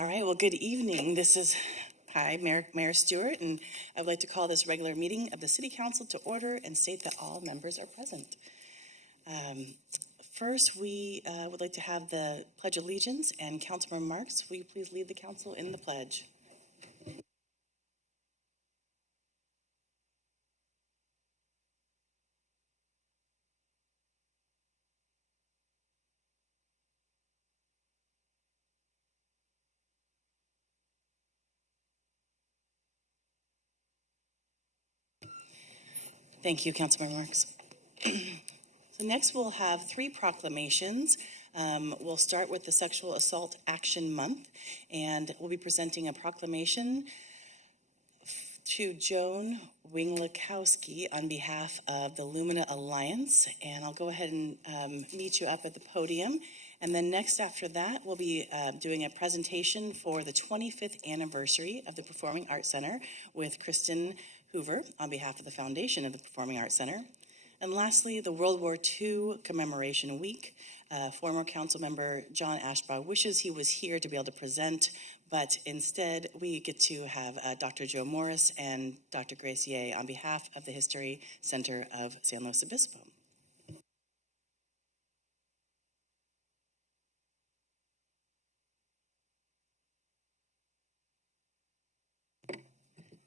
All right, well, good evening. Mayor Stewart, and I would like to call this regular meeting of the City Council to order and state that all members are present. First, we would like to have the Pledge of Allegiance, and Councilmember Marks, will you please lead the council in the pledge? Thank you, Councilmember Marks. So next we'll have three proclamations. We'll start with the Sexual Assault Action Month, and we'll be presenting a proclamation to Joan Winglikowski on behalf of the Lumina Alliance. And I'll go ahead and meet you up at the podium. And then next after that, we'll be doing a presentation for the 25th anniversary of the Performing Arts Center with Kristen Hoover on behalf of the foundation of the Performing Arts Center. And lastly, the World War II Commemoration Week. Former council member John Ashbaugh wishes he was here to be able to present, but instead we get to have Dr. Joe Morris and Dr. Grace Ye on behalf of the History Center of San Luis Obispo.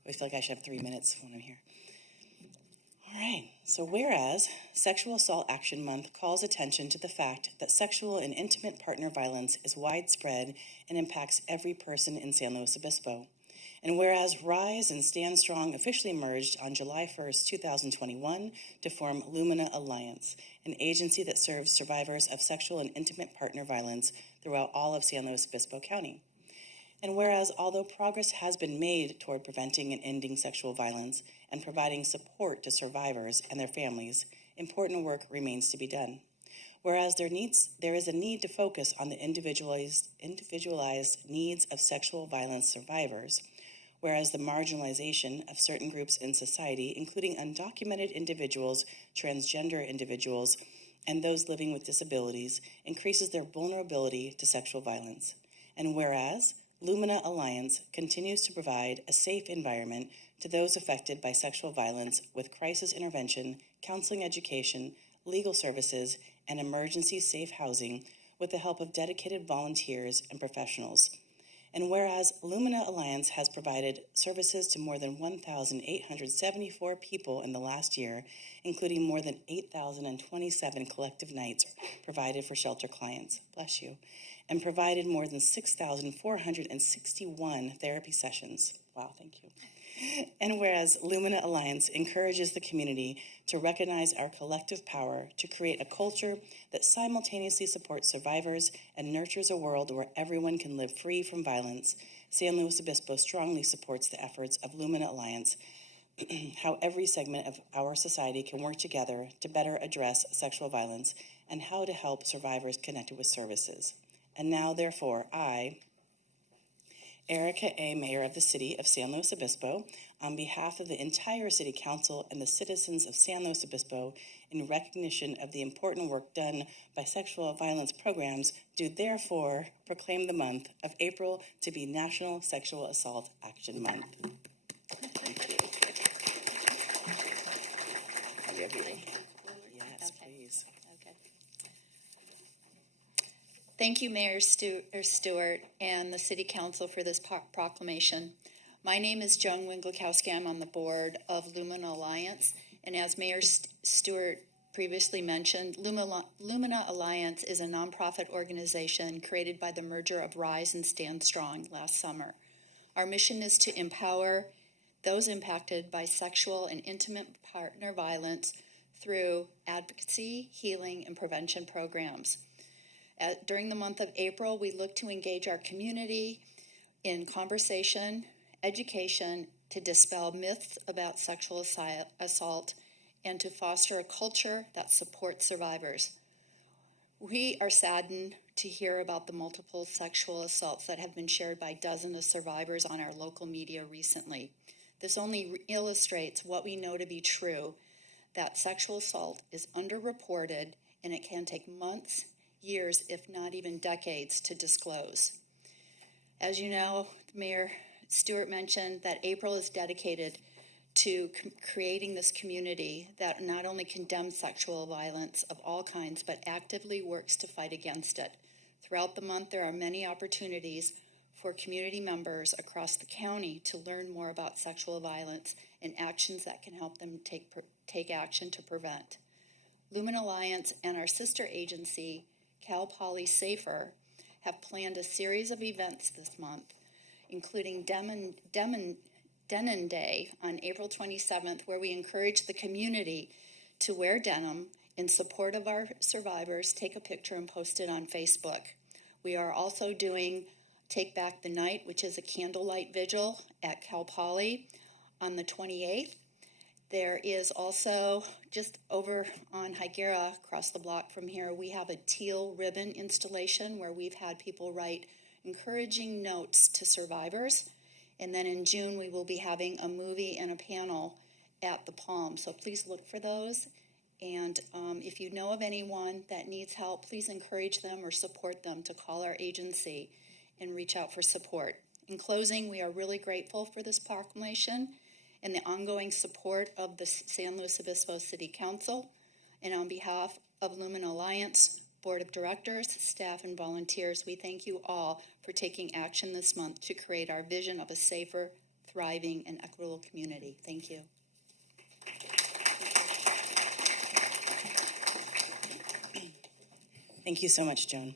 I always feel like I should have 3 minutes when I'm here. All right, so whereas Sexual Assault Action Month calls attention to the fact that sexual and intimate partner violence is widespread and impacts every person in San Luis Obispo. And whereas Rise and Stand Strong officially merged on July 1st, 2021 to form Lumina Alliance, an agency that serves survivors of sexual and intimate partner violence throughout all of San Luis Obispo County. And whereas although progress has been made toward preventing and ending sexual violence and providing support to survivors and their families, important work remains to be done. Whereas there is a need to focus on the individualized needs of sexual violence survivors, whereas the marginalization of certain groups in society, including undocumented individuals, transgender individuals, and those living with disabilities, increases their vulnerability to sexual violence. And whereas Lumina Alliance continues to provide a safe environment to those affected by sexual violence with crisis intervention, counseling education, legal services, and emergency safe housing with the help of dedicated volunteers and professionals. And whereas Lumina Alliance has provided services to more than 1,874 people in the last year, including more than 8,027 collective nights provided for shelter clients, bless you, and provided more than 6,461 therapy sessions. Wow, thank you. And whereas Lumina Alliance encourages the community to recognize our collective power to create a culture that simultaneously supports survivors and nurtures a world where everyone can live free from violence, San Luis Obispo strongly supports the efforts of Lumina Alliance, how every segment of our society can work together to better address sexual violence and how to help survivors connected with services. And now, therefore, I, Erica A., Mayor of the City of San Luis Obispo, on behalf of the entire City Council and the citizens of San Luis Obispo, in recognition of the important work done by sexual violence programs, do therefore proclaim the month of April to be National Sexual Assault Action Month. Thank you. Yes, please. Okay. Thank you, Mayor Stewart and the City Council for this proclamation. My name is Joan Winglikowski. I'm on the board of Lumina Alliance, and as Mayor Stewart previously mentioned, Lumina Alliance is a nonprofit organization created by the merger of Rise and Stand Strong last summer. Our mission is to empower those impacted by sexual and intimate partner violence through advocacy, healing, and prevention programs. During the month of April, we look to engage our community in conversation, education, to dispel myths about sexual assault, and to foster a culture that supports survivors. We are saddened to hear about the multiple sexual assaults that have been shared by dozens of survivors on our local media recently. This only illustrates what we know to be true, that sexual assault is underreported and it can take months, years, if not even decades, to disclose. As you know, Mayor Stewart mentioned that April is dedicated to creating this community that not only condemns sexual violence of all kinds, but actively works to fight against it. Throughout the month, there are many opportunities for community members across the county to learn more about sexual violence and actions that can help them take action to prevent. Lumen Alliance and our sister agency, Cal Poly Safer, have planned a series of events this month, including Denim Day on April 27th, where we encourage the community to wear denim in support of our survivors, take a picture and post it on Facebook. We are also doing Take Back the Night, which is a candlelight vigil at Cal Poly on the 28th. There is also, just over on Higuera, across the block from here, we have a teal ribbon installation where we've had people write encouraging notes to survivors. And then in June, we will be having a movie and a panel at the Palm. So please look for those. And if you know of anyone that needs help, please encourage them or support them to call our agency and reach out for support. In closing, we are really grateful for this proclamation and the ongoing support of the San Luis Obispo City Council. And on behalf of Lumen Alliance, Board of Directors, staff, and volunteers, we thank you all for taking action this month to create our vision of a safer, thriving, and equitable community. Thank you. Thank you so much, Joan.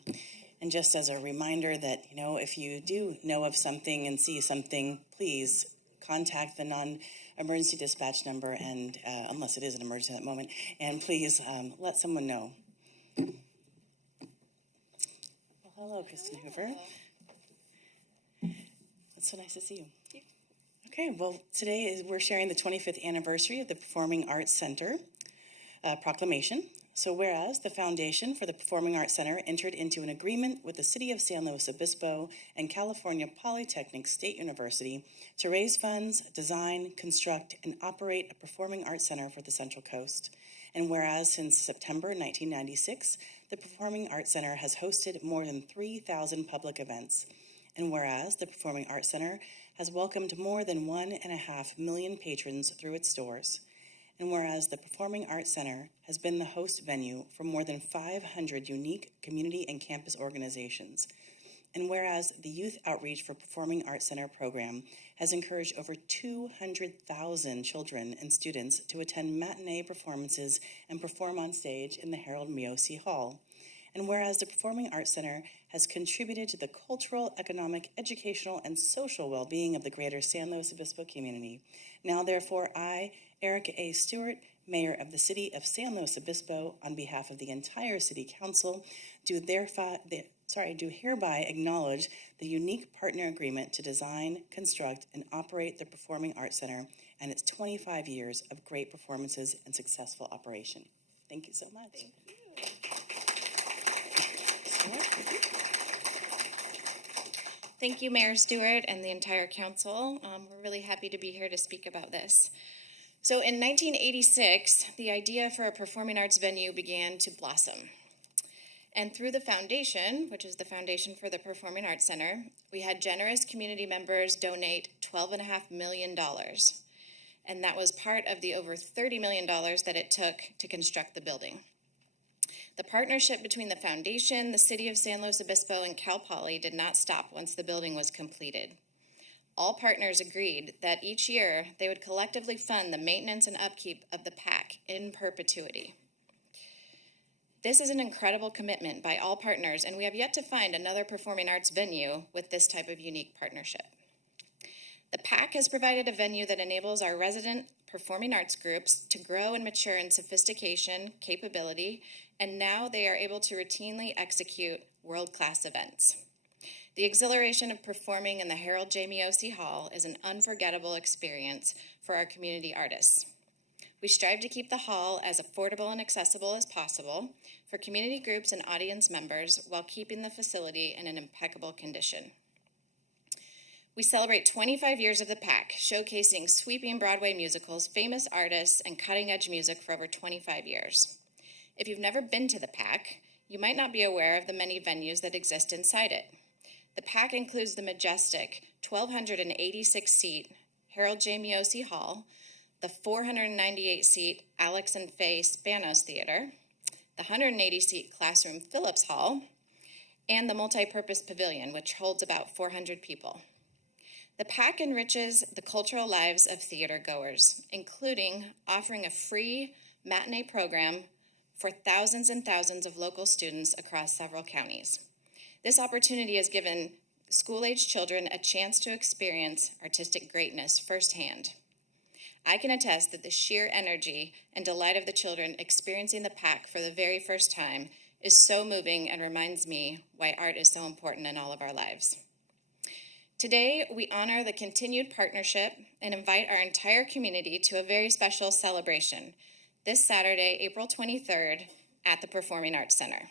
And just as a reminder that, if you do know of something and see something, please contact the non-emergency dispatch number, and unless it is an emergency at that moment, and please let someone know. Well, hello, Kristen Hoover. It's so nice to see you. Okay, well, today we're sharing the 25th anniversary of the Performing Arts Center proclamation. So whereas the Foundation for the Performing Arts Center entered into an agreement with the City of San Luis Obispo and California Polytechnic State University to raise funds, design, construct, and operate a performing arts center for the Central Coast. And whereas since September 1996, the Performing Arts Center has hosted more than 3,000 public events. And whereas the Performing Arts Center has welcomed more than 1.5 million patrons through its doors. And whereas the Performing Arts Center has been the host venue for more than 500 unique community and campus organizations. And whereas the Youth Outreach for Performing Arts Center program has encouraged over 200,000 children and students to attend matinee performances and perform on stage in the Harold Miosi Hall. And whereas the Performing Arts Center has contributed to the cultural, economic, educational, and social well-being of the greater San Luis Obispo community. Now, therefore, I, Erica A. Stewart, Mayor of the City of San Luis Obispo, on behalf of the entire City Council, do hereby acknowledge the unique partner agreement to design, construct, and operate the Performing Arts Center and its 25 years of great performances and successful operation. Thank you so much. Thank you. Thank you, Mayor Stewart and the entire council. We're really happy to be here to speak about this. So in 1986, the idea for a performing arts venue began to blossom. And through the foundation, which is the Foundation for the Performing Arts Center, we had generous community members donate $12.5 million. And that was part of the over $30 million that it took to construct the building. The partnership between the foundation, the City of San Luis Obispo, and Cal Poly did not stop once the building was completed. All partners agreed that each year they would collectively fund the maintenance and upkeep of the PAC in perpetuity. This is an incredible commitment by all partners, and we have yet to find another performing arts venue with this type of unique partnership. The PAC has provided a venue that enables our resident performing arts groups to grow and mature in sophistication, capability, and now they are able to routinely execute world-class events. The exhilaration of performing in the Harold J. Miosi Hall is an unforgettable experience for our community artists. We strive to keep the hall as affordable and accessible as possible for community groups and audience members while keeping the facility in an impeccable condition. We celebrate 25 years of the PAC, showcasing sweeping Broadway musicals, famous artists, and cutting-edge music for over 25 years. If you've never been to the PAC, you might not be aware of the many venues that exist inside it. The PAC includes the majestic 1,286-seat Harold J. Miosi Hall, the 498-seat Alex and Faye Spanos Theater, the 180-seat Classroom Phillips Hall, and the multi-purpose pavilion, which holds about 400 people. The PAC enriches the cultural lives of theater goers, including offering a free matinee program for thousands and thousands of local students across several counties. This opportunity has given school-age children a chance to experience artistic greatness firsthand. I can attest that the sheer energy and delight of the children experiencing the PAC for the very first time is so moving and reminds me why art is so important in all of our lives. Today, we honor the continued partnership and invite our entire community to a very special celebration this Saturday, April 23rd, at the Performing Arts Center.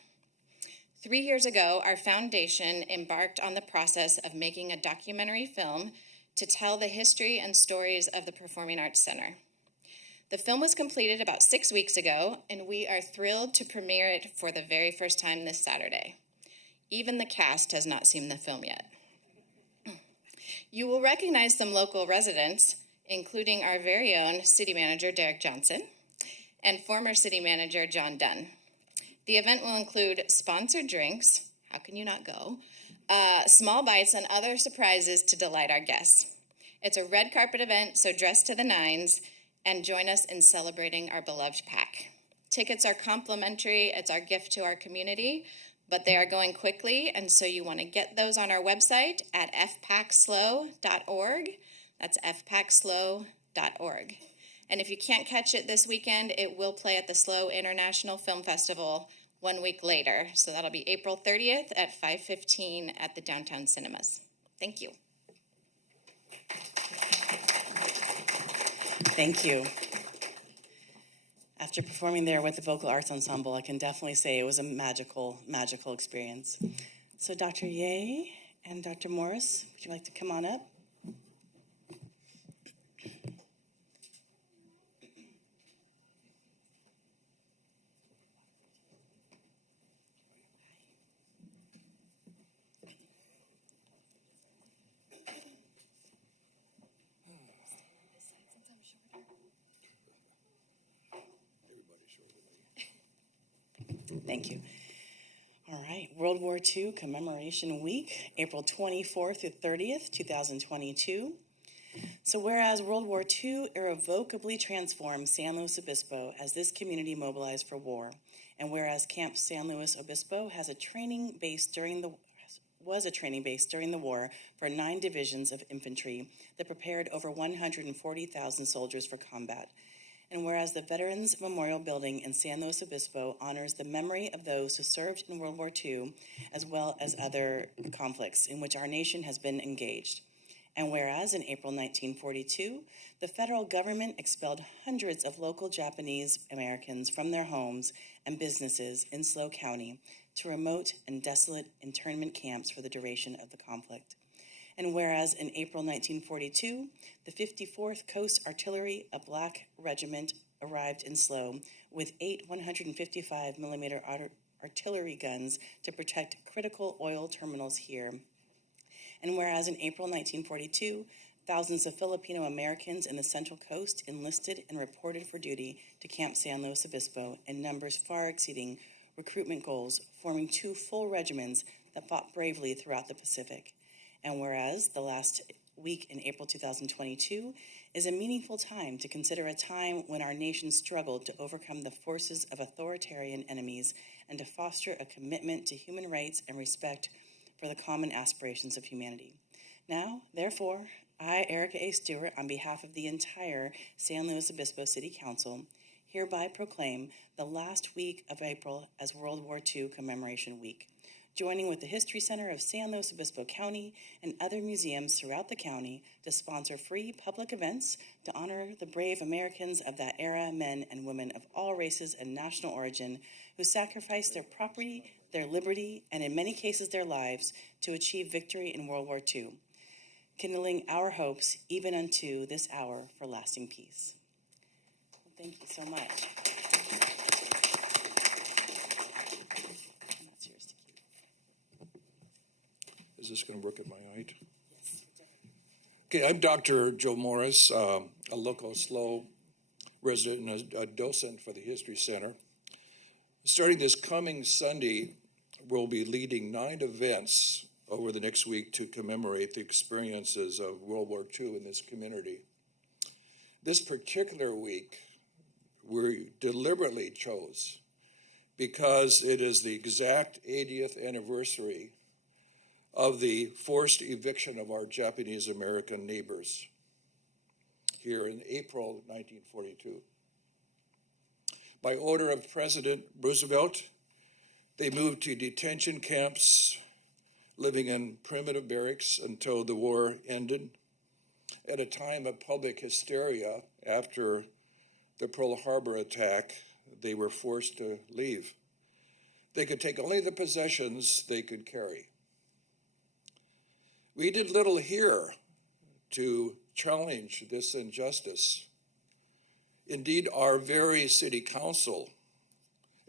3 years ago, our foundation embarked on the process of making a documentary film to tell the history and stories of the Performing Arts Center. The film was completed about 6 weeks ago, and we are thrilled to premiere it for the very first time this Saturday. Even the cast has not seen the film yet. You will recognize some local residents, including our very own City Manager Derek Johnson and former City Manager John Dunn. The event will include sponsored drinks, how can you not go, small bites, and other surprises to delight our guests. It's a red carpet event, so dress to the nines and join us in celebrating our beloved PAC. Tickets are complimentary. It's our gift to our community, but they are going quickly, and so you want to get those on our website at fpacslow.org. That's fpacslow.org. And if you can't catch it this weekend, it will play at the SLO International Film Festival 1 week later. So that'll be April 30th at 5:15 at the Downtown Cinemas. Thank you. Thank you. After performing there with the Vocal Arts Ensemble, I can definitely say it was a magical, magical experience. So Dr. Ye and Dr. Morris, would you like to come on up? Thank you. All right, World War II Commemoration Week, April 24th through 30th, 2022. So whereas World War II irrevocably transformed San Luis Obispo as this community mobilized for war, and whereas Camp San Luis Obispo was a training base during the war for 9 divisions of infantry that prepared over 140,000 soldiers for combat. And whereas the Veterans Memorial Building in San Luis Obispo honors the memory of those who served in World War II, as well as other conflicts in which our nation has been engaged. And whereas in April 1942, the federal government expelled hundreds of local Japanese Americans from their homes and businesses in SLO County to remote and desolate internment camps for the duration of the conflict. And whereas in April 1942, the 54th Coast Artillery, a black regiment, arrived in SLO with 8 155 millimeter artillery guns to protect critical oil terminals here. And whereas in April 1942, thousands of Filipino Americans in the Central Coast enlisted and reported for duty to Camp San Luis Obispo in numbers far exceeding recruitment goals, forming 2 full regiments that fought bravely throughout the Pacific. And whereas the last week in April 2022 is a meaningful time to consider a time when our nation struggled to overcome the forces of authoritarian enemies and to foster a commitment to human rights and respect for the common aspirations of humanity. Now, therefore, I, Erica A. Stewart, on behalf of the entire San Luis Obispo City Council, hereby proclaim the last week of April as World War II Commemoration Week, joining with the History Center of San Luis Obispo County and other museums throughout the county to sponsor free public events to honor the brave Americans of that era, men and women of all races and national origin who sacrificed their property, their liberty, and in many cases their lives to achieve victory in World War II, kindling our hopes even unto this hour for lasting peace. Well, thank you so much. Is this going to work at my height? Okay, I'm Dr. Joe Morris, a local SLO resident and a docent for the History Center. Starting this coming Sunday, we'll be leading 9 events over the next week to commemorate the experiences of World War II in this community. This particular week, we deliberately chose because it is the exact 80th anniversary of the forced eviction of our Japanese American neighbors here in April 1942. By order of President Roosevelt, they moved to detention camps, living in primitive barracks until the war ended. At a time of public hysteria after the Pearl Harbor attack, they were forced to leave. They could take only the possessions they could carry. We did little here to challenge this injustice. Indeed, our very city council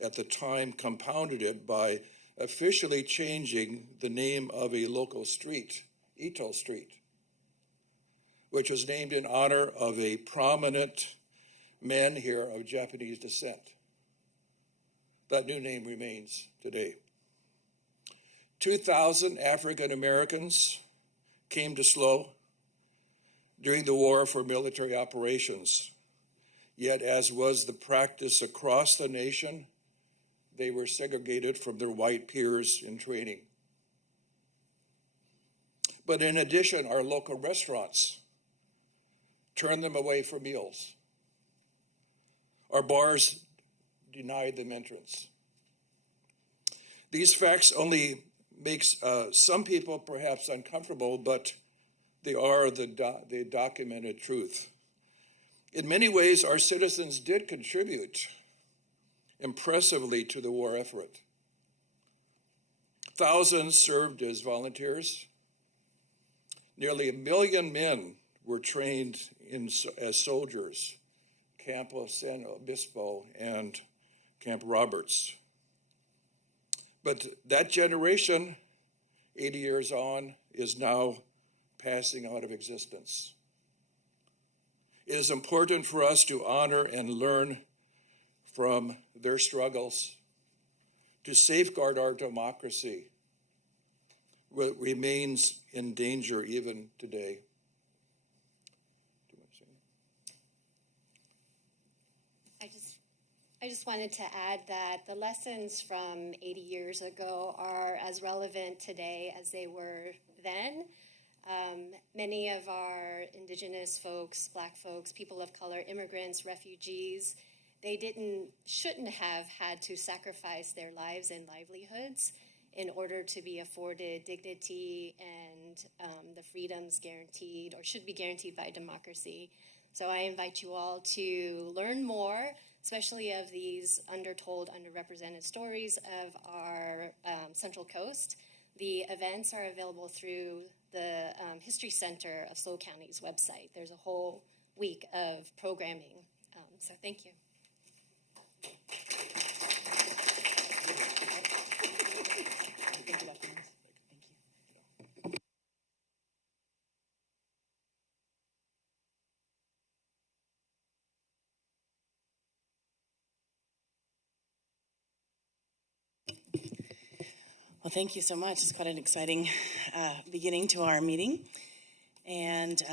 at the time compounded it by officially changing the name of a local street, Ito Street, which was named in honor of a prominent man here of Japanese descent. That new name remains today. 2,000 African Americans came to SLO during the war for military operations. Yet, as was the practice across the nation, they were segregated from their white peers in training. But in addition, our local restaurants turned them away for meals. Our bars denied them entrance. These facts only makes some people perhaps uncomfortable, but they are the documented truth. In many ways, our citizens did contribute impressively to the war effort. Thousands served as volunteers. Nearly 1 million men were trained as soldiers, Camp San Obispo and Camp Roberts. But that generation, 80 years on, is now passing out of existence. It is important for us to honor and learn from their struggles to safeguard our democracy, which remains in danger even today. I just wanted to add that the lessons from 80 years ago are as relevant today as they were then. Many of our indigenous folks, Black folks, people of color, immigrants, refugees, they shouldn't have had to sacrifice their lives and livelihoods in order to be afforded dignity and the freedoms guaranteed or should be guaranteed by democracy. So I invite you all to learn more, especially of these undertold, underrepresented stories of our Central Coast. The events are available through the History Center of SLO County's website. There's a whole week of programming. So thank you. Thank you, Dr. Morris. Thank you. Well, thank you so much. It's quite an exciting beginning to our meeting. And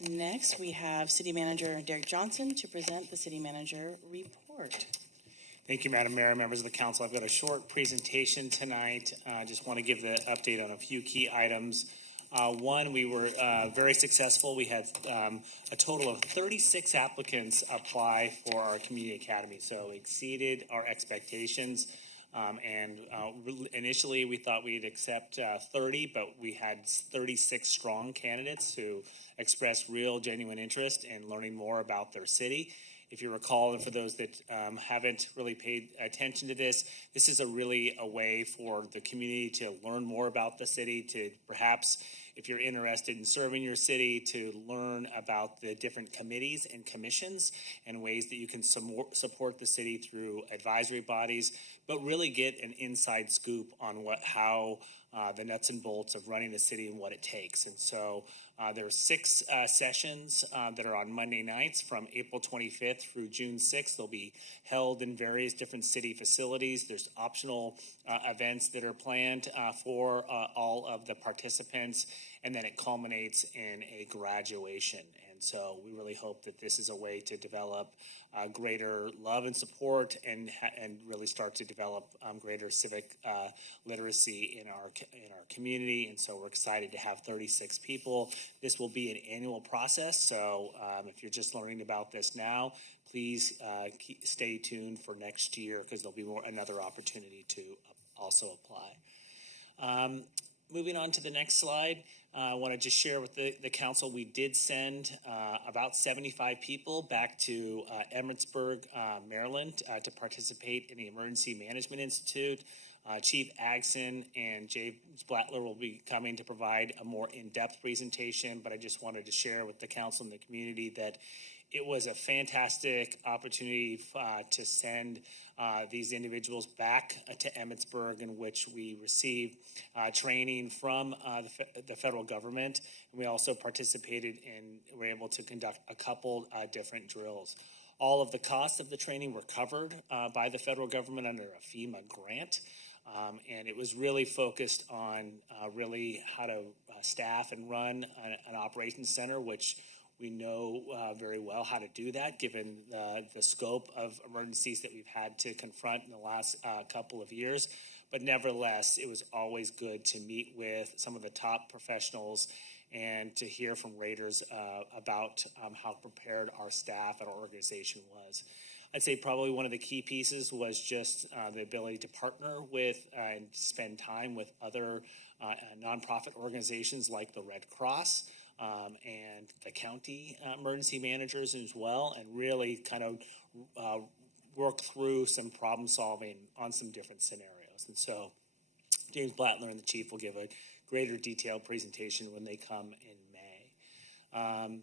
next, we have City Manager Derek Johnson to present the City Manager report. Thank you, Madam Mayor, members of the council. I've got a short presentation tonight. I just want to give the update on a few key items. One, we were very successful. We had a total of 36 applicants apply for our community academy, so exceeded our expectations. Initially, we thought we'd accept 30, but we had 36 strong candidates who expressed real, genuine interest in learning more about their city. If you recall, and for those that haven't really paid attention to this is a way for the community to learn more about the city, to perhaps, if you're interested in serving your city, to learn about the different committees and commissions and ways that you can support the city through advisory bodies, but really get an inside scoop on how the nuts and bolts of running the city and what it takes. And so there are 6 sessions that are on Monday nights from April 25th through June 6th. They'll be held in various different city facilities. There's optional events that are planned for all of the participants, and then it culminates in a graduation. And so we really hope that this is a way to develop greater love and support, and really start to develop greater civic literacy in our community. And so we're excited to have 36 people. This will be an annual process. So if you're just learning about this now, please stay tuned for next year, because there'll be another opportunity to also apply. Moving on to the next slide, I want to just share with the council, we did send about 75 people back to Emmitsburg, Maryland, to participate in the Emergency Management Institute. Chief Agson and James Blattler will be coming to provide a more in-depth presentation, but I just wanted to share with the council and the community that it was a fantastic opportunity to send these individuals back to Emmitsburg, in which we received training from the federal government. And we also participated were able to conduct a couple different drills. All of the costs of the training were covered by the federal government under a FEMA grant. And it was really focused on really how to staff and run an operations center, which we know very well how to do that, given the scope of emergencies that we've had to confront in the last couple of years. But nevertheless, it was always good to meet with some of the top professionals and to hear from raters about how prepared our staff and our organization was. I'd say probably one of the key pieces was just the ability to partner with and spend time with other nonprofit organizations like the Red Cross and the county emergency managers as well, and really kind of work through some problem solving on some different scenarios. And so James Blattler and the chief will give a greater detailed presentation when they come in May.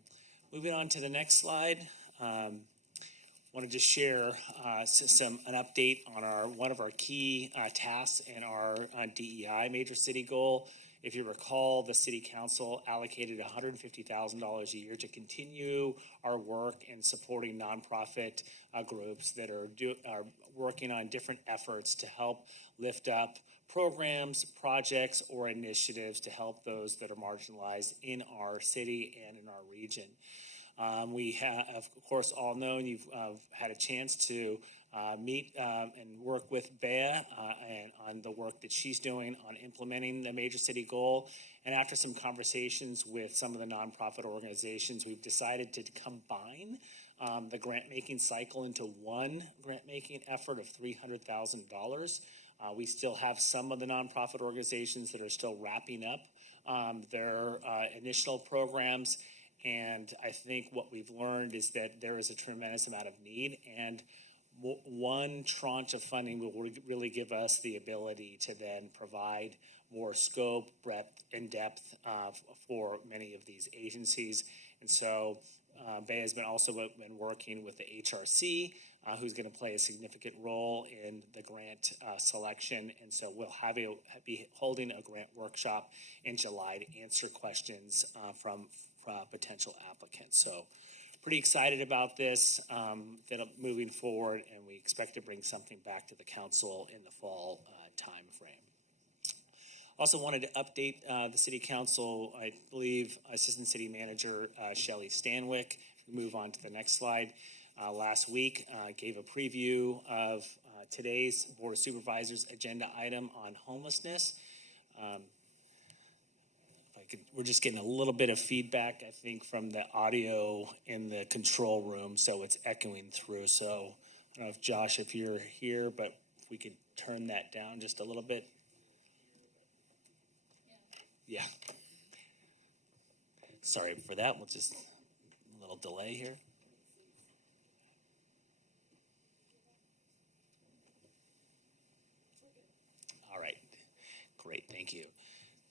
Moving on to the next slide. Want to just share an update on one of our key tasks in our DEI major city goal. If you recall, the city council allocated $150,000 a year to continue our work in supporting nonprofit groups that are working on different efforts to help lift up programs, projects, or initiatives to help those that are marginalized in our city and in our region. We have, of course, all known you've had a chance to meet and work with Bea and on the work that she's doing on implementing the major city goal. And after some conversations with some of the nonprofit organizations, we've decided to combine the grant-making cycle into one grant-making effort of $300,000. We still have some of the nonprofit organizations that are still wrapping up their initial programs. And I think what we've learned is that there is a tremendous amount of need, and one tranche of funding will really give us the ability to then provide more scope, breadth, and depth for many of these agencies. And so Bea has also been working with the HRC, who's going to play a significant role in the grant selection. And so we'll be holding a grant workshop in July to answer questions from potential applicants. So pretty excited about this moving forward, and we expect to bring something back to the council in the fall time frame. Also wanted to update the city council. I believe Assistant City Manager Shelley Stanwyck, move on to the next slide, last week gave a preview of today's Board of Supervisors agenda item on homelessness. We're just getting a little bit of feedback, I think, from the audio in the control room, so it's echoing through. So I don't know if Josh, if you're here, but if we could turn that down just a little bit. Yeah. Sorry for that. We'll just a little delay here. All right. Great. Thank you.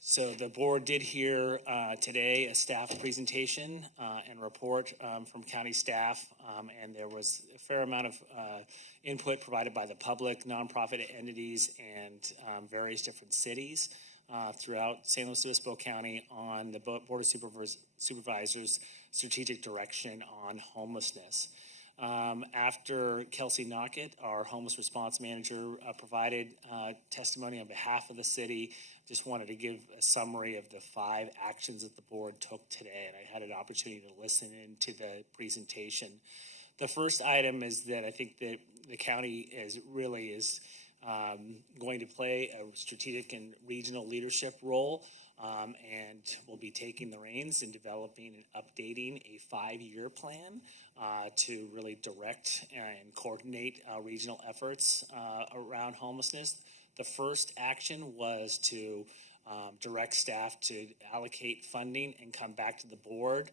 So the board did hear today a staff presentation and report from county staff, and there was a fair amount of input provided by the public, nonprofit entities, and various different cities throughout San Luis Obispo County on the Board of Supervisors' strategic direction on homelessness. After Kelsey Knockett, our homeless response manager, provided testimony on behalf of the city, just wanted to give a summary of the 5 actions that the board took today, and I had an opportunity to listen in to the presentation. The first item is that I think that the county is going to play a strategic and regional leadership role, and will be taking the reins in developing and updating a 5-year plan to really direct and coordinate regional efforts around homelessness. The first action was to direct staff to allocate funding and come back to the board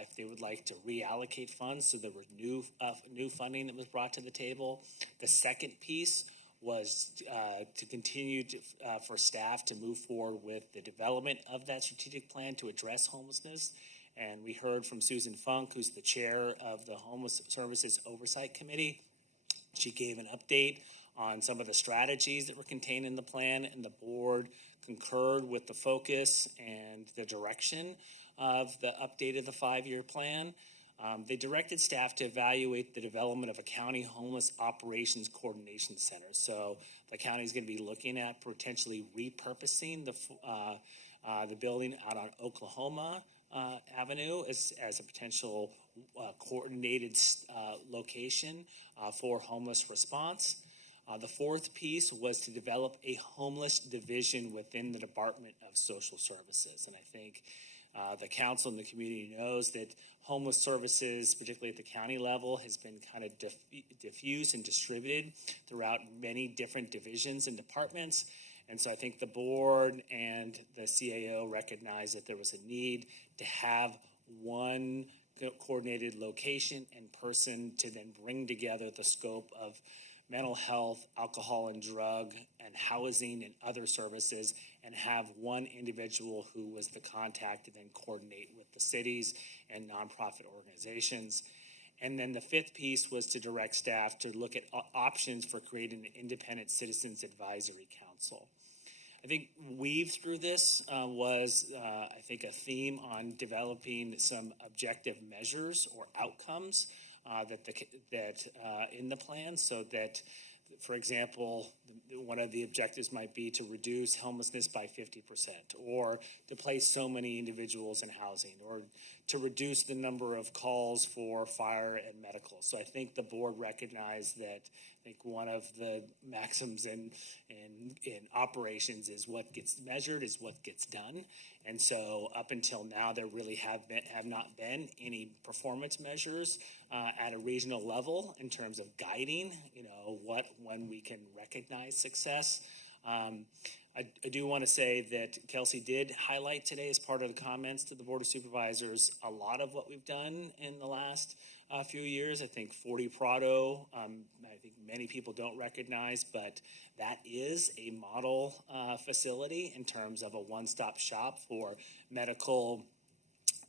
if they would like to reallocate funds. So there was new funding that was brought to the table. The second piece was to continue for staff to move forward with the development of that strategic plan to address homelessness. And we heard from Susan Funk, who's the chair of the Homeless Services Oversight Committee. She gave an update on some of the strategies that were contained in the plan, and the board concurred with the focus and the direction of the update of the 5-year plan. They directed staff to evaluate the development of a county homeless operations coordination center. So the county is going to be looking at potentially repurposing the building out on Oklahoma Avenue as a potential coordinated location for homeless response. The fourth piece was to develop a homeless division within the Department of Social Services. And I think the council and the community knows that homeless services, particularly at the county level, has been kind of diffused and distributed throughout many different divisions and departments. And so I think the board and the CAO recognized that there was a need to have one coordinated location and person to then bring together the scope of mental health, alcohol and drug, and housing and other services, and have one individual who was the contact to then coordinate with the cities and nonprofit organizations. And then the fifth piece was to direct staff to look at options for creating an independent citizens advisory council. I think weaved through this was, I think, a theme on developing some objective measures or outcomes that in the plan, so that, for example, one of the objectives might be to reduce homelessness by 50%, or to place so many individuals in housing, or to reduce the number of calls for fire and medical. So I think the board recognized that I think one of the maxims in operations is what gets measured is what gets done. And so up until now, there really have not been any performance measures at a regional level in terms of guiding, when we can recognize success. I do want to say that Kelsey did highlight today as part of the comments to the Board of Supervisors a lot of what we've done in the last few years. I think 40 Prado, I think many people don't recognize, but that is a model facility in terms of a one-stop shop for medical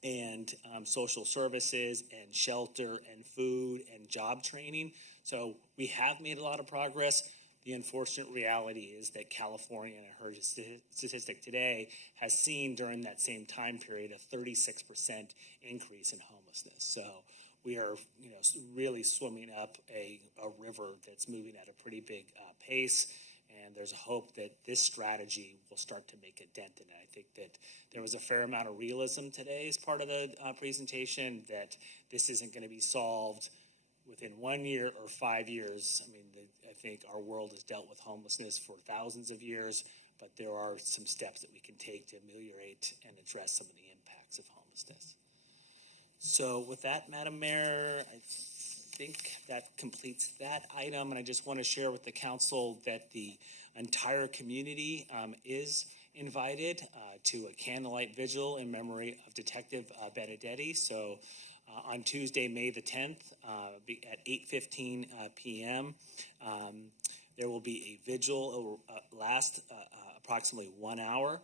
and social services and shelter and food and job training. So we have made a lot of progress. The unfortunate reality is that California, and I heard a statistic today, has seen during that same time period a 36% increase in homelessness. So we are, really swimming up a river that's moving at a pretty big pace. And there's a hope that this strategy will start to make a dent in it. I think that there was a fair amount of realism today as part of the presentation, that this isn't going to be solved within 1 year or 5 years. I mean, I think our world has dealt with homelessness for thousands of years, but there are some steps that we can take to ameliorate and address some of the impacts of homelessness. So with that, Madam Mayor, I think that completes that item. And I just want to share with the council that the entire community is invited to a candlelight vigil in memory of Detective Benedetti. So on Tuesday, May the 10th, at 8:15 p.m., there will be a vigil. It will last approximately 1 hour.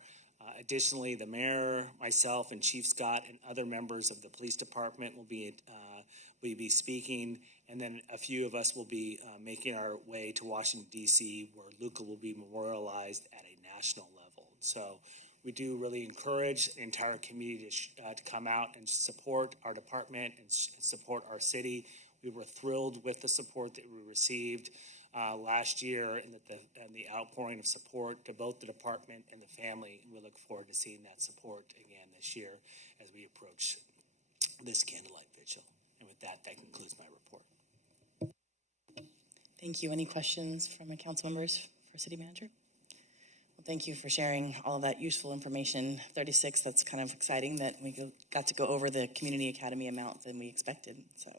Additionally, the mayor, myself, and Chief Scott and other members of the police department will be speaking, and then a few of us will be making our way to Washington, D.C., where Luca will be memorialized at a national level. So we do really encourage the entire community to come out and support our department and support our city. We were thrilled with the support that we received last year and the outpouring of support to both the department and the family. And we look forward to seeing that support again this year as we approach this candlelight vigil. And with that, that concludes my report. Thank you. Any questions from our council members for city manager? Well, thank you for sharing all of that useful information. 36, that's kind of exciting that we got to go over the community academy amount than we expected. So,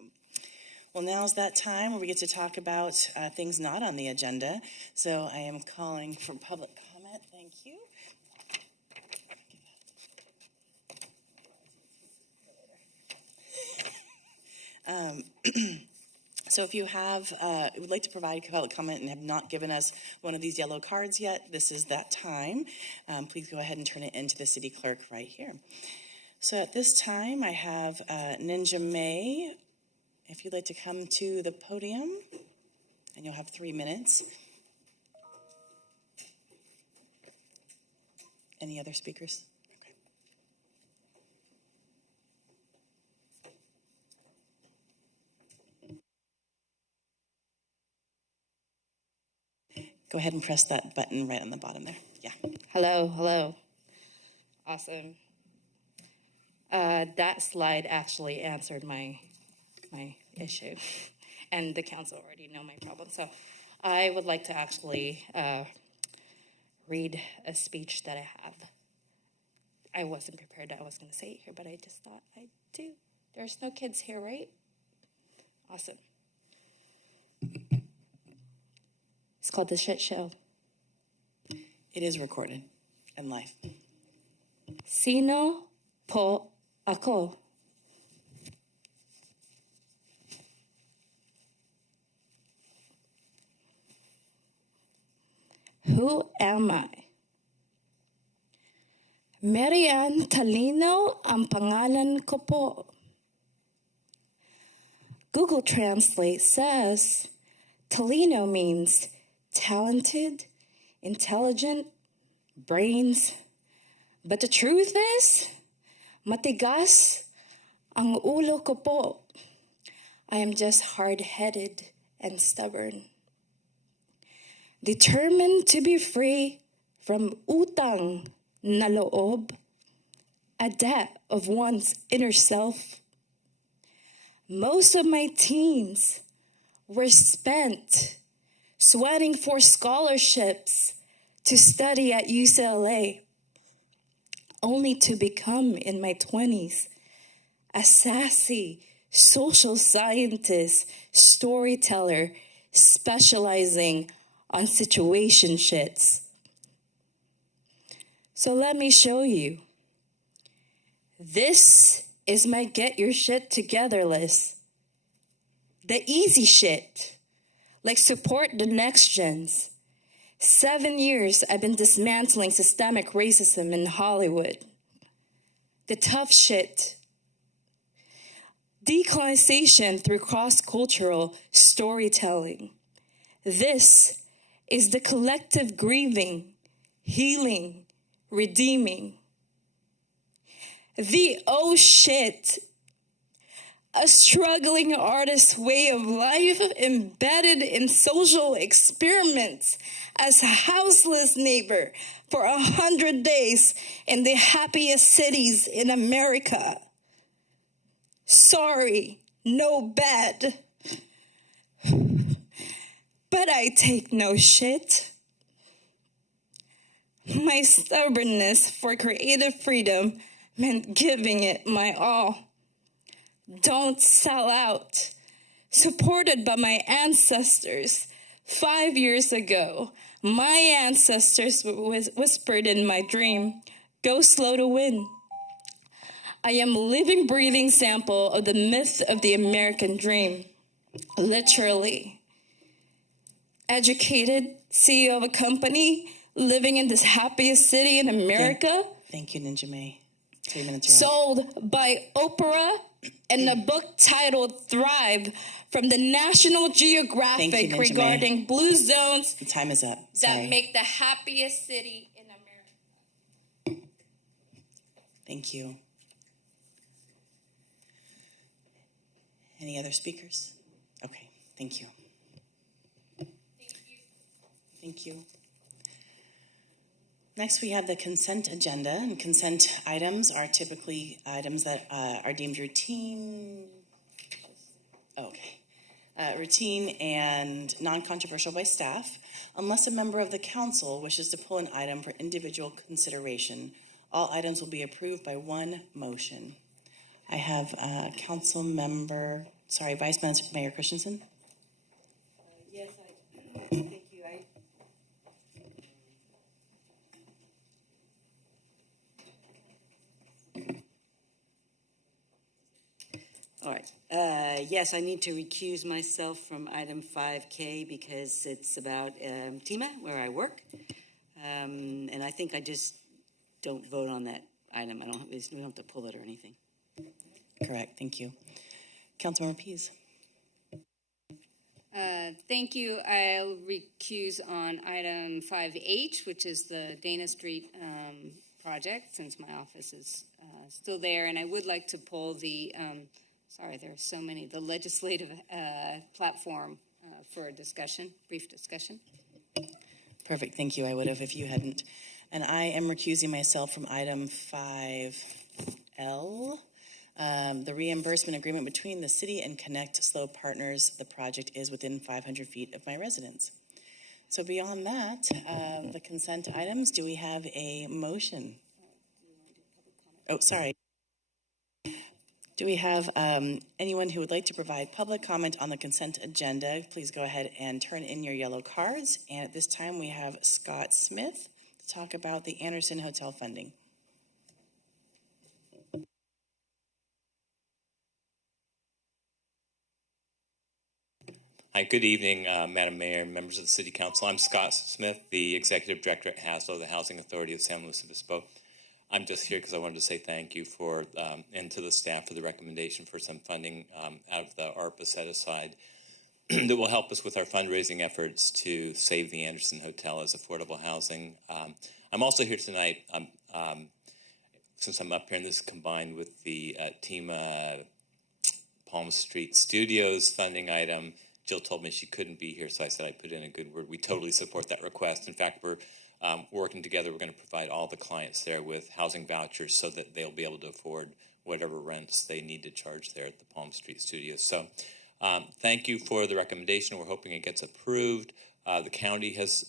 well, now's that time where we get to talk about things not on the agenda. So I am calling for public comment. Thank you. So if you would like to provide public comment and have not given us one of these yellow cards yet, this is that time. Please go ahead and turn it into the city clerk right here. So at this time, I have Ninja May. If you'd like to come to the podium, and you'll have 3 minutes. Any other speakers? Go ahead and press that button right on the bottom there. Yeah. Hello. Awesome. That slide actually answered my issue, and the council already know my problem. So I would like to actually read a speech that I have. I wasn't prepared that I was going to say it here, but I just thought I'd do. There's no kids here, right? Awesome. It's called The Shit Show. It is recorded and live. Sino po ako? Who am I? Marian Talino ang pangalan ko po. Google Translate says Talino means talented, intelligent, brains. But the truth is, matigas ang ulo ko po. I am just hard-headed and stubborn. Determined to be free from utang na loob, a debt of one's inner self. Most of my teens were spent sweating for scholarships to study at UCLA, only to become, in my 20s, a sassy social scientist, storyteller, specializing on situationships. So let me show you. This is my get your shit together list. The easy shit, like support the next gens. 7 years I've been dismantling systemic racism in Hollywood. The tough shit. Decolonization through cross-cultural storytelling. This is the collective grieving, healing, redeeming. The oh shit, a struggling artist's way of life embedded in social experiments as a houseless neighbor for 100 days in the happiest cities in America. Sorry, no bad. But I take no shit. My stubbornness for creative freedom meant giving it my all. Don't sell out. Supported by my ancestors. 5 years ago, my ancestors whispered in my dream, go slow to win. I am a living, breathing sample of the myth of the American dream. Literally. Educated, CEO of a company, living in this happiest city in America. Thank you, Ninja May. 3 minutes. Sold by Oprah and a book titled Thrive from the National Geographic Ninja regarding May. blue zones The time is up. that Sorry. make the happiest city in America. Thank you. Any other speakers? Okay, thank you. Thank you. Next, we have the consent agenda, and consent items are typically items that are deemed routine. Okay. Routine and non-controversial by staff, unless a member of the council wishes to pull an item for individual consideration. All items will be approved by one motion. I have Vice Mayor Christensen. Yes, thank you. All right. Yes, I need to recuse myself from item 5K because it's about TEMA, where I work. And I think I just don't vote on that item. We don't have to pull it or anything. Correct, thank you. Councilmember Pease. Thank you. I'll recuse on item 5H, which is the Dana Street project, since my office is still there. And I would like to pull the, there are so many, the legislative platform for a discussion, brief discussion. Perfect, thank you. I would have if you hadn't. And I am recusing myself from item 5L. The reimbursement agreement between the city and Connect Slow Partners. The project is within 500 feet of my residence. So beyond that, the consent items, do we have a motion? Oh, sorry. Do we have anyone who would like to provide public comment on the consent agenda? Please go ahead and turn in your yellow cards. And at this time, we have Scott Smith to talk about the Anderson Hotel funding. Hi, good evening, Madam Mayor and members of the City Council. I'm Scott Smith, the Executive Director at HASLO, the Housing Authority of San Luis Obispo. I'm just here because I wanted to say thank you for, and to the staff for the recommendation for some funding out of the ARPA set aside that will help us with our fundraising efforts to save the Anderson Hotel as affordable housing. I'm also here tonight, since I'm up here, and this is combined with the TEMA Palm Street Studios funding item. Jill told me she couldn't be here, so I said I'd put in a good word. We totally support that request. In fact, we're working together. We're going to provide all the clients there with housing vouchers so that they'll be able to afford whatever rents they need to charge there at the Palm Street Studios. So thank you for the recommendation. We're hoping it gets approved. The county has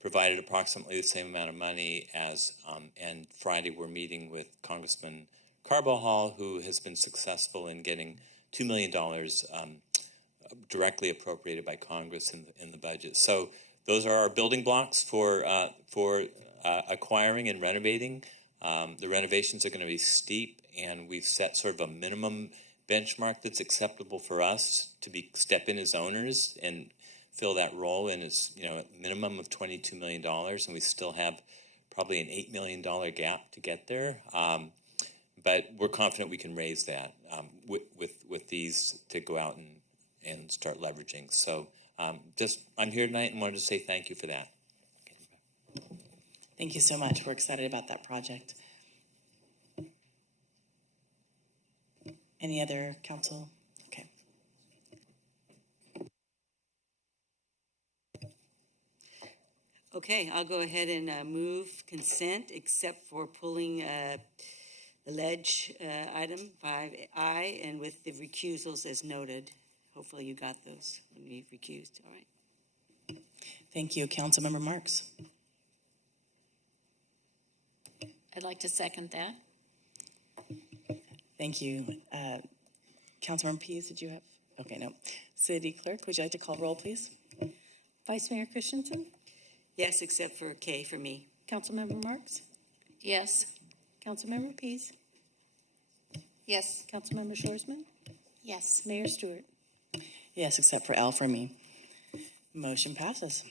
provided approximately the same amount of money as, and Friday we're meeting with Congressman Carbajal, who has been successful in getting $2 million directly appropriated by Congress in the budget. So those are our building blocks for acquiring and renovating. The renovations are going to be steep, and we've set sort of a minimum benchmark that's acceptable for us to step in as owners and fill that role. And it's a minimum of $22 million, and we still have probably an $8 million gap to get there. But we're confident we can raise that with these to go out and start leveraging. So I'm here tonight and wanted to say thank you for that. Thank you so much. We're excited about that project. Any other council? Okay. Okay, I'll go ahead and move consent, except for pulling the ledge item 5I, and with the recusals as noted. Hopefully you got those when you recused. All right. Thank you. Councilmember Marks. I'd like to second that. Thank you. Councilmember Pease, did you have? Okay, no. City Clerk, would you like to call roll, please? Vice Mayor Christensen, Yes, except for K for me. Councilmember Marks, Yes. Councilmember Pease, Yes. Councilmember Shorsman, Yes. Mayor Stewart. Yes, except for L for me. Motion passes.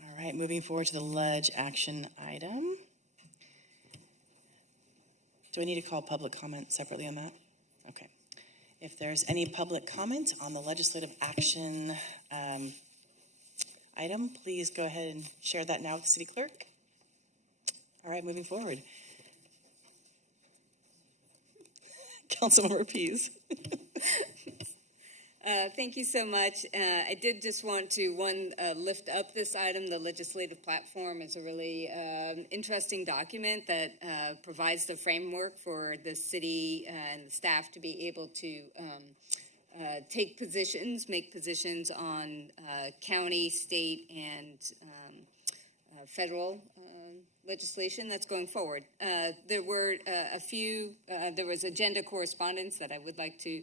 All right, moving forward to the ledge action item. Do I need to call public comment separately on that? Okay. If there's any public comment on the legislative action item, please go ahead and share that now with the city clerk. All right, moving forward. Councilmember Pease. Thank you so much. I did just want to, lift up this item. The legislative platform is a really interesting document that provides the framework for the city and the staff to be able to make positions on county, state, and federal legislation that's going forward. There were there was agenda correspondence that I would like to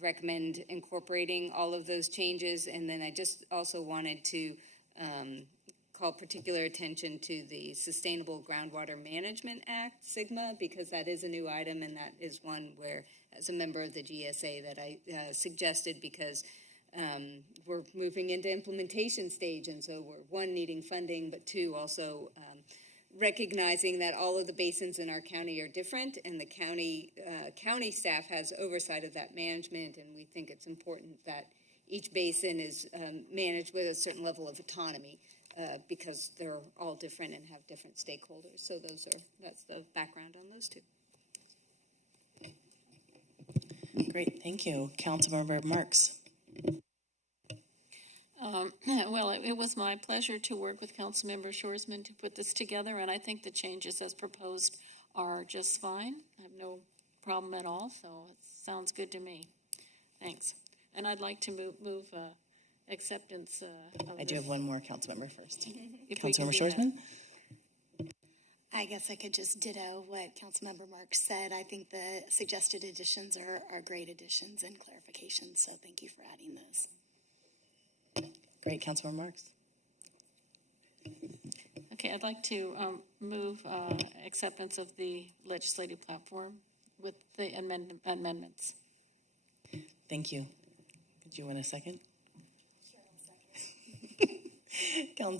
recommend incorporating all of those changes. And then I just also wanted to call particular attention to the Sustainable Groundwater Management Act, SGMA, because that is a new item, and that is one where, as a member of the GSA, that I suggested because we're moving into implementation stage, and so we're, one, needing funding, but two, also recognizing that all of the basins in our county are different, and the county staff has oversight of that management, and we think it's important that each basin is managed with a certain level of autonomy because they're all different and have different stakeholders. So that's the background on those two. Great, thank you. Councilmember Marks. Well, it was my pleasure to work with Councilmember Shorsman to put this together, and I think the changes as proposed are just fine. I have no problem at all, so it sounds good to me. Thanks. And I'd like to move acceptance of I do have one more Councilmember first. if we can Councilmember do that. Shorsman? I guess I could just ditto what Councilmember Marks said. I think the suggested additions are great additions and clarifications, so thank you for adding those. Great, Councilmember Marks. Okay, I'd like to move acceptance of the legislative platform with the amendments. Thank you. Did you want a second? Sure,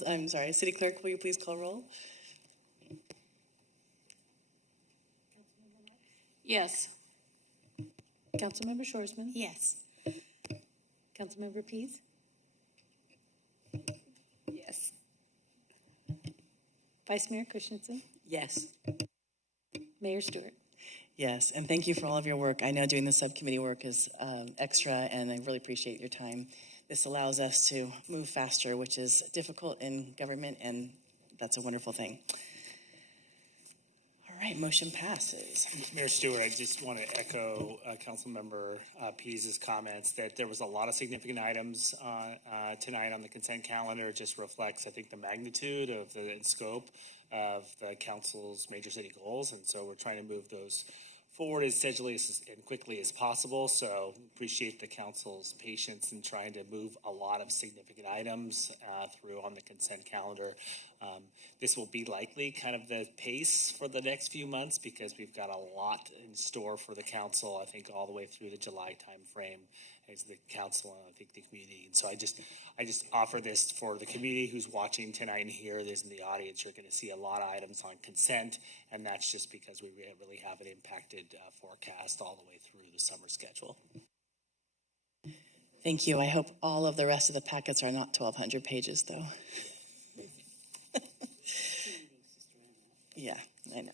I'm sorry, City Clerk, will you please call roll? Yes. Councilmember Shorsman? Yes. Councilmember Pease? Yes. Vice Mayor Christensen? Yes. Mayor Stewart? Yes, and thank you for all of your work. I know doing the subcommittee work is extra, and I really appreciate your time. This allows us to move faster, which is difficult in government, and that's a wonderful thing. All right, motion passes. Mayor Stewart, I just want to echo Councilmember Pease's comments that there was a lot of significant items tonight on the consent calendar. It just reflects, I think, the magnitude of the scope of the council's major city goals, and so we're trying to move those forward as steadily and quickly as possible. So appreciate the council's patience in trying to move a lot of significant items through on the consent calendar. This will be likely kind of the pace for the next few months because we've got a lot in store for the council, I think all the way through the July timeframe as the council and I think the community. And so I just offer this for the community who's watching tonight and here. There's in the audience, you're going to see a lot of items on consent, and that's just because we really have an impacted forecast all the way through the summer schedule. Thank you. I hope all of the rest of the packets are not 1,200 pages, though. Yeah, I know.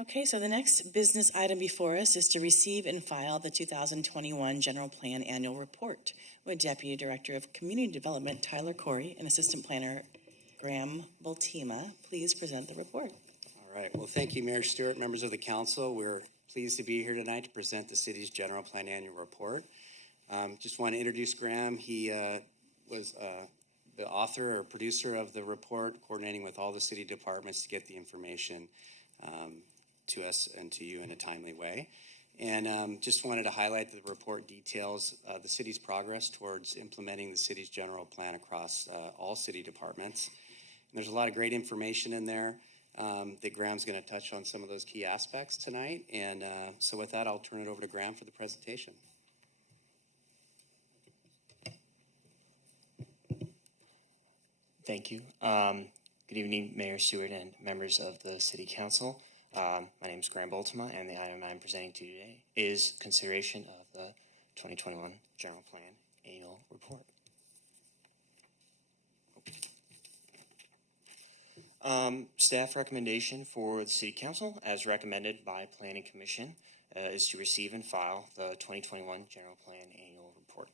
Okay, so the next business item before us is to receive and file the 2021 General Plan Annual Report. Would Deputy Director of Community Development Tyler Corey and Assistant Planner Graham Bultima please present the report? All right. Well, thank you, Mayor Stewart, members of the council. We're pleased to be here tonight to present the city's General Plan Annual Report. Just want to introduce Graham. He was the author or producer of the report, coordinating with all the city departments to get the information to us and to you in a timely way. And just wanted to highlight that the report details the city's progress towards implementing the city's general plan across all city departments. And there's a lot of great information in there that Graham's going to touch on some of those key aspects tonight. And so with that, I'll turn it over to Graham for the presentation. Thank you. Good evening, Mayor Stewart and members of the City Council. My name is Graham Bultima, and the item I'm presenting to you today is consideration of the 2021 General Plan Annual Report. Staff recommendation for the City Council, as recommended by Planning Commission, is to receive and file the 2021 General Plan Annual Report.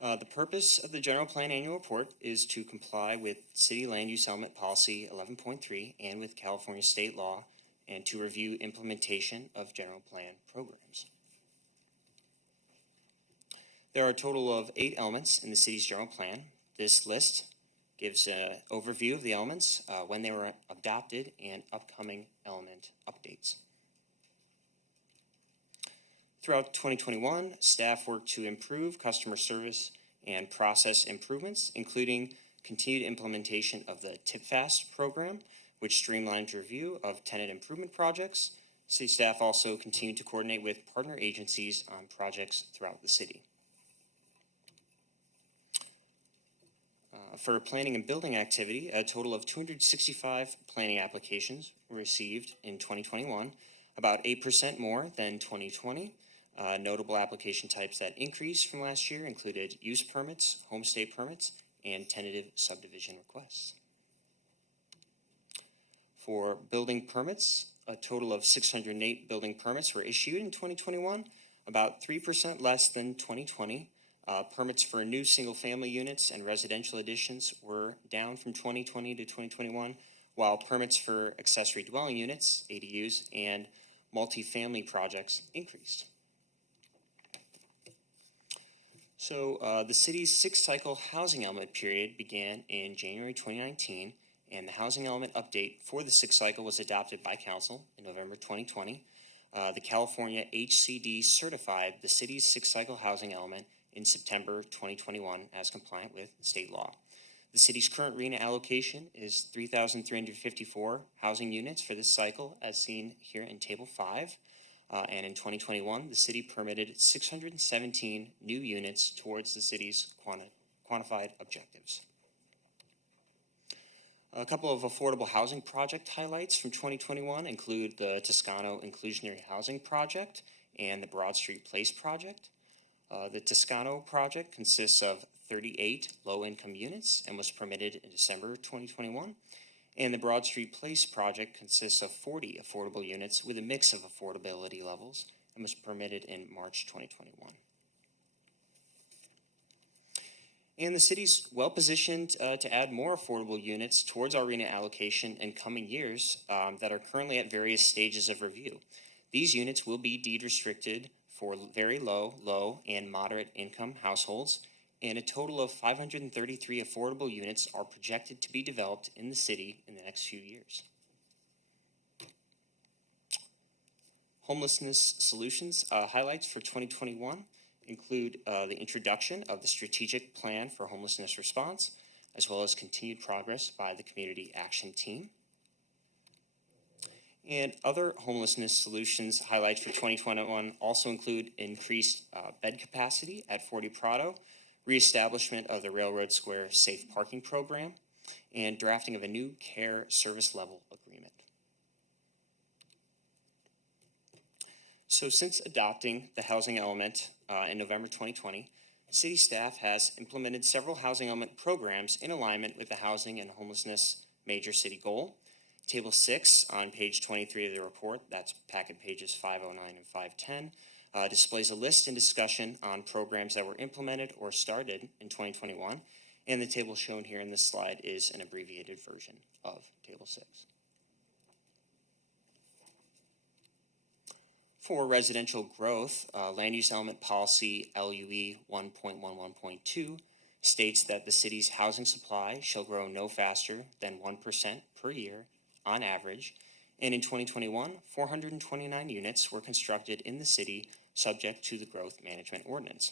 The purpose of the General Plan Annual Report is to comply with City Land Use Element Policy 11.3 and with California state law, and to review implementation of general plan programs. There are a total of 8 elements in the city's general plan. This list gives an overview of the elements, when they were adopted, and upcoming element updates. Throughout 2021, staff worked to improve customer service and process improvements, including continued implementation of the TipFast program, which streamlines review of tenant improvement projects. City staff also continued to coordinate with partner agencies on projects throughout the city. For planning and building activity, a total of 265 planning applications were received in 2021, about 8% more than 2020. Notable application types that increased from last year included use permits, homestay permits, and tentative subdivision requests. For building permits, a total of 608 building permits were issued in 2021, about 3% less than 2020. Permits for new single-family units and residential additions were down from 2020 to 2021, while permits for accessory dwelling units, ADUs, and multifamily projects increased. So the city's 6-cycle housing element period began in January 2019, and the housing element update for the 6th cycle was adopted by council in November 2020. The California HCD certified the city's 6-cycle housing element in September 2021 as compliant with state law. The city's current RHNA allocation is 3,354 housing units for this cycle, as seen here in Table 5. And in 2021, the city permitted 617 new units towards the city's quantified objectives. A couple of affordable housing project highlights from 2021 include the Toscano Inclusionary Housing Project and the Broad Street Place Project. The Toscano project consists of 38 low-income units and was permitted in December 2021. And the Broad Street Place project consists of 40 affordable units with a mix of affordability levels and was permitted in March 2021. And the city's well-positioned to add more affordable units towards our RHNA allocation in coming years that are currently at various stages of review. These units will be deed restricted for very low, and moderate income households, and a total of 533 affordable units are projected to be developed in the city in the next few years. Homelessness solutions highlights for 2021 include the introduction of the Strategic Plan for Homelessness Response, as well as continued progress by the Community Action Team. And other homelessness solutions highlights for 2021 also include increased bed capacity at 40 Prado, reestablishment of the Railroad Square Safe Parking Program, and drafting of a new care service level agreement. So since adopting the housing element in November 2020, city staff has implemented several housing element programs in alignment with the housing and homelessness major city goal. Table 6 on page 23 of the report, that's packet pages 509 and 510, displays a list and discussion on programs that were implemented or started in 2021, and the table shown here in this slide is an abbreviated version of Table 6. For residential growth, Land Use Element Policy LUE 1.11.2 states that the city's housing supply shall grow no faster than 1% per year on average, and in 2021, 429 units were constructed in the city subject to the Growth Management Ordinance.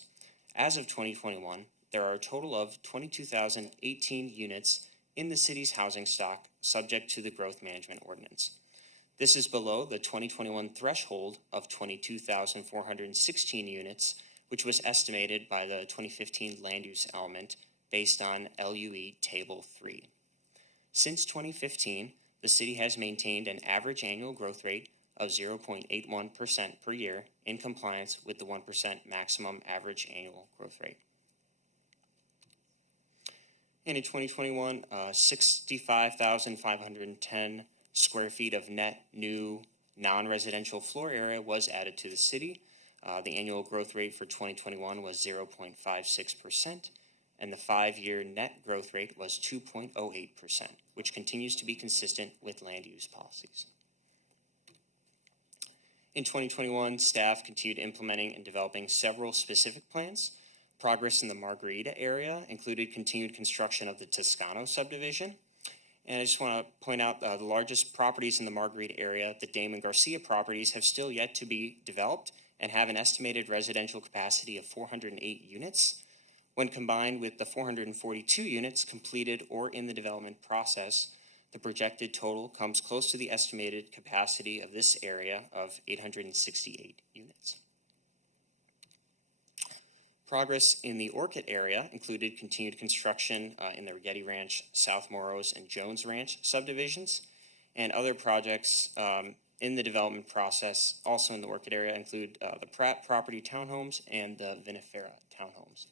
As of 2021, there are a total of 22,018 units in the city's housing stock subject to the Growth Management Ordinance. This is below the 2021 threshold of 22,416 units, which was estimated by the 2015 Land Use Element based on LUE Table 3. Since 2015, the city has maintained an average annual growth rate of 0.81% per year in compliance with the 1% maximum average annual growth rate. And in 2021, 65,510 square feet of net new non-residential floor area was added to the city. The annual growth rate for 2021 was 0.56%, and the 5-year net growth rate was 2.08%, which continues to be consistent with land use policies. In 2021, staff continued implementing and developing several specific plans. Progress in the Margarita area included continued construction of the Toscano subdivision. And I just want to point out the largest properties in the Margarita area, the Damon Garcia properties, have still yet to be developed and have an estimated residential capacity of 408 units. When combined with the 442 units completed or in the development process, the projected total comes close to the estimated capacity of this area of 868 units. Progress in the Orchid area included continued construction in the Rigetti Ranch, South Moros, and Jones Ranch subdivisions, and other projects in the development process also in the Orchid area include the Pratt Property Townhomes and the Vinifera Townhomes.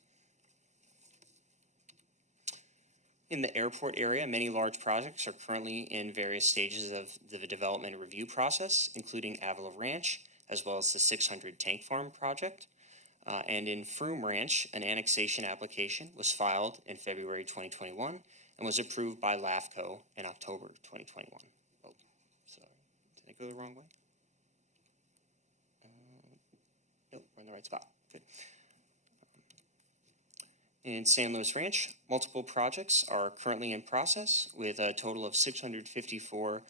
In the airport area, many large projects are currently in various stages of the development review process, including Avila Ranch, as well as the 600 Tank Farm project. And in Froome Ranch, an annexation application was filed in February 2021 and was approved by LAFCO in October 2021. Oh, sorry. Did I go the wrong way? Nope, we're in the right spot. Good. In San Luis Ranch, multiple projects are currently in process with a total of 654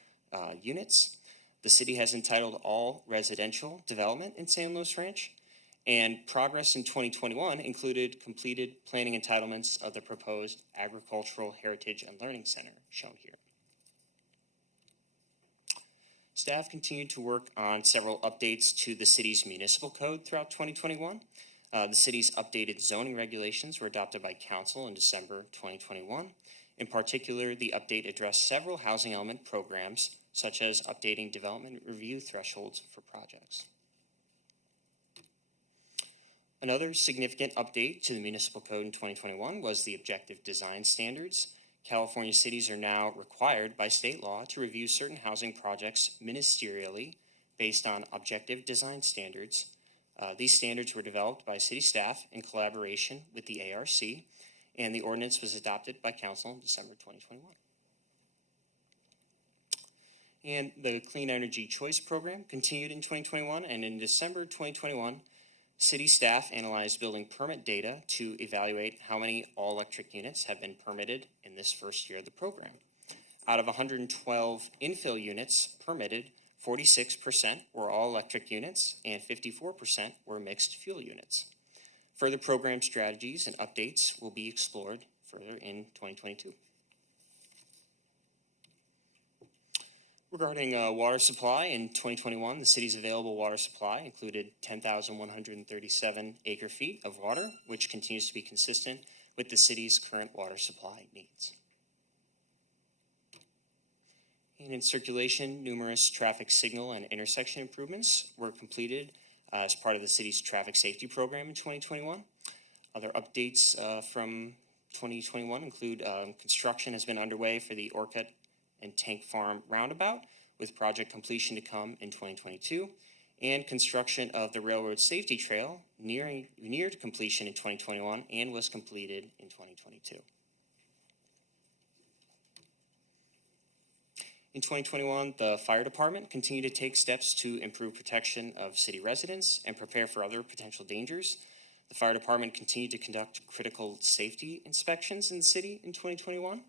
units. The city has entitled all residential development in San Luis Ranch, and progress in 2021 included completed planning entitlements of the proposed Agricultural Heritage and Learning Center, shown here. Staff continued to work on several updates to the city's municipal code throughout 2021. The city's updated zoning regulations were adopted by council in December 2021. In particular, the update addressed several housing element programs, such as updating development review thresholds for projects. Another significant update to the municipal code in 2021 was the objective design standards. California cities are now required by state law to review certain housing projects ministerially based on objective design standards. These standards were developed by city staff in collaboration with the ARC, and the ordinance was adopted by council in December 2021. And the Clean Energy Choice Program continued in 2021, and in December 2021, city staff analyzed building permit data to evaluate how many all-electric units have been permitted in this first year of the program. Out of 112 infill units permitted, 46% were all-electric units and 54% were mixed fuel units. Further program strategies and updates will be explored further in 2022. Regarding water supply, in 2021, the city's available water supply included 10,137 acre-feet of water, which continues to be consistent with the city's current water supply needs. And in circulation, numerous traffic signal and intersection improvements were completed as part of the city's traffic safety program in 2021. Other updates from 2021 include construction has been underway for the Orchid and Tank Farm roundabout, with project completion to come in 2022, and construction of the Railroad Safety Trail neared completion in 2021 and was completed in 2022. In 2021, the fire department continued to take steps to improve protection of city residents and prepare for other potential dangers. The fire department continued to conduct critical safety inspections in the city in 2021.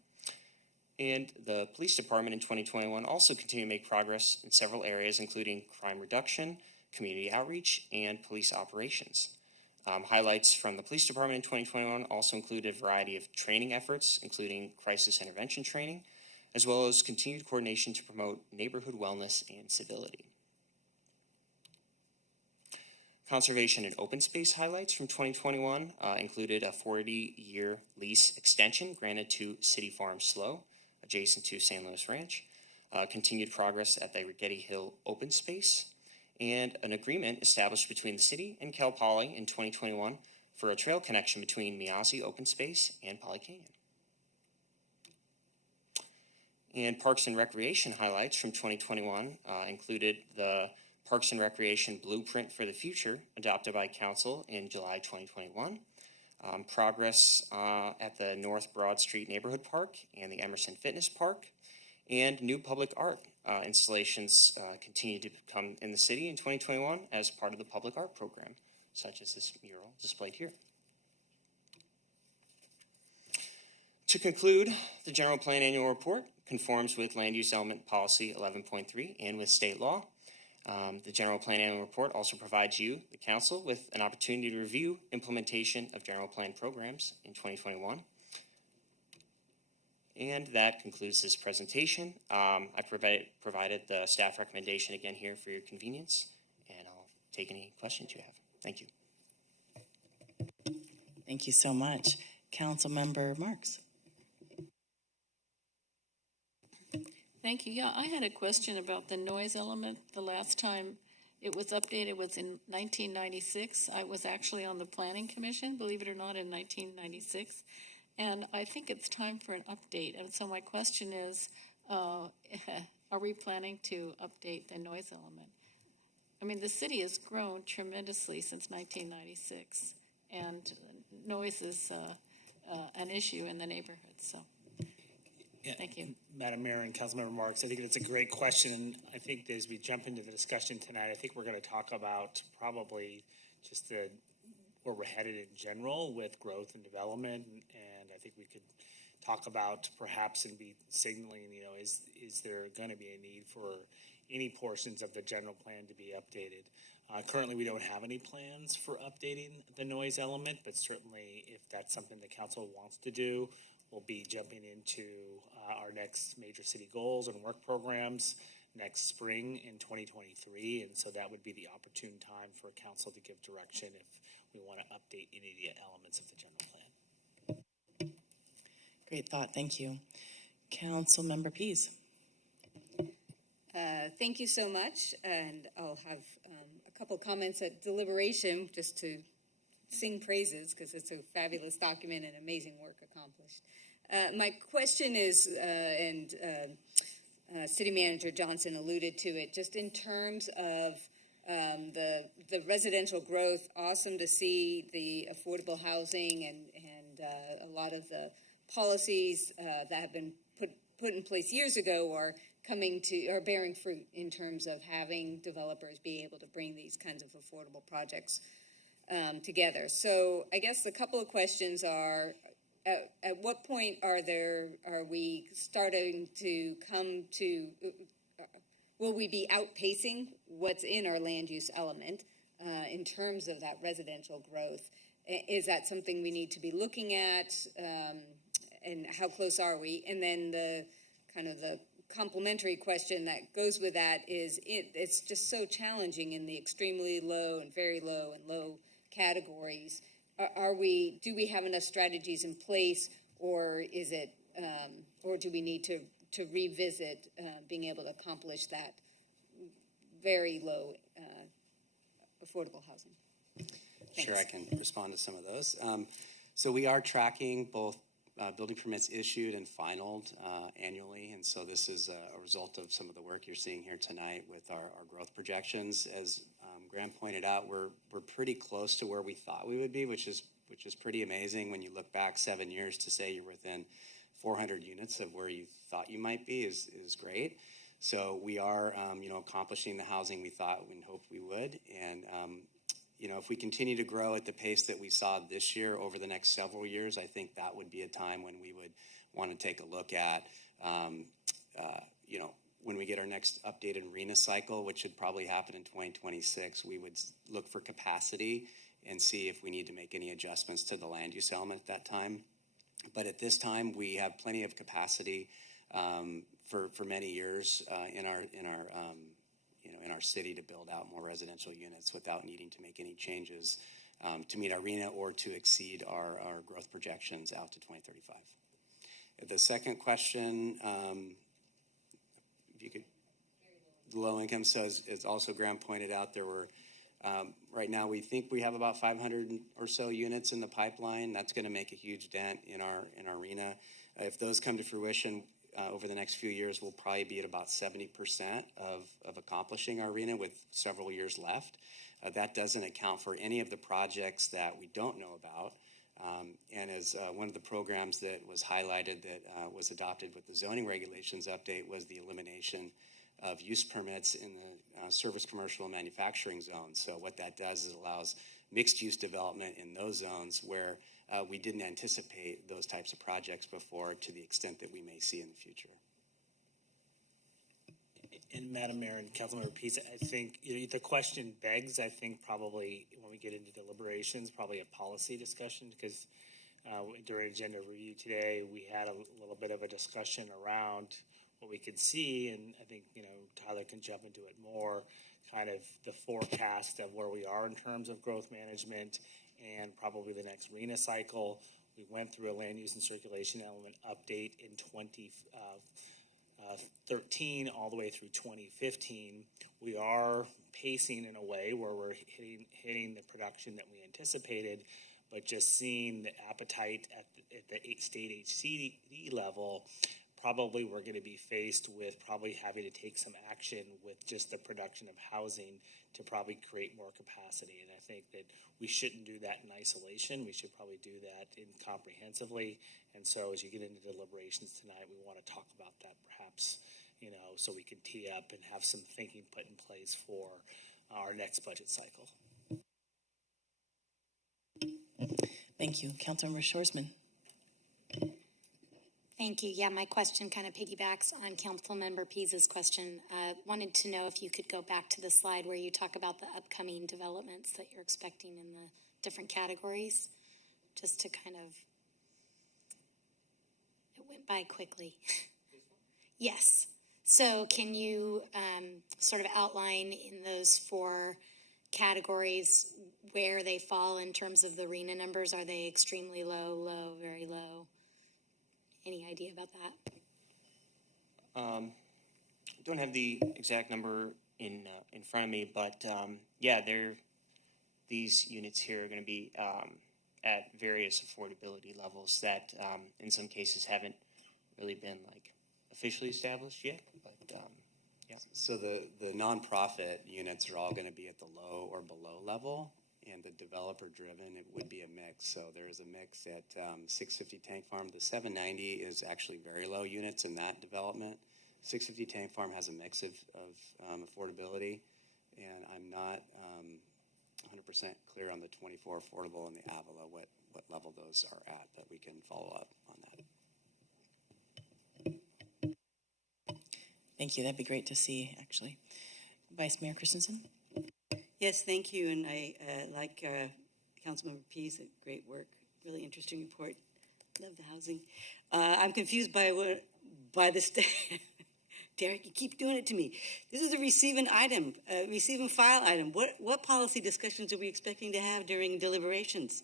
And the police department in 2021 also continued to make progress in several areas, including crime reduction, community outreach, and police operations. Highlights from the police department in 2021 also included a variety of training efforts, including crisis intervention training, as well as continued coordination to promote neighborhood wellness and civility. Conservation and open space highlights from 2021 included a 40-year lease extension granted to City Farm Slow, adjacent to San Luis Ranch, continued progress at the Rigetti Hill open space, and an agreement established between the city and Cal Poly in 2021 for a trail connection between Miyazi Open Space and Poly Canyon. And Parks and Recreation highlights from 2021 included the Parks and Recreation Blueprint for the Future, adopted by Council in July 2021, progress at the North Broad Street Neighborhood Park and the Emerson Fitness Park, and new public art installations continue to come in the city in 2021 as part of the public art program, such as this mural displayed here. To conclude, the General Plan Annual Report conforms with Land Use Element Policy 11.3 and with state law. The General Plan Annual Report also provides you, the Council, with an opportunity to review implementation of general plan programs in 2021. And that concludes this presentation. I provided the staff recommendation again here for your convenience, and I'll take any questions you have. Thank you. Thank you so much. Councilmember Marks. Thank you. Yeah, I had a question about the noise element. The last time it was updated was in 1996. I was actually on the Planning Commission, believe it or not, in 1996. And I think it's time for an update. And so my question is, are we planning to update the noise element? I mean, the city has grown tremendously since 1996, and noise is an issue in the neighborhood. So, Yeah, thank you. Madam Mayor and Councilmember Marks, I think it's a great question, and I think that as we jump into the discussion tonight, I think we're going to talk about probably just where we're headed in general with growth and development, and I think we could talk about perhaps and be signaling, is there going to be a need for any portions of the general plan to be updated? Currently, we don't have any plans for updating the noise element, but certainly if that's something the council wants to do, we'll be jumping into our next major city goals and work programs next spring in 2023, and so that would be the opportune time for council to give direction if we want to update any of the elements of the general plan. Great thought. Thank you. Councilmember Pease. Thank you so much, and I'll have a couple comments at deliberation just to sing praises because it's a fabulous document and amazing work accomplished. My question is, and City Manager Johnson alluded to it, just in terms of the residential growth, awesome to see the affordable housing and a lot of the policies that have been put in place years ago are bearing fruit in terms of having developers be able to bring these kinds of affordable projects together. So I guess a couple of questions are, at what point are we starting to come to, will we be outpacing what's in our land use element in terms of that residential growth? Is that something we need to be looking at, and how close are we? And then the complementary question that goes with that is it's just so challenging in the extremely low and very low and low categories. Do we have enough strategies in place, or is it, or do we need to revisit being able to accomplish that very low affordable housing? Thanks. Sure, I can respond to some of those. So we are tracking both building permits issued and finalized annually, and so this is a result of some of the work you're seeing here tonight with our growth projections. As Graham pointed out, we're pretty close to where we thought we would be, which is pretty amazing when you look back 7 years to say you're within 400 units of where you thought you might be is great. So we are accomplishing the housing we thought and hoped we would, and if we continue to grow at the pace that we saw this year over the next several years, I think that would be a time when we would want to take a look at, when we get our next updated RHNA cycle, which should probably happen in 2026, we would look for capacity and see if we need to make any adjustments to the land use element at that time. But at this time, we have plenty of capacity for many years in our city to build out more residential units without needing to make any changes to meet our RHNA or to exceed our growth projections out to 2035. The second question, if you could, low income. So as also Graham pointed out, there were right now we think we have about 500 or so units in the pipeline. That's going to make a huge dent in our RHNA. If those come to fruition, over the next few years, we'll probably be at about 70% of accomplishing our arena with several years left. That doesn't account for any of the projects that we don't know about. And as one of the programs that was highlighted that was adopted with the zoning regulations update was the elimination of use permits in the service, commercial, and manufacturing zones. So what that does is it allows mixed-use development in those zones where we didn't anticipate those types of projects before to the extent that we may see in the future. And Madam Mayor and Councilmember Pease, I think the question begs, I think probably when we get into deliberations, probably a policy discussion, because during agenda review today, we had a little bit of a discussion around what we could see, and I think, Tyler can jump into it more, kind of the forecast of where we are in terms of growth management and probably the next RENA cycle. We went through a land use and circulation element update in 2013 all the way through 2015. We are pacing in a way where we're hitting the production that we anticipated, but just seeing the appetite at the state HCD level, probably we're going to be faced with probably having to take some action with just the production of housing to probably create more capacity. And I think that we shouldn't do that in isolation. We should probably do that comprehensively. And so as you get into deliberations tonight, we want to talk about that perhaps, so we can tee up and have some thinking put in place for our next budget cycle. Thank you. Councilmember Shorsman. Thank you. Yeah, my question kind of piggybacks on Councilmember Pease's question. Wanted to know if you could go back to the slide where you talk about the upcoming developments that you're expecting in the different categories, just to kind of, it went by quickly. Yes. So can you sort of outline in those 4 categories where they fall in terms of the RENA numbers? Are they extremely low, low, very low? Any idea about that? I don't have the exact number in front of me, but these units here are going to be at various affordability levels that in some cases haven't really been officially established yet. But yeah. So the nonprofit units are all going to be at the low or below level. And the developer-driven, it would be a mix. So there is a mix at 650 Tank Farm. The 790 is actually very low units in that development. 650 Tank Farm has a mix of affordability, and I'm not 100% clear on the 24 affordable and the Avila, what level those are at, but we can follow up on that. Thank you. That'd be great to see, actually. Vice Mayor Christensen. Yes, thank you, and I like Councilmember Pease, great work, really interesting report. Love the housing. I'm confused by this. Derek, you keep doing it to me. This is a receive and file item. What policy discussions are we expecting to have during deliberations?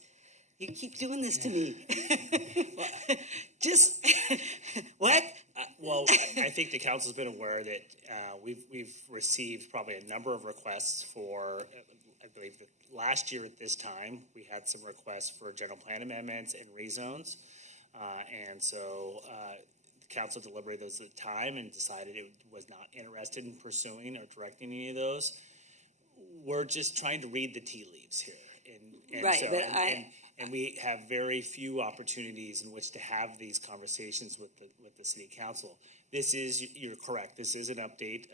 You keep doing this to me. Just what? Well, I think the council's been aware that we've received probably a number of requests for, I believe that last year at this time, we had some requests for general plan amendments and rezones. And so the council deliberated those at the time and decided it was not interested in pursuing or directing any of those. We're just trying to read the tea leaves here. And we have very few opportunities in which to have these conversations with the city council. You're correct, this is an update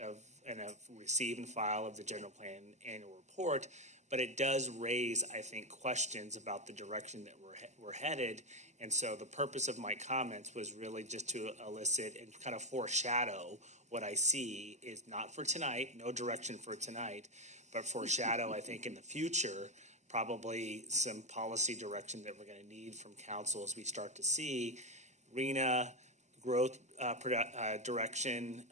and a receive and file of the general plan annual report, but it does raise, I think, questions about the direction that we're headed. And so the purpose of my comments was really just to elicit and kind of foreshadow what I see is not for tonight, no direction for tonight, but foreshadow, I think, in the future, probably some policy direction that we're going to need from council as we start to see RENA growth direction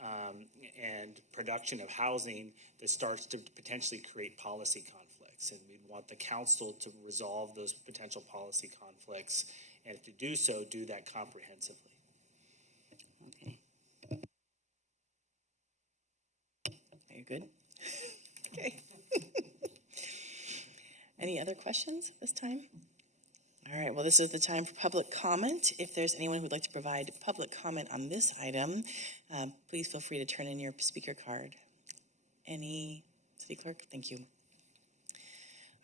and production of housing that starts to potentially create policy conflicts. And we'd want the council to resolve those potential policy conflicts, and to do so, do that comprehensively. Okay. Are you good? Okay. Any other questions this time? All right, well, this is the time for public comment. If there's anyone who'd like to provide public comment on this item, please feel free to turn in your speaker card. Any city clerk? Thank you.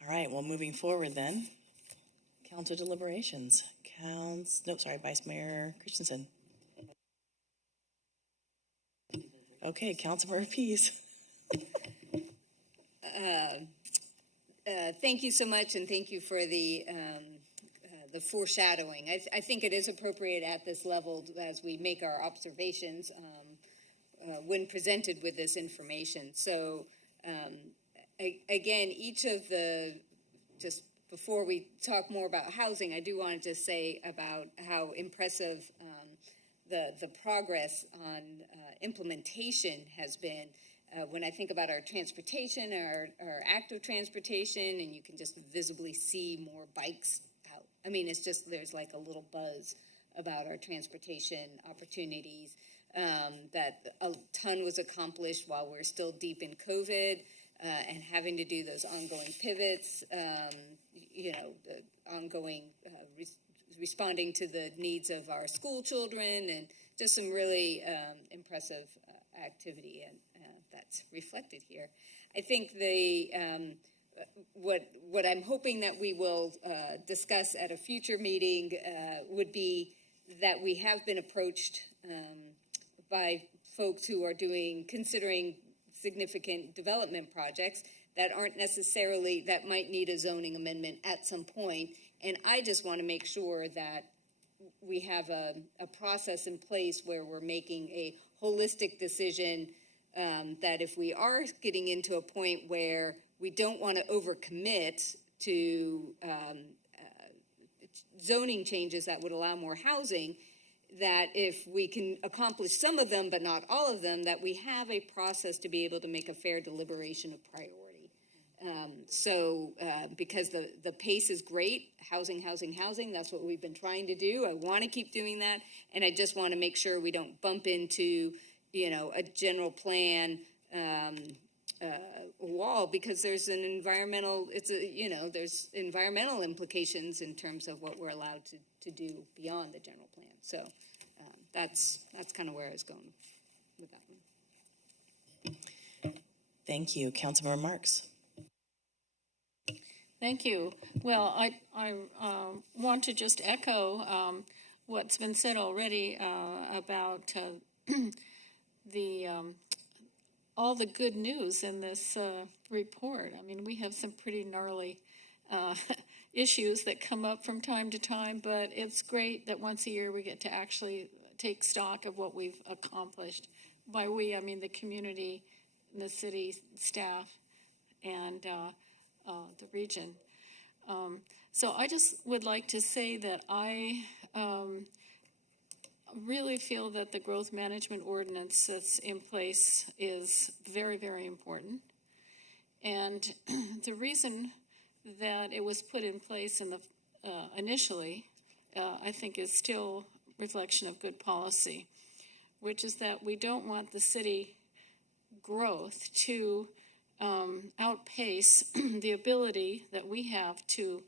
All right, well, moving forward then, council deliberations. Vice Mayor Christensen. Okay, Councilmember Pease. Thank you so much, and thank you for the foreshadowing. I think it is appropriate at this level as we make our observations when presented with this information. So, again, each of just before we talk more about housing, I do want to just say about how impressive the progress on implementation has been. When I think about our transportation, our active transportation, and you can just visibly see more bikes out. I mean, it's just, there's like a little buzz about our transportation opportunities, that a ton was accomplished while we're still deep in COVID, and having to do those ongoing pivots, the ongoing responding to the needs of our school children, and just some really impressive activity, and that's reflected here. I think what I'm hoping that we will discuss at a future meeting would be that we have been approached by folks who are considering significant development projects that aren't necessarily, that might need a zoning amendment at some point. And I just want to make sure that we have a process in place where we're making a holistic decision, that if we are getting into a point where we don't want to overcommit to zoning changes that would allow more housing, that if we can accomplish some of them but not all of them, that we have a process to be able to make a fair deliberation of priority. Because the pace is great, housing, that's what we've been trying to do. I want to keep doing that, and I just want to make sure we don't bump into, a general plan wall, because there's an environmental, there's environmental implications in terms of what we're allowed to do beyond the general plan. So that's kind of where I was going with that one. Thank you. Councilmember Marks. Thank you. Well, I want to just echo what's been said already about all the good news in this report. I mean, we have some pretty gnarly issues that come up from time to time, but it's great that once a year we get to actually take stock of what we've accomplished. By we, I mean the community, the city staff, and the region. So I just would like to say that I really feel that the growth management ordinance that's in place is very, very important. And the reason that it was put in place in the initially, I think, is still reflection of good policy, which is that we don't want the city growth to outpace the ability that we have to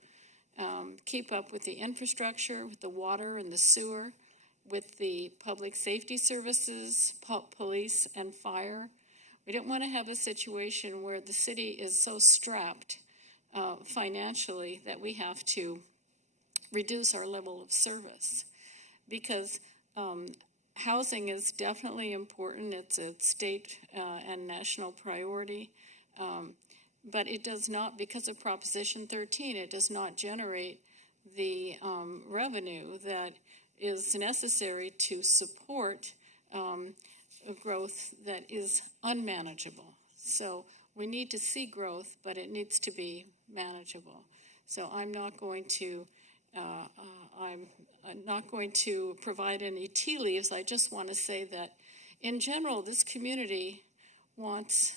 keep up with the infrastructure, with the water and the sewer, with the public safety services, police and fire. We don't want to have a situation where the city is so strapped financially that we have to reduce our level of service, because housing is definitely important. It's a state and national priority. But it does not, because of Proposition 13, it does not generate the revenue that is necessary to support a growth that is unmanageable. So we need to see growth, but it needs to be manageable. So I'm not going to provide any tea leaves. I just want to say that in general, this community wants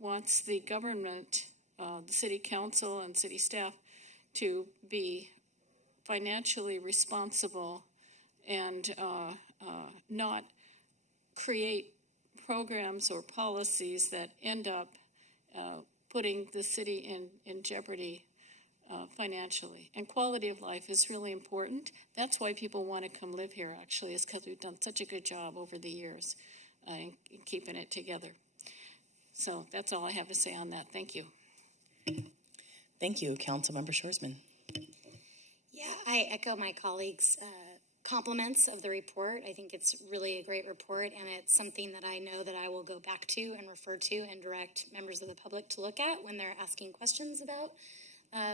wants the government, the city council and city staff, to be financially responsible and not create programs or policies that end up putting the city in jeopardy financially. And quality of life is really important. That's why people want to come live here, actually, is because we've done such a good job over the years in keeping it together. So that's all I have to say on that. Thank you. Thank you, Councilmember Shorsman. Yeah, I echo my colleagues' compliments of the report. I think it's really a great report, and it's something that I know that I will go back to and refer to and direct members of the public to look at when they're asking questions about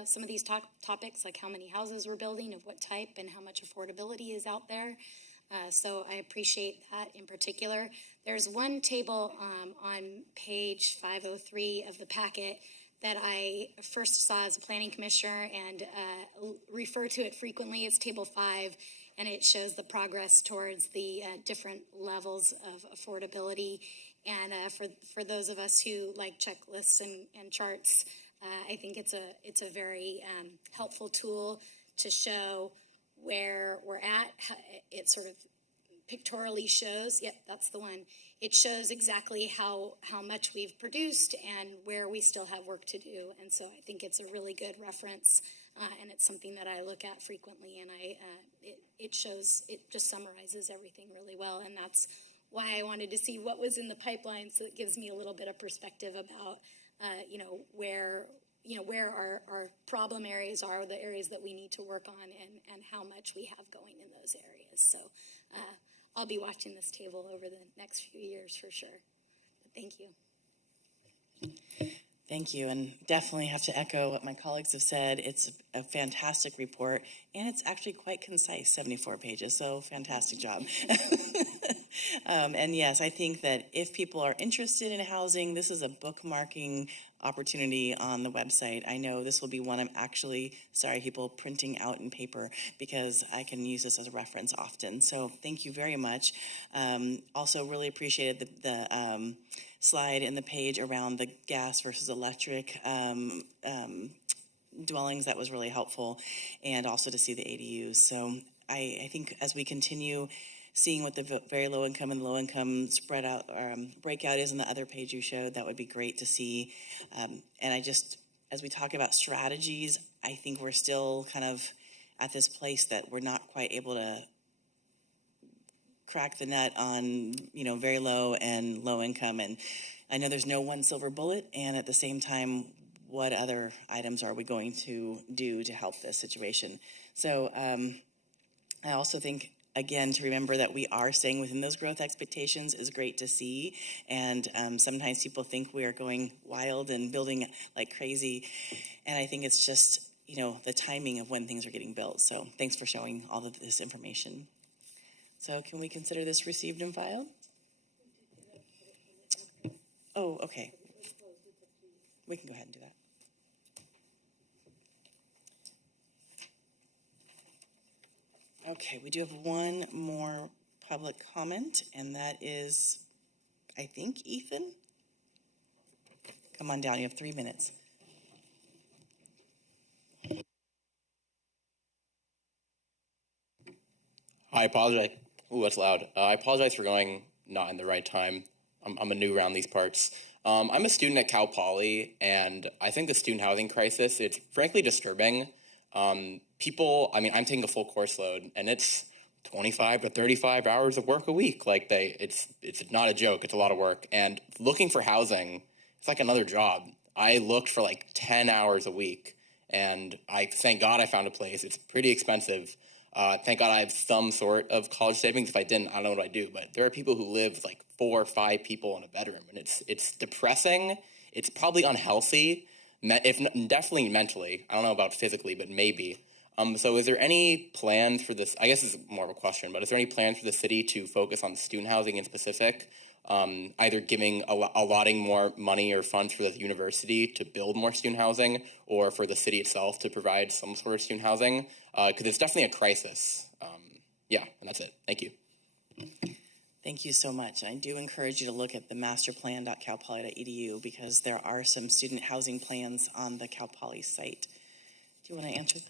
some of these topics, like how many houses we're building, of what type, and how much affordability is out there. So I appreciate that in particular. There's one table on page 503 of the packet that I first saw as a planning commissioner and refer to it frequently. It's table 5, and it shows the progress towards the different levels of affordability. And for those of us who like checklists and charts, I think it's a very helpful tool to show where we're at. It sort of pictorially shows, yep, that's the one. It shows exactly how much we've produced and where we still have work to do. And so I think it's a really good reference, and it's something that I look at frequently, and it just summarizes everything really well. And that's why I wanted to see what was in the pipeline, so it gives me a little bit of perspective about where our problem areas are, the areas that we need to work on, and how much we have going in those areas. So I'll be watching this table over the next few years for sure. But thank you. Thank you, and definitely have to echo what my colleagues have said. It's a fantastic report, and it's actually quite concise, 74 pages, so fantastic job. And yes, I think that if people are interested in housing, this is a bookmarking opportunity on the website. I know this will be one I'm actually, people printing out in paper, because I can use this as a reference often. So thank you very much. Also really appreciated the slide in the page around the gas versus electric dwellings. That was really helpful, and also to see the ADUs. So I think as we continue seeing what the very low income and low income spread out breakout is in the other page you showed, that would be great to see. And as we talk about strategies, I think we're still kind of at this place that we're not quite able to crack the nut on, very low and low income. And I know there's no one silver bullet, and at the same time, what other items are we going to do to help this situation? So I also think, again, to remember that we are staying within those growth expectations is great to see. And sometimes people think we are going wild and building like crazy. And I think it's just, the timing of when things are getting built. So thanks for showing all of this information. So can we consider this received and filed? Oh, okay. We can go ahead and do that. Okay, we do have one more public comment, and that is, I think, Ethan. Come on down, you have 3 minutes. I apologize. Ooh, that's loud. I apologize for going not in the right time. I'm a new around these parts. I'm a student at Cal Poly, and I think the student housing crisis, it's frankly disturbing. I'm taking a full course load, and it's 25 to 35 hours of work a week. It's not a joke. It's a lot of work. And looking for housing, it's like another job. I looked for 10 hours a week, and thank God I found a place. It's pretty expensive. Thank God I have some sort of college savings. If I didn't, I don't know what I'd do. But there are people who live 4 or 5 people in a bedroom, and it's depressing. It's probably unhealthy, definitely mentally. I don't know about physically, but maybe. So is there any plans for this? I guess this is more of a question, but is there any plans for the city to focus on student housing in specific? Either allotting more money or funds for the university to build more student housing, or for the city itself to provide some sort of student housing? Because it's definitely a crisis. And that's it. Thank you. Thank you so much. And I do encourage you to look at the masterplan.calpoly.edu, because there are some student housing plans on the Cal Poly site. Do you want to answer?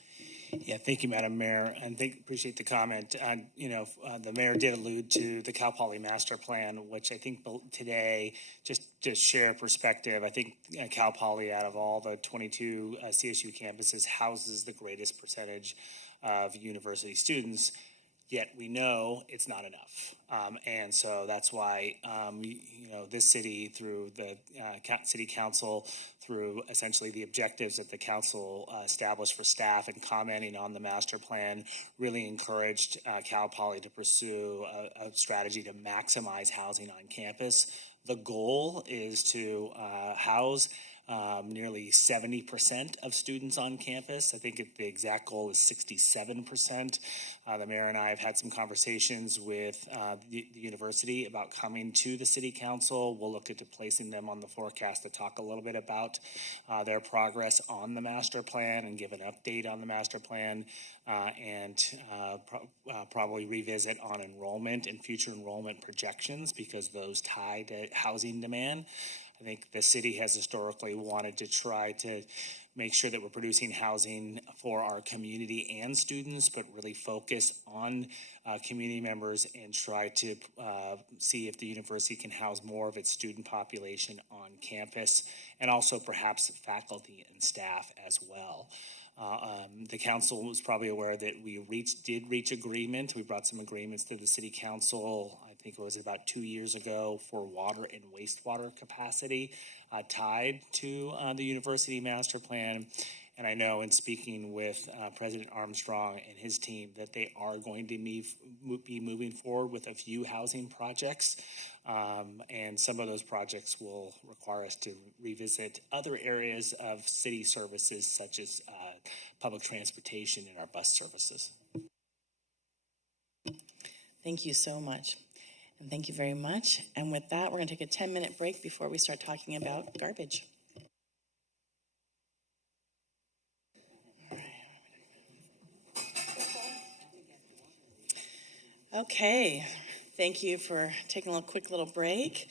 Yeah, thank you, Madam Mayor, and appreciate the comment. The mayor did allude to the Cal Poly Master Plan, which I think today, just to share perspective, I think Cal Poly, out of all the 22 CSU campuses, houses the greatest percentage of university students. Yet we know it's not enough, and so that's why this city, through the city council, through essentially the objectives that the council established for staff and commenting on the master plan, really encouraged Cal Poly to pursue a strategy to maximize housing on campus. The goal is to house nearly 70% of students on campus. I think the exact goal is 67%. The mayor and I have had some conversations with the university about coming to the city council. We'll look into placing them on the forecast to talk a little bit about their progress on the master plan and give an update on the master plan, and probably revisit on enrollment and future enrollment projections, because those tie to housing demand. I think the city has historically wanted to try to make sure that we're producing housing for our community and students, but really focus on community members and try to see if the university can house more of its student population on campus, and also perhaps faculty and staff as well. The council was probably aware that we did reach agreement. We brought some agreements to the city council, I think it was about 2 years ago, for water and wastewater capacity tied to the university master plan. And I know in speaking with President Armstrong and his team that they are going to be moving forward with a few housing projects. And some of those projects will require us to revisit other areas of city services, such as public transportation and our bus services. Thank you so much. And thank you very much. And with that, we're going to take a 10-minute break before we start talking about garbage. Okay, thank you for taking a quick little break.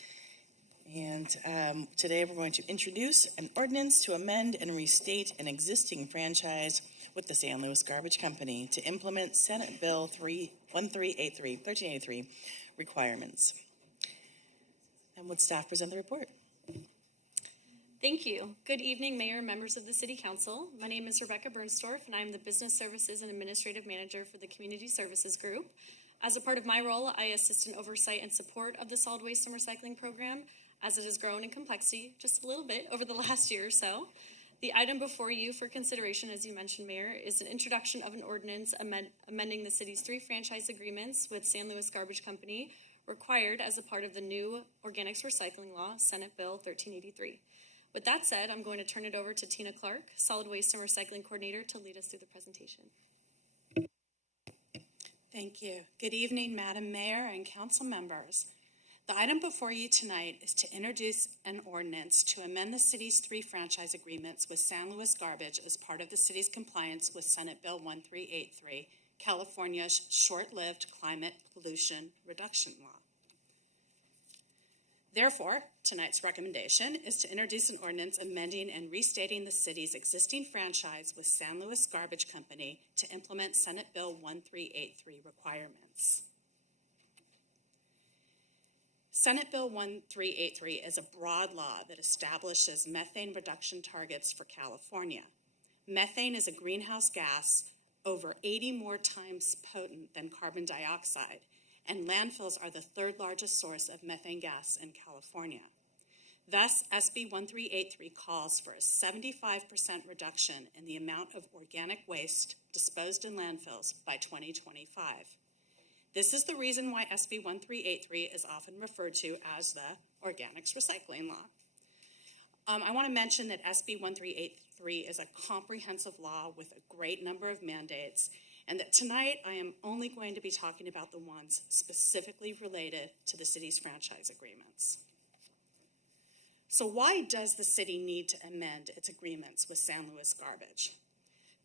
And today we're going to introduce an ordinance to amend and restate an existing franchise with the San Luis Garbage Company to implement Senate Bill 1383 requirements. And would staff present the report? Thank you. Good evening, Mayor and members of the City Council. My name is Rebecca Bernstorff, and I'm the Business Services and Administrative Manager for the Community Services Group. As a part of my role, I assist in oversight and support of the solid waste and recycling program, as it has grown in complexity just a little bit over the last year or so. The item before you for consideration, as you mentioned, Mayor, is an introduction of an ordinance amending the city's 3 franchise agreements with San Luis Garbage Company, required as a part of the new Organics Recycling Law, Senate Bill 1383. With that said, I'm going to turn it over to Tina Clark, Solid Waste and Recycling Coordinator, to lead us through the presentation. Thank you. Good evening, Madam Mayor and council members. The item before you tonight is to introduce an ordinance to amend the city's 3 franchise agreements with San Luis Garbage as part of the city's compliance with Senate Bill 1383, California's short-lived climate pollution reduction law. Therefore, tonight's recommendation is to introduce an ordinance amending and restating the city's existing franchise with San Luis Garbage Company to implement Senate Bill 1383 requirements. Senate Bill 1383 is a broad law that establishes methane reduction targets for California. Methane is a greenhouse gas over 80 more times potent than carbon dioxide, and landfills are the 3rd largest source of methane gas in California. Thus, SB 1383 calls for a 75% reduction in the amount of organic waste disposed in landfills by 2025. This is the reason why SB 1383 is often referred to as the Organics Recycling Law. I want to mention that SB 1383 is a comprehensive law with a great number of mandates, and that tonight I am only going to be talking about the ones specifically related to the city's franchise agreements. So why does the city need to amend its agreements with San Luis Garbage?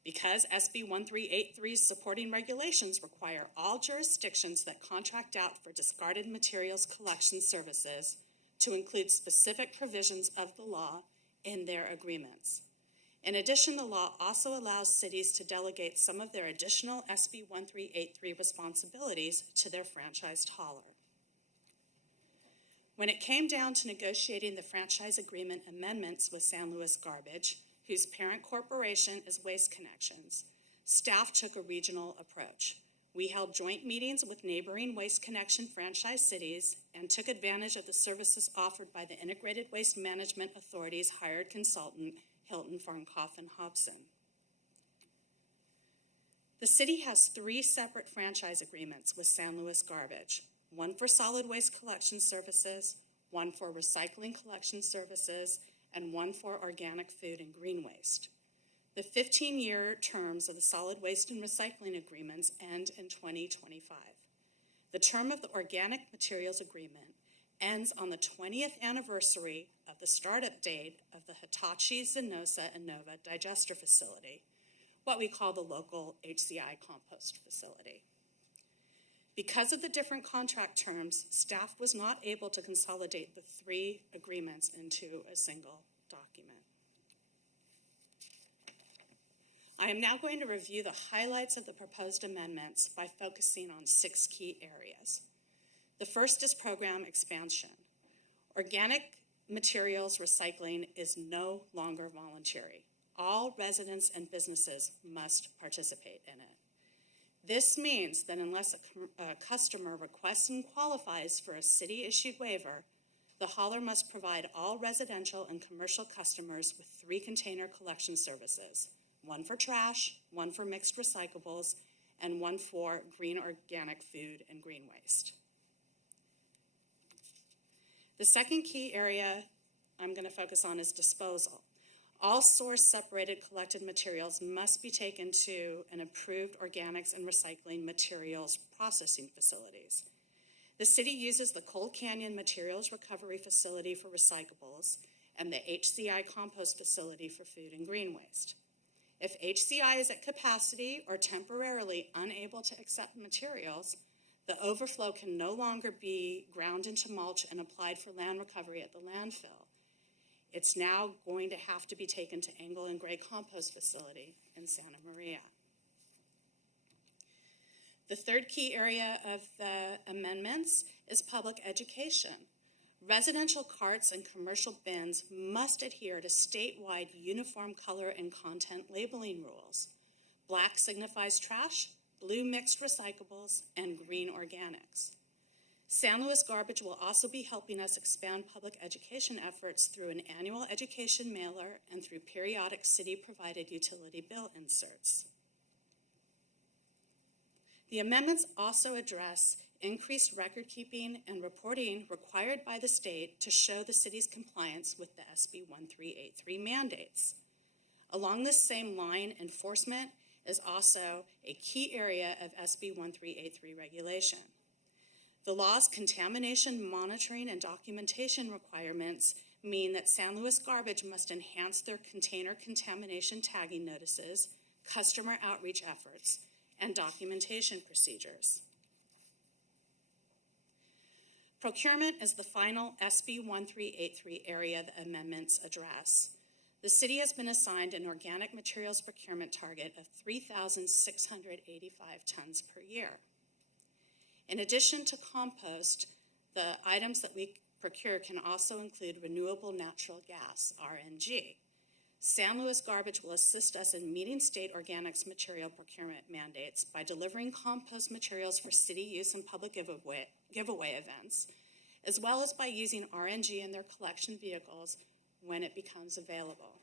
Because SB 1383's supporting regulations require all jurisdictions that contract out for discarded materials collection services to include specific provisions of the law in their agreements. In addition, the law also allows cities to delegate some of their additional SB 1383 responsibilities to their franchised hauler. When it came down to negotiating the franchise agreement amendments with San Luis Garbage, whose parent corporation is Waste Connections, staff took a regional approach. We held joint meetings with neighboring Waste Connection franchise cities and took advantage of the services offered by the Integrated Waste Management Authority's hired consultant, Hilton Farnkoff and Hobson. The city has 3 separate franchise agreements with San Luis Garbage, one for solid waste collection services, one for recycling collection services, and one for organic food and green waste. The 15-year terms of the solid waste and recycling agreements end in 2025. The term of the organic materials agreement ends on the 20th anniversary of the startup date of the Hitachi Zenosa Innova digester facility, what we call the local HCI compost facility. Because of the different contract terms, staff was not able to consolidate the 3 agreements into a single document. I am now going to review the highlights of the proposed amendments by focusing on 6 key areas. The first is program expansion. Organic materials recycling is no longer voluntary. All residents and businesses must participate in it. This means that unless a customer requests and qualifies for a city-issued waiver, the hauler must provide all residential and commercial customers with 3 container collection services, one for trash, one for mixed recyclables, and one for green organic food and green waste. The second key area I'm going to focus on is disposal. All source-separated collected materials must be taken to an approved organics and recycling materials processing facilities. The city uses the Cold Canyon Materials Recovery Facility for recyclables and the HCI Compost Facility for food and green waste. If HCI is at capacity or temporarily unable to accept materials, the overflow can no longer be ground into mulch and applied for land recovery at the landfill. It's now going to have to be taken to Angle and Gray Compost Facility in Santa Maria. The third key area of the amendments is public education. Residential carts and commercial bins must adhere to statewide uniform color and content labeling rules. Black signifies trash, blue mixed recyclables, and green organics. San Luis Garbage will also be helping us expand public education efforts through an annual education mailer and through periodic city-provided utility bill inserts. The amendments also address increased record-keeping and reporting required by the state to show the city's compliance with the SB 1383 mandates. Along this same line, enforcement is also a key area of SB 1383 regulation. The law's contamination monitoring and documentation requirements mean that San Luis Garbage must enhance their container contamination tagging notices, customer outreach efforts, and documentation procedures. Procurement is the final SB 1383 area the amendments address. The city has been assigned an organic materials procurement target of 3,685 tons per year. In addition to compost, the items that we procure can also include renewable natural gas, RNG. San Luis Garbage will assist us in meeting state organics material procurement mandates by delivering compost materials for city use and public giveaway events, as well as by using RNG in their collection vehicles when it becomes available.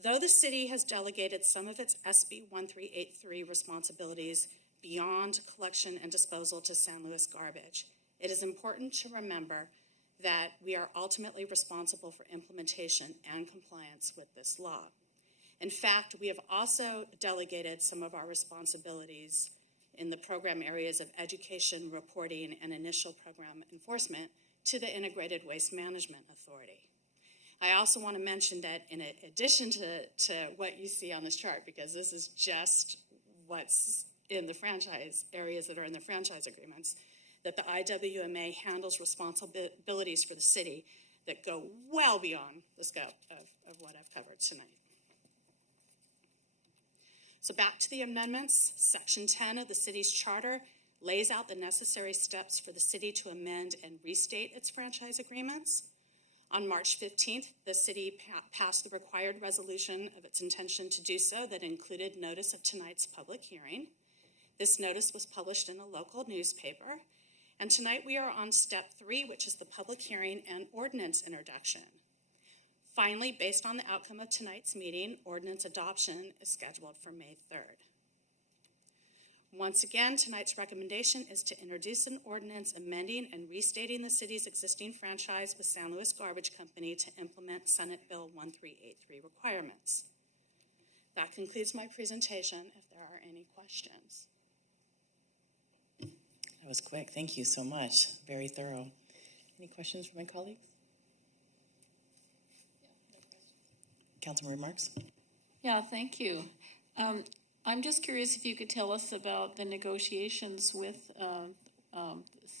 Though the city has delegated some of its SB 1383 responsibilities beyond collection and disposal to San Luis Garbage, it is important to remember that we are ultimately responsible for implementation and compliance with this law. In fact, we have also delegated some of our responsibilities in the program areas of education, reporting, and initial program enforcement to the Integrated Waste Management Authority. I also want to mention that in addition to what you see on this chart, because this is just what's in the franchise areas that are in the franchise agreements, that the IWMA handles responsibilities for the city. that go well beyond the scope of what I've covered tonight. So back to the amendments. Section 10 of the city's charter lays out the necessary steps for the city to amend and restate its franchise agreements. On March 15th, the city passed the required resolution of its intention to do so that included notice of tonight's public hearing. This notice was published in a local newspaper. And tonight we are on step 3, which is the public hearing and ordinance introduction. Finally, based on the outcome of tonight's meeting, ordinance adoption is scheduled for May 3rd. Once again, tonight's recommendation is to introduce an ordinance amending and restating the city's existing franchise with San Luis Garbage Company to implement Senate Bill 1383 requirements. That concludes my presentation. If there are any questions. That was quick. Thank you so much. Very thorough. Any questions from my colleagues? Councilman remarks? Yeah, thank you. I'm just curious if you could tell us about the negotiations with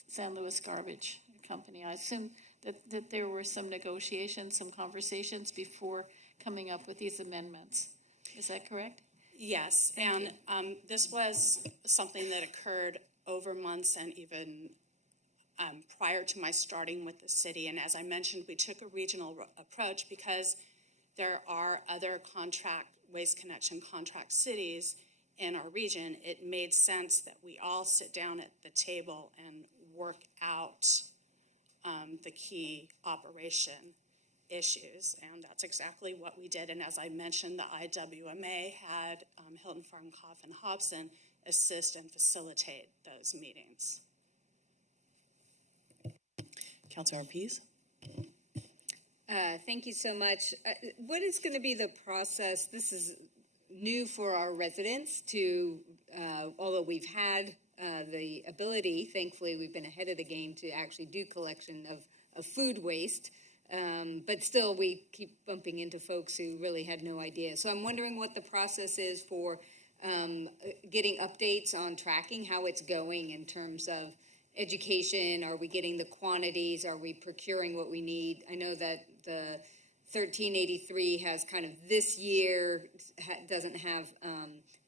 San Luis Garbage Company. I assume that there were some negotiations, some conversations before coming up with these amendments. Is that correct? Yes, and this was something that occurred over months and even prior to my starting with the city. And as I mentioned, we took a regional approach because there are other Waste Connection contract cities in our region. It made sense that we all sit down at the table and work out the key operation issues, and that's exactly what we did. And as I mentioned, the IWMA had Hilton Farmcoff and Hobson assist and facilitate those meetings. Councilmember Pease? Thank you so much. What is going to be the process? This is new for our residents to, although we've had the ability, thankfully we've been ahead of the game to actually do collection of food waste, but still we keep bumping into folks who really had no idea. So I'm wondering what the process is for getting updates on tracking, how it's going in terms of education. Are we getting the quantities? Are we procuring what we need? I know that the 1383 has kind of this year doesn't have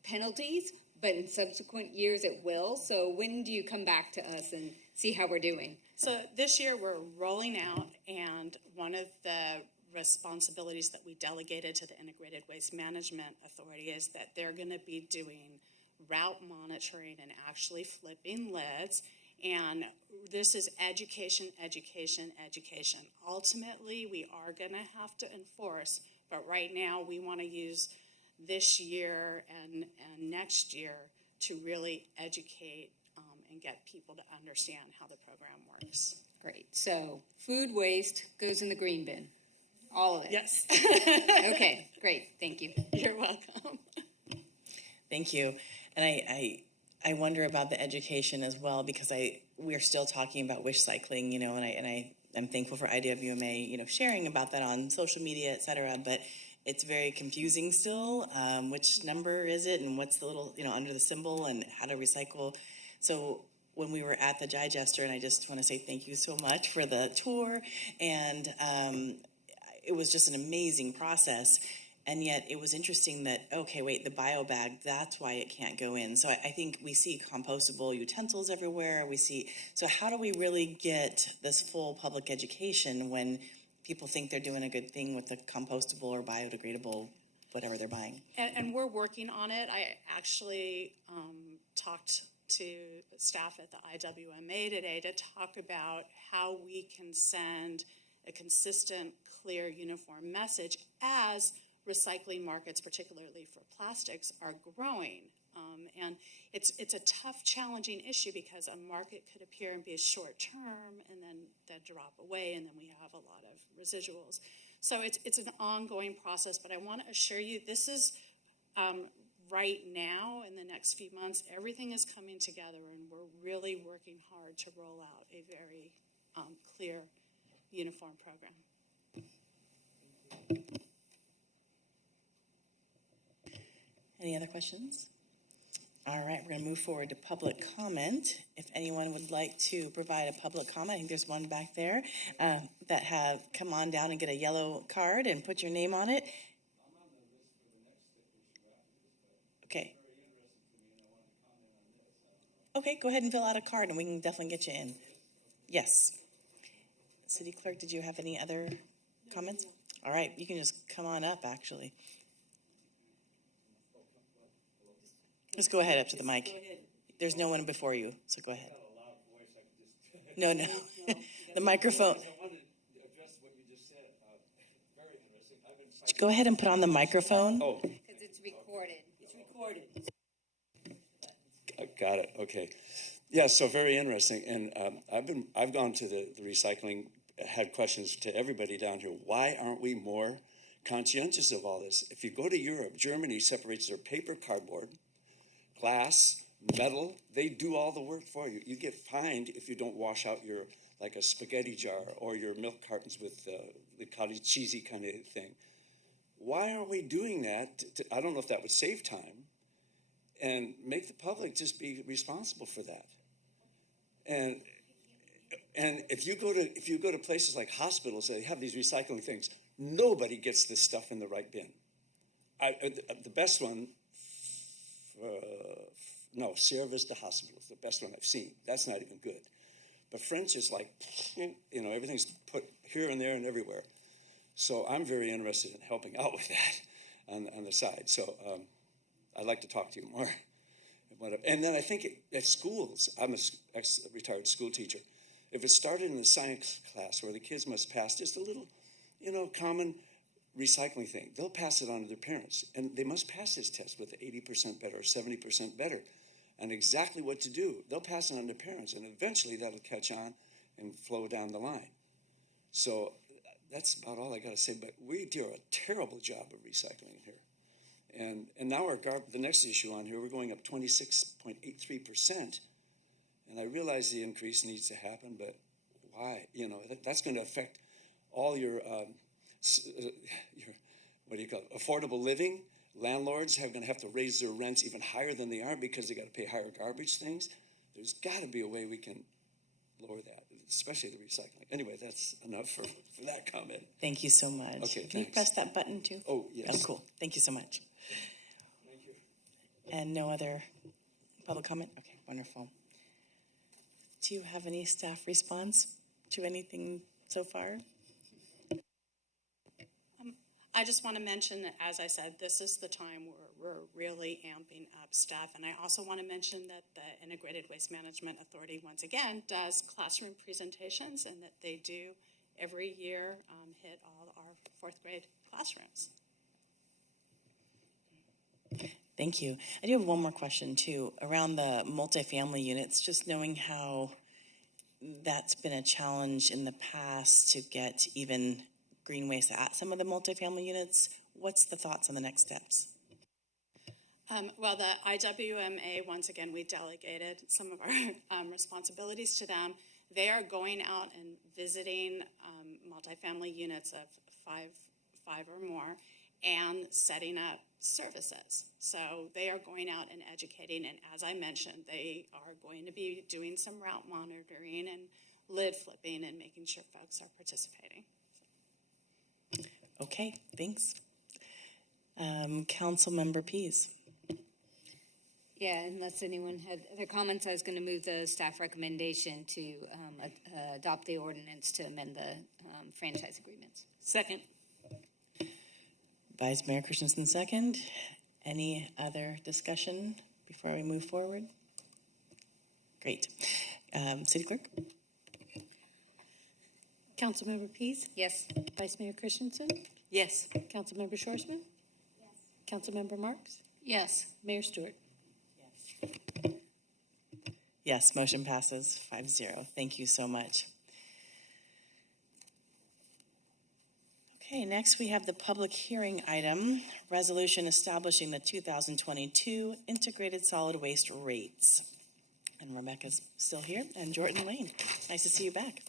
penalties, but in subsequent years it will. So when do you come back to us and see how we're doing? So this year we're rolling out, and one of the responsibilities that we delegated to the Integrated Waste Management Authority is that they're going to be doing route monitoring and actually flipping lids. And this is education, education, education. Ultimately, we are going to have to enforce, but right now we want to use this year and next year to really educate and get people to understand how the program works. Great. So food waste goes in the green bin. All of it. Yes. Okay, great. Thank you. You're welcome. Thank you. And I wonder about the education as well, because we're still talking about wish cycling, and I'm thankful for IWMA, sharing about that on social media, et cetera, but it's very confusing still. Which number is it, and what's the little, under the symbol, and how to recycle. So when we were at the Digester, and I just want to say thank you so much for the tour, and it was just an amazing process. And yet it was interesting that, okay, wait, the bio bag, that's why it can't go in. So I think we see compostable utensils everywhere. So how do we really get this full public education when people think they're doing a good thing with the compostable or biodegradable, whatever they're buying? And we're working on it. I actually talked to staff at the IWMA today to talk about how we can send a consistent, clear, uniform message as recycling markets, particularly for plastics, are growing. And it's a tough, challenging issue because a market could appear and be short term and then drop away, and then we have a lot of residuals. So it's an ongoing process, but I want to assure you this is right now, in the next few months, everything is coming together, and we're really working hard to roll out a very clear, uniform program. Any other questions? All right, we're going to move forward to public comment. If anyone would like to provide a public comment, I think there's one back there that have come on down and get a yellow card and put your name on it. Okay. Okay, go ahead and fill out a card and we can definitely get you in. Yes. City Clerk, did you have any other comments? All right, you can just come on up, actually. Just go ahead up to the mic. There's no one before you, so go ahead. No. The microphone. Go ahead and put on the microphone. Oh, Because it's recorded. It's recorded. got it. Okay. Yeah, so very interesting. And I've gone to the recycling, had questions to everybody down here. Why aren't we more conscientious of all this? If you go to Europe, Germany separates their paper, cardboard, glass, metal. They do all the work for you. You get fined if you don't wash out your, like a spaghetti jar or your milk cartons with the cottage cheesy kind of thing. Why aren't we doing that? I don't know if that would save time and make the public just be responsible for that. And if you go to places like hospitals, they have these recycling things. Nobody gets this stuff in the right bin. The best one, Sierra Vista Hospital is the best one I've seen. That's not even good. But French is like, everything's put here and there and everywhere. So I'm very interested in helping out with that on the side. So I'd like to talk to you more. And then I think at schools, I'm a ex-retired school teacher. If it started in the science class where the kids must pass just a little, common recycling thing, they'll pass it on to their parents. And they must pass this test with 80% better or 70% better and exactly what to do. They'll pass it on to parents, and eventually that'll catch on and flow down the line. So that's about all I got to say. But we do a terrible job of recycling here. And now the next issue on here, we're going up 26.83%. And I realize the increase needs to happen, but why? That's going to affect all your what do you call it, affordable living. Landlords are going to have to raise their rents even higher than they are because they got to pay higher garbage things. There's got to be a way we can lower that, especially the recycling. Anyway, that's enough for that comment. Thank you so much. Okay, Can you thanks. press that button too? Oh, yes. Oh, cool. Thank you so much. Thank you. And no other public comment? Okay, wonderful. Do you have any staff response to anything so far? I just want to mention that, as I said, this is the time where we're really amping up staff. And I also want to mention that the Integrated Waste Management Authority, once again, does classroom presentations and that they do every year hit all our fourth grade classrooms. Thank you. I do have one more question too, around the multifamily units, just knowing how that's been a challenge in the past to get even green waste at some of the multifamily units. What's the thoughts on the next steps? Well, the IWMA, once again, we delegated some of our responsibilities to them. They are going out and visiting multifamily units of five or more and setting up services. So they are going out and educating, and as I mentioned, they are going to be doing some route monitoring and lid flipping and making sure folks are participating. Okay, thanks. Councilmember Pease. Yeah, unless anyone had other comments, I was going to move the staff recommendation to adopt the ordinance to amend the franchise agreements. Second. Vice Mayor Christensen, second. Any other discussion before we move forward? Great. City Clerk? Councilmember Pease? Yes. Vice Mayor Christensen? Yes. Councilmember Shorsman? Yes. Councilmember Marks? Yes. Mayor Stewart? Yes, motion passes 5-0. Thank you so much. Okay, next we have the public hearing item, resolution establishing the 2022 integrated solid waste rates. And Rebecca's still here, and Jordan Lane. Nice to see you back.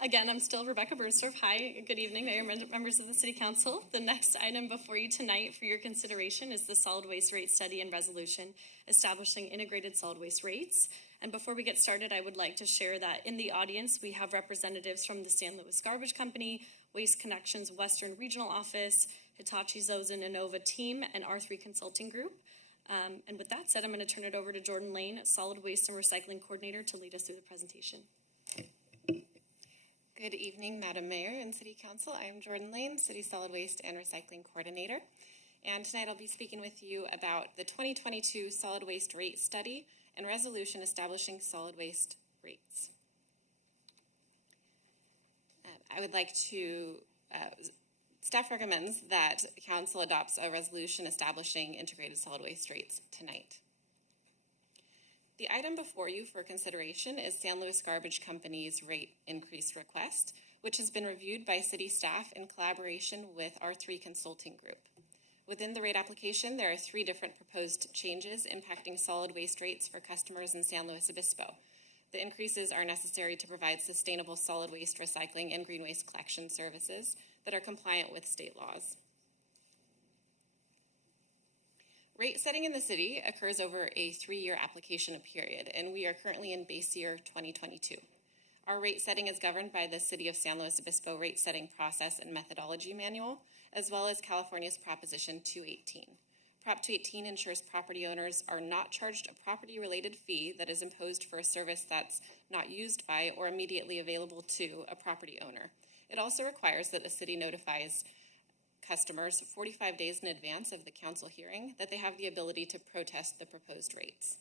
Again, I'm still Rebecca Bernstorff. Hi, good evening, Mayor, members of the City Council. The next item before you tonight for your consideration is the solid waste rate study and resolution establishing integrated solid waste rates. And before we get started, I would like to share that in the audience, we have representatives from the San Luis Garbage Company, Waste Connections Western Regional Office, Hitachi Zosen Innova team, and R3 Consulting Group. And with that said, I'm going to turn it over to Jordan Lane, Solid Waste and Recycling Coordinator, to lead us through the presentation. Good evening, Madam Mayor and City Council. I am Jordan Lane, City Solid Waste and Recycling Coordinator. And tonight I'll be speaking with you about the 2022 Solid Waste Rate Study and Resolution Establishing Solid Waste Rates. I would like to, staff recommends that Council adopts a resolution establishing integrated solid waste rates tonight. The item before you for consideration is San Luis Garbage Company's rate increase request, which has been reviewed by city staff in collaboration with R3 Consulting Group. Within the rate application, there are 3 different proposed changes impacting solid waste rates for customers in San Luis Obispo. The increases are necessary to provide sustainable solid waste recycling and green waste collection services that are compliant with state laws. Rate setting in the city occurs over a 3-year application period, and we are currently in base year 2022. Our rate setting is governed by the City of San Luis Obispo Rate Setting Process and Methodology Manual, as well as California's Proposition 218. Prop 218 ensures property owners are not charged a property-related fee that is imposed for a service that's not used by or immediately available to a property owner. It also requires that the city notifies customers 45 days in advance of the council hearing that they have the ability to protest the proposed rates.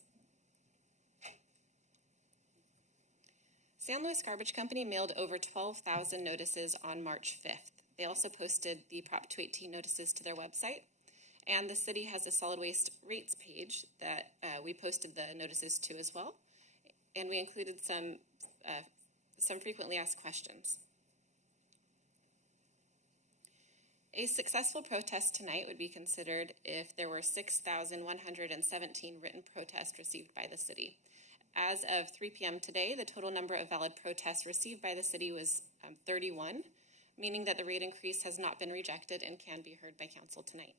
San Luis Garbage Company mailed over 12,000 notices on March 5th. They also posted the Prop 218 notices to their website, and the city has a solid waste rates page that we posted the notices to as well, and we included some frequently asked questions. A successful protest tonight would be considered if there were 6,117 written protests received by the city. As of 3 p.m. today, the total number of valid protests received by the city was 31, meaning that the rate increase has not been rejected and can be heard by council tonight.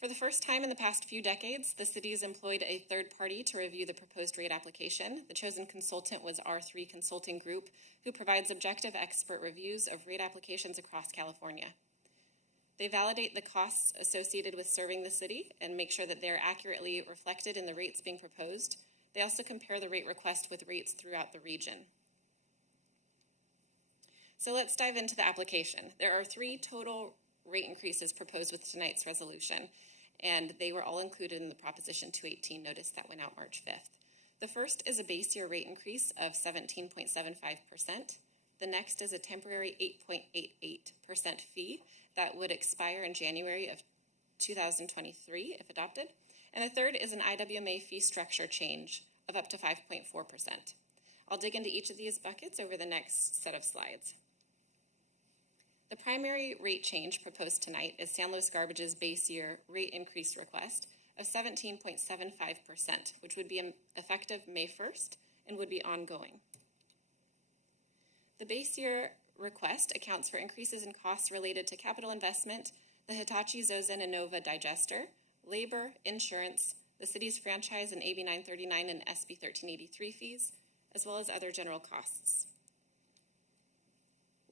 For the first time in the past few decades, the city has employed a third party to review the proposed rate application. The chosen consultant was R3 Consulting Group, who provides objective expert reviews of rate applications across California. They validate the costs associated with serving the city and make sure that they're accurately reflected in the rates being proposed. They also compare the rate request with rates throughout the region. So let's dive into the application. There are 3 total rate increases proposed with tonight's resolution, and they were all included in the Proposition 218 notice that went out March 5th. The first is a base year rate increase of 17.75%. The next is a temporary 8.88% fee that would expire in January of 2023 if adopted. And the third is an IWMA fee structure change of up to 5.4%. I'll dig into each of these buckets over the next set of slides. The primary rate change proposed tonight is San Luis Garbage's base year rate increase request of 17.75%, which would be effective May 1st and would be ongoing. The base year request accounts for increases in costs related to capital investment, the Hitachi Zosen Innova digester, labor, insurance, the city's franchise and AB 939 and SB 1383 fees, as well as other general costs.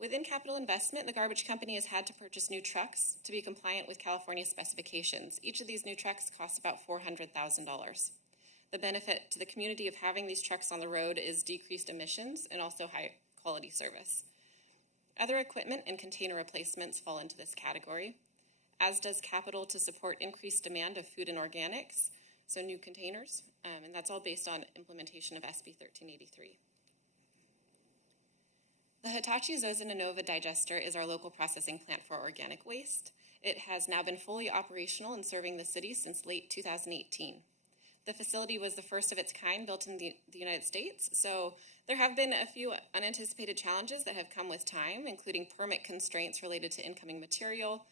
Within capital investment, the garbage company has had to purchase new trucks to be compliant with California specifications. Each of these new trucks costs about $400,000. The benefit to the community of having these trucks on the road is decreased emissions and also high quality service. Other equipment and container replacements fall into this category, as does capital to support increased demand of food and organics, so new containers, and that's all based on implementation of SB 1383. The Hitachi Zosen Innova digester is our local processing plant for organic waste. It has now been fully operational and serving the city since late 2018. The facility was the first of its kind built in the United States, so there have been a few unanticipated challenges that have come with time, including permit constraints related to incoming material,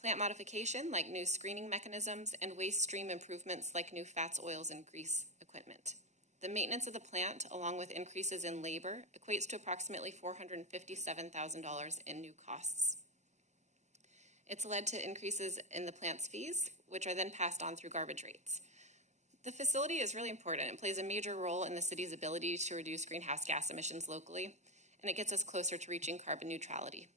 plant modification like new screening mechanisms, and waste stream improvements like new fats, oils, and grease equipment. The maintenance of the plant, along with increases in labor, equates to approximately $457,000 in new costs. It's led to increases in the plant's fees, which are then passed on through garbage rates. The facility is really important. It plays a major role in the city's ability to reduce greenhouse gas emissions locally, and it gets us closer to reaching carbon neutrality.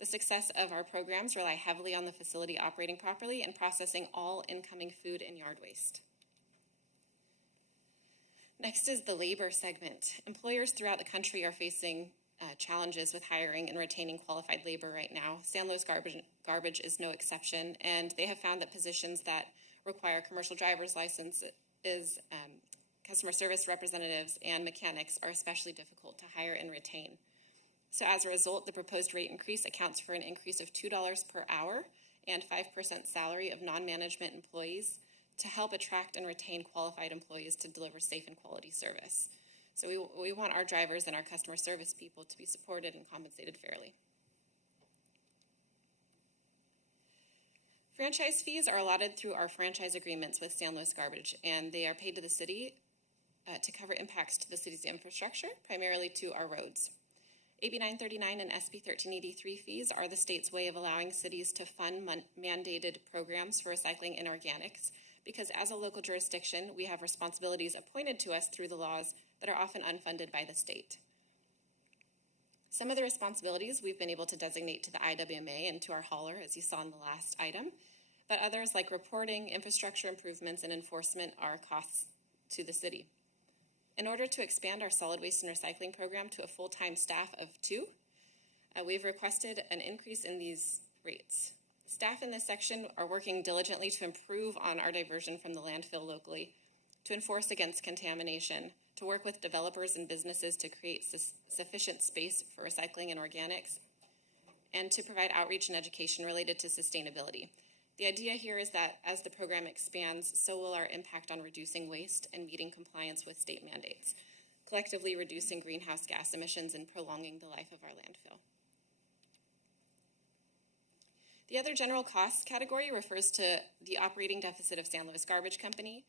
The success of our programs rely heavily on the facility operating properly and processing all incoming food and yard waste. Next is the labor segment. Employers throughout the country are facing challenges with hiring and retaining qualified labor right now. San Luis Garbage is no exception, and they have found that positions that require commercial driver's licenses, customer service representatives, and mechanics are especially difficult to hire and retain. So as a result, the proposed rate increase accounts for an increase of $2 per hour and 5% salary of non-management employees to help attract and retain qualified employees to deliver safe and quality service. So we want our drivers and our customer service people to be supported and compensated fairly. Franchise fees are allotted through our franchise agreements with San Luis Garbage, and they are paid to the city to cover impacts to the city's infrastructure, primarily to our roads. AB 939 and SB 1383 fees are the state's way of allowing cities to fund mandated programs for recycling and organics, because as a local jurisdiction, we have responsibilities appointed to us through the laws that are often unfunded by the state. Some of the responsibilities we've been able to designate to the IWMA and to our hauler, as you saw in the last item, but others like reporting, infrastructure improvements, and enforcement are costs to the city. In order to expand our solid waste and recycling program to a full-time staff of 2, we've requested an increase in these rates. Staff in this section are working diligently to improve on our diversion from the landfill locally, to enforce against contamination, to work with developers and businesses to create sufficient space for recycling and organics, and to provide outreach and education related to sustainability. The idea here is that as the program expands, so will our impact on reducing waste and meeting compliance with state mandates, collectively reducing greenhouse gas emissions and prolonging the life of our landfill. The other general costs category refers to the operating deficit of San Luis Garbage Company.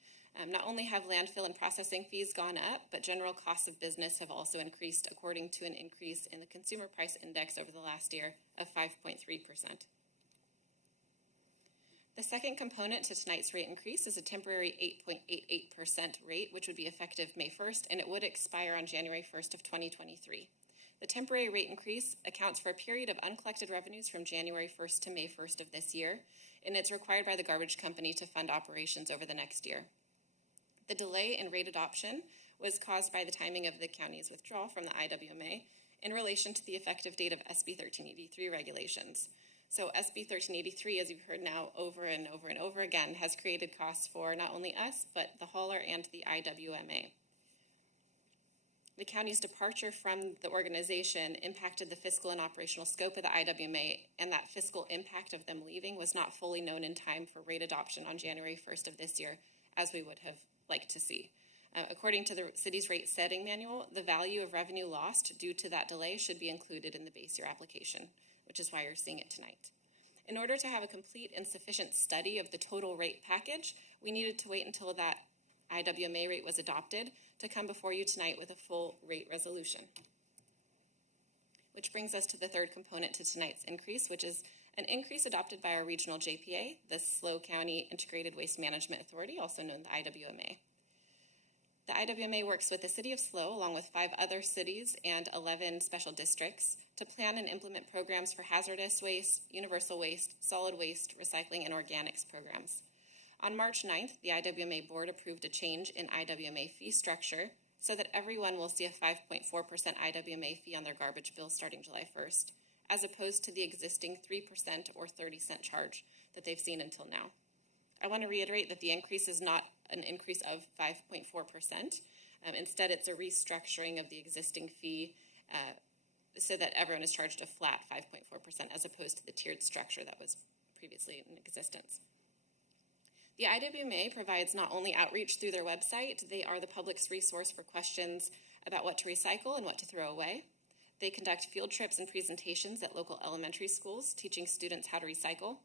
Not only have landfill and processing fees gone up, but general costs of business have also increased according to an increase in the Consumer Price Index over the last year of 5.3%. The second component to tonight's rate increase is a temporary 8.88% rate, which would be effective May 1st, and it would expire on January 1st of 2023. The temporary rate increase accounts for a period of uncollected revenues from January 1st to May 1st of this year, and it's required by the garbage company to fund operations over the next year. The delay in rate adoption was caused by the timing of the county's withdrawal from the IWMA in relation to the effective date of SB 1383 regulations. So SB 1383, as you've heard now over and over and over again, has created costs for not only us, but the hauler and the IWMA. The county's departure from the organization impacted the fiscal and operational scope of the IWMA, and that fiscal impact of them leaving was not fully known in time for rate adoption on January 1st of this year, as we would have liked to see. According to the city's rate setting manual, the value of revenue lost due to that delay should be included in the base year application, which is why you're seeing it tonight. In order to have a complete and sufficient study of the total rate package, we needed to wait until that IWMA rate was adopted to come before you tonight with a full rate resolution. Which brings us to the third component to tonight's increase, which is an increase adopted by our regional JPA, the SLO County Integrated Waste Management Authority, also known as the IWMA. The IWMA works with the city of SLO, along with 5 other cities and 11 special districts, to plan and implement programs for hazardous waste, universal waste, solid waste, recycling, and organics programs. On March 9th, the IWMA board approved a change in IWMA fee structure so that everyone will see a 5.4% IWMA fee on their garbage bill starting July 1st, as opposed to the existing 3% or 30-cent charge that they've seen until now. I want to reiterate that the increase is not an increase of 5.4%. Instead, it's a restructuring of the existing fee so that everyone is charged a flat 5.4% as opposed to the tiered structure that was previously in existence. The IWMA provides not only outreach through their website, they are the public's resource for questions about what to recycle and what to throw away. They conduct field trips and presentations at local elementary schools, teaching students how to recycle.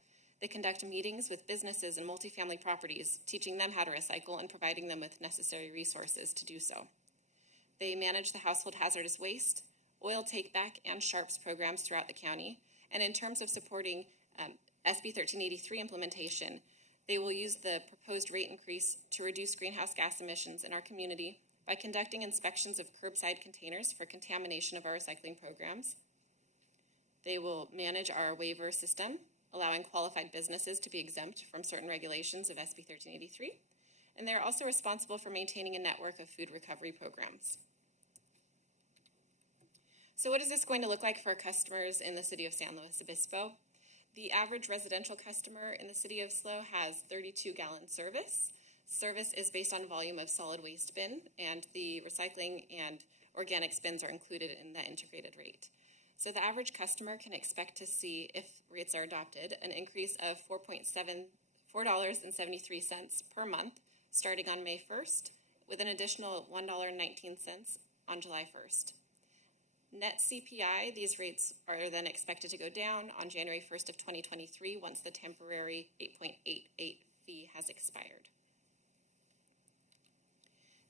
They conduct meetings with businesses and multifamily properties, teaching them how to recycle and providing them with necessary resources to do so. They manage the household hazardous waste, oil take-back, and SHARPS programs throughout the county. And in terms of supporting SB 1383 implementation, they will use the proposed rate increase to reduce greenhouse gas emissions in our community by conducting inspections of curbside containers for contamination of our recycling programs. They will manage our waiver system, allowing qualified businesses to be exempt from certain regulations of SB 1383. And they're also responsible for maintaining a network of food recovery programs. So what is this going to look like for our customers in the city of San Luis Obispo? The average residential customer in the city of SLO has 32-gallon service. Service is based on volume of solid waste bin, and the recycling and organic bins are included in that integrated rate. So the average customer can expect to see, if rates are adopted, an increase of $4.73 per month starting on May 1st, with an additional $1.19 on July 1st. Net CPI, these rates are then expected to go down on January 1st of 2023 once the temporary 8.88 fee has expired.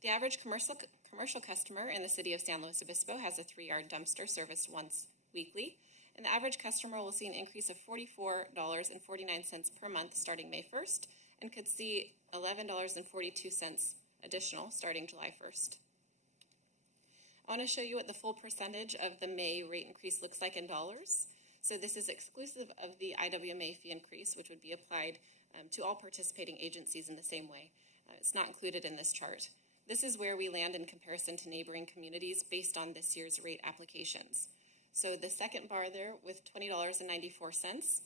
The average commercial customer in the city of San Luis Obispo has a 3-yard dumpster serviced once weekly, and the average customer will see an increase of $44.49 per month starting May 1st and could see $11.42 additional starting July 1st. I want to show you what the full percentage of the May rate increase looks like in dollars. So this is exclusive of the IWMA fee increase, which would be applied to all participating agencies in the same way. It's not included in this chart. This is where we land in comparison to neighboring communities based on this year's rate applications. So the second bar there with $20.94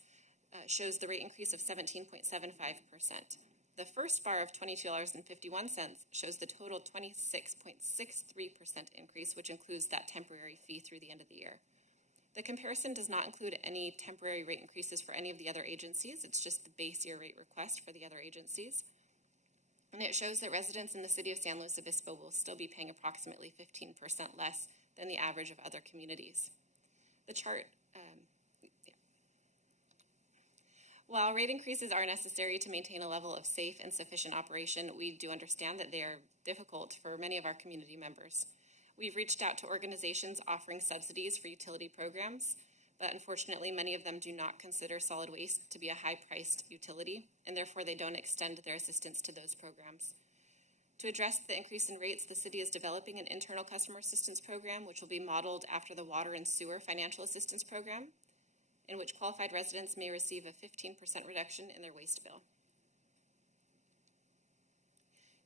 shows the rate increase of 17.75%. The first bar of $22.51 shows the total 26.63% increase, which includes that temporary fee through the end of the year. The comparison does not include any temporary rate increases for any of the other agencies. It's just the base year rate request for the other agencies. And it shows that residents in the city of San Luis Obispo will still be paying approximately 15% less than the average of other communities. The chart, While rate increases are necessary to maintain a level of safe and sufficient operation, we do understand that they are difficult for many of our community members. We've reached out to organizations offering subsidies for utility programs, but unfortunately many of them do not consider solid waste to be a high-priced utility, and therefore they don't extend their assistance to those programs. To address the increase in rates, the city is developing an internal customer assistance program, which will be modeled after the water and sewer financial assistance program, in which qualified residents may receive a 15% reduction in their waste bill.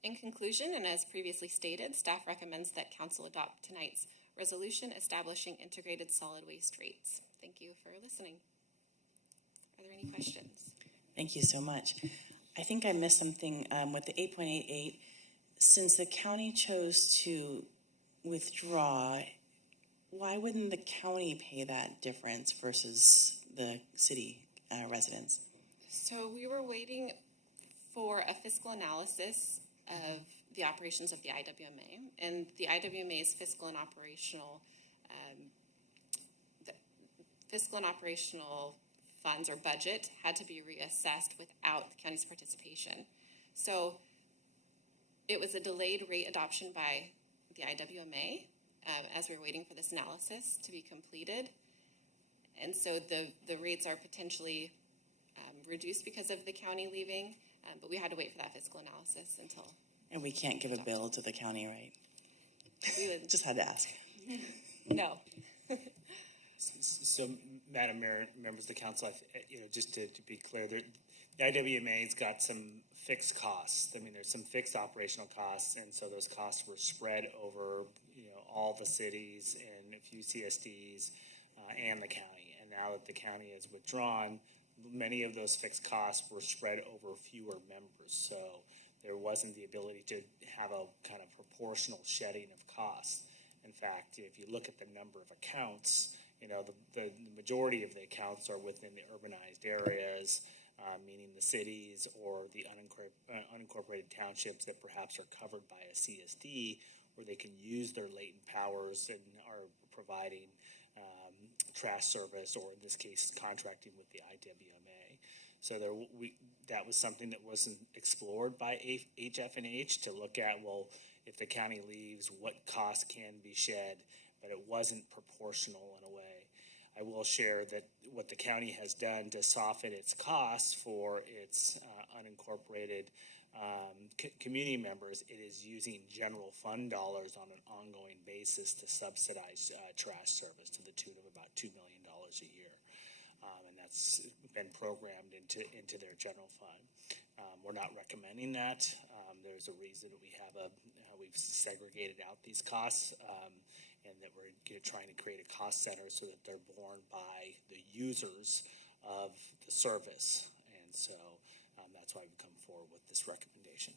In conclusion, and as previously stated, staff recommends that council adopt tonight's resolution establishing integrated solid waste rates. Thank you for listening. Are there any questions? Thank you so much. I think I missed something with the 8.88. Since the county chose to withdraw, why wouldn't the county pay that difference versus the city residents? So we were waiting for a fiscal analysis of the operations of the IWMA, and the IWMA's fiscal and operational funds or budget had to be reassessed without the county's participation. So it was a delayed rate adoption by the IWMA as we were waiting for this analysis to be completed. And so the rates are potentially reduced because of the county leaving, but we had to wait for that fiscal analysis until. And we can't give a bill to the county, right? We would. Just had to ask. No. So, Madam Mayor, members of the council, just to be clear, the IWMA's got some fixed costs. I mean, there's some fixed operational costs, and so those costs were spread over, all the cities and a few CSDs and the county. And now that the county has withdrawn, many of those fixed costs were spread over fewer members. So there wasn't the ability to have a kind of proportional shedding of costs. In fact, if you look at the number of accounts, the majority of the accounts are within the urbanized areas, meaning the cities or the unincorporated townships that perhaps are covered by a CSD, where they can use their latent powers and are providing trash service, or in this case, contracting with the IWMA. So that was something that wasn't explored by HF&H to look at, well, if the county leaves, what costs can be shed, but it wasn't proportional in a way. I will share that what the county has done to soften its costs for its unincorporated community members, it is using general fund dollars on an ongoing basis to subsidize trash service to the tune of about $2 million a year. And that's been programmed into their general fund. We're not recommending that. There's a reason that we've segregated out these costs, and that we're trying to create a cost center so that they're borne by the users of the service. And so that's why we come forward with this recommendation.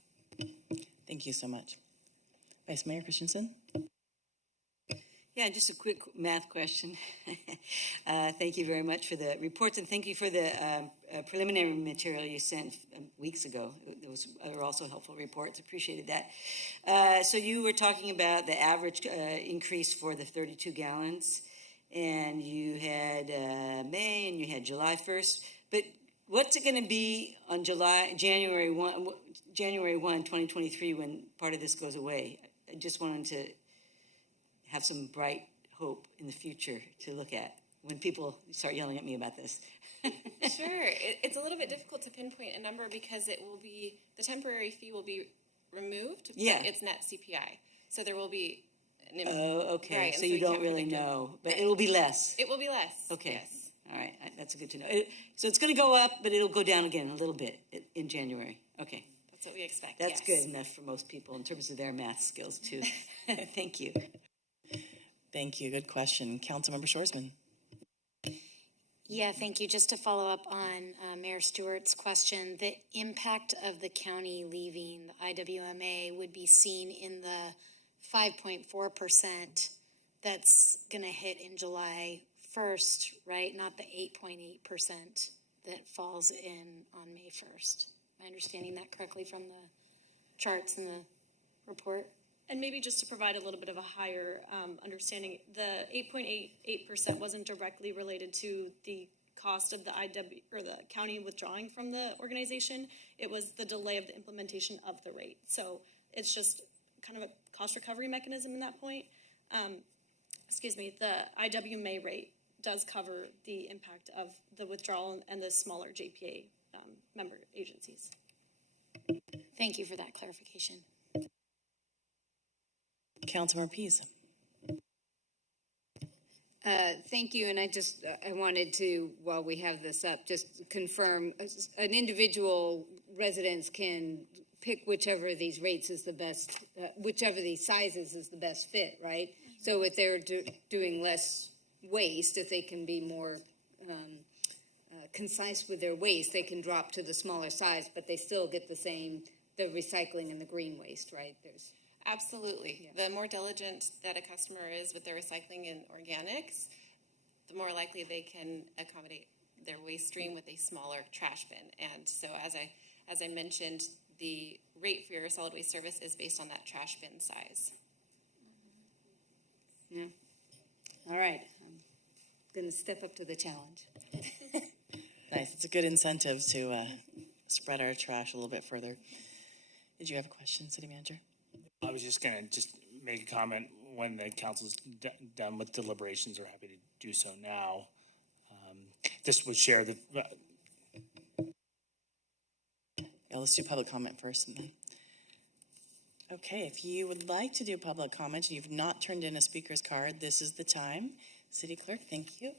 Thank you so much. Vice Mayor Christensen? Yeah, just a quick math question. Thank you very much for the reports, and thank you for the preliminary material you sent weeks ago. Those are also helpful reports. Appreciated that. So you were talking about the average increase for the 32 gallons, and you had May and you had July 1st. But what's it going to be on January 1, 2023, when part of this goes away? I just wanted to have some bright hope in the future to look at when people start yelling at me about this. Sure. It's a little bit difficult to pinpoint a number because the temporary fee will be removed, Yeah. but it's net CPI. So there will be an Oh, okay. Right, So and you can't don't really predict it. know, but Right. it will be less. It will be less. Okay. Yes. All right. That's good to know. So it's going to go up, but it'll go down again a little bit in January. Okay. That's what we expect. That's yes. good enough for most people in terms of their math skills, too. Thank you. Thank you. Good question. Councilmember Shorsman? Yeah, thank you. Just to follow up on Mayor Stewart's question, the impact of the county leaving the IWMA would be seen in the 5.4% that's going to hit in July 1st, right? Not the 8.8% that falls in on May 1st. Am I understanding that correctly from the charts in the report? And maybe just to provide a little bit of a higher understanding, the 8.88% wasn't directly related to the cost of the IW or the county withdrawing from the organization. It was the delay of the implementation of the rate. So it's just kind of a cost recovery mechanism in that point. The IWMA rate does cover the impact of the withdrawal and the smaller JPA member agencies. Thank you for that clarification. Councilmember Pease? Thank you, and I wanted to, while we have this up, just confirm, an individual residents can pick whichever of these rates is the best, whichever of these sizes is the best fit, right? So if they're doing less waste, if they can be more concise with their waste, they can drop to the smaller size, but they still get the recycling and the green waste, right? Absolutely. Yeah. The more diligent that a customer is with their recycling and organics, the more likely they can accommodate their waste stream with a smaller trash bin. And so as I mentioned, the rate for your solid waste service is based on that trash bin size. Yeah. All right. I'm going to step up to the challenge. Nice. It's a good incentive to spread our trash a little bit further. Did you have a question, City Manager? I was just going to make a comment when the council's done with deliberations. We're happy to do so now. This would share the... Yeah, let's do public comment first. And then. Okay, if you would like to do public comment and you've not turned in a speaker's card, this is the time. City Clerk, thank you.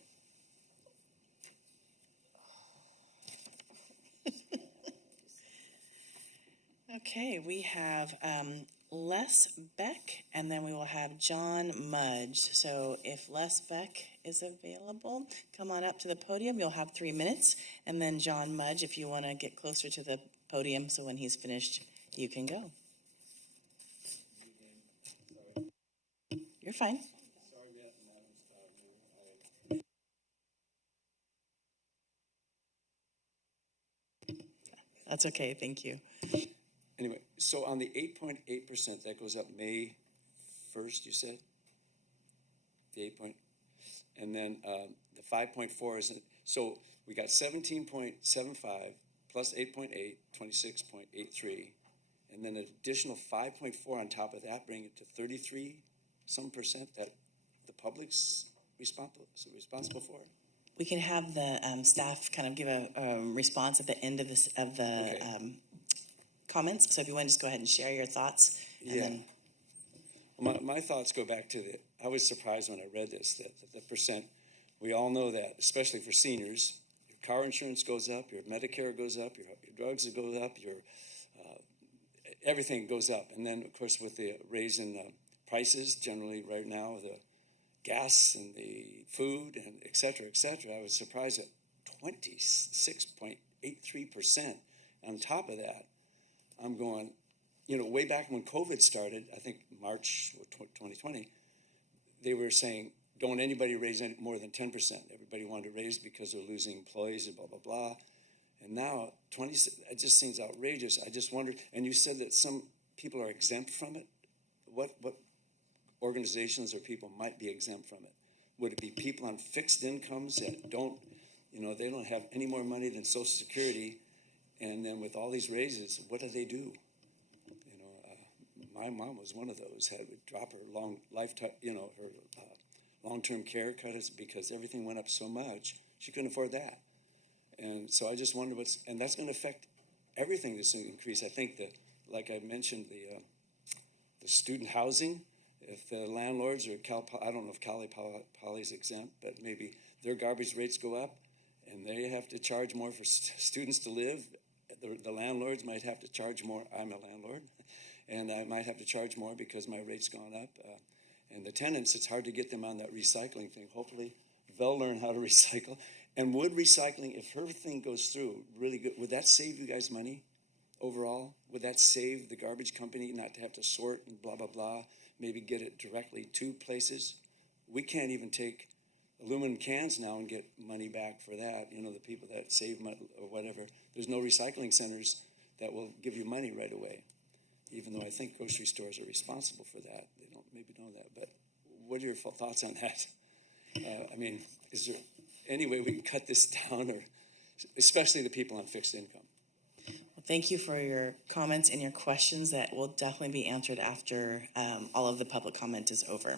Okay, we have Les Beck, and then we will have John Mudge. So if Les Beck is available, come on up to the podium. You'll have 3 minutes. And then John Mudge, if you want to get closer to the podium, so when he's finished, you can go. You're fine. That's okay, thank you. Anyway, so on the 8.8%, that goes up May 1st, you said? The 8 point, and then the 5.4 isn't, so We got 17.75 plus 8.8, 26.83. And then an additional 5.4 on top of that, bring it to 33 some percent that the public's responsible for. We can have the staff kind of give a response at the end of this of the comments. So if you want to just go ahead and share your thoughts. And then My thoughts go back to I was surprised when I read this, that the percent, we all know that, especially for seniors, your car insurance goes up, your Medicare goes up, your drugs goes up, your everything goes up. And then, of course, with the raise in prices, generally right now, the gas and the food and et cetera, I was surprised at 26.83%. On top of that, I'm going, way back when COVID started, I think March 2020, they were saying, don't anybody raise any more than 10%. Everybody wanted to raise because they're losing employees and blah, blah, blah. And now, it just seems outrageous. I just wondered, and you said that some people are exempt from it. What organizations or people might be exempt from it? Would it be people on fixed incomes that don't, they don't have any more money than Social Security, and then with all these raises, what do they do? My mom was one of those, had to drop her long-term care cuts because everything went up so much, she couldn't afford that. And so I just wonder and that's going to affect everything, this increase. I think that, like I mentioned, the student housing, if the landlords or I don't know if Cal Poly's exempt, but maybe their garbage rates go up and they have to charge more for students to live. The landlords might have to charge more. I'm a landlord, and I might have to charge more because my rate's gone up. And the tenants, it's hard to get them on that recycling thing. Hopefully they'll learn how to recycle. And would recycling, if everything goes through really good, would that save you guys money overall? Would that save the garbage company not to have to sort and blah, blah, blah, maybe get it directly to places? We can't even take aluminum cans now and get money back for that. The people that save money or whatever. There's no recycling centers that will give you money right away, even though I think grocery stores are responsible for that. They don't maybe know that. But what are your thoughts on that? Is there any way we can cut this down, or especially the people on fixed income? Well, thank you for your comments and your questions that will definitely be answered after all of the public comment is over.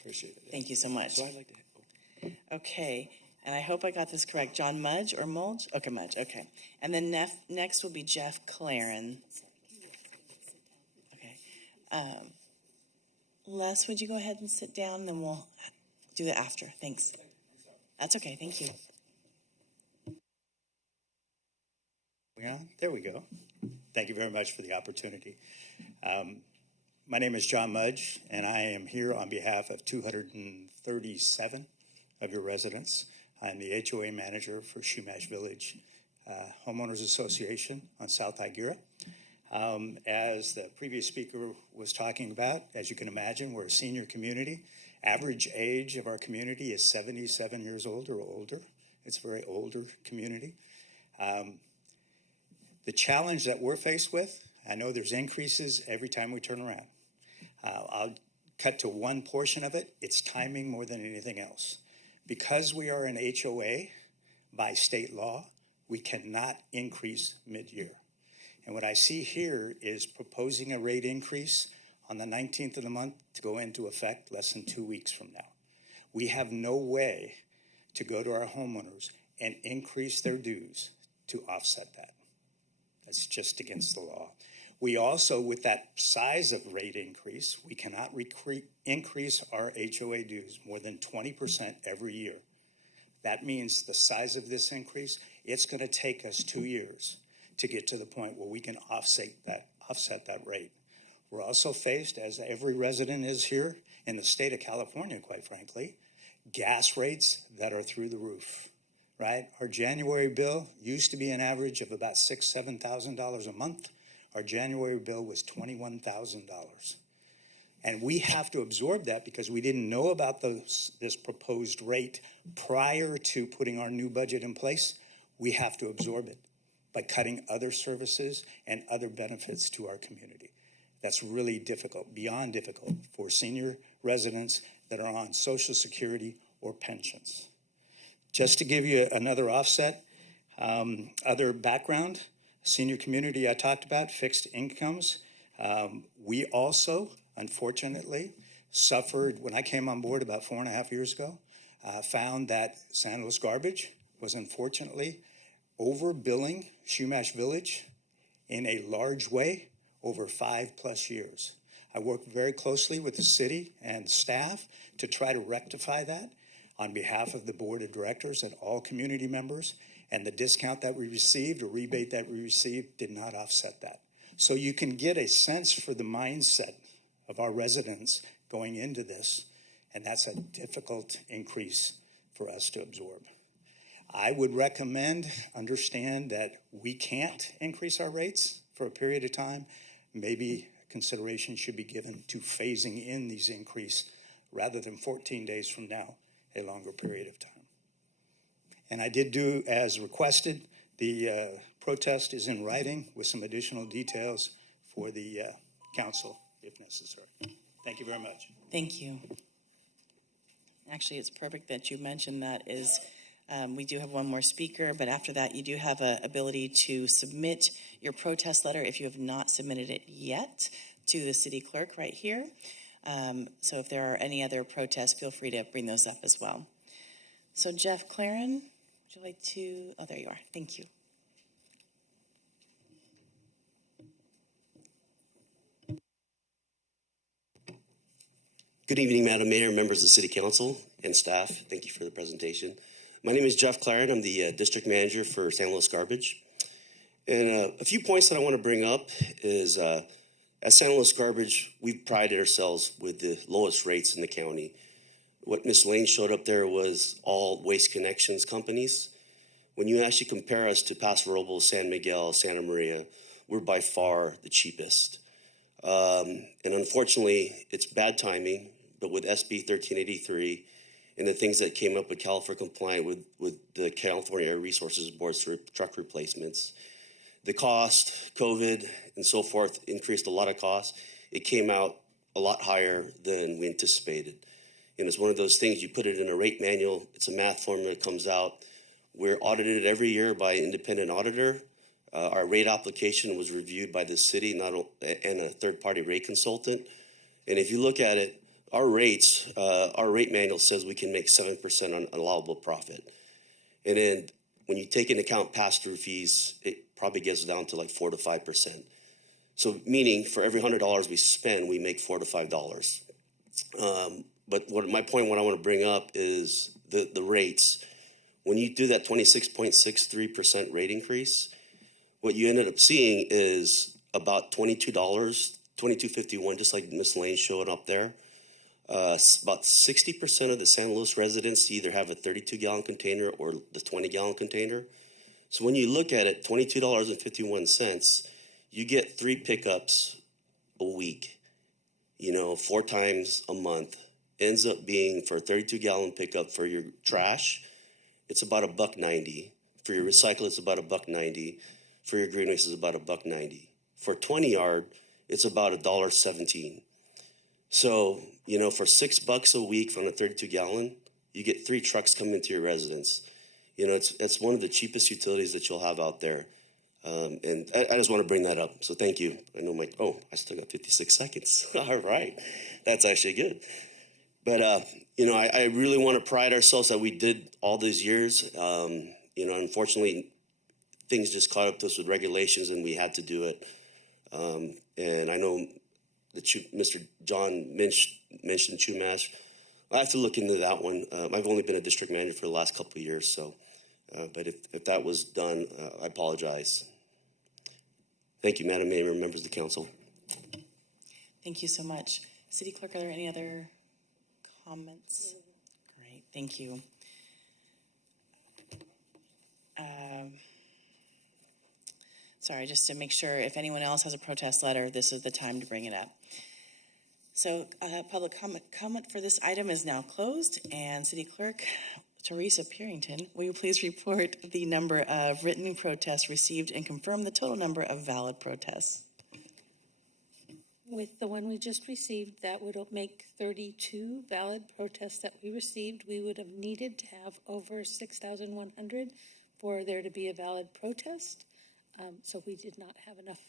Appreciate it. Thank you so much. So I'd like to. Okay, and I hope I got this correct. John Mudge or Mulch? Okay, Mudge, okay. And then next will be Jeff Claren. Okay. Les, would you go ahead and sit down, and then we'll do it after. Thanks. That's okay, thank you. Yeah, there we go. Thank you very much for the opportunity. My name is John Mudge, and I am here on behalf of 237 of your residents. I'm the HOA manager for Shumash Village Homeowners Association on South Higuera. As the previous speaker was talking about, as you can imagine, we're a senior community. Average age of our community is 77 years old or older. It's a very older community. The challenge that we're faced with, I know there's increases every time we turn around. I'll cut to one portion of it. It's timing more than anything else. Because we are an HOA by state law, we cannot increase mid-year. And what I see here is proposing a rate increase on the 19th of the month to go into effect less than 2 weeks from now. We have no way to go to our homeowners and increase their dues to offset that. That's just against the law. We also, with that size of rate increase, we cannot increase our HOA dues more than 20% every year. That means the size of this increase, it's going to take us 2 years to get to the point where we can offset that rate. We're also faced, as every resident is here in the state of California, quite frankly, gas rates that are through the roof, right? Our January bill used to be an average of about $6,000, $7,000 a month. Our January bill was $21,000. And we have to absorb that because we didn't know about this proposed rate prior to putting our new budget in place. We have to absorb it by cutting other services and other benefits to our community. That's really difficult, beyond difficult, for senior residents that are on Social Security or pensions. Just to give you another offset, other background, senior community I talked about, fixed incomes. We also, unfortunately, suffered, when I came on board about 4.5 years ago, found that San Luis Garbage was unfortunately overbilling Shumash Village in a large way over 5+ years. I worked very closely with the city and staff to try to rectify that on behalf of the board of directors and all community members, and the discount that we received, or rebate that we received, did not offset that. So you can get a sense for the mindset of our residents going into this, and that's a difficult increase for us to absorb. I would recommend, understand that we can't increase our rates for a period of time. Maybe consideration should be given to phasing in these increases rather than 14 days from now, a longer period of time. And I did do as requested. The protest is in writing with some additional details for the council if necessary. Thank you very much. Thank you. Actually, it's perfect that you mentioned that. We do have one more speaker, but after that, you do have an ability to submit your protest letter if you have not submitted it yet to the city clerk right here. So if there are any other protests, feel free to bring those up as well. So Jeff Claren, would you like to, oh, there you are. Thank you. Good evening, Madam Mayor, members of the City Council, and staff. Thank you for the presentation. My name is Jeff Claren. I'm the district manager for San Luis Garbage. And a few points that I want to bring up is at San Luis Garbage, we've prided ourselves with the lowest rates in the county. What Ms. Lane showed up there was all Waste Connections companies. When you actually compare us to Paso Robles, San Miguel, Santa Maria, we're by far the cheapest. And unfortunately, it's bad timing, but with SB 1383 and the things that came up with California compliant with the California Air Resources Board's truck replacements, the cost, COVID, and so forth increased a lot of costs. It came out a lot higher than we anticipated. And it's one of those things, you put it in a rate manual, it's a math formula that comes out. We're audited every year by an independent auditor. Our rate application was reviewed by the city and a third-party rate consultant. And if you look at it, our rates, our rate manual says we can make 7% on allowable profit. And then when you take into account pass-through fees, it probably gets down to like 4 to 5%. So meaning for every $100 we spend, we make $4 to $5. But my point, what I want to bring up is the rates. When you do that 26.63% rate increase, what you ended up seeing is about $22, $22.51, just like Ms. Lane showing up there. About 60% of the San Luis residents either have a 32-gallon container or the 20-gallon container. So when you look at it, $22.51, you get 3 pickups a week, 4 times a month. Ends up being, for a 32-gallon pickup for your trash, it's about $1.90. For your recycle, it's about $1.90. For your green waste, it's about $1.90. For a 20-yard, it's about $1.17. So, for $6 a week on a 32-gallon, you get 3 trucks coming to your residence. It's one of the cheapest utilities that you'll have out there. And I just want to bring that up. So thank you. I know I still got 56 seconds. All right. That's actually good. But, I really want to pride ourselves that we did all these years. Unfortunately, things just caught up to us with regulations and we had to do it. And I know that Mr. John mentioned Chumash. I have to look into that one. I've only been a district manager for the last couple of years, so. But if that was done, I apologize. Thank you, Madam Mayor, members of the council. Thank you so much. City Clerk, are there any other comments? Great, thank you. Sorry, just to make sure if anyone else has a protest letter, this is the time to bring it up. So public comment for this item is now closed, and City Clerk Teresa Purington, will you please report the number of written protests received and confirm the total number of valid protests? with the one we just received, that would make 32 valid protests that we received. We would have needed to have over 6,100 for there to be a valid protest. So we did not have enough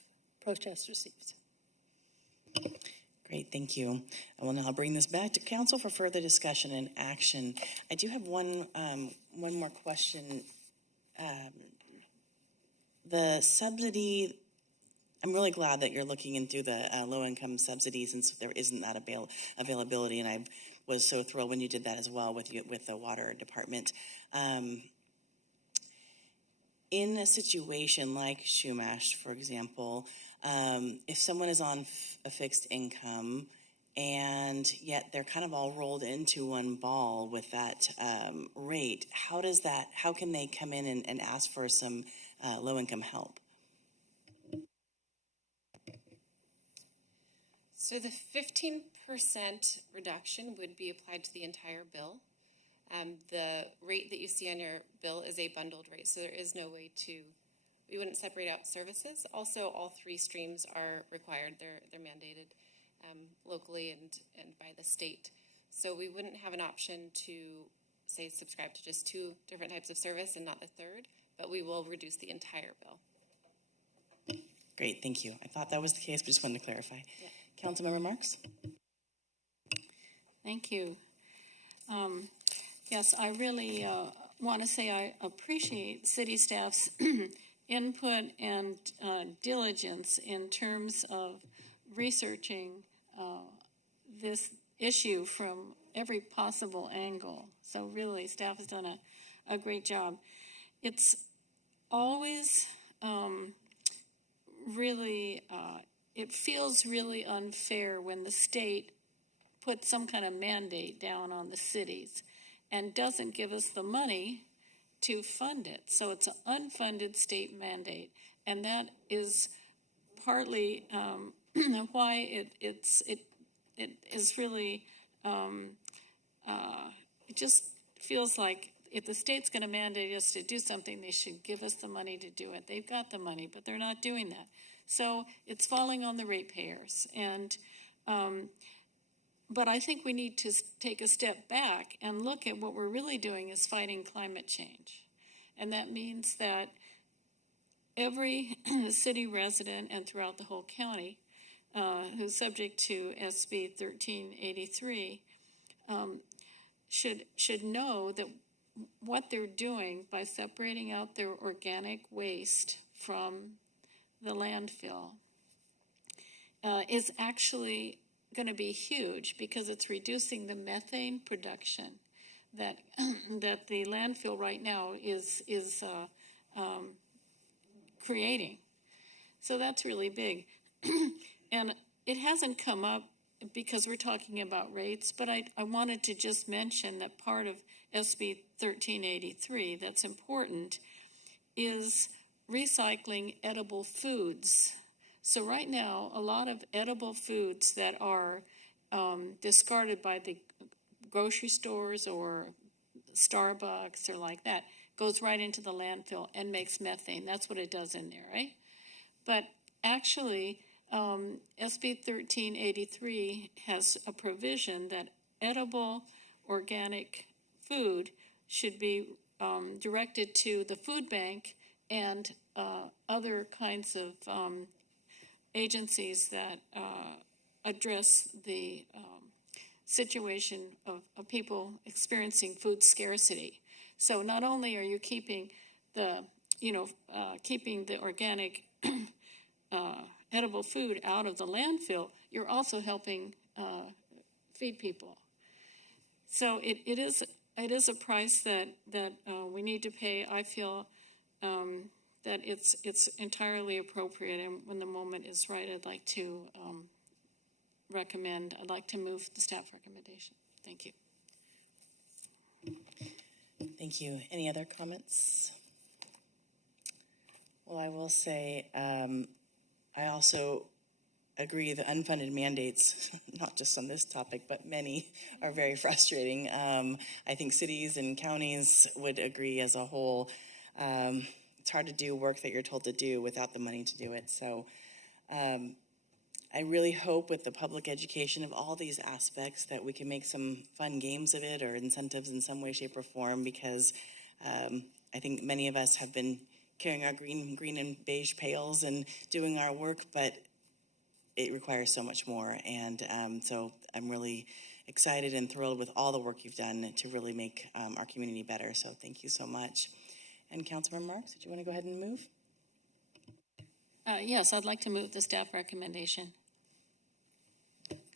protests received. Great, thank you. I will now bring this back to council for further discussion and action. I do have one more question. The subsidy, I'm really glad that you're looking into the low-income subsidies, since there isn't that availability, and I was so thrilled when you did that as well with the water department. In a situation like Shumash, for example, if someone is on a fixed income and yet they're kind of all rolled into one ball with that rate, how can they come in and ask for some low-income help? So the 15% reduction would be applied to the entire bill. The rate that you see on your bill is a bundled rate, so there is no way we wouldn't separate out services. Also, all three streams are required. They're mandated locally and by the state. So we wouldn't have an option to, say, subscribe to just two different types of service and not the third, but we will reduce the entire bill. Great, thank you. I thought that was the case, but just wanted to clarify. Yeah. Councilmember Marks? Thank you. Yes, I really want to say I appreciate city staff's input and diligence in terms of researching this issue from every possible angle. So really, staff has done a great job. It's always really, it feels really unfair when the state puts some kind of mandate down on the cities and doesn't give us the money to fund it. So it's an unfunded state mandate, and that is partly why it is really, it just feels like if the state's going to mandate us to do something, they should give us the money to do it. They've got the money, but they're not doing that. So it's falling on the ratepayers. And but I think we need to take a step back and look at what we're really doing is fighting climate change. And that means that every city resident and throughout the whole county who's subject to SB 1383 should know that what they're doing by separating out their organic waste from the landfill is actually going to be huge, because it's reducing the methane production that that the landfill right now is creating. So that's really big. And it hasn't come up because we're talking about rates, but I wanted to just mention that part of SB 1383 that's important is recycling edible foods. So right now, a lot of edible foods that are discarded by the grocery stores or Starbucks or like that goes right into the landfill and makes methane. That's what it does in there, right? But actually, SB 1383 has a provision that edible organic food should be directed to the food bank and other kinds of agencies that address the situation of people experiencing food scarcity. So not only are you keeping the, keeping the organic edible food out of the landfill, you're also helping feed people. So it is a price that we need to pay. I feel that it's entirely appropriate, and when the moment is right, I'd like to move the staff recommendation. Thank you. Thank you. Any other comments? Well, I will say I also agree that unfunded mandates, not just on this topic, but many, are very frustrating. I think cities and counties would agree as a whole. It's hard to do work that you're told to do without the money to do it. So I really hope with the public education of all these aspects that we can make some fun games of it or incentives in some way, shape, or form, because I think many of us have been carrying our green and beige pails and doing our work, but it requires so much more. And so I'm really excited and thrilled with all the work you've done to really make our community better. So thank you so much. And Councilmember Marks, did you want to go ahead and move? Yes, I'd like to move the staff recommendation.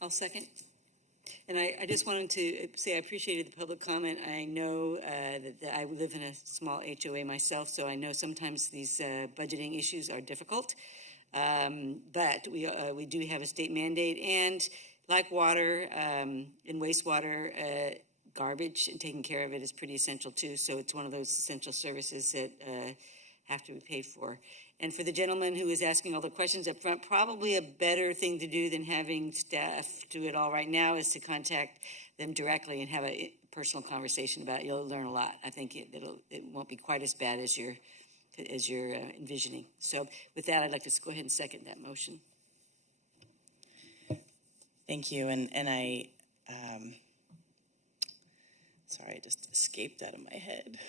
I'll second. And I just wanted to say I appreciated the public comment. I know that I live in a small HOA myself, so I know sometimes these budgeting issues are difficult. But we do have a state mandate, and like water and wastewater, garbage and taking care of it is pretty essential too. So it's one of those essential services that have to be paid for. And for the gentleman who is asking all the questions up front, probably a better thing to do than having staff do it all right now is to contact them directly and have a personal conversation about it. You'll learn a lot. I think it won't be quite as bad as you're envisioning. So with that, I'd like to go ahead and second that motion. Thank you. And I, sorry, it just escaped out of my head.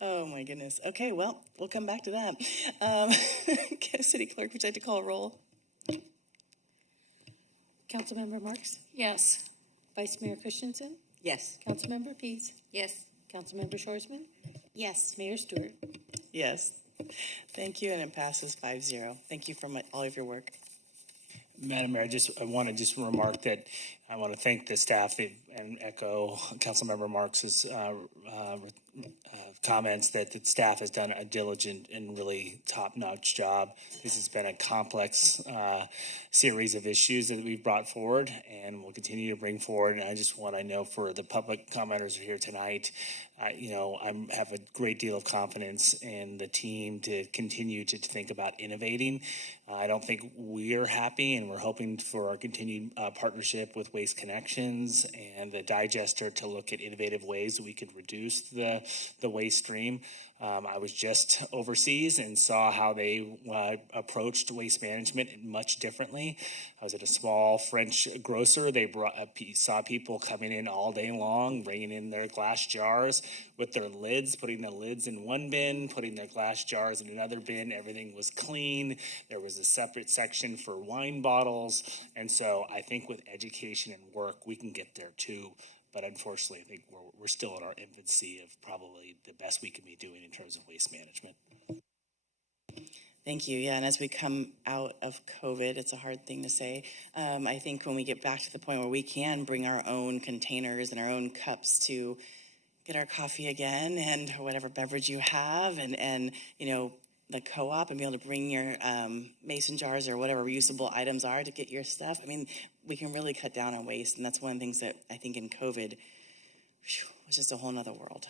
Oh my goodness. Okay, well, we'll come back to that. City Clerk, would you like to call a roll? Councilmember Marks? Yes. Vice Mayor Christensen? Yes. Councilmember Pease? Yes. Councilmember Shorsman? Yes. Mayor Stewart? Yes. Thank you, and it passes 5-0. Thank you for all of your work. Madam Mayor, I want to remark that I want to thank the staff and echo Councilmember Marks's comments that the staff has done a diligent and really top-notch job. This has been a complex series of issues that we've brought forward and will continue to bring forward. And I just want to know for the public commenters who are here tonight, I have a great deal of confidence in the team to continue to think about innovating. I don't think we're happy, and we're hoping for our continued partnership with Waste Connections and the digester to look at innovative ways that we could reduce the waste stream. I was just overseas and saw how they approached waste management much differently. I was at a small French grocer. They saw people coming in all day long, bringing in their glass jars with their lids, putting the lids in one bin, putting their glass jars in another bin. Everything was clean. There was a separate section for wine bottles. And so I think with education and work, we can get there too. But unfortunately, I think we're still in our infancy of probably the best we can be doing in terms of waste management. Thank you. Yeah, and as we come out of COVID, it's a hard thing to say. I think when we get back to the point where we can bring our own containers and our own cups to get our coffee again and whatever beverage you have, and the co-op, and be able to bring your mason jars or whatever reusable items are to get your stuff. I mean, we can really cut down on waste, and that's one of the things that I think in COVID was just a whole nother world.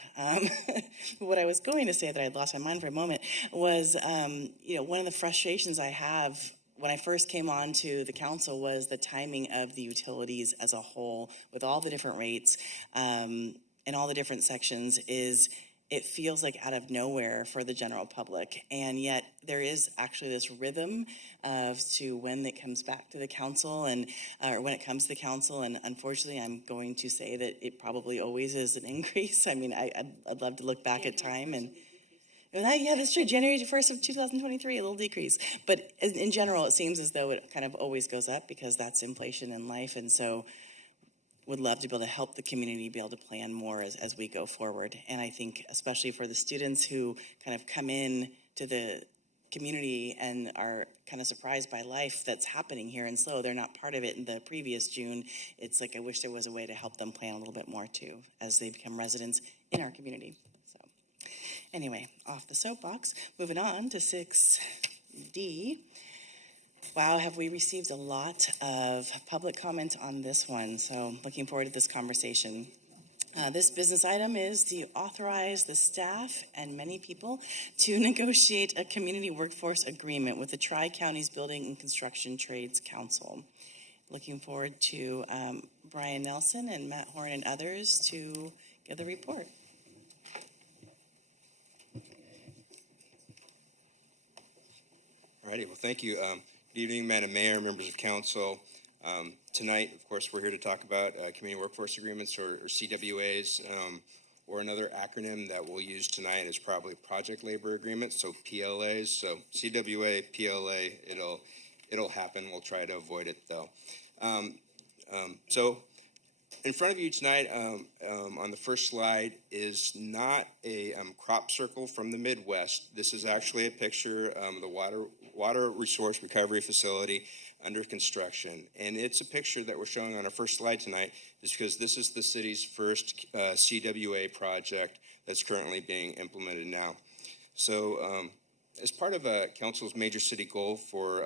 What I was going to say that I'd lost my mind for a moment was, one of the frustrations I have when I first came on to the council was the timing of the utilities as a whole with all the different rates and all the different sections is it feels like out of nowhere for the general public. And yet there is actually this rhythm to when it comes back to the council or when it comes to the council. And unfortunately, I'm going to say that it probably always is an increase. I mean, I'd love to look back at time and yeah, that's true. January 1st of 2023, a little decrease. But in general, it seems as though it kind of always goes up because that's inflation in life. And so would love to be able to help the community be able to plan more as we go forward. And I think especially for the students who kind of come in to the community and are kind of surprised by life that's happening here in SLO, they're not part of it in the previous June. It's like I wish there was a way to help them plan a little bit more too as they become residents in our community. So anyway, off the soapbox, moving on to 6D. Wow, have we received a lot of public comment on this one, so looking forward to this conversation. This business item is to authorize the staff and many people to negotiate a community workforce agreement with the Tri-Counties Building and Construction Trades Council. Looking forward to Brian Nelson and Matt Horn and others to give the report. Alrighty, well, thank you. Good evening, Madam Mayor, members of council. Tonight, of course, we're here to talk about community workforce agreements, or CWAs, or another acronym that we'll use tonight is probably project labor agreements, so PLAs. So CWA, PLA, it'll happen. We'll try to avoid it though. So in front of you tonight, on the first slide, is not a crop circle from the Midwest. This is actually a picture of the water resource recovery facility under construction. And it's a picture that we're showing on our first slide tonight is because this is the city's first CWA project that's currently being implemented now. So as part of council's major city goal for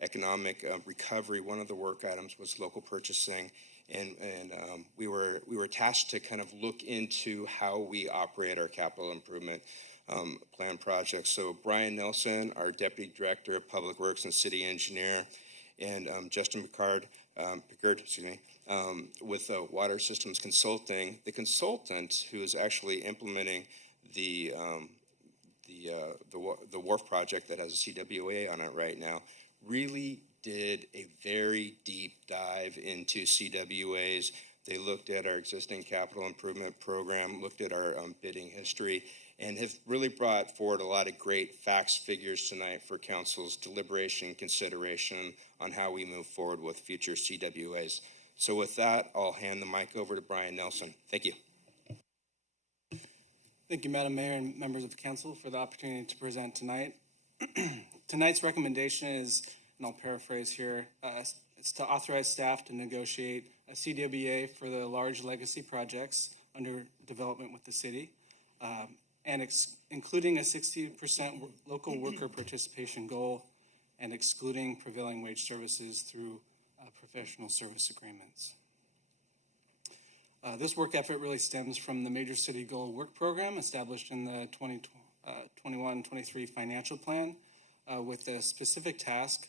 economic recovery, one of the work items was local purchasing. And we were tasked to kind of look into how we operate our capital improvement plan projects. So Brian Nelson, our Deputy Director of Public Works and City Engineer, and Justin Pickard, with Water Systems Consulting, the consultant who is actually implementing the wharf project that has a CWA on it right now, really did a very deep dive into CWAs. They looked at our existing capital improvement program, looked at our bidding history, and have really brought forward a lot of great facts, figures tonight for council's deliberation and consideration on how we move forward with future CWAs. So with that, I'll hand the mic over to Brian Nelson. Thank you. Thank you, Madam Mayor and members of the council, for the opportunity to present tonight. Tonight's recommendation is, and I'll paraphrase here, it's to authorize staff to negotiate a CWA for the large legacy projects under development with the city, and including a 60% local worker participation goal and excluding prevailing wage services through professional service agreements. This work effort really stems from the Major City Goal Work Program established in the 2021-23 financial plan with a specific task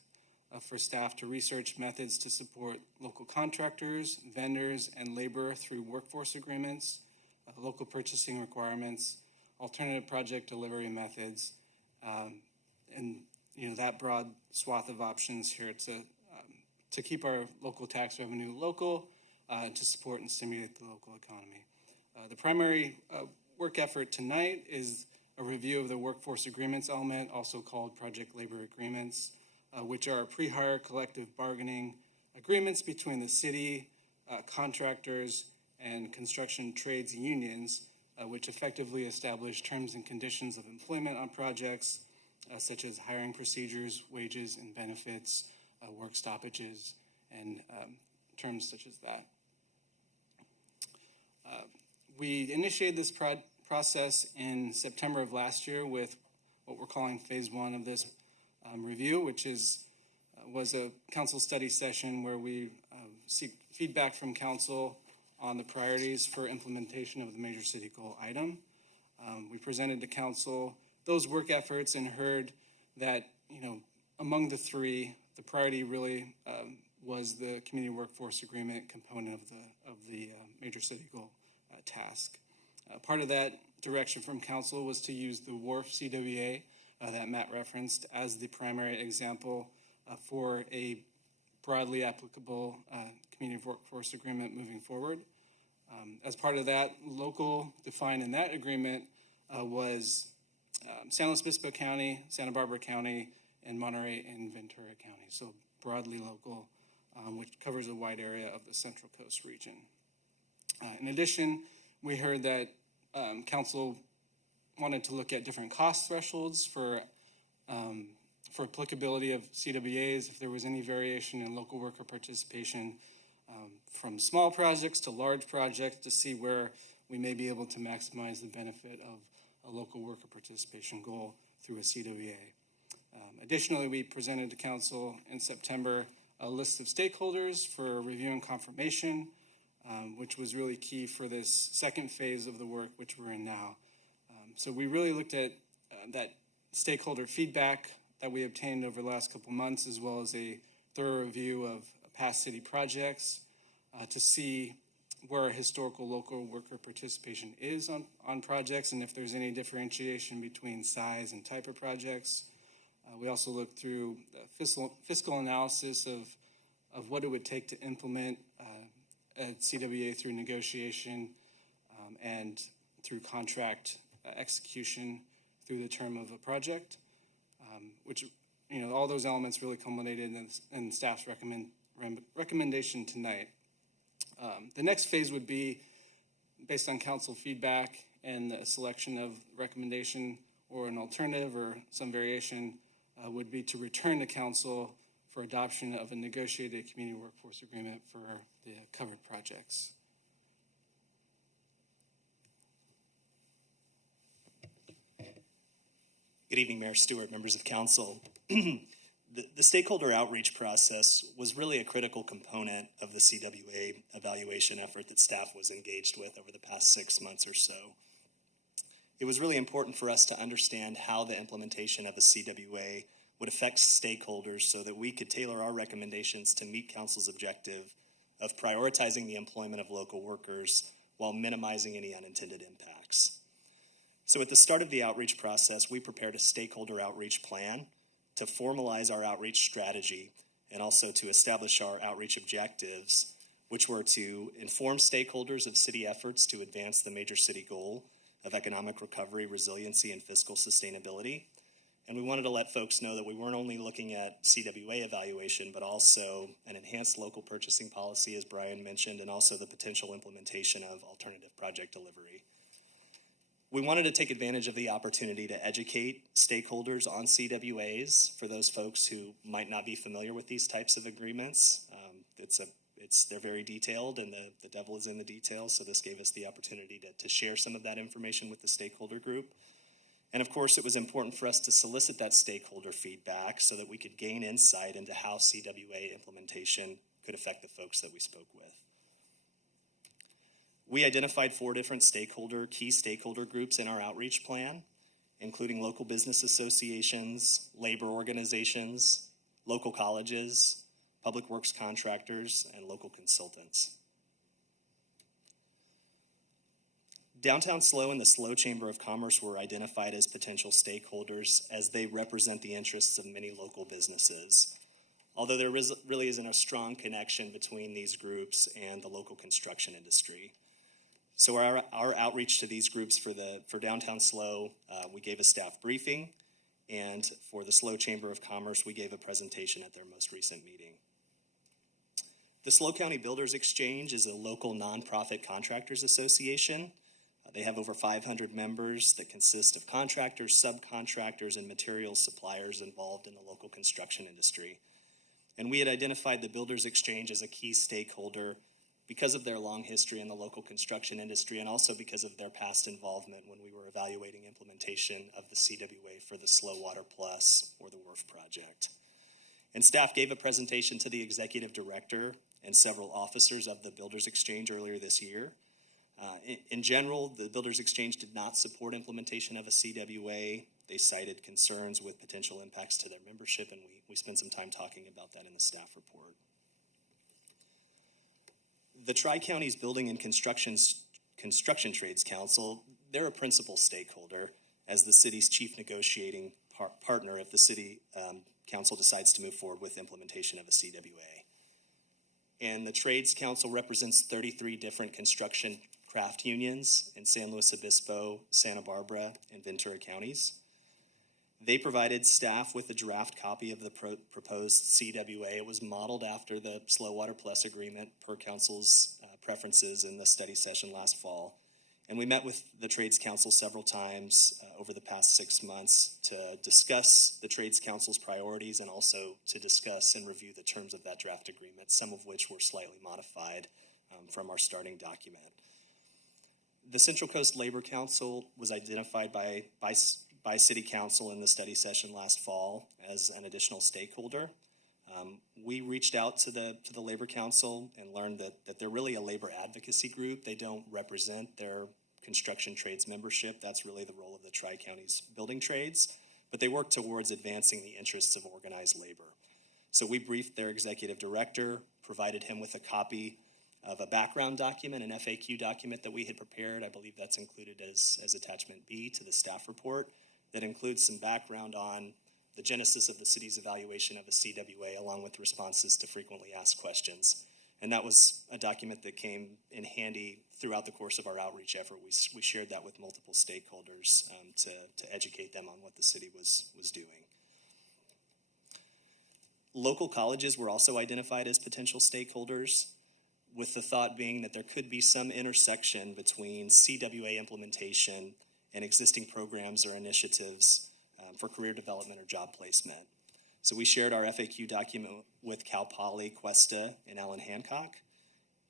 for staff to research methods to support local contractors, vendors, and labor through workforce agreements, local purchasing requirements, alternative project delivery methods, and that broad swath of options here to keep our local tax revenue local, to support and stimulate the local economy. The primary work effort tonight is a review of the workforce agreements element, also called project labor agreements, which are pre-hire collective bargaining agreements between the city, contractors, and construction trades unions, which effectively establish terms and conditions of employment on projects, such as hiring procedures, wages and benefits, work stoppages, and terms such as that. We initiated this process in September of last year with what we're calling phase one of this review, which was a council study session where we seek feedback from council on the priorities for implementation of the major city goal item. We presented to council those work efforts and heard that, among the three, the priority really was the community workforce agreement component of the major city goal task. Part of that direction from council was to use the WARF CWA that Matt referenced as the primary example for a broadly applicable community workforce agreement moving forward. As part of that, local defined in that agreement was San Luis Obispo County, Santa Barbara County, and Monterey and Ventura County. So broadly local, which covers a wide area of the Central Coast region. In addition, we heard that council wanted to look at different cost thresholds for applicability of CWAs, if there was any variation in local worker participation from small projects to large projects, to see where we may be able to maximize the benefit of a local worker participation goal through a CWA. Additionally, we presented to council in September a list of stakeholders for review and confirmation, which was really key for this second phase of the work, which we're in now. So we really looked at that stakeholder feedback that we obtained over the last couple months, as well as a thorough review of past city projects to see where historical local worker participation is on projects, and if there's any differentiation between size and type of projects. We also looked through the fiscal analysis of what it would take to implement a CWA through negotiation and through contract execution through the term of a project, which, all those elements really culminated in staff's recommendation tonight. The next phase would be based on council feedback and the selection of recommendation or an alternative or some variation would be to return to council for adoption of a negotiated community workforce agreement for the covered projects. Good evening, Mayor Stewart, members of council. The stakeholder outreach process was really a critical component of the CWA evaluation effort that staff was engaged with over the past 6 months or so. It was really important for us to understand how the implementation of a CWA would affect stakeholders so that we could tailor our recommendations to meet council's objective of prioritizing the employment of local workers while minimizing any unintended impacts. So at the start of the outreach process, we prepared a stakeholder outreach plan to formalize our outreach strategy and also to establish our outreach objectives, which were to inform stakeholders of city efforts to advance the major city goal of economic recovery, resiliency, and fiscal sustainability. And we wanted to let folks know that we weren't only looking at CWA evaluation, but also an enhanced local purchasing policy, as Brian mentioned, and also the potential implementation of alternative project delivery. We wanted to take advantage of the opportunity to educate stakeholders on CWAs for those folks who might not be familiar with these types of agreements. They're very detailed, and the devil is in the details, so this gave us the opportunity to share some of that information with the stakeholder group. And of course, it was important for us to solicit that stakeholder feedback so that we could gain insight into how CWA implementation could affect the folks that we spoke with. We identified 4 different key stakeholder groups in our outreach plan, including local business associations, labor organizations, local colleges, public works contractors, and local consultants. Downtown SLO and the SLO Chamber of Commerce were identified as potential stakeholders as they represent the interests of many local businesses, although there really isn't a strong connection between these groups and the local construction industry. So our outreach to these groups for Downtown SLO, we gave a staff briefing, and for the SLO Chamber of Commerce, we gave a presentation at their most recent meeting. The SLO County Builders Exchange is a local nonprofit contractors association. They have over 500 members that consist of contractors, subcontractors, and materials suppliers involved in the local construction industry. And we had identified the Builders Exchange as a key stakeholder because of their long history in the local construction industry and also because of their past involvement when we were evaluating implementation of the CWA for the SLO Water Plus or the WRF project. And staff gave a presentation to the executive director and several officers of the Builders Exchange earlier this year. In general, the Builders Exchange did not support implementation of a CWA. They cited concerns with potential impacts to their membership, and we spent some time talking about that in the staff report. The Tri-Counties Building and Construction Trades Council, they're a principal stakeholder as the city's chief negotiating partner if the city council decides to move forward with implementation of a CWA. And the Trades Council represents 33 different construction craft unions in San Luis Obispo, Santa Barbara, and Ventura counties. They provided staff with a draft copy of the proposed CWA. It was modeled after the SLO Water Plus agreement per council's preferences in the study session last fall. And we met with the Trades Council several times over the past 6 months to discuss the Trades Council's priorities and also to discuss and review the terms of that draft agreement, some of which were slightly modified from our starting document. The Central Coast Labor Council was identified by City Council in the study session last fall as an additional stakeholder. We reached out to the Labor Council and learned that they're really a labor advocacy group. They don't represent their construction trades membership. That's really the role of the Tri-Counties Building Trades, but they work towards advancing the interests of organized labor. So we briefed their executive director, provided him with a copy of a background document, an FAQ document that we had prepared. I believe that's included as attachment B to the staff report that includes some background on the genesis of the city's evaluation of a CWA, along with responses to frequently asked questions. And that was a document that came in handy throughout the course of our outreach effort. We shared that with multiple stakeholders to educate them on what the city was doing. Local colleges were also identified as potential stakeholders, with the thought being that there could be some intersection between CWA implementation and existing programs or initiatives for career development or job placement. So we shared our FAQ document with Cal Poly, Cuesta, and Allen Hancock,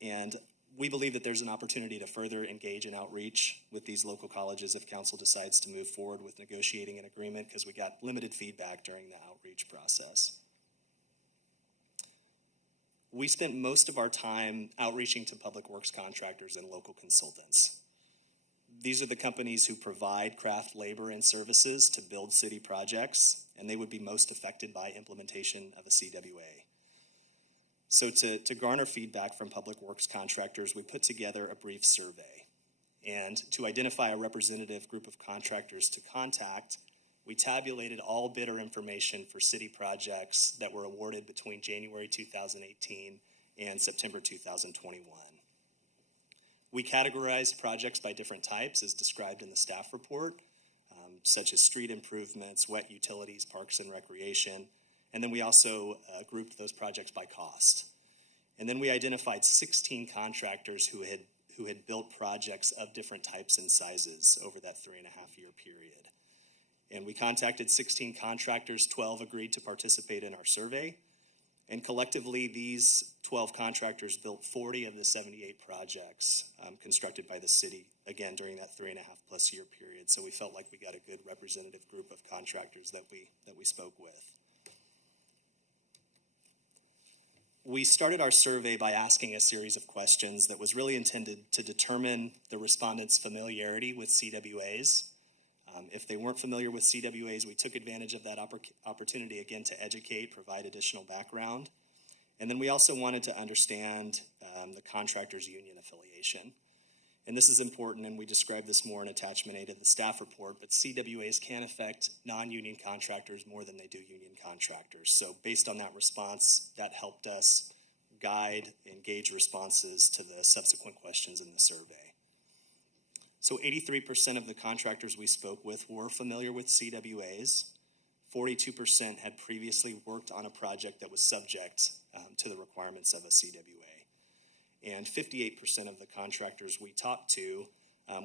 and we believe that there's an opportunity to further engage in outreach with these local colleges if council decides to move forward with negotiating an agreement, because we got limited feedback during the outreach process. We spent most of our time outreaching to public works contractors and local consultants. These are the companies who provide craft labor and services to build city projects, and they would be most affected by implementation of a CWA. So to garner feedback from public works contractors, we put together a brief survey. And to identify a representative group of contractors to contact, we tabulated all bidder information for city projects that were awarded between January 2018 and September 2021. We categorized projects by different types as described in the staff report, such as street improvements, wet utilities, parks and recreation. And then we also grouped those projects by cost. And then we identified 16 contractors who had built projects of different types and sizes over that 3.5-year period. And we contacted 16 contractors, 12 agreed to participate in our survey. And collectively, these 12 contractors built 40 of the 78 projects constructed by the city, again, during that 3.5+ year period. So we felt like we got a good representative group of contractors that we spoke with. We started our survey by asking a series of questions that was really intended to determine the respondents' familiarity with CWAs. If they weren't familiar with CWAs, we took advantage of that opportunity again to educate, provide additional background. And then we also wanted to understand the contractor's union affiliation. And this is important, and we describe this more in attachment A to the staff report, but CWAs can affect non-union contractors more than they do union contractors. So based on that response, that helped us guide and gauge responses to the subsequent questions in the survey. So 83% of the contractors we spoke with were familiar with CWAs. 42% had previously worked on a project that was subject to the requirements of a CWA. And 58% of the contractors we talked to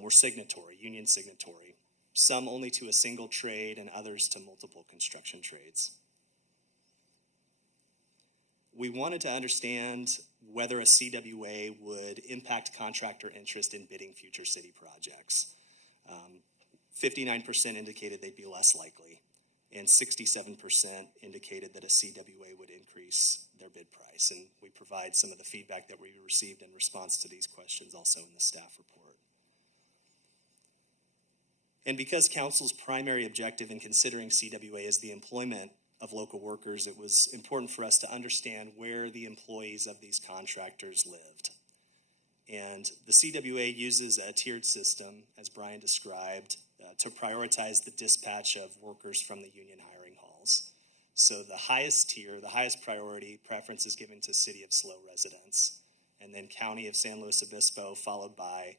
were signatory, union signatory, some only to a single trade and others to multiple construction trades. We wanted to understand whether a CWA would impact contractor interest in bidding future city projects. 59% indicated they'd be less likely, and 67% indicated that a CWA would increase their bid price. And we provide some of the feedback that we received in response to these questions also in the staff report. And because council's primary objective in considering CWA is the employment of local workers, it was important for us to understand where the employees of these contractors lived. And the CWA uses a tiered system, as Brian described, to prioritize the dispatch of workers from the union hiring halls. So the highest tier, the highest priority preference is given to City of SLO residents, and then County of San Luis Obispo, followed by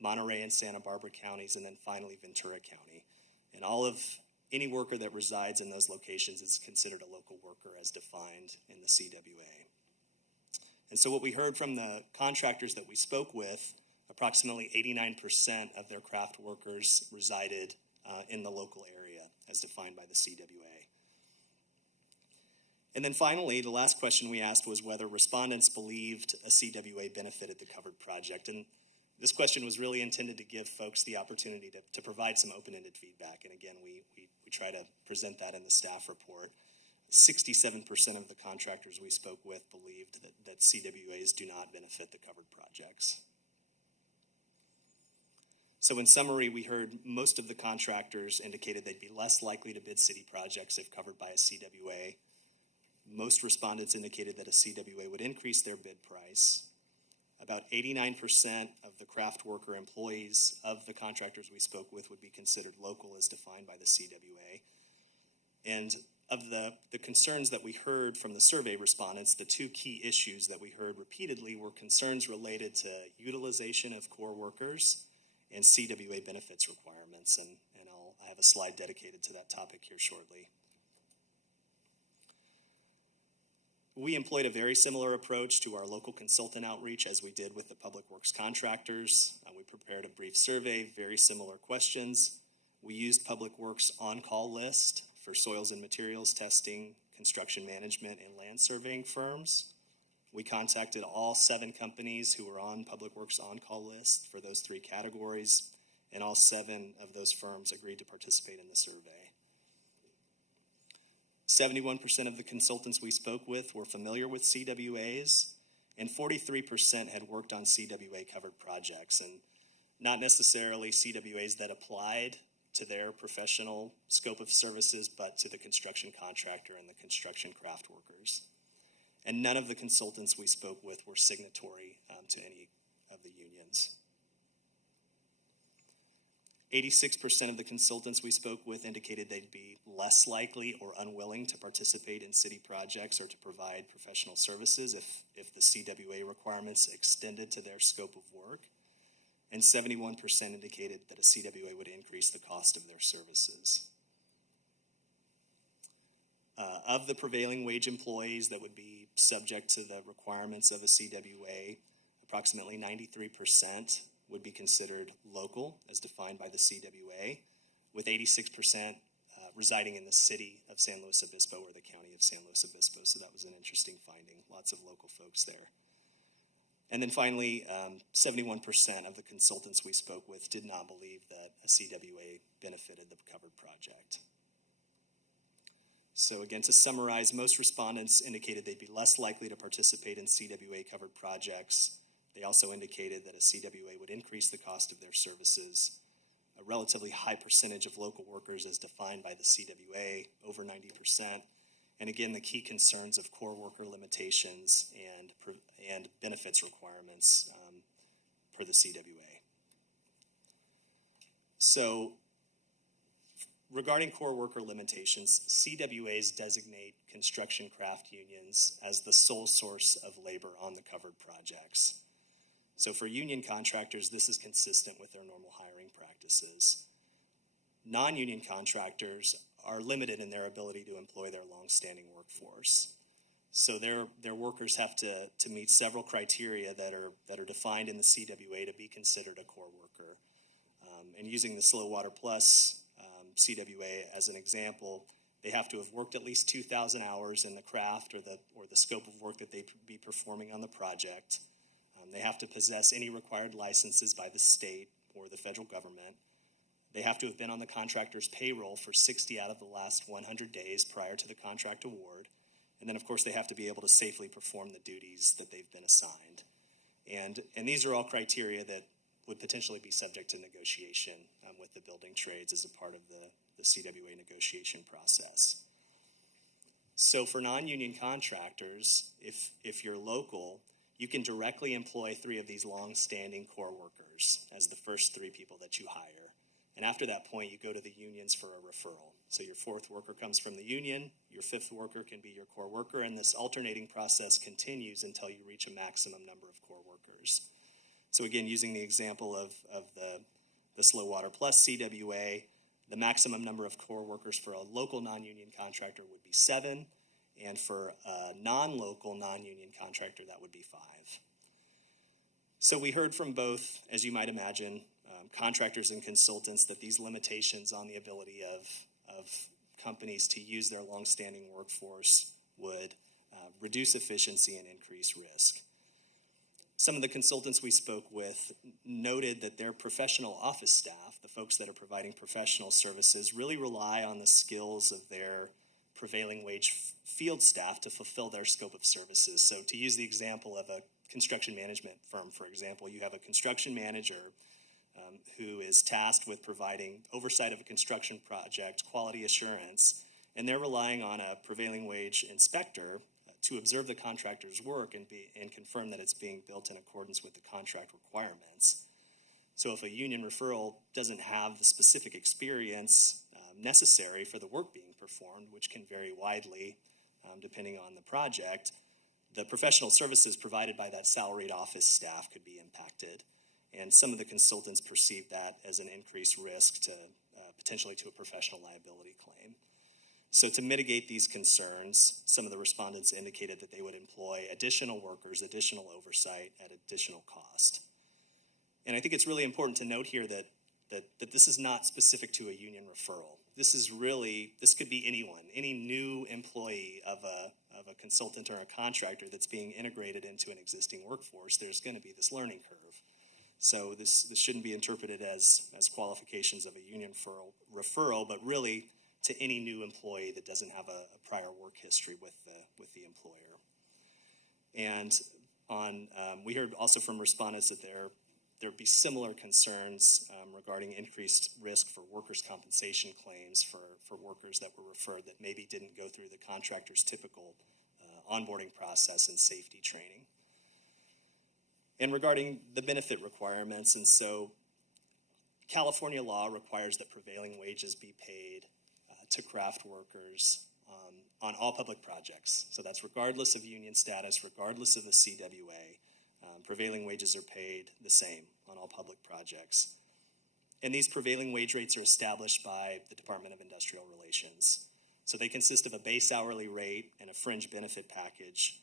Monterey and Santa Barbara counties, and then finally Ventura County. And any worker that resides in those locations is considered a local worker as defined in the CWA. And so what we heard from the contractors that we spoke with, approximately 89% of their craft workers resided in the local area as defined by the CWA. And then finally, the last question we asked was whether respondents believed a CWA benefited the covered project. And this question was really intended to give folks the opportunity to provide some open-ended feedback. And again, we try to present that in the staff report. 67% of the contractors we spoke with believed that CWAs do not benefit the covered projects. So in summary, we heard most of the contractors indicated they'd be less likely to bid city projects if covered by a CWA. Most respondents indicated that a CWA would increase their bid price. About 89% of the craft worker employees of the contractors we spoke with would be considered local as defined by the CWA. And Of the concerns that we heard from the survey respondents, the two key issues that we heard repeatedly were concerns related to utilization of core workers and CWA benefits requirements, and I have a slide dedicated to that topic here shortly. We employed a very similar approach to our local consultant outreach as we did with the public works contractors. We prepared a brief survey, very similar questions. We used Public Works on-call list for soils and materials testing, construction management, and land surveying firms. We contacted all 7 companies who were on Public Works on-call list for those 3 categories, and all 7 of those firms agreed to participate in the survey. 71% of the consultants we spoke with were familiar with CWAs, and 43% had worked on CWA-covered projects, and not necessarily CWAs that applied to their professional scope of services, but to the construction contractor and the construction craft workers. And none of the consultants we spoke with were signatory to any of the unions. 86% of the consultants we spoke with indicated they'd be less likely or unwilling to participate in city projects or to provide professional services if the CWA requirements extended to their scope of work. And 71% indicated that a CWA would increase the cost of their services. Of the prevailing wage employees that would be subject to the requirements of a CWA, approximately 93% would be considered local as defined by the CWA, with 86% residing in the city of San Luis Obispo or the county of San Luis Obispo. So that was an interesting finding, lots of local folks there. And then finally, 71% of the consultants we spoke with did not believe that a CWA benefited the covered project. So again, to summarize, most respondents indicated they'd be less likely to participate in CWA-covered projects. They also indicated that a CWA would increase the cost of their services. A relatively high percentage of local workers as defined by the CWA, over 90%. And again, the key concerns of core worker limitations and benefits requirements per the CWA. So regarding core worker limitations, CWAs designate construction craft unions as the sole source of labor on the covered projects. So for union contractors, this is consistent with their normal hiring practices. Non-union contractors are limited in their ability to employ their long-standing workforce. So their workers have to meet several criteria that are defined in the CWA to be considered a core worker. And using the Slow Water Plus CWA as an example, they have to have worked at least 2,000 hours in the craft or the scope of work that they'd be performing on the project. They have to possess any required licenses by the state or the federal government. They have to have been on the contractor's payroll for 60 out of the last 100 days prior to the contract award. And then, of course, they have to be able to safely perform the duties that they've been assigned. And these are all criteria that would potentially be subject to negotiation with the building trades as a part of the CWA negotiation process. So for non-union contractors, if you're local, you can directly employ 3 of these long-standing core workers as the first 3 people that you hire. And after that point, you go to the unions for a referral. So your 4th worker comes from the union, your 5th worker can be your core worker, and this alternating process continues until you reach a maximum number of core workers. So again, using the example of the Slow Water Plus CWA, the maximum number of core workers for a local non-union contractor would be 7, and for a non-local non-union contractor, that would be 5. So we heard from both, as you might imagine, contractors and consultants that these limitations on the ability of companies to use their longstanding workforce would reduce efficiency and increase risk. Some of the consultants we spoke with noted that their professional office staff, the folks that are providing professional services, really rely on the skills of their prevailing wage field staff to fulfill their scope of services. So to use the example of a construction management firm, for example, you have a construction manager who is tasked with providing oversight of a construction project, quality assurance, and they're relying on a prevailing wage inspector to observe the contractor's work and confirm that it's being built in accordance with the contract requirements. So if a union referral doesn't have the specific experience necessary for the work being performed, which can vary widely depending on the project, the professional services provided by that salaried office staff could be impacted. And some of the consultants perceive that as an increased risk to potentially to a professional liability claim. So to mitigate these concerns, some of the respondents indicated that they would employ additional workers, additional oversight at additional cost. And I think it's really important to note here that this is not specific to a union referral. This could be anyone, any new employee of a consultant or a contractor that's being integrated into an existing workforce. There's going to be this learning curve. So this shouldn't be interpreted as qualifications of a union referral, but really to any new employee that doesn't have a prior work history with the employer. And we heard also from respondents that there'd be similar concerns regarding increased risk for workers' compensation claims for workers that were referred that maybe didn't go through the contractor's typical onboarding process and safety training. And regarding the benefit requirements, and so California law requires that prevailing wages be paid to craft workers on all public projects. So that's regardless of union status, regardless of the CWA. Prevailing wages are paid the same on all public projects. And these prevailing wage rates are established by the Department of Industrial Relations. So they consist of a base hourly rate and a fringe benefit package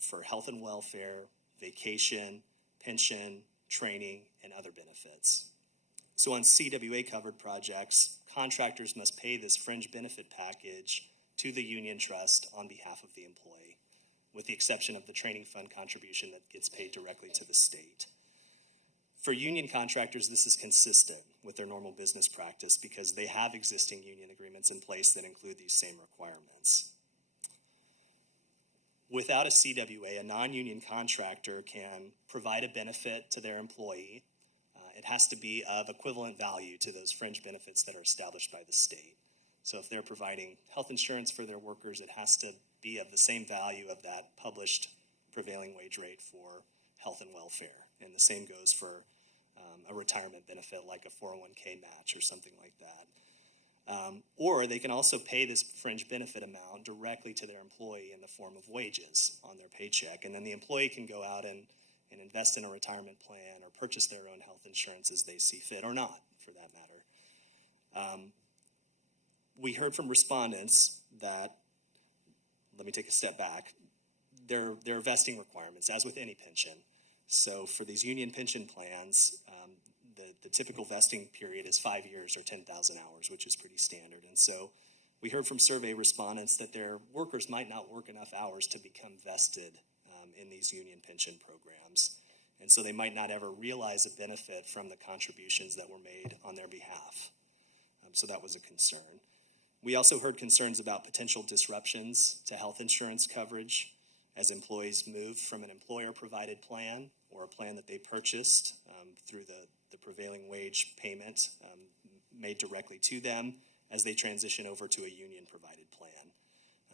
for health and welfare, vacation, pension, training, and other benefits. So on CWA-covered projects, contractors must pay this fringe benefit package to the union trust on behalf of the employee, with the exception of the training fund contribution that gets paid directly to the state. For union contractors, this is consistent with their normal business practice because they have existing union agreements in place that include these same requirements. Without a CWA, a non-union contractor can provide a benefit to their employee. It has to be of equivalent value to those fringe benefits that are established by the state. So if they're providing health insurance for their workers, it has to be of the same value of that published prevailing wage rate for health and welfare. And the same goes for a retirement benefit like a 401k match or something like that. Or they can also pay this fringe benefit amount directly to their employee in the form of wages on their paycheck. And then the employee can go out and invest in a retirement plan or purchase their own health insurance as they see fit, or not, for that matter. We heard from respondents that, let me take a step back, there are vesting requirements, as with any pension. So for these union pension plans, the typical vesting period is 5 years or 10,000 hours, which is pretty standard. And so we heard from survey respondents that their workers might not work enough hours to become vested in these union pension programs. And so they might not ever realize a benefit from the contributions that were made on their behalf. So that was a concern. We also heard concerns about potential disruptions to health insurance coverage as employees move from an employer-provided plan or a plan that they purchased through the prevailing wage payment made directly to them as they transition over to a union-provided plan.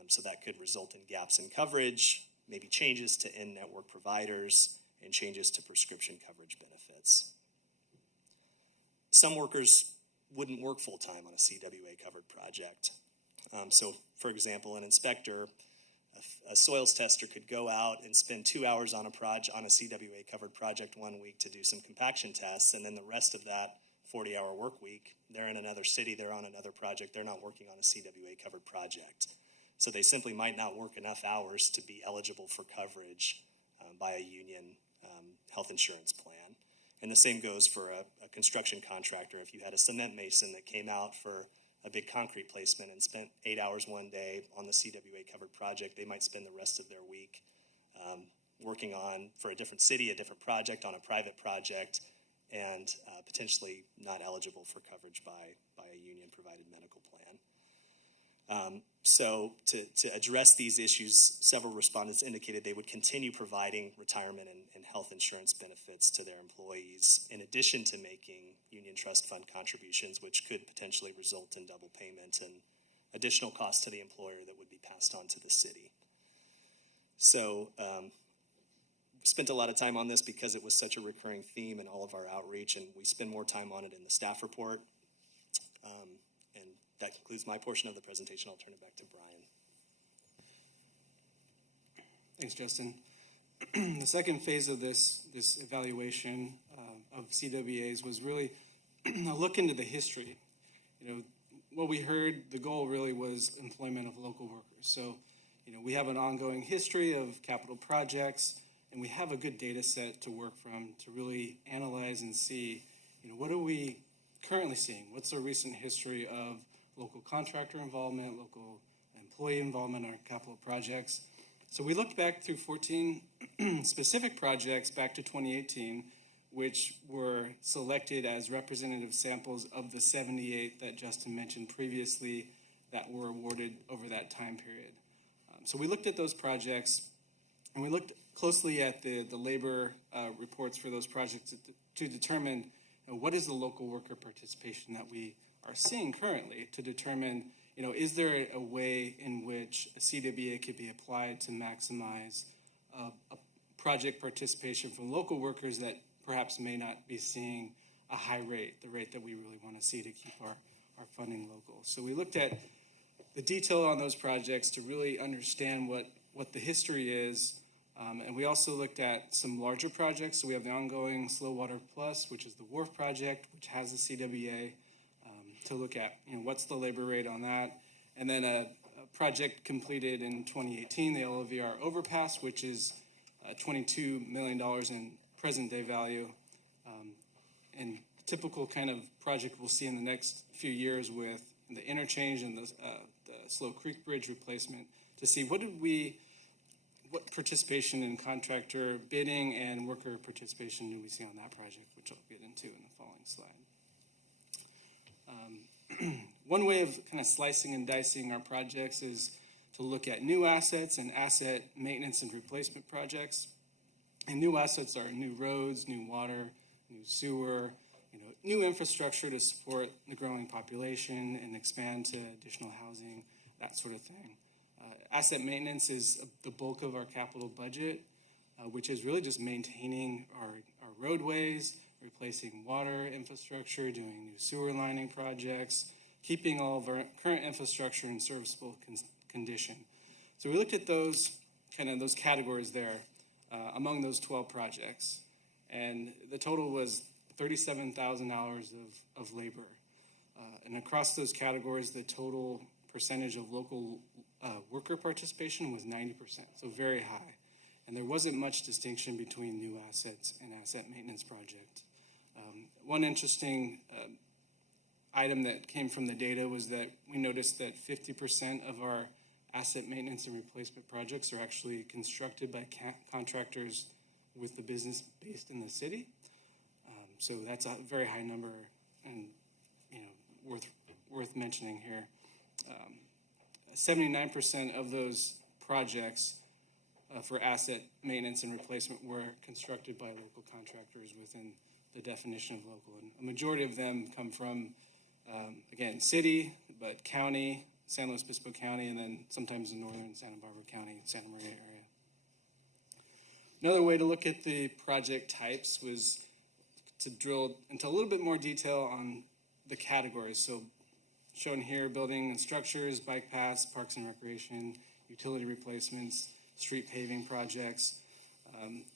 So that could result in gaps in coverage, maybe changes to in-network providers, and changes to prescription coverage benefits. Some workers wouldn't work full-time on a CWA-covered project. So, for example, an inspector, a soils tester could go out and spend 2 hours on a CWA-covered project 1 week to do some compaction tests, and then the rest of that 40-hour work week, they're in another city, they're on another project, they're not working on a CWA-covered project. So they simply might not work enough hours to be eligible for coverage by a union health insurance plan. And the same goes for a construction contractor. If you had a cement mason that came out for a big concrete placement and spent 8 hours one day on the CWA-covered project, they might spend the rest of their week working on, for a different city, a different project, on a private project, and potentially not eligible for coverage by a union-provided medical plan. So to address these issues, several respondents indicated they would continue providing retirement and health insurance benefits to their employees, in addition to making union trust fund contributions, which could potentially result in double payment and additional costs to the employer that would be passed on to the city. So we spent a lot of time on this because it was such a recurring theme in all of our outreach, and we spend more time on it in the staff report. And that concludes my portion of the presentation. I'll turn it back to Brian. Thanks, Justin. The second phase of this evaluation of CWAs was really a look into the history. You know, what we heard, the goal really was employment of local workers. So, you know, we have an ongoing history of capital projects, and we have a good data set to work from to really analyze and see, you know, what are we currently seeing? What's the recent history of local contractor involvement, local employee involvement in our capital projects? So we looked back through 14 specific projects back to 2018, which were selected as representative samples of the 78 that Justin mentioned previously that were awarded over that time period. So we looked at those projects, and we looked closely at the labor reports for those projects to determine what is the local worker participation that we are seeing currently, to determine, you know, is there a way in which a CWA could be applied to maximize a project participation from local workers that perhaps may not be seeing a high rate, the rate that we really want to see to keep our funding local. So we looked at the detail on those projects to really understand what the history is. And we also looked at some larger projects. So we have the ongoing Slow Water Plus, which is the Wharf project, which has the CWA, to look at, you know, what's the labor rate on that. And then a project completed in 2018, the LVR Overpass, which is $22 million in present day value. And typical kind of project we'll see in the next few years with the interchange and the Slow Creek Bridge replacement, to see what participation in contractor bidding and worker participation do we see on that project, which I'll get into in the following slide. One way of kind of slicing and dicing our projects is to look at new assets and asset maintenance and replacement projects. And new assets are new roads, new water, new sewer, you know, new infrastructure to support the growing population and expand to additional housing, that sort of thing. Asset maintenance is the bulk of our capital budget, which is really just maintaining our roadways, replacing water infrastructure, doing new sewer lining projects, keeping all of our current infrastructure in serviceable condition. So we looked at those categories there among those 12 projects, and the total was 37,000 hours of labor. And across those categories, the total percentage of local worker participation was 90%, so very high. And there wasn't much distinction between new assets and asset maintenance project. One interesting item that came from the data was that we noticed that 50% of our asset maintenance and replacement projects are actually constructed by contractors with the business based in the city. So that's a very high number, and, you know, worth mentioning here. 79% of those projects for asset maintenance and replacement were constructed by local contractors within the definition of local. And a majority of them come from, again, city, but county, San Luis Obispo County, and then sometimes the northern Santa Barbara County, Santa Maria area. Another way to look at the project types was to drill into a little bit more detail on the categories. So shown here, building and structures, bike paths, parks and recreation, utility replacements, street paving projects.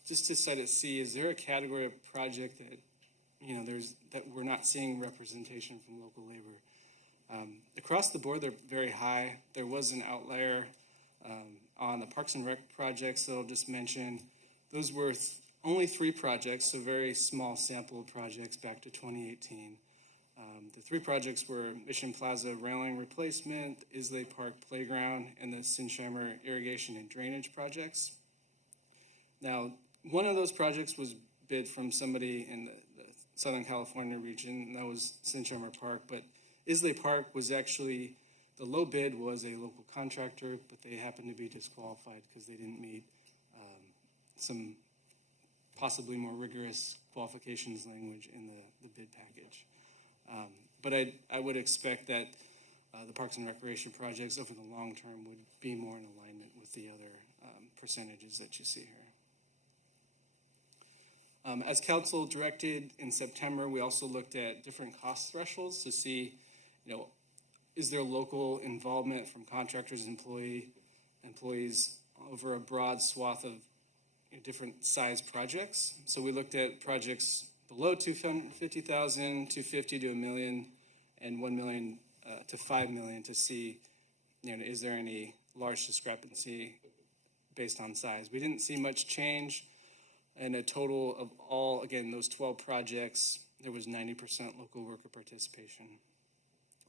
Just to set it, see, is there a category of project that, you know, that we're not seeing representation from local labor? Across the board, they're very high. There was an outlier on the Parks and Rec projects that I'll just mention. Those were only 3 projects, so very small sample of projects back to 2018. The 3 projects were Mission Plaza railing replacement, Islay Park playground, and the Sinshammer irrigation and drainage projects. Now, one of those projects was bid from somebody in the Southern California region, and that was Sinshammer Park, but Islay Park was actually, the low bid was a local contractor, but they happened to be disqualified because they didn't meet some possibly more rigorous qualifications language in the bid package. But I would expect that the Parks and Recreation projects over the long term would be more in alignment with the other percentages that you see here. As council directed in September, we also looked at different cost thresholds to see, you know, is there local involvement from contractors, employees over a broad swath of different size projects? So we looked at projects below 250,000, 250 to $1 million, and 1 million to 5 million to see, is there any large discrepancy based on size? We didn't see much change. And a total of all, again, those 12 projects, there was 90% local worker participation.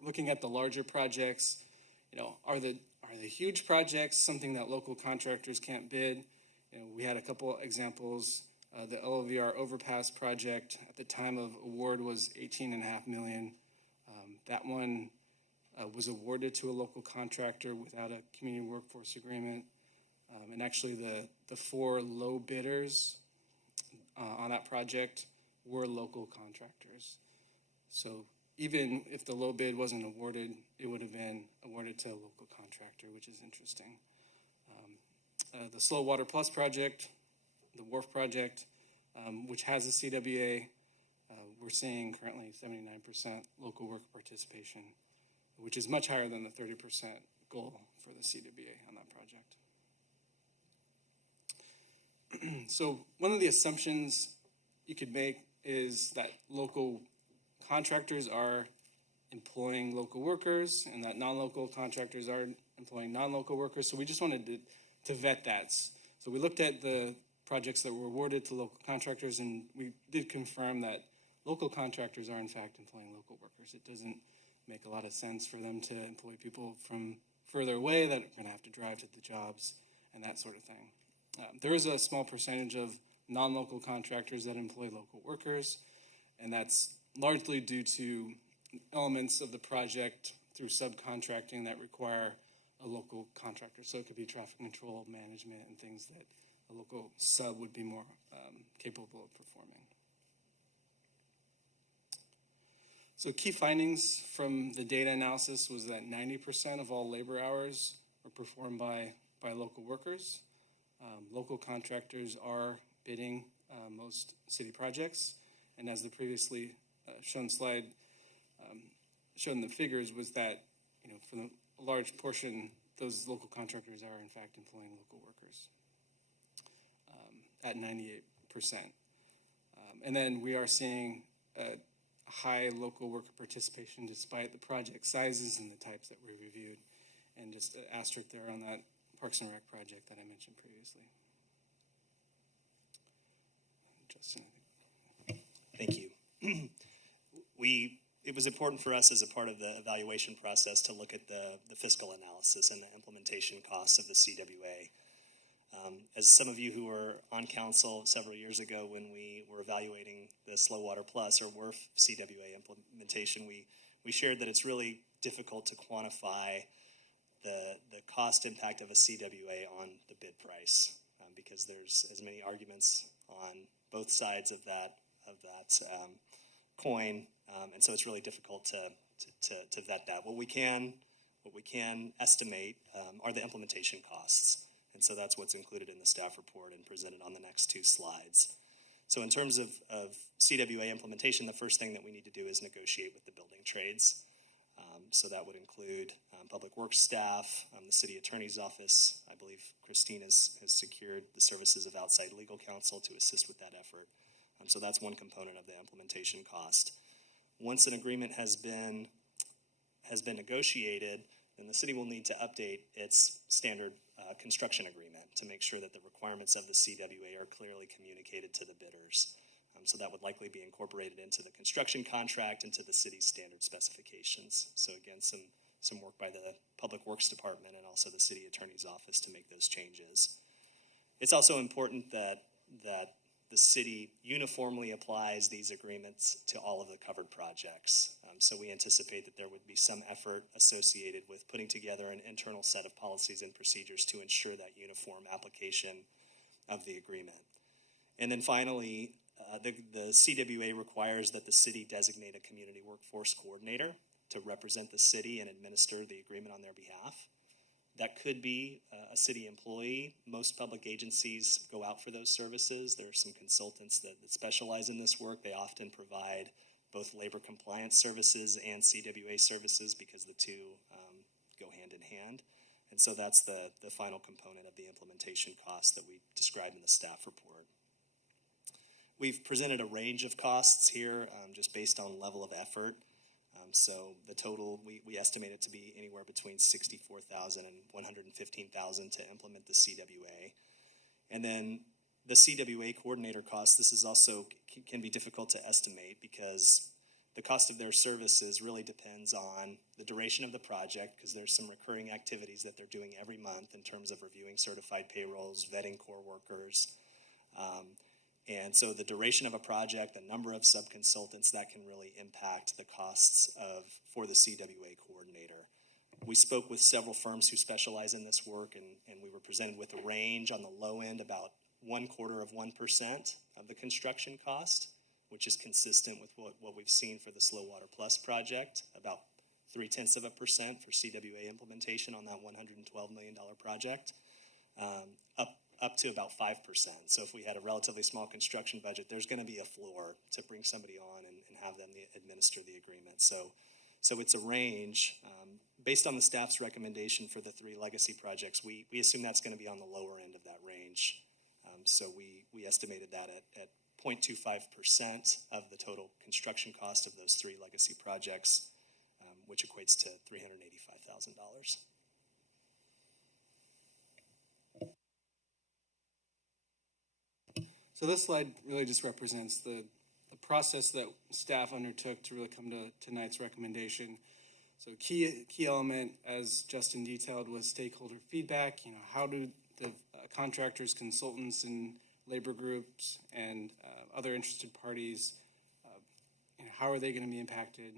Looking at the larger projects, are the huge projects something that local contractors can't bid? We had a couple examples. The LOVR overpass project at the time of award was $18.5 million. That one was awarded to a local contractor without a community workforce agreement. And actually the 4 low bidders on that project were local contractors. So even if the low bid wasn't awarded, it would have been awarded to a local contractor, which is interesting. The Slow Water Plus project, the Wharf project, which has a CWA, we're seeing currently 79% local worker participation, which is much higher than the 30% goal for the CWA on that project. So one of the assumptions you could make is that local contractors are employing local workers and that non-local contractors are employing non-local workers. So we just wanted to vet that. So we looked at the projects that were awarded to local contractors, and we did confirm that local contractors are in fact employing local workers. It doesn't make a lot of sense for them to employ people from further away that are going to have to drive to the jobs and that sort of thing. There is a small percentage of non-local contractors that employ local workers, and that's largely due to elements of the project through subcontracting that require a local contractor. So it could be traffic control, management, and things that a local sub would be more capable of performing. So key findings from the data analysis was that 90% of all labor hours were performed by local workers. Local contractors are bidding most city projects, and as the previously shown slide shown the figures was that for the large portion, those local contractors are in fact employing local workers at 98%. And then we are seeing a high local worker participation despite the project sizes and the types that we reviewed, and just an asterisk there on that Parks and Rec project that I mentioned previously. Justin, Thank you. It was important for us as a part of the evaluation process to look at the fiscal analysis and the implementation costs of the CWA. As some of you who were on council several years ago when we were evaluating the Slow Water Plus or WRF CWA implementation, we shared that it's really difficult to quantify the cost impact of a CWA on the bid price because there's as many arguments on both sides of that coin, and so it's really difficult to vet that. What we can estimate are the implementation costs, and so that's what's included in the staff report and presented on the next 2 slides. So in terms of CWA implementation, the first thing that we need to do is negotiate with the building trades. So that would include public works staff, the city attorney's office. I believe Christine has secured the services of outside legal counsel to assist with that effort. So that's one component of the implementation cost. Once an agreement has been negotiated, then the city will need to update its standard construction agreement to make sure that the requirements of the CWA are clearly communicated to the bidders. So that would likely be incorporated into the construction contract, into the city's standard specifications. So again, some work by the Public Works Department and also the city attorney's office to make those changes. It's also important that the city uniformly applies these agreements to all of the covered projects. So we anticipate that there would be some effort associated with putting together an internal set of policies and procedures to ensure that uniform application of the agreement. And then finally, the CWA requires that the city designate a community workforce coordinator to represent the city and administer the agreement on their behalf. That could be a city employee. Most public agencies go out for those services. There are some consultants that specialize in this work. They often provide both labor compliance services and CWA services because the two go hand in hand. And so that's the final component of the implementation costs that we described in the staff report. We've presented a range of costs here just based on level of effort. So the total, we estimate it to be anywhere between $64,000 and $115,000 to implement the CWA. And then the CWA coordinator costs, this is also can be difficult to estimate because the cost of their services really depends on the duration of the project, because there's some recurring activities that they're doing every month in terms of reviewing certified payrolls, vetting core workers. And so the duration of a project, the number of sub-consultants, that can really impact the costs for the CWA coordinator. We spoke with several firms who specialize in this work, and we were presented with a range on the low end, about 0.25% of the construction cost, which is consistent with what we've seen for the Slow Water Plus project, about 0.3% for CWA implementation on that $112 million project, up to about 5%. So if we had a relatively small construction budget, there's going to be a floor to bring somebody on and have them administer the agreement. So it's a range. Based on the staff's recommendation for the 3 legacy projects, we assume that's going to be on the lower end of that range. So we estimated that at 0.25% of the total construction cost of those 3 legacy projects, which equates to $385,000. So this slide really just represents the process that staff undertook to really come to tonight's recommendation. So key element, as Justin detailed, was stakeholder feedback. How do the contractors, consultants, and labor groups and other interested parties, how are they going to be impacted,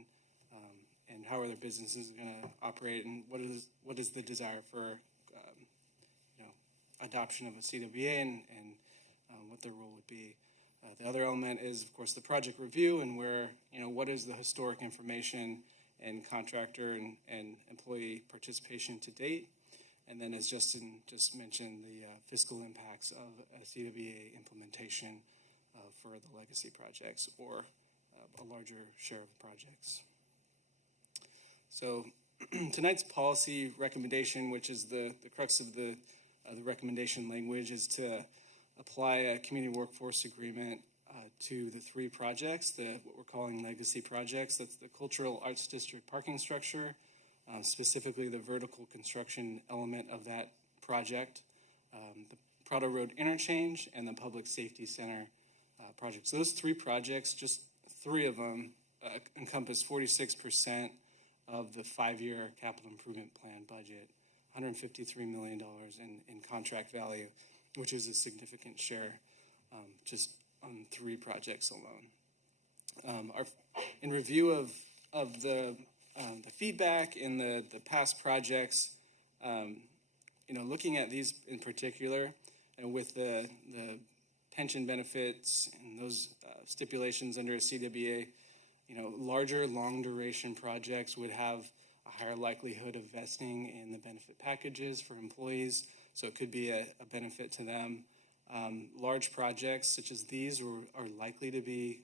and how are their businesses going to operate, and what is the desire for adoption of a CWA and what their role would be. The other element is, of course, the project review and where, what is the historic information and contractor and employee participation to date. And then, as Justin just mentioned, the fiscal impacts of a CWA implementation for the legacy projects or a larger share of projects. So tonight's policy recommendation, which is the crux of the recommendation language, is to apply a community workforce agreement to the 3 projects, what we're calling legacy projects. That's the Cultural Arts District parking structure, specifically the vertical construction element of that project, the Prado Road interchange, and the Public Safety Center project. So those 3 projects, just 3 of them, encompass 46% of the 5-year capital improvement plan budget, $153 million in contract value, which is a significant share just on 3 projects alone. In review of the feedback in the past projects, looking at these in particular, and with the pension benefits and those stipulations under a CWA, larger long duration projects would have a higher likelihood of vesting in the benefit packages for employees, so it could be a benefit to them. Large projects such as these are likely to be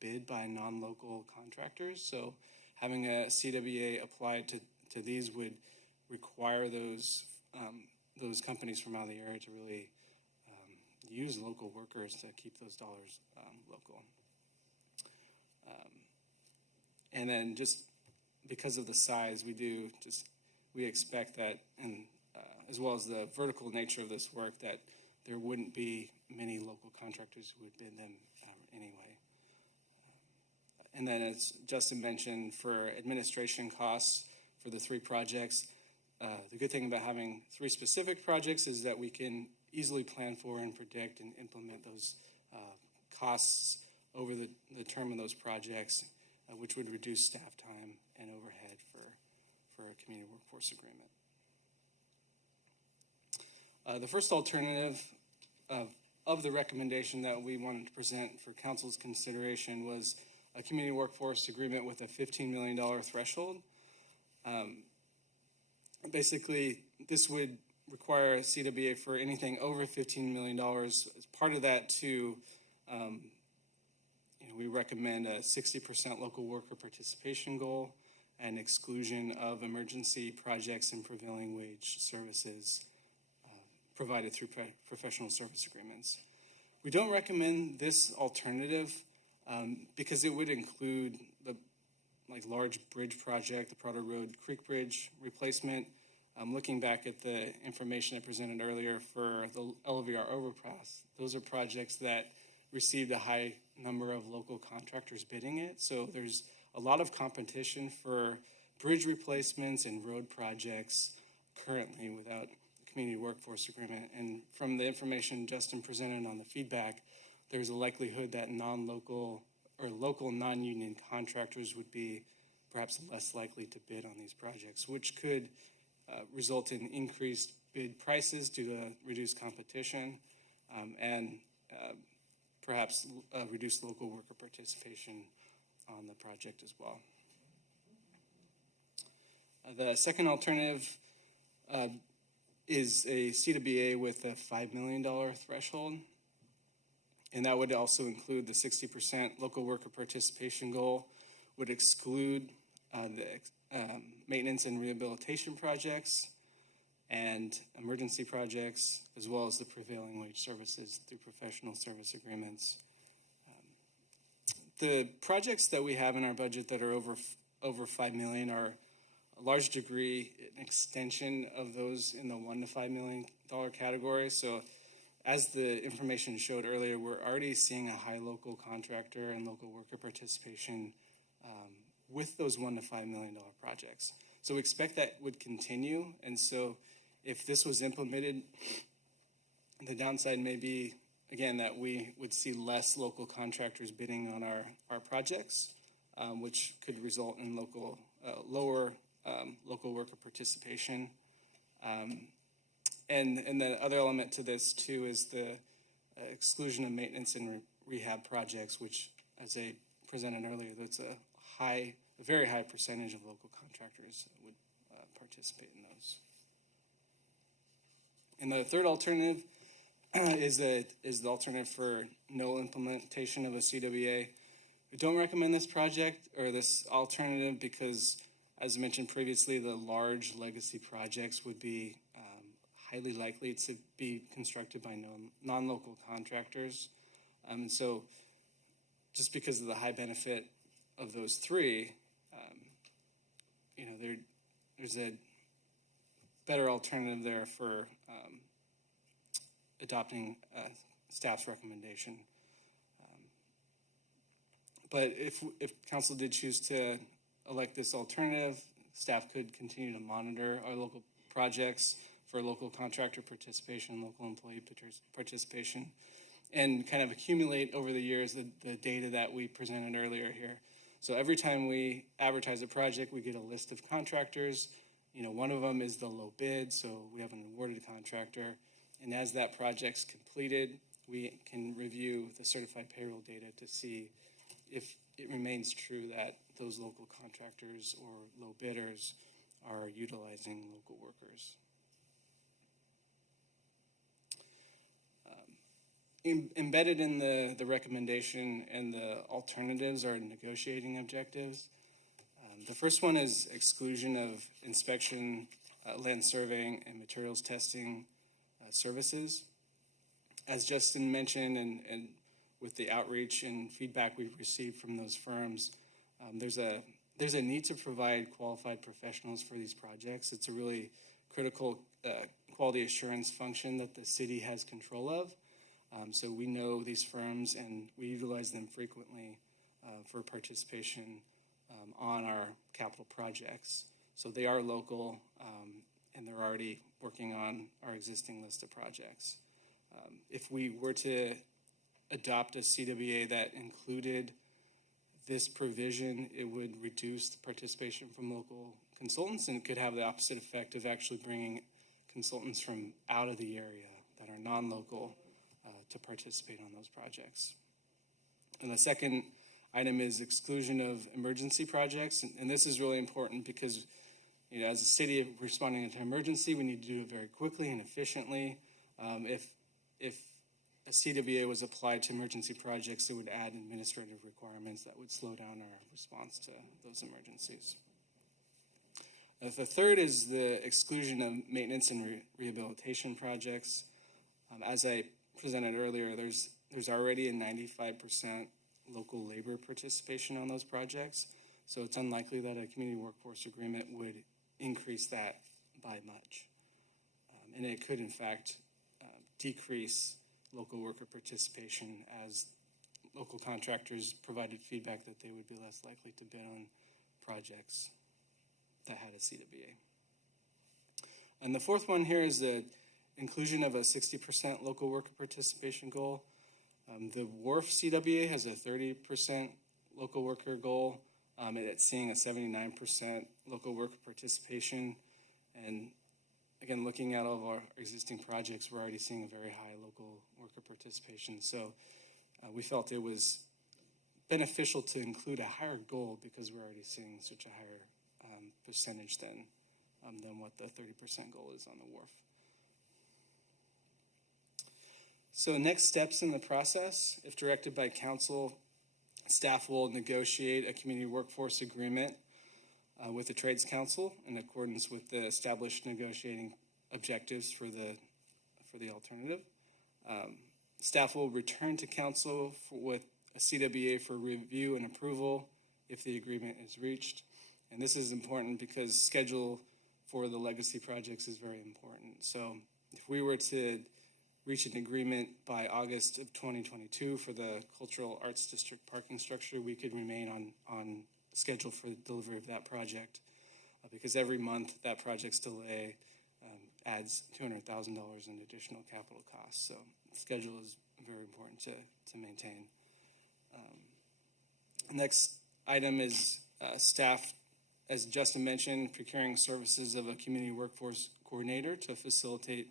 bid by non-local contractors, so having a CWA applied to these would require those companies from out of the area to really use local workers to keep those dollars local. And then just because of the size, we expect that, and as well as the vertical nature of this work, that there wouldn't be many local contractors who would bid them anyway. And then, as Justin mentioned, for administration costs for the 3 projects, the good thing about having 3 specific projects is that we can easily plan for and predict and implement those costs over the term of those projects, which would reduce staff time and overhead for a community workforce agreement. The first alternative of the recommendation that we wanted to present for council's consideration was a community workforce agreement with a $15 million threshold. Basically, this would require a CWA for anything over $15 million. As part of that, to we recommend a 60% local worker participation goal and exclusion of emergency projects and prevailing wage services provided through professional service agreements. We don't recommend this alternative because it would include the large bridge project, the Prado Road Creek Bridge replacement. Looking back at the information I presented earlier for the LVR overpass, those are projects that received a high number of local contractors bidding it. So there's a lot of competition for bridge replacements and road projects currently without a community workforce agreement. And from the information Justin presented on the feedback, there's a likelihood that non-local or local non-union contractors would be perhaps less likely to bid on these projects, which could result in increased bid prices due to reduced competition and perhaps reduced local worker participation on the project as well. The second alternative is a CWA with a $5 million threshold. And that would also include the 60% local worker participation goal, would exclude the maintenance and rehabilitation projects and emergency projects, as well as the prevailing wage services through professional service agreements. The projects that we have in our budget that are over $5 million are a large degree an extension of those in the $1 to $5 million category. So as the information showed earlier, we're already seeing a high local contractor and local worker participation with those $1 to $5 million projects. So we expect that would continue. And so if this was implemented, the downside may be, again, that we would see less local contractors bidding on our projects, which could result in lower local worker participation. And the other element to this, too, is the exclusion of maintenance and rehab projects, which, as I presented earlier, that's a very high percentage of local contractors that would participate in those. And the third alternative is the alternative for no implementation of a CWA. We don't recommend this project or this alternative because, as mentioned previously, the large legacy projects would be highly likely to be constructed by non-local contractors. So just because of the high benefit of those three, there's a better alternative there for adopting staff's recommendation. But if council did choose to elect this alternative, staff could continue to monitor our local projects for local contractor participation, local employee participation, and kind of accumulate over the years the data that we presented earlier here. So every time we advertise a project, we get a list of contractors. One of them is the low bid, so we have an awarded contractor. And as that project's completed, we can review the certified payroll data to see if it remains true that those local contractors or low bidders are utilizing local workers. Embedded in the recommendation and the alternatives are negotiating objectives. The first one is exclusion of inspection, land surveying, and materials testing services. As Justin mentioned, and with the outreach and feedback we've received from those firms, there's a need to provide qualified professionals for these projects. It's a really critical quality assurance function that the city has control of. So we know these firms and we utilize them frequently for participation on our capital projects. So they are local and they're already working on our existing list of projects. If we were to adopt a CWA that included this provision, it would reduce the participation from local consultants, and it could have the opposite effect of actually bringing consultants from out of the area that are non-local to participate on those projects. And the second item is exclusion of emergency projects. And this is really important because, as a city responding to emergency, we need to do it very quickly and efficiently. If a CWA was applied to emergency projects, it would add administrative requirements that would slow down our response to those emergencies. The third is the exclusion of maintenance and rehabilitation projects. As I presented earlier, there's already a 95% local labor participation on those projects, so it's unlikely that a community workforce agreement would increase that by much. And it could, in fact, decrease local worker participation as local contractors provided feedback that they would be less likely to bid on projects that had a CWA. And the fourth one here is the inclusion of a 60% local worker participation goal. The WARF CWA has a 30% local worker goal. It's seeing a 79% local worker participation. And again, looking at all of our existing projects, we're already seeing a very high local worker participation. So we felt it was beneficial to include a higher goal because we're already seeing such a higher percentage than what the 30% goal is on the WARF. So next steps in the process, if directed by council, staff will negotiate a community workforce agreement with the Trades Council in accordance with the established negotiating objectives for the alternative. Staff will return to council with a CWA for review and approval if the agreement is reached. And this is important because schedule for the legacy projects is very important. So if we were to reach an agreement by August of 2022 for the Cultural Arts District parking structure, we could remain on schedule for the delivery of that project because every month that project's delay adds $200,000 in additional capital costs. So schedule is very important to maintain. Next item is staff, as Justin mentioned, procuring services of a community workforce coordinator to facilitate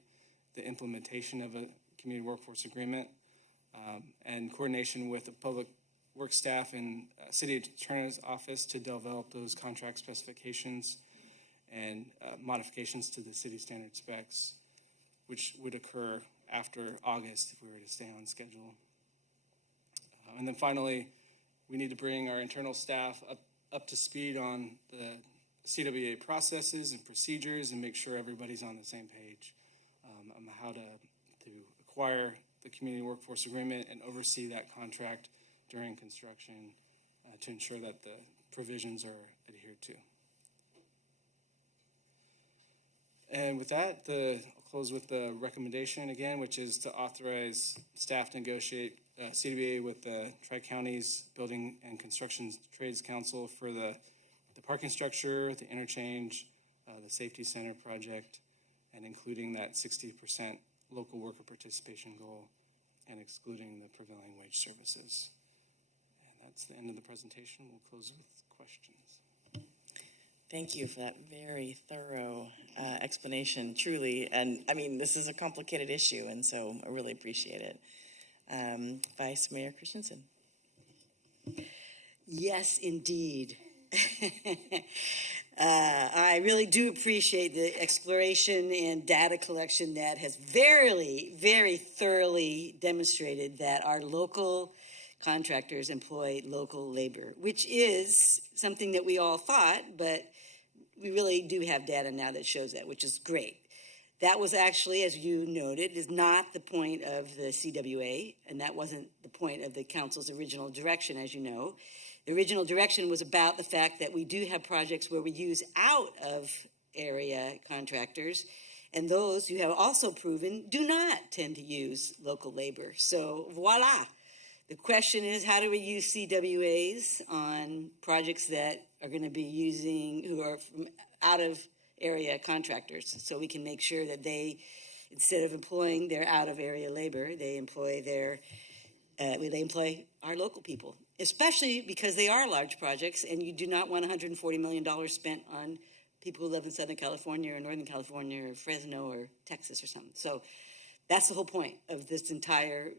the implementation of a community workforce agreement and coordination with the public work staff and city attorney's office to develop those contract specifications and modifications to the city standard specs, which would occur after August if we were to stay on schedule. And then finally, we need to bring our internal staff up to speed on the CWA processes and procedures and make sure everybody's on the same page on how to acquire the community workforce agreement and oversee that contract during construction to ensure that the provisions are adhered to. And with that, I'll close with the recommendation again, which is to authorize staff to negotiate CWA with the Tri-Counties Building and Construction Trades Council for the parking structure, the interchange, the safety center project, and including that 60% local worker participation goal and excluding the prevailing wage services. And that's the end of the presentation. We'll close with questions. Thank you for that very thorough explanation, truly. And I mean, this is a complicated issue, and so I really appreciate it. Vice Mayor Christensen. Yes, indeed. I really do appreciate the exploration and data collection that has very, very thoroughly demonstrated that our local contractors employ local labor, which is something that we all thought, but we really do have data now that shows that, which is great. That was actually, as you noted, is not the point of the CWA, and that wasn't the point of the council's original direction, as you know. The original direction was about the fact that we do have projects where we use out of area contractors, and those who have also proven do not tend to use local labor. So voila. The question is, how do we use CWAs on projects that are going to be who are from out of area contractors, so we can make sure that they, instead of employing their out of area labor, they employ our local people, especially because they are large projects, and you do not want $140 million spent on people who live in Southern California or Northern California or Fresno or Texas or something. So that's the whole point of this entire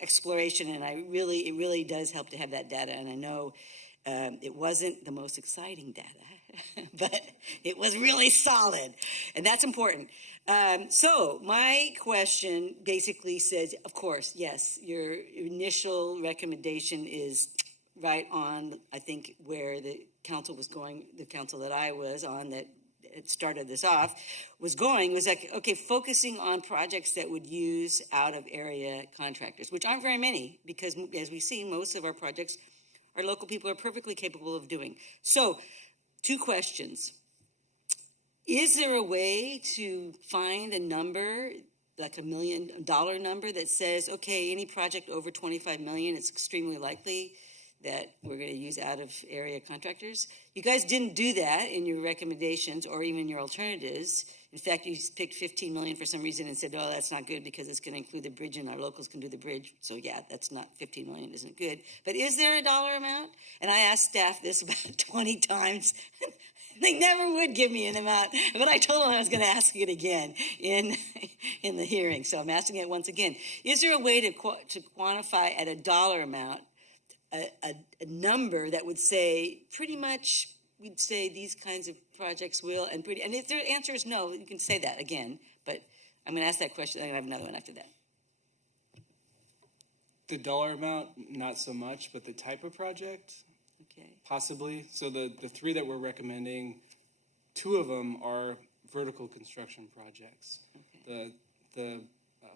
exploration, and it really does help to have that data. And I know it wasn't the most exciting data, but it was really solid, and that's important. So my question basically says, of course, yes, your initial recommendation is right on, I think, where the council was going, the council that I was on that it started this off, was like, okay, focusing on projects that would use out-of-area contractors, which aren't very many, because as we see, most of our projects, our local people are perfectly capable of doing. So, 2 questions. Is there a way to find a number, like $1 million number, that says, okay, any project over 25 million, it's extremely likely that we're going to use out-of-area contractors? You guys didn't do that in your recommendations or even your alternatives. In fact, you picked 15 million for some reason and said, oh, that's not good because it's going to include the bridge and our locals can do the bridge. So yeah, that's not, 15 million isn't good. But is there a dollar amount? And I asked staff this about 20 times. They never would give me an amount, but I told them I was going to ask it again in the hearing. So I'm asking it once again. Is there a way to quantify at a dollar amount a number that would say pretty much, we'd say these kinds of projects will, and if their answer is no, you can say that again, but I'm going to ask that question, and I have another one after that. The dollar amount, not so much, but the type of project, okay, possibly. So the 3 that we're recommending, 2 of them are vertical construction projects. Okay. The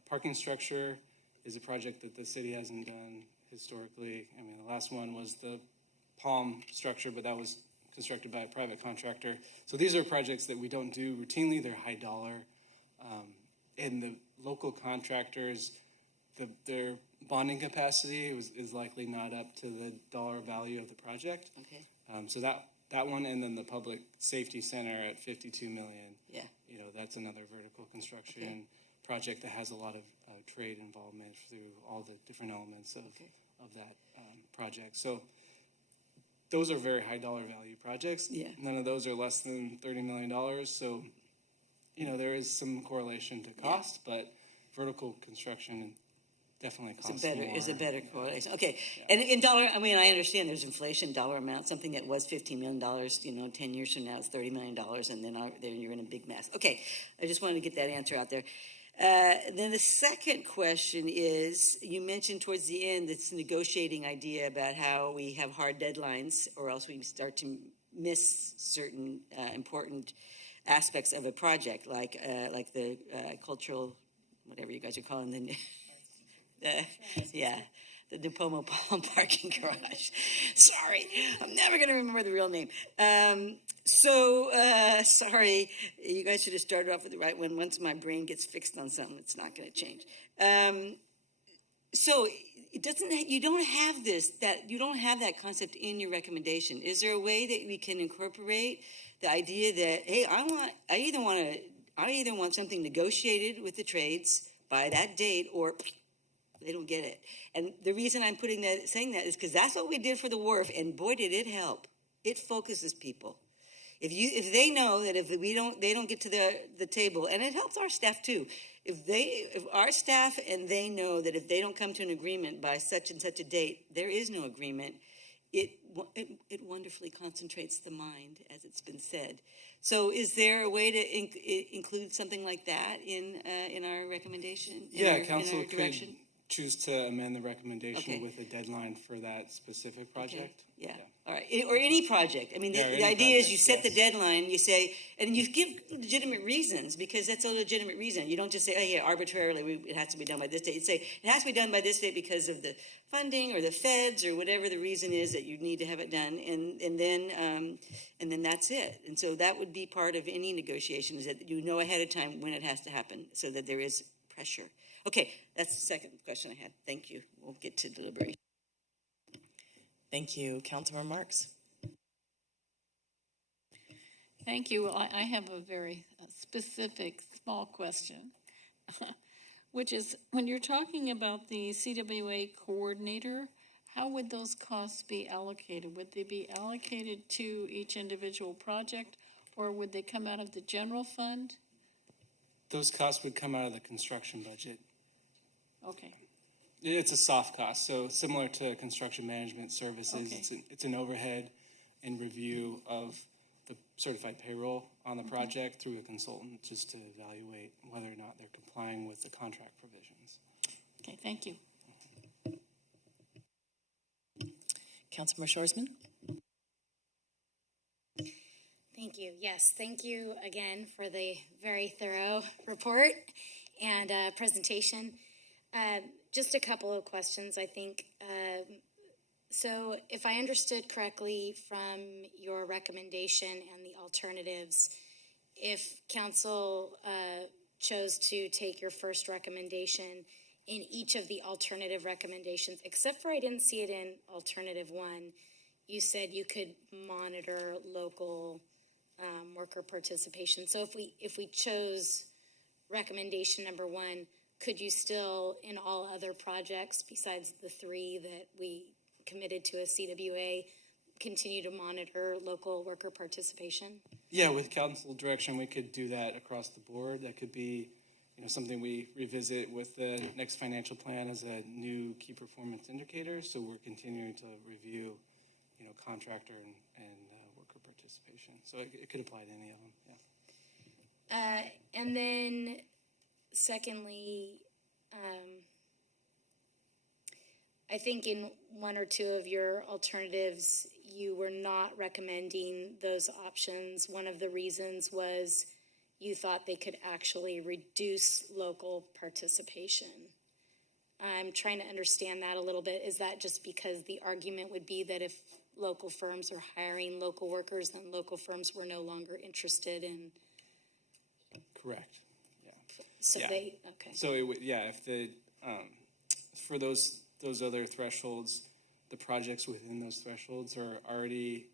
parking structure is a project that the city hasn't done historically. I mean, the last one was the Palm structure, but that was constructed by a private contractor. So these are projects that we don't do routinely. They're high dollar. And the local contractors, their bonding capacity is likely not up to the dollar value of the project. Okay. So that one, and then the public safety center at 52 million. Yeah. You know, that's another vertical construction project that has a lot of trade involvement through all the different elements of that project. So those are very high dollar value projects. Yeah. None of those are less than $30 million. So, you know, there is some correlation to cost, but vertical construction definitely costs more. Is a better correlation. Okay, and in dollar, I mean, I understand there's inflation, dollar amount, something that was $15 million, you know, 10 years from now it's $30 million, and then you're in a big mess. Okay, I just wanted to get that answer out there. Then the second question is, you mentioned towards the end this negotiating idea about how we have hard deadlines or else we start to miss certain important aspects of a project, like the cultural, whatever you guys are calling the DePomo Palm parking garage. Sorry, I'm never going to remember the real name. Sorry, you guys should have started off with the right one. Once my brain gets fixed on something, it's not going to change. So it doesn't. You don't have that concept in your recommendation. Is there a way that we can incorporate the idea that, hey, I either want something negotiated with the trades by that date, or they don't get it. And the reason I'm saying that is because that's what we did for the wharf, and boy, did it help. It focuses people. If they know that if they don't get to the table, and it helps our staff too. If our staff and they know that if they don't come to an agreement by such and such a date, there is no agreement. It wonderfully concentrates the mind, as it's been said. So, is there a way to include something like that in our recommendation? Council could choose to amend the recommendation with a deadline for that specific project. Okay. Yeah. All right. Or any project. I mean, the idea is you set the deadline, you say, and you give legitimate reasons, because that's a legitimate reason. You don't just say, oh, yeah, arbitrarily, it has to be done by this date. You say, it has to be done by this date because of the funding or the feds or whatever the reason is that you need to have it done. And then that's it. And so that would be part of any negotiation, is that you know ahead of time when it has to happen so that there is pressure. Okay, that's the second question I had. Thank you. We'll get to deliberation. Thank you. Councilmember Marks. Thank you. Well, I have a very specific, small question, which is, when you're talking about the CWA coordinator, how would those costs be allocated? Would they be allocated to each individual project, or would they come out of the general fund? Those costs would come out of the construction budget. Okay. It's a soft cost, so similar to construction management services. Okay. It's an overhead and review of the certified payroll on the project through a consultant just to evaluate whether or not they're complying with the contract provisions. Okay, thank you. Councilmember Shorsman? Thank you. Yes, thank you again for the very thorough report and presentation. Just a couple of questions, I think. So if I understood correctly from your recommendation and the alternatives, if council chose to take your first recommendation in each of the alternative recommendations, except for I didn't see it in alternative one, you said you could monitor local worker participation. So if we chose recommendation number one, could you still, in all other projects besides the three that we committed to a CWA, continue to monitor local worker participation? Yeah, with council direction, we could do that across the board. That could be, something we revisit with the next financial plan as a new key performance indicator. So we're continuing to review, contractor and worker participation. So it could apply to any of them. Yeah. And then, secondly, I think in one or two of your alternatives, you were not recommending those options. One of the reasons was you thought they could actually reduce local participation. I'm trying to understand that a little bit. Is that just because the argument would be that if local firms are hiring local workers, then local firms were no longer interested in? Correct. Yeah. So they, okay. So it would, if the for those other thresholds, the projects within those thresholds are already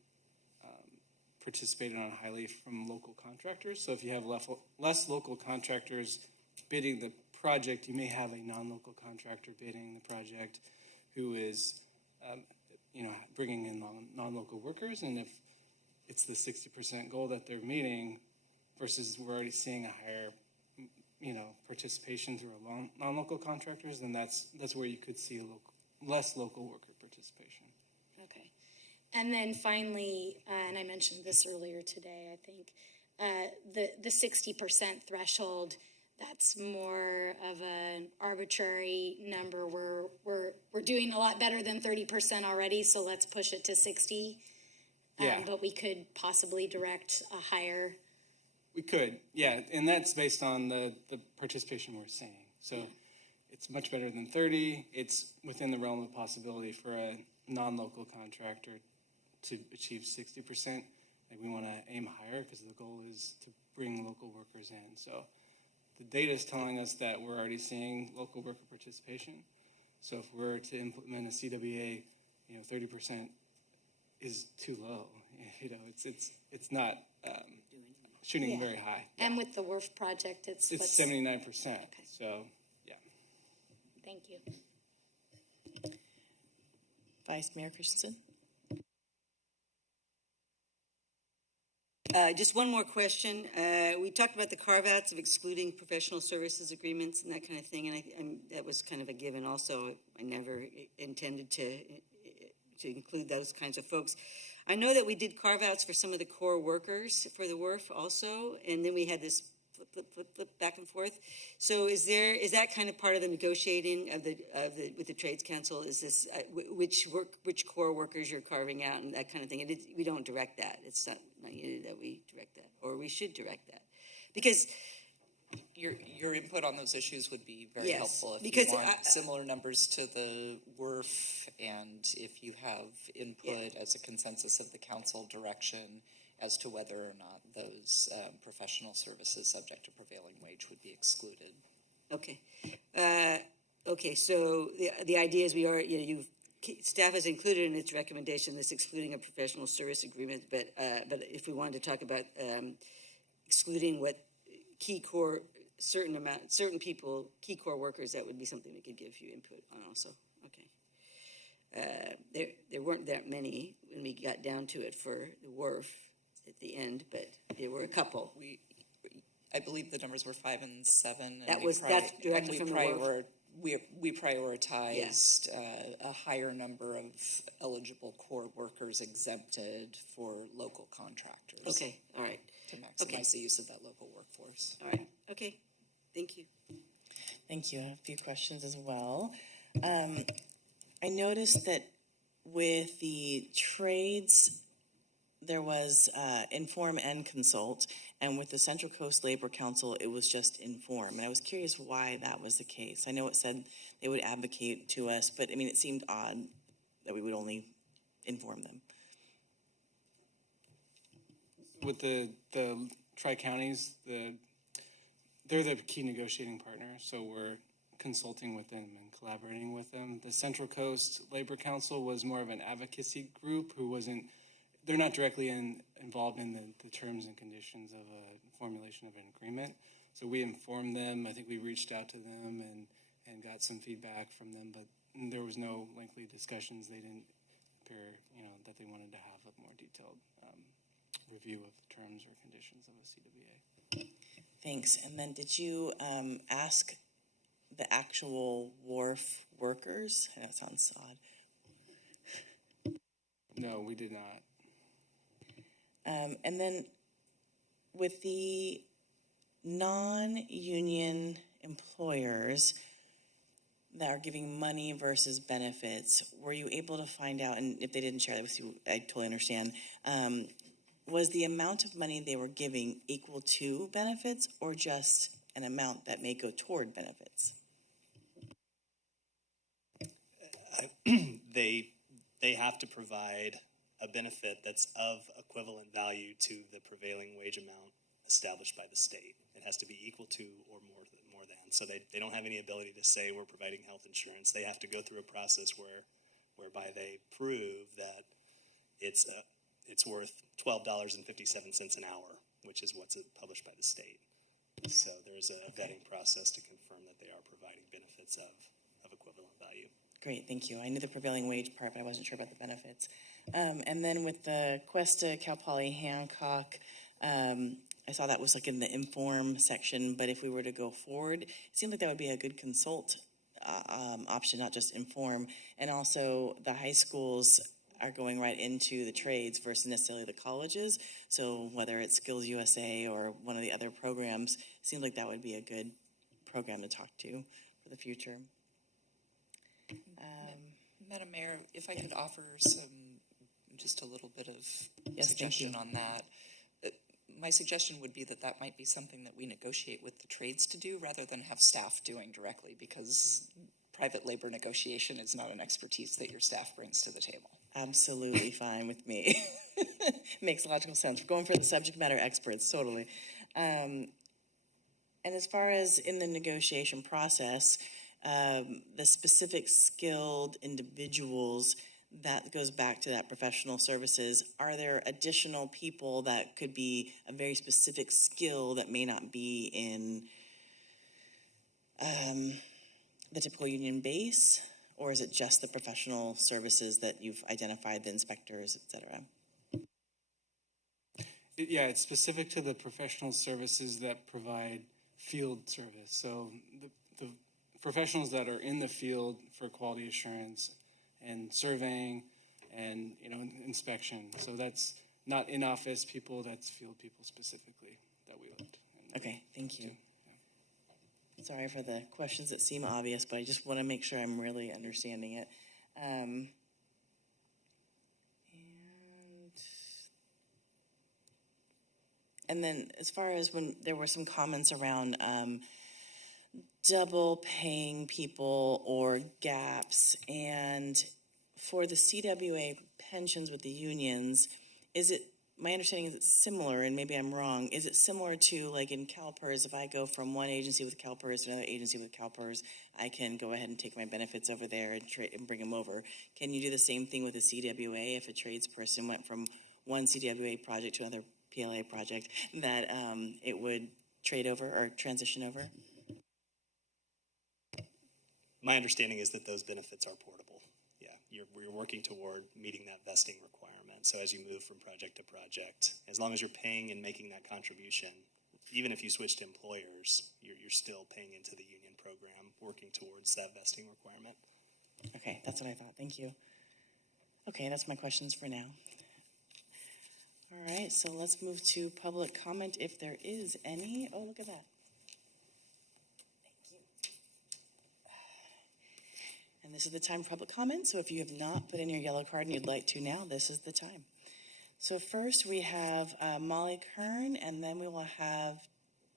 participated on highly from local contractors. So if you have less local contractors bidding the project, you may have a non-local contractor bidding the project who is, bringing in non-local workers. And if it's the 60% goal that they're meeting versus we're already seeing a higher participation through non-local contractors, then that's where you could see less local worker participation. Okay. And then finally, and I mentioned this earlier today, I think, the 60% threshold, that's more of an arbitrary number. We're doing a lot better than 30% already, so let's push it to 60. Yeah. But we could possibly direct a higher. We could, yeah, and that's based on the participation we're seeing. So it's much better than 30. It's within the realm of possibility for a non-local contractor to achieve 60%. And we want to aim higher because the goal is to bring local workers in. So the data is telling us that we're already seeing local worker participation. So if we're to implement a CWA, 30% is too low. It's not shooting very high. Yeah. And with the WRF project, it's 79%. Okay. So, yeah. Thank you. Vice Mayor Christensen? Just one more question. We talked about the carve-outs of excluding professional services agreements and that kind of thing, and that was kind of a given also. I never intended to include those kinds of folks. I know that we did carve-outs for some of the core workers for the WRF also, and then we had this flip back and forth. So is that kind of part of the negotiating with the Trades Council? Is this which core workers you're carving out and that kind of thing? We don't direct that. It's not needed that we direct that, or we should direct that, because your input on those issues would be very helpful. If you want similar numbers to the WRF, and if you have input as a consensus of the council direction as to whether or not those professional services subject to prevailing wage would be excluded. Okay. Okay. So the idea is staff has included in its recommendation this excluding a professional service agreement, but if we wanted to talk about excluding what key core key core workers, that would be something we could give you input on also. Okay. There weren't that many when we got down to it for the WRF at the end, but there were a couple. I believe the numbers were 5 and 7. And that's directly from the WRF. we prioritized a higher number of eligible core workers exempted for local contractors. Okay, all right. To maximize the use of that local workforce. All right, okay, thank you. Thank you. I have a few questions as well. I noticed that with the trades, there was inform and consult, and with the Central Coast Labor Council, it was just inform. And I was curious why that was the case. I know it said they would advocate to us, but I mean, it seemed odd that we would only inform them. With the tri-counties, they're the key negotiating partner, so we're consulting with them and collaborating with them. The Central Coast Labor Council was more of an advocacy group they're not directly involved in the terms and conditions of a formulation of an agreement. So we informed them. I think we reached out to them and got some feedback from them, but there was no lengthy discussions. They didn't appear, that they wanted to have a more detailed review of the terms or conditions of a CWA. Thanks. And then did you ask the actual wharf workers? I know it sounds odd. No, we did not. And then with the non-union employers that are giving money versus benefits, were you able to find out, and if they didn't share that with you, I totally understand, was the amount of money they were giving equal to benefits or just an amount that may go toward benefits? They have to provide a benefit that's of equivalent value to the prevailing wage amount established by the state. It has to be equal to or more than. So they don't have any ability to say we're providing health insurance. They have to go through a process whereby they prove that it's worth $12.57 an hour, which is what's published by the state. So there's a vetting process to confirm that they are providing benefits of equivalent value. Great, thank you. I knew the prevailing wage part, but I wasn't sure about the benefits. And then with the Cuesta, Cal Poly, Hancock, I saw that was like in the inform section, but if we were to go forward, it seemed like that would be a good consult option, not just inform. And also the high schools are going right into the trades versus necessarily the colleges. So whether it's Skills USA or one of the other programs, it seems like that would be a good program to talk to for the future. Madam Mayor, if I could offer just a little bit of Yes, suggestion on that. My suggestion would be that might be something that we negotiate with the trades to do rather than have staff doing directly, because private labor negotiation is not an expertise that your staff brings to the table. Absolutely fine with me. Makes logical sense. We're going for the subject matter experts, totally. And as far as in the negotiation process, the specific skilled individuals, that goes back to that professional services. Are there additional people that could be a very specific skill that may not be in the typical union base? Or is it just the professional services that you've identified, the inspectors, et cetera? It's specific to the professional services that provide field service. So the professionals that are in the field for quality assurance and surveying and inspection. So that's not in-office people, that's field people specifically that we looked. Okay, thank you. Sorry for the questions that seem obvious, but I just want to make sure I'm really understanding it. And then as far as when there were some comments around double paying people or gaps, and for the CWA pensions with the unions, is it, my understanding is it's similar, and maybe I'm wrong, is it similar to like in CalPERS, if I go from one agency with CalPERS to another agency with CalPERS, I can go ahead and take my benefits over there and bring them over. Can you do the same thing with the CWA if a tradesperson went from one CWA project to another PLA project, that it would trade over or transition over? My understanding is that those benefits are portable. Yeah, we're working toward meeting that vesting requirement. So as you move from project to project, as long as you're paying and making that contribution even if you switched employers, you're still paying into the union program, working towards that vesting requirement. Okay, that's what I thought. Thank you. Okay, that's my questions for now. All right, so let's move to public comment if there is any. Oh, look at that. Thank you. And this is the time for public comment, so if you have not put in your yellow card and you'd like to now, this is the time. So first we have Molly Kern, and then we will have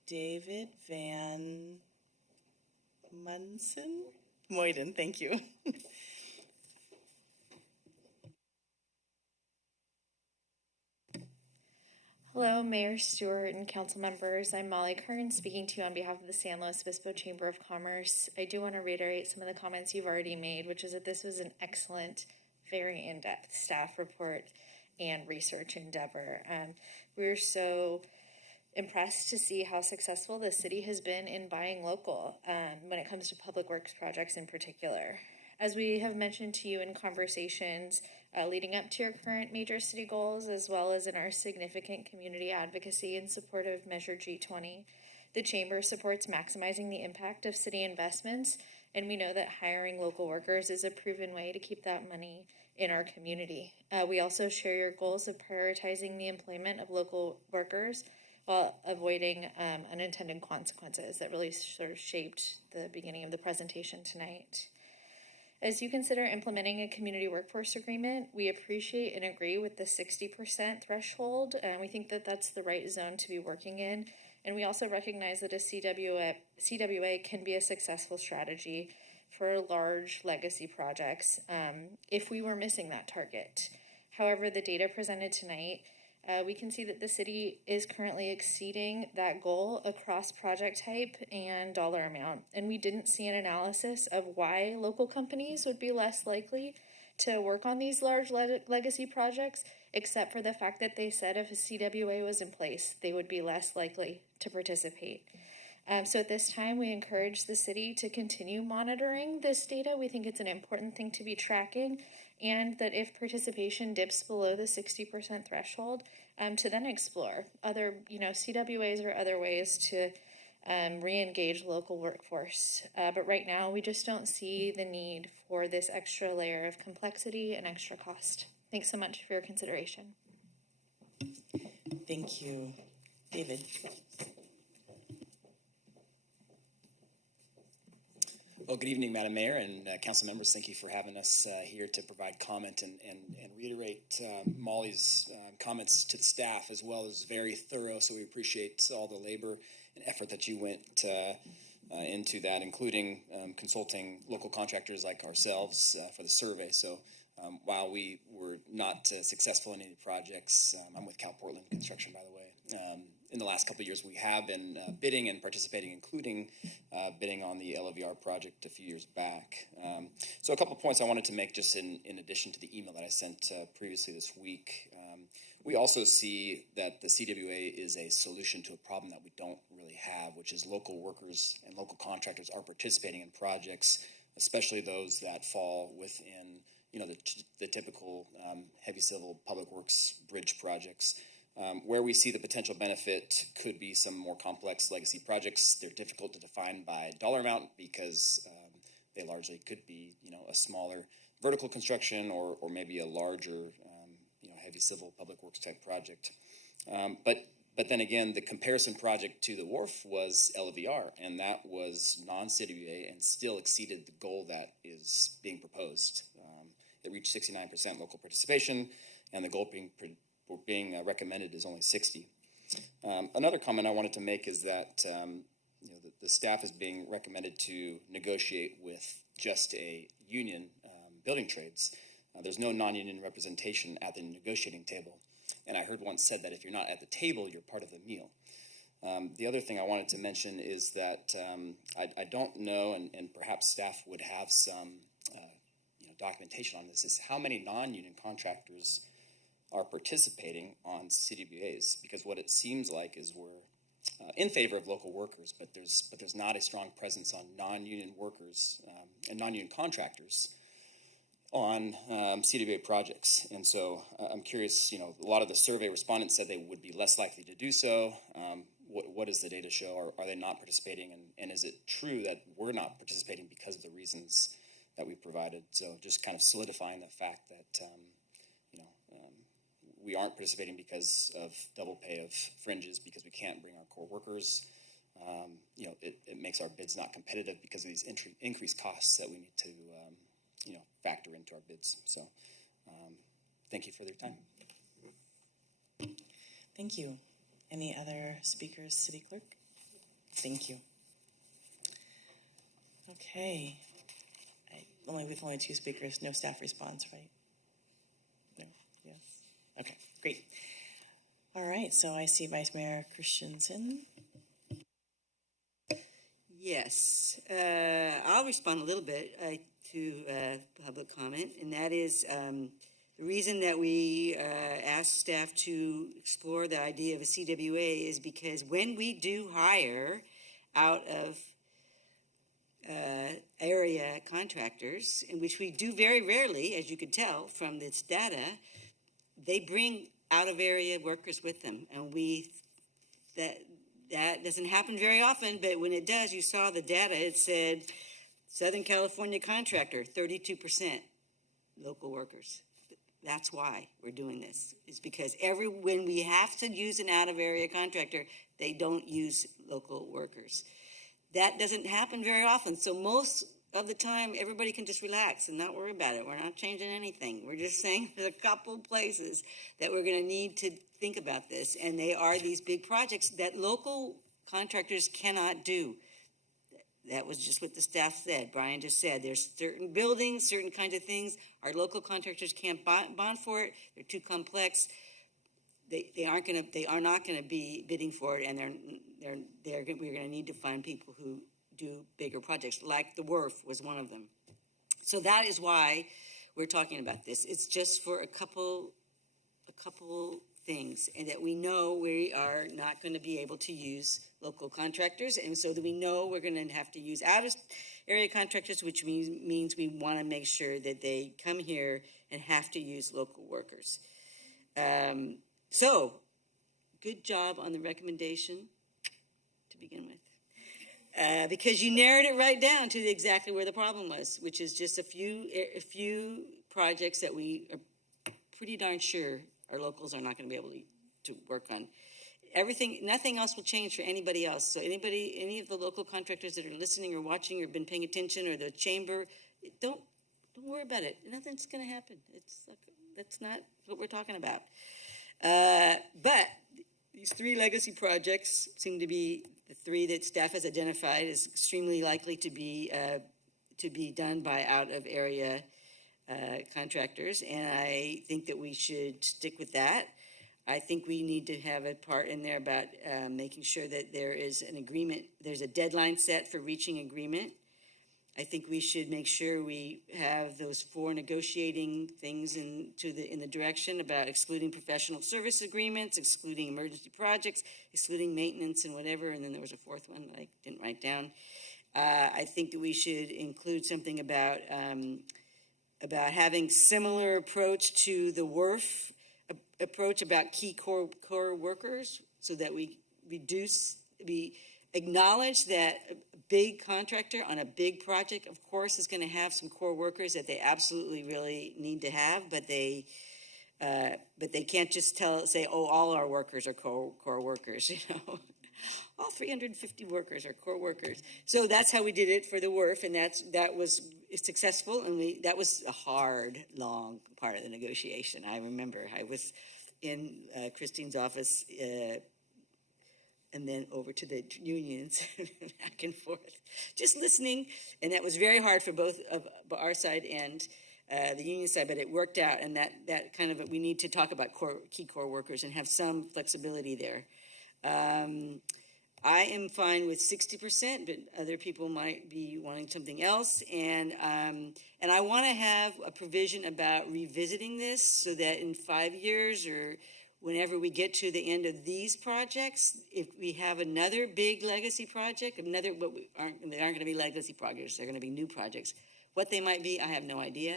David Van Munson? Moyden, thank you. Hello, Mayor Stewart and council members. I'm Molly Kern, speaking to you on behalf of the San Luis Obispo Chamber of Commerce. I do want to reiterate some of the comments you've already made, which is that this was an excellent, very in-depth staff report and research endeavor. We're so impressed to see how successful the city has been in buying local when it comes to public works projects in particular. As we have mentioned to you in conversations leading up to your current major city goals, as well as in our significant community advocacy in support of Measure G20, the Chamber supports maximizing the impact of city investments, and we know that hiring local workers is a proven way to keep that money in our community. We also share your goals of prioritizing the employment of local workers while avoiding unintended consequences that really sort of shaped the beginning of the presentation tonight. As you consider implementing a community workforce agreement, we appreciate and agree with the 60% threshold. We think that that's the right zone to be working in. And we also recognize that a CWA can be a successful strategy for large legacy projects if we were missing that target. However, the data presented tonight, we can see that the city is currently exceeding that goal across project type and dollar amount. And we didn't see an analysis of why local companies would be less likely to work on these large legacy projects, except for the fact that they said if a CWA was in place, they would be less likely to participate. So at this time, we encourage the city to continue monitoring this data. We think it's an important thing to be tracking, and that if participation dips below the 60% threshold, to then explore other, CWAs or other ways to re-engage local workforce. But right now, we just don't see the need for this extra layer of complexity and extra cost. Thanks so much for your consideration. Thank you. David. Well, good evening, Madam Mayor and council members. Thank you for having us here to provide comment and reiterate Molly's comments to the staff as well as very thorough. So we appreciate all the labor and effort that you went into that, including consulting local contractors like ourselves for the survey. So while we were not successful in any projects, I'm with Cal Portland Construction, by the way. In the last couple of years, we have been bidding and participating, including bidding on the LVR project a few years back. So a couple of points I wanted to make just in addition to the email that I sent previously this week. We also see that the CWA is a solution to a problem that we don't really have, which is local workers and local contractors are participating in projects, especially those that fall within the typical heavy civil public works bridge projects. Where we see the potential benefit could be some more complex legacy projects. They're difficult to define by dollar amount because they largely could be, a smaller vertical construction or maybe a larger, heavy civil public works type project. But then again, the comparison project to the wharf was LVR, and that was non-CWA and still exceeded the goal that is being proposed. It reached 69% local participation, and the goal being recommended is only 60. Another comment I wanted to make is that the staff is being recommended to negotiate with just a union, building trades. There's no non-union representation at the negotiating table. And I heard once said that if you're not at the table, you're part of the meal. The other thing I wanted to mention is that I don't know, and perhaps staff would have some documentation on this, is how many non-union contractors are participating on CWAs, because what it seems like is we're in favor of local workers, but there's not a strong presence on non-union workers and non-union contractors on CWA projects. And so I'm curious, a lot of the survey respondents said they would be less likely to do so. what does the data show? Or are they not participating? And is it true that we're not participating because of the reasons that we provided? So just kind of solidifying the fact that, we aren't participating because of double pay of fringes, because we can't bring our core workers. It makes our bids not competitive because of these increased costs that we need to, factor into our bids. So thank you for their time. Thank you. Any other speakers, City Clerk? Thank you. Okay. With only two speakers, no staff response, right? No? Yes? Okay, great. All right, so I see Vice Mayor Christensen. Yes, I'll respond a little bit to public comment, and that is the reason that we asked staff to explore the idea of a CWA is because when we do hire out of area contractors, in which we do very rarely, as you could tell from this data, they bring out of area workers with them, and that doesn't happen very often, but when it does, you saw the data, it said Southern California contractor, 32% local workers. That's why we're doing this, is because when we have to use an out-of-area contractor, they don't use local workers. That doesn't happen very often, so most of the time, everybody can just relax and not worry about it. We're not changing anything. We're just saying there's a couple places that we're going to need to think about this, and they are these big projects that local contractors cannot do. That was just what the staff said. Brian just said there's certain buildings, certain kinds of things our local contractors can't bond for it. They're too complex. They are not going to be bidding for it, and we're going to need to find people who do bigger projects, like the WRF was one of them. So that is why we're talking about this. It's just for a couple things, and that we know we are not going to be able to use local contractors, and so that we know we're going to have to use out-of-area contractors, which means we want to make sure that they come here and have to use local workers. So, good job on the recommendation to begin with. Because you narrowed it right down to exactly where the problem was, which is just a few projects that we are pretty darn sure our locals are not going to be able to work on. Nothing else will change for anybody else. So any of the local contractors that are listening or watching or been paying attention, or the chamber, don't worry about it. Nothing's going to happen. That's not what we're talking about. But these three legacy projects seem to be the three that staff has identified as extremely likely to be done by out-of-area contractors, and I think that we should stick with that. I think we need to have a part in there about making sure that there is an agreement. There's a deadline set for reaching agreement. I think we should make sure we have those 4 negotiating things in the direction about excluding professional service agreements, excluding emergency projects, excluding maintenance and whatever. And then there was a fourth one that I didn't write down. I think that we should include something about having similar approach to the WRF approach about key core workers, so that we acknowledge that a big contractor on a big project, of course, is going to have some core workers that they absolutely really need to have, but they can't just say, oh, all our workers are core workers, all 350 workers are core workers. So that's how we did it for the WRF, and that was successful, and that was a hard, long part of the negotiation. I remember I was in Christine's office and then over to the unions, back and forth, just listening. And that was very hard for both of our side and the union side, but it worked out. And that kind of, we need to talk about key core workers and have some flexibility there. I am fine with 60%, but other people might be wanting something else. And I want to have a provision about revisiting this, so that in 5 years or whenever we get to the end of these projects, if we have another big legacy project, they aren't going to be legacy projects, they're going to be new projects. What they might be, I have no idea.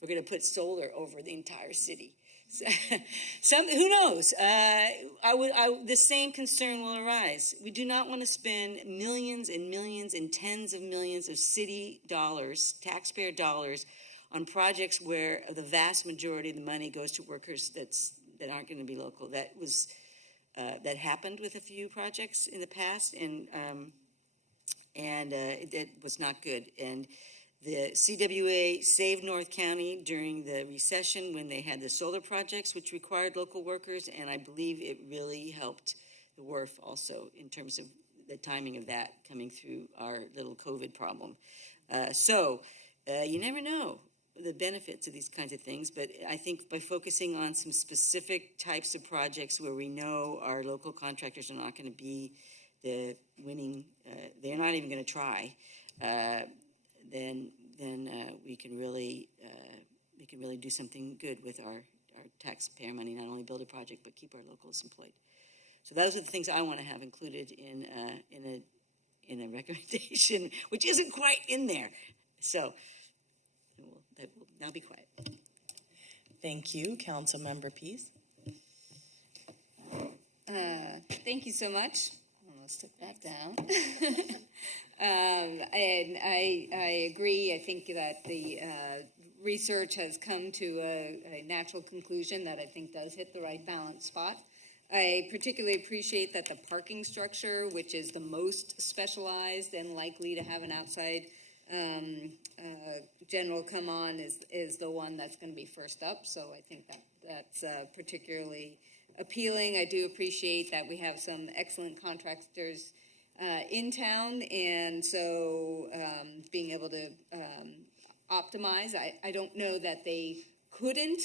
We're going to put solar over the entire city. Who knows? The same concern will arise. We do not want to spend millions and millions and tens of millions of city dollars, taxpayer dollars, on projects where the vast majority of the money goes to workers that aren't going to be local. That happened with a few projects in the past, and that was not good. And the CWA saved North County during the recession when they had the solar projects, which required local workers, and I believe it really helped the WRF also in terms of the timing of that coming through our little COVID problem. You never know the benefits of these kinds of things, but I think by focusing on some specific types of projects where we know our local contractors are not going to be the winning, they're not even going to try, then we can really do something good with our taxpayer money. Not only build a project, but keep our locals employed. So those are the things I want to have included in a recommendation, which isn't quite in there. So I will now be quiet. Thank you, Councilmember Pease. Thank you so much. Almost took that down. And I agree. I think that the research has come to a natural conclusion that I think does hit the right balance spot. I particularly appreciate that the parking structure, which is the most specialized and likely to have an outside general come on, is the one that's going to be first up. So I think that's particularly appealing. I do appreciate that we have some excellent contractors in town, and so being able to optimize. I don't know that they couldn't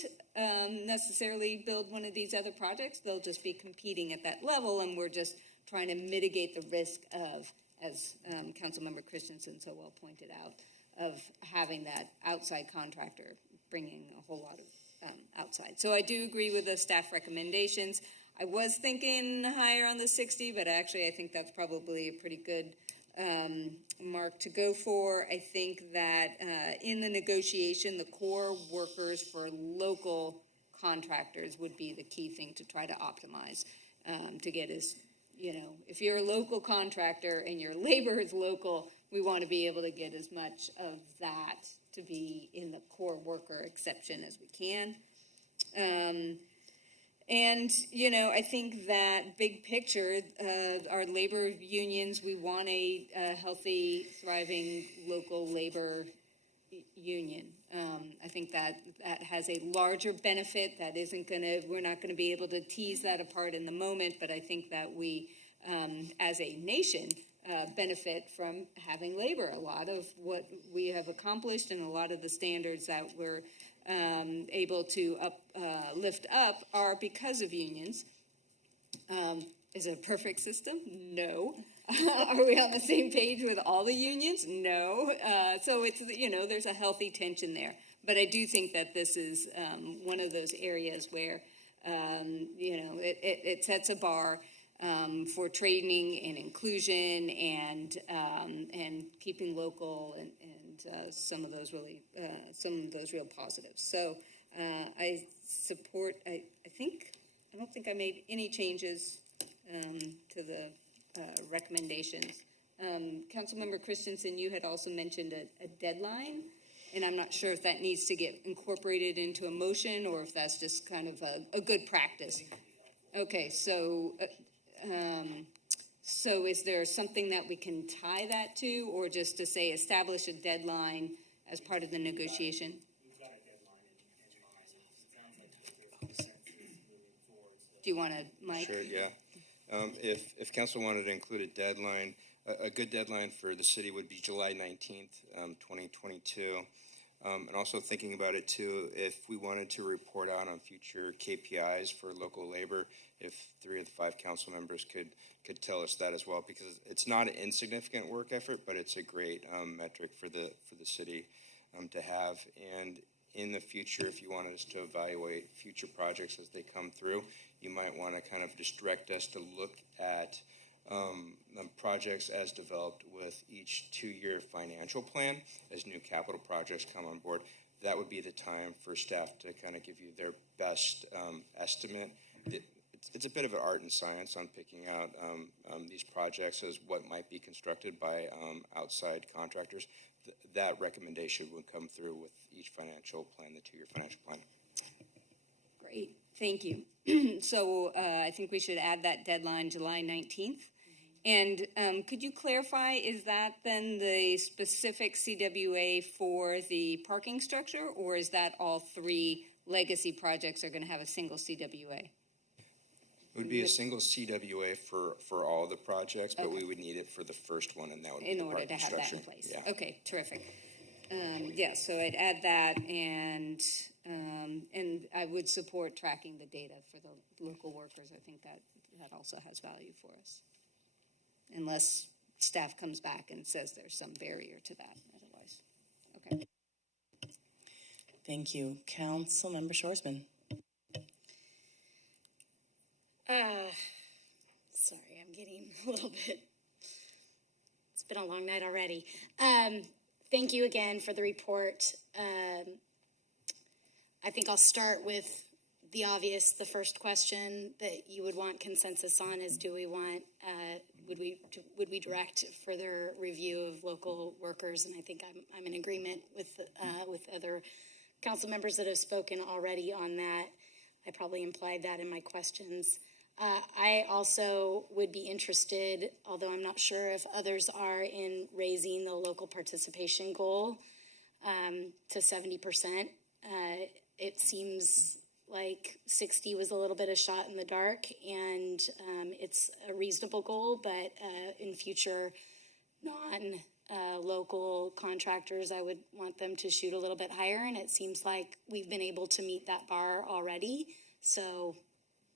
necessarily build one of these other projects. They'll just be competing at that level, and we're just trying to mitigate the risk of, as Councilmember Christensen so well pointed out, of having that outside contractor bringing a whole lot of outside. So I do agree with the staff recommendations. I was thinking higher on the 60, but actually I think that's probably a pretty good mark to go for. I think that in the negotiation, the core workers for local contractors would be the key thing to try to optimize, to get as, if you're a local contractor and your labor is local, we want to be able to get as much of that to be in the core worker exception as we can. And, I think that big picture, our labor unions, we want a healthy, thriving local labor union. I think that has a larger benefit that we're not going to be able to tease that apart in the moment, but I think that we, as a nation, benefit from having labor. A lot of what we have accomplished and a lot of the standards that we're able to lift up are because of unions. Is it a perfect system? No. Are we on the same page with all the unions? No. So it's, there's a healthy tension there. But I do think that this is one of those areas where, it sets a bar for training and inclusion and keeping local and some of those real positives. So I support. I don't think I made any changes to the recommendations. Councilmember Christensen, you had also mentioned a deadline, and I'm not sure if that needs to get incorporated into a motion or if that's just kind of a good practice. Okay, so is there something that we can tie that to, or just to say establish a deadline as part of the negotiation? We've got a deadline in mind. It sounds like there's consensus moving forward. Do you want to, Mike? Sure, yeah. If council wanted to include a deadline, a good deadline for the city would be July 19th, 2022. And also thinking about it too, if we wanted to report out on future KPIs for local labor, if 3 of the 5 council members could tell us that as well, because it's not an insignificant work effort, but it's a great metric for the city to have. And in the future, if you wanted us to evaluate future projects as they come through, you might want to kind of just direct us to look at projects as developed with each 2-year financial plan as new capital projects come on board. that would be the time for staff to kind of give you their best estimate. It's a bit of an art and science on picking out these projects as what might be constructed by outside contractors. That recommendation would come through with each financial plan, the 2-year financial plan. Great, thank you. So I think we should add that deadline, July 19th. And could you clarify, is that then the specific CWA for the parking structure, or is that all 3 legacy projects are going to have a single CWA? It would be a single CWA for all the projects, but we would need it for the first one, and that would be In the order to parking have that structure. in place. Yeah. Okay, terrific. Yeah, so I'd add that, and I would support tracking the data for the local workers. I think that also has value for us. Unless staff comes back and says there's some barrier to that otherwise. Okay. Thank you. Councilmember Shorsman. Sorry, I'm getting a little bit, it's been a long night already. Thank you again for the report. I think I'll start with the obvious. The first question that you would want consensus on is, do we want, would we direct further review of local workers? And I think I'm in agreement with other council members that have spoken already on that. I probably implied that in my questions. I also would be interested, although I'm not sure if others are, in raising the local participation goal to 70%. It seems like 60 was a little bit a shot in the dark, and it's a reasonable goal, but in future non-local contractors, I would want them to shoot a little bit higher, and it seems like we've been able to meet that bar already, so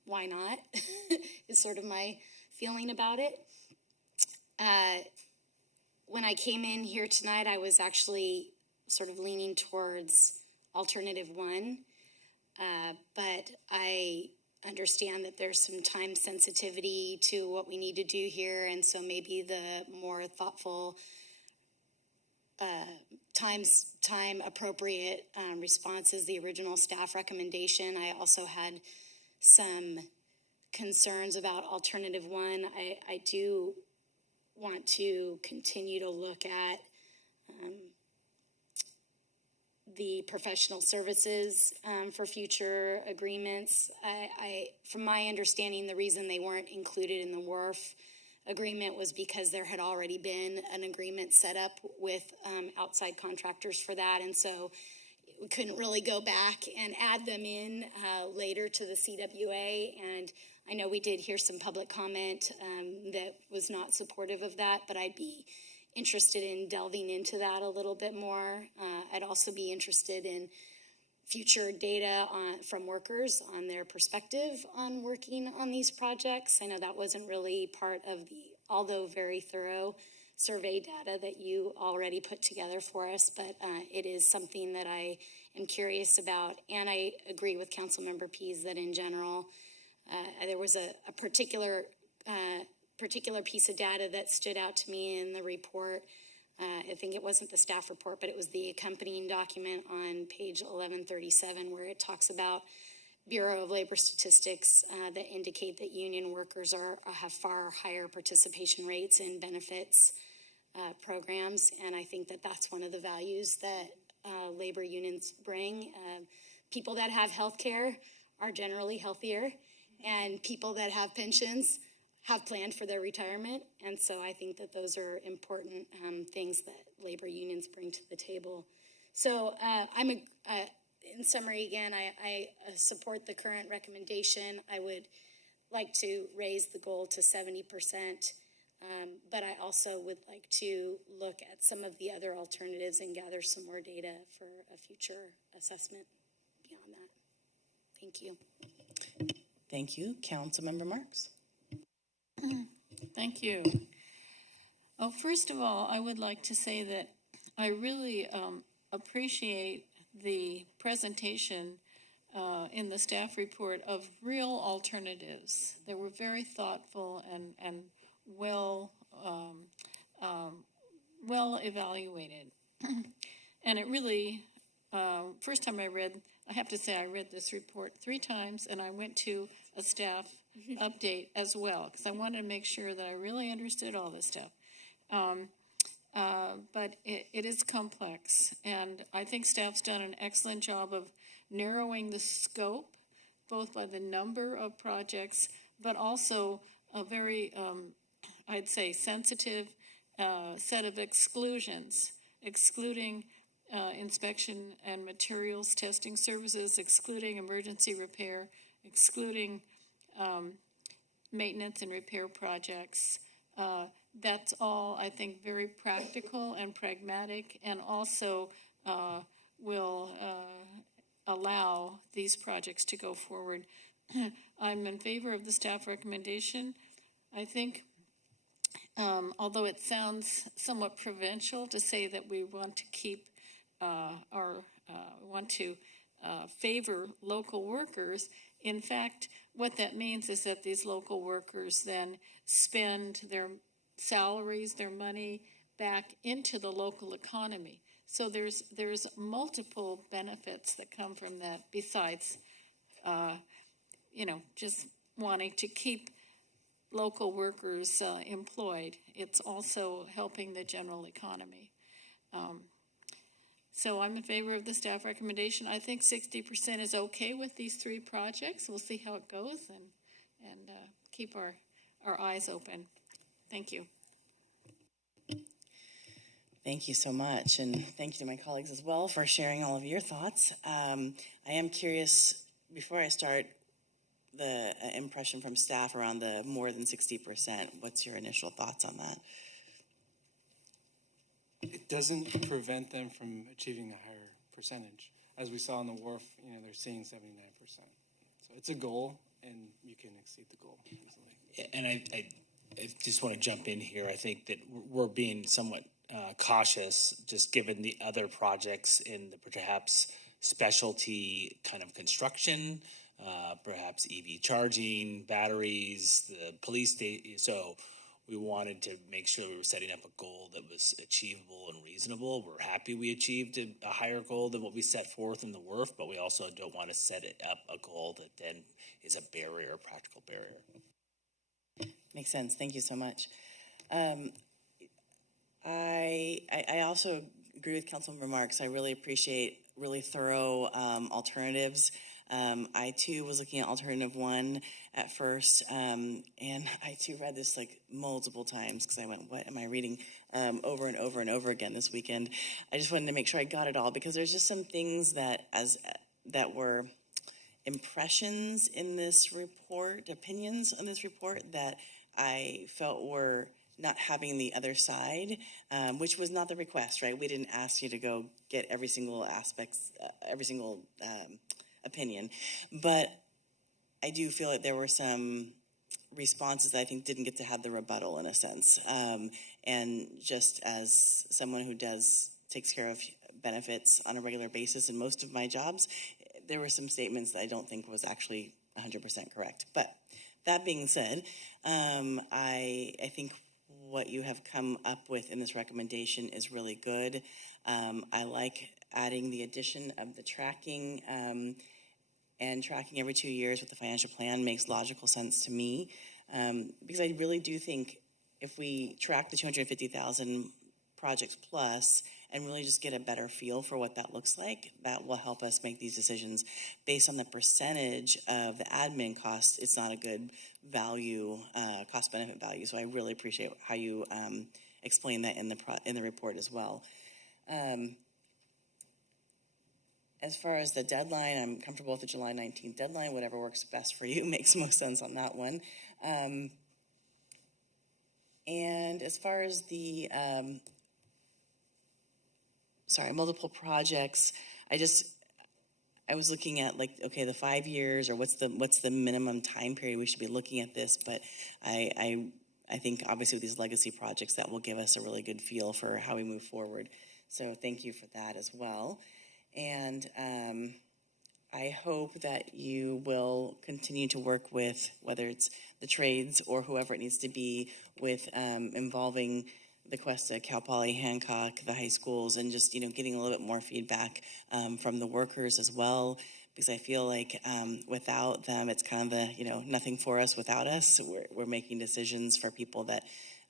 why not, is sort of my feeling about it. When I came in here tonight, I was actually sort of leaning towards alternative 1, but I understand that there's some time sensitivity to what we need to do here, and so maybe the more thoughtful, time appropriate response is the original staff recommendation. I also had some concerns about alternative 1. I do want to continue to look at the professional services for future agreements. From my understanding, the reason they weren't included in the WRF agreement was because there had already been an agreement set up with outside contractors for that, and so we couldn't really go back and add them in later to the CWA. And I know we did hear some public comment that was not supportive of that, but I'd be interested in delving into that a little bit more. I'd also be interested in future data from workers on their perspective on working on these projects. I know that wasn't really part of the, although very thorough, survey data that you already put together for us, but it is something that I am curious about. And I agree with Councilmember Pease that in general, there was a particular piece of data that stood out to me in the report. I think it wasn't the staff report, but it was the accompanying document on page 1137, where it talks about Bureau of Labor Statistics that indicate that union workers have far higher participation rates in benefits programs, and I think that that's one of the values that labor unions bring. People that have health care are generally healthier, and people that have pensions have planned for their retirement, and so I think that those are important things that labor unions bring to the table. So in summary, again, I support the current recommendation. I would like to raise the goal to 70%, but I also would like to look at some of the other alternatives and gather some more data for a future assessment beyond that. Thank you. Thank you. Councilmember Marks. Thank you. Oh, first of all, I would like to say that I really appreciate the presentation in the staff report of real alternatives. They were very thoughtful and well evaluated. And it really first time I have to say I read this report 3 times, and I went to a staff update as well, because I wanted to make sure that I really understood all this stuff. But it is complex, and I think staff's done an excellent job of narrowing the scope, both by the number of projects, but also a very, I'd say, sensitive set of exclusions, excluding inspection and materials testing services, excluding emergency repair, excluding maintenance and repair projects. That's all, I think, very practical and pragmatic, and also will allow these projects to go forward. I'm in favor of the staff recommendation. I think, although it sounds somewhat provincial to say that we want to keep favor local workers, in fact, what that means is that these local workers then spend their salaries, their money back into the local economy. So there's multiple benefits that come from that besides, just wanting to keep local workers employed. It's also helping the general economy. So I'm in favor of the staff recommendation. I think 60% is okay with these 3 projects. We'll see how it goes and keep our eyes open. Thank you. Thank you so much, and thank you to my colleagues as well for sharing all of your thoughts. I am curious, before I start, the impression from staff around the more than 60%. What's your initial thoughts on that? It doesn't prevent them from achieving a higher percentage. As we saw on the wharf, they're seeing 79%. So it's a goal, and you can exceed the goal easily. And I just want to jump in here. I think that we're being somewhat cautious, just given the other projects in the perhaps specialty kind of construction, perhaps EV charging, batteries, the police station. So we wanted to make sure we were setting up a goal that was achievable and reasonable. We're happy we achieved a higher goal than what we set forth in the WRF, but we also don't want to set it up a goal that then is a barrier, a practical barrier. Makes sense. Thank you so much. I also agree with Councilman remarks. I really appreciate really thorough alternatives. I too was looking at alternative 1 at first, and I too read this like multiple times because I went, what am I reading over and over and over again this weekend? I just wanted to make sure I got it all, because there's just some things that were impressions in this report, opinions on this report that I felt were not having the other side, which was not the request, right? We didn't ask you to go get every single opinion, but I do feel like there were some responses that I think didn't get to have the rebuttal in a sense. And just as someone who takes care of benefits on a regular basis in most of my jobs, there were some statements that I don't think was actually 100% correct. But that being said, I think what you have come up with in this recommendation is really good. I like adding the addition of the tracking, and tracking every 2 years with the financial plan makes logical sense to me, because I really do think if we track the 250,000 projects plus and really just get a better feel for what that looks like, that will help us make these decisions based on the percentage of the admin costs. It's not a good value, cost-benefit value. So I really appreciate how you explain that in the report as well. As far as the deadline, I'm comfortable with the July 19th deadline. Whatever works best for you makes most sense on that one. And as far as the multiple projects, I was looking at the 5 years, or what's the minimum time period we should be looking at this. But I think obviously with these legacy projects, that will give us a really good feel for how we move forward. So thank you for that as well. And I hope that you will continue to work with, whether it's the trades or whoever it needs to be, with involving the Cuesta, Cal Poly, Hancock, the high schools, and just, getting a little bit more feedback from the workers as well. Because I feel like without them, it's kind of nothing for us without us. We're making decisions for people that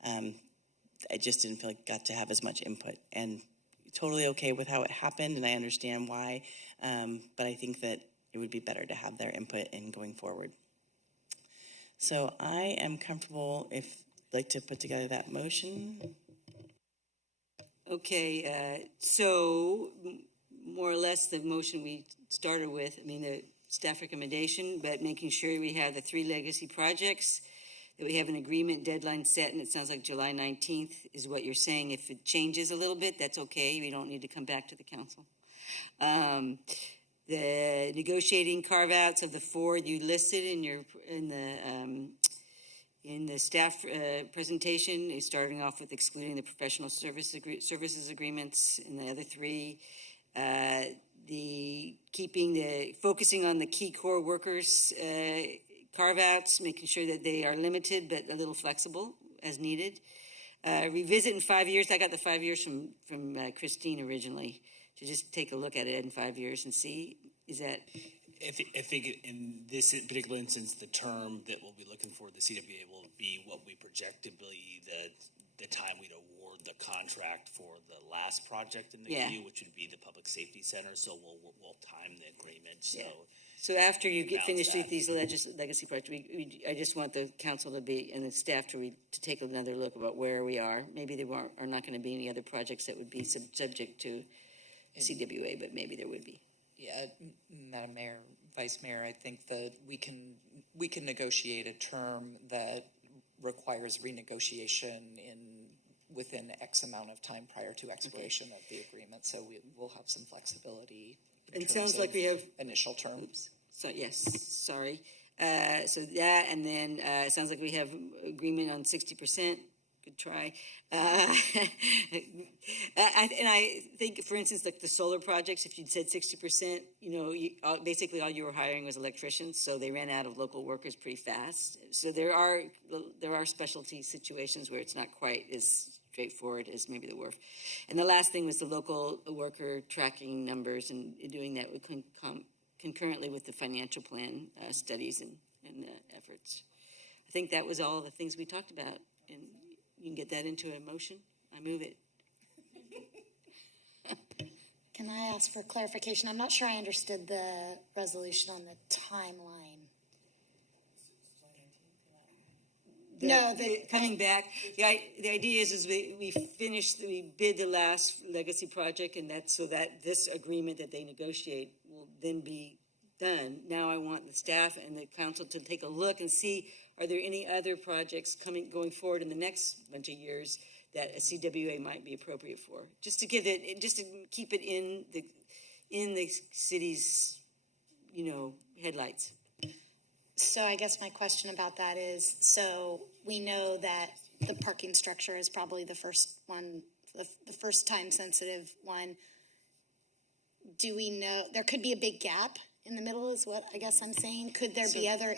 I just didn't feel like got to have as much input. And totally okay with how it happened, and I understand why. But I think that it would be better to have their input in going forward. So I am comfortable if you'd like to put together that motion. Okay, so more or less the motion we started with, the staff recommendation, but making sure we have the 3 legacy projects, that we have an agreement deadline set, and it sounds like July 19th is what you're saying. If it changes a little bit, that's okay. We don't need to come back to the council. The negotiating carve-outs of the 4 you listed in the staff presentation is starting off with excluding the professional services agreements and the other 3. Focusing on the key core workers carve-outs, making sure that they are limited but a little flexible as needed. Revisit in 5 years. I got the 5 years from Christine originally, to just take a look at it in 5 years and see, is that... I think in this particular instance, the term that we'll be looking for the CWA will be what we project to be the time we'd award the contract for the last project in the queue, which would be the Public Safety Center. So we'll time the agreement. So after you get finished with these legacy projects, I just want the council to be, and the staff to take another look about where we are. Maybe there are not going to be any other projects that would be subject to CWA, but maybe there would be. Yeah, Madam Mayor, Vice Mayor, I think that we can negotiate a term that requires renegotiation within X amount of time prior to expiration of the agreement. So we'll have some flexibility. It sounds like we have initial terms. So yes, sorry. So that, and then it sounds like we have agreement on 60%. Good try. And I think, for instance, like the solar projects, if you'd said 60%, basically all you were hiring was electricians, so they ran out of local workers pretty fast. So there are specialty situations where it's not quite as straightforward as maybe the WRF. And the last thing was the local worker tracking numbers and doing that concurrently with the financial plan studies and efforts. I think that was all the things we talked about. And you can get that into a motion. I move it. Can I ask for clarification? I'm not sure I understood the resolution on the timeline. Coming back, the idea is we bid the last legacy project, and that's so that this agreement that they negotiate will then be done. Now I want the staff and the council to take a look and see, are there any other projects going forward in the next bunch of years that a CWA might be appropriate for? Just to keep it in the city's, headlights. So I guess my question about that is, so we know that the parking structure is probably the first one, the first time sensitive one. Do we know, there could be a big gap in the middle is what I guess I'm saying. Could there be other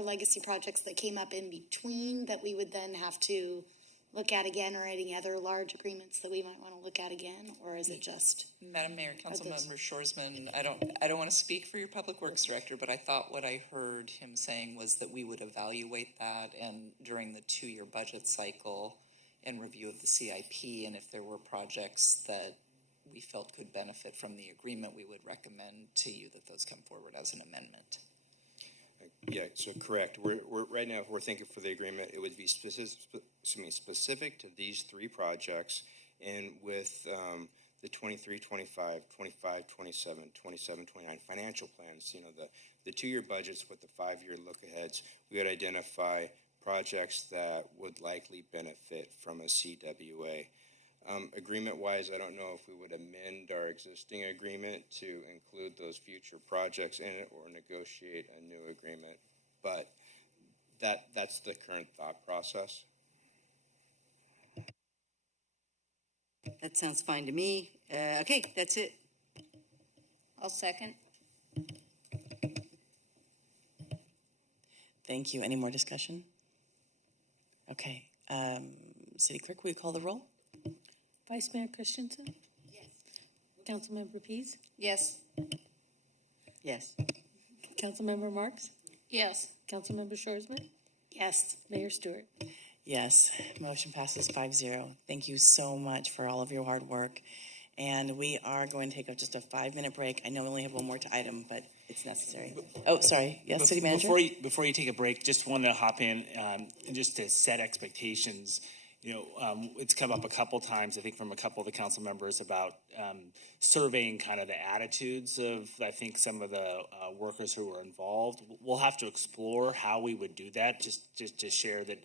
legacy projects that came up in between that we would then have to look at again, or any other large agreements that we might want to look at again, or is it just? Madam Mayor, Councilmember Shorsman, I don't want to speak for your Public Works Director, but I thought what I heard him saying was that we would evaluate that and during the 2-year budget cycle and review of the CIP, and if there were projects that we felt could benefit from the agreement, we would recommend to you that those come forward as an amendment. Yeah, so correct. We're right now, if we're thinking for the agreement, it would be specific to these 3 projects, and with the 23, 25, 25, 27, 27, 29 financial plans, the 2-year budgets with the 5-year look-aheads, we would identify projects that would likely benefit from a CWA. Agreement-wise, I don't know if we would amend our existing agreement to include those future projects in it or negotiate a new agreement, but that's the current thought process. That sounds fine to me. Okay, that's it. I'll second. Thank you. Any more discussion? Okay. City Clerk, will you call the roll? Vice Mayor Christensen? Yes. Councilmember Pease? Yes. Yes. Councilmember Marks? Yes. Councilmember Shorsman? Yes. Mayor Stewart? Yes, motion passes 5-0. Thank you so much for all of your hard work. And we are going to take just a 5-minute break. I know we only have one more item, but it's necessary. Oh, sorry. Yes, City Manager? Before you take a break, just wanted to hop in and just to set expectations. It's come up a couple times, I think, from a couple of the council members about surveying kind of the attitudes of, I think, some of the workers who were involved. We'll have to explore how we would do that, just to share that.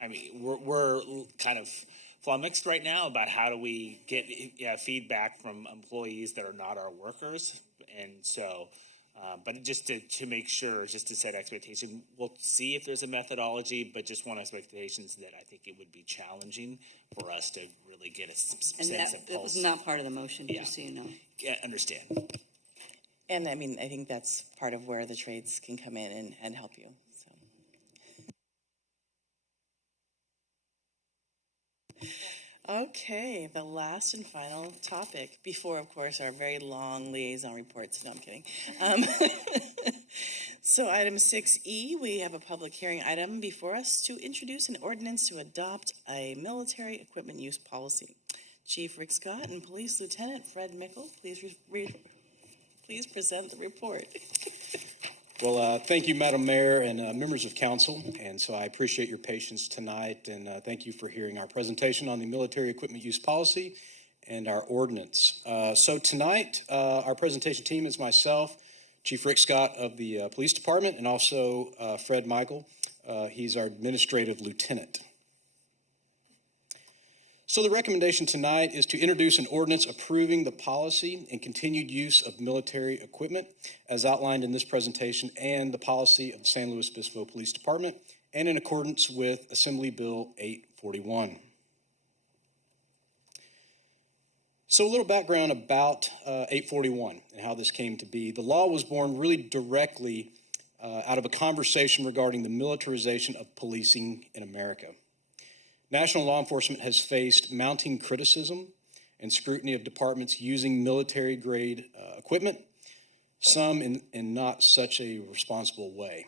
I mean, we're kind of flummoxed right now about how do we get feedback from employees that are not our workers. And so, but just to make sure, just to set expectation, we'll see if there's a methodology, but just want expectations that I think it would be challenging for us to really get a sense of pulse. That was not part of the motion, Yeah. just so you know. Yeah, understand. And I mean, I think that's part of where the trades can come in and help you. So. Okay, the last and final topic before, of course, our very long liaison reports. No, I'm kidding. So item 6E, we have a public hearing item before us to introduce an ordinance to adopt a military equipment use policy. Chief Rick Scott and Police Lieutenant Fred Mickle, please present the report. Well, thank you, Madam Mayor and members of council. And so I appreciate your patience tonight, and thank you for hearing our presentation on the military equipment use policy and our ordinance. So tonight, our presentation team is myself, Chief Rick Scott of the Police Department, and also Fred Michael. He's our administrative lieutenant. So the recommendation tonight is to introduce an ordinance approving the policy and continued use of military equipment as outlined in this presentation and the policy of the San Luis Obispo Police Department and in accordance with Assembly Bill 841. So a little background about 841 and how this came to be. The law was born really directly out of a conversation regarding the militarization of policing in America. National law enforcement has faced mounting criticism and scrutiny of departments using military-grade equipment, some in not such a responsible way.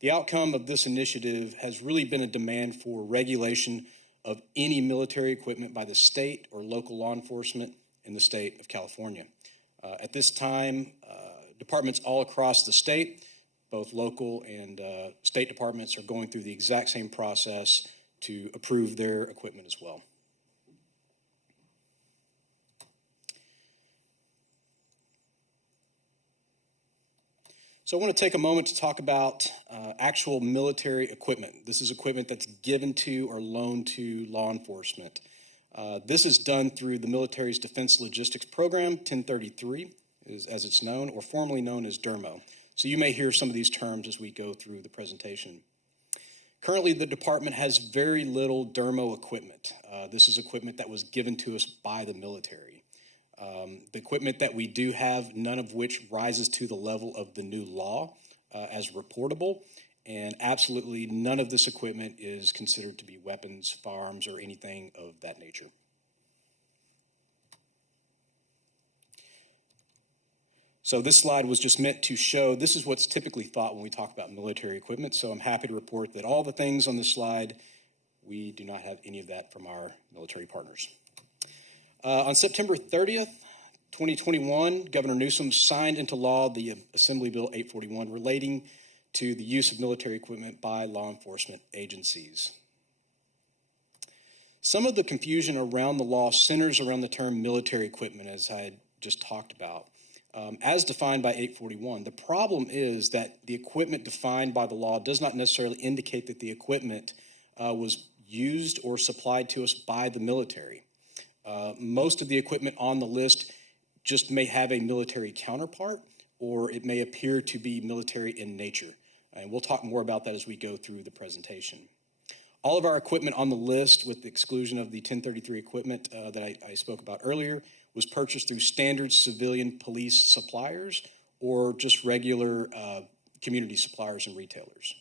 The outcome of this initiative has really been a demand for regulation of any military equipment by the state or local law enforcement in the state of California. At this time, departments all across the state, both local and state departments, are going through the exact same process to approve their equipment as well. So I want to take a moment to talk about actual military equipment. This is equipment that's given to or loaned to law enforcement. This is done through the military's Defense Logistics Program, 1033, as it's known, or formerly known as DERMO. So you may hear some of these terms as we go through the presentation. Currently, the department has very little DERMO equipment. This is equipment that was given to us by the military. The equipment that we do have, none of which rises to the level of the new law as reportable, and absolutely none of this equipment is considered to be weapons, firearms, or anything of that nature. So this slide was just meant to show this is what's typically thought when we talk about military equipment. So I'm happy to report that all the things on this slide, we do not have any of that from our military partners. On September 30th, 2021, Governor Newsom signed into law the Assembly Bill 841 relating to the use of military equipment by law enforcement agencies. Some of the confusion around the law centers around the term military equipment, as I had just talked about. As defined by 841, the problem is that the equipment defined by the law does not necessarily indicate that the equipment was used or supplied to us by the military. Most of the equipment on the list just may have a military counterpart, or it may appear to be military in nature. And we'll talk more about that as we go through the presentation. All of our equipment on the list, with the exclusion of the 1033 equipment that I spoke about earlier, was purchased through standard civilian police suppliers or just regular community suppliers and retailers.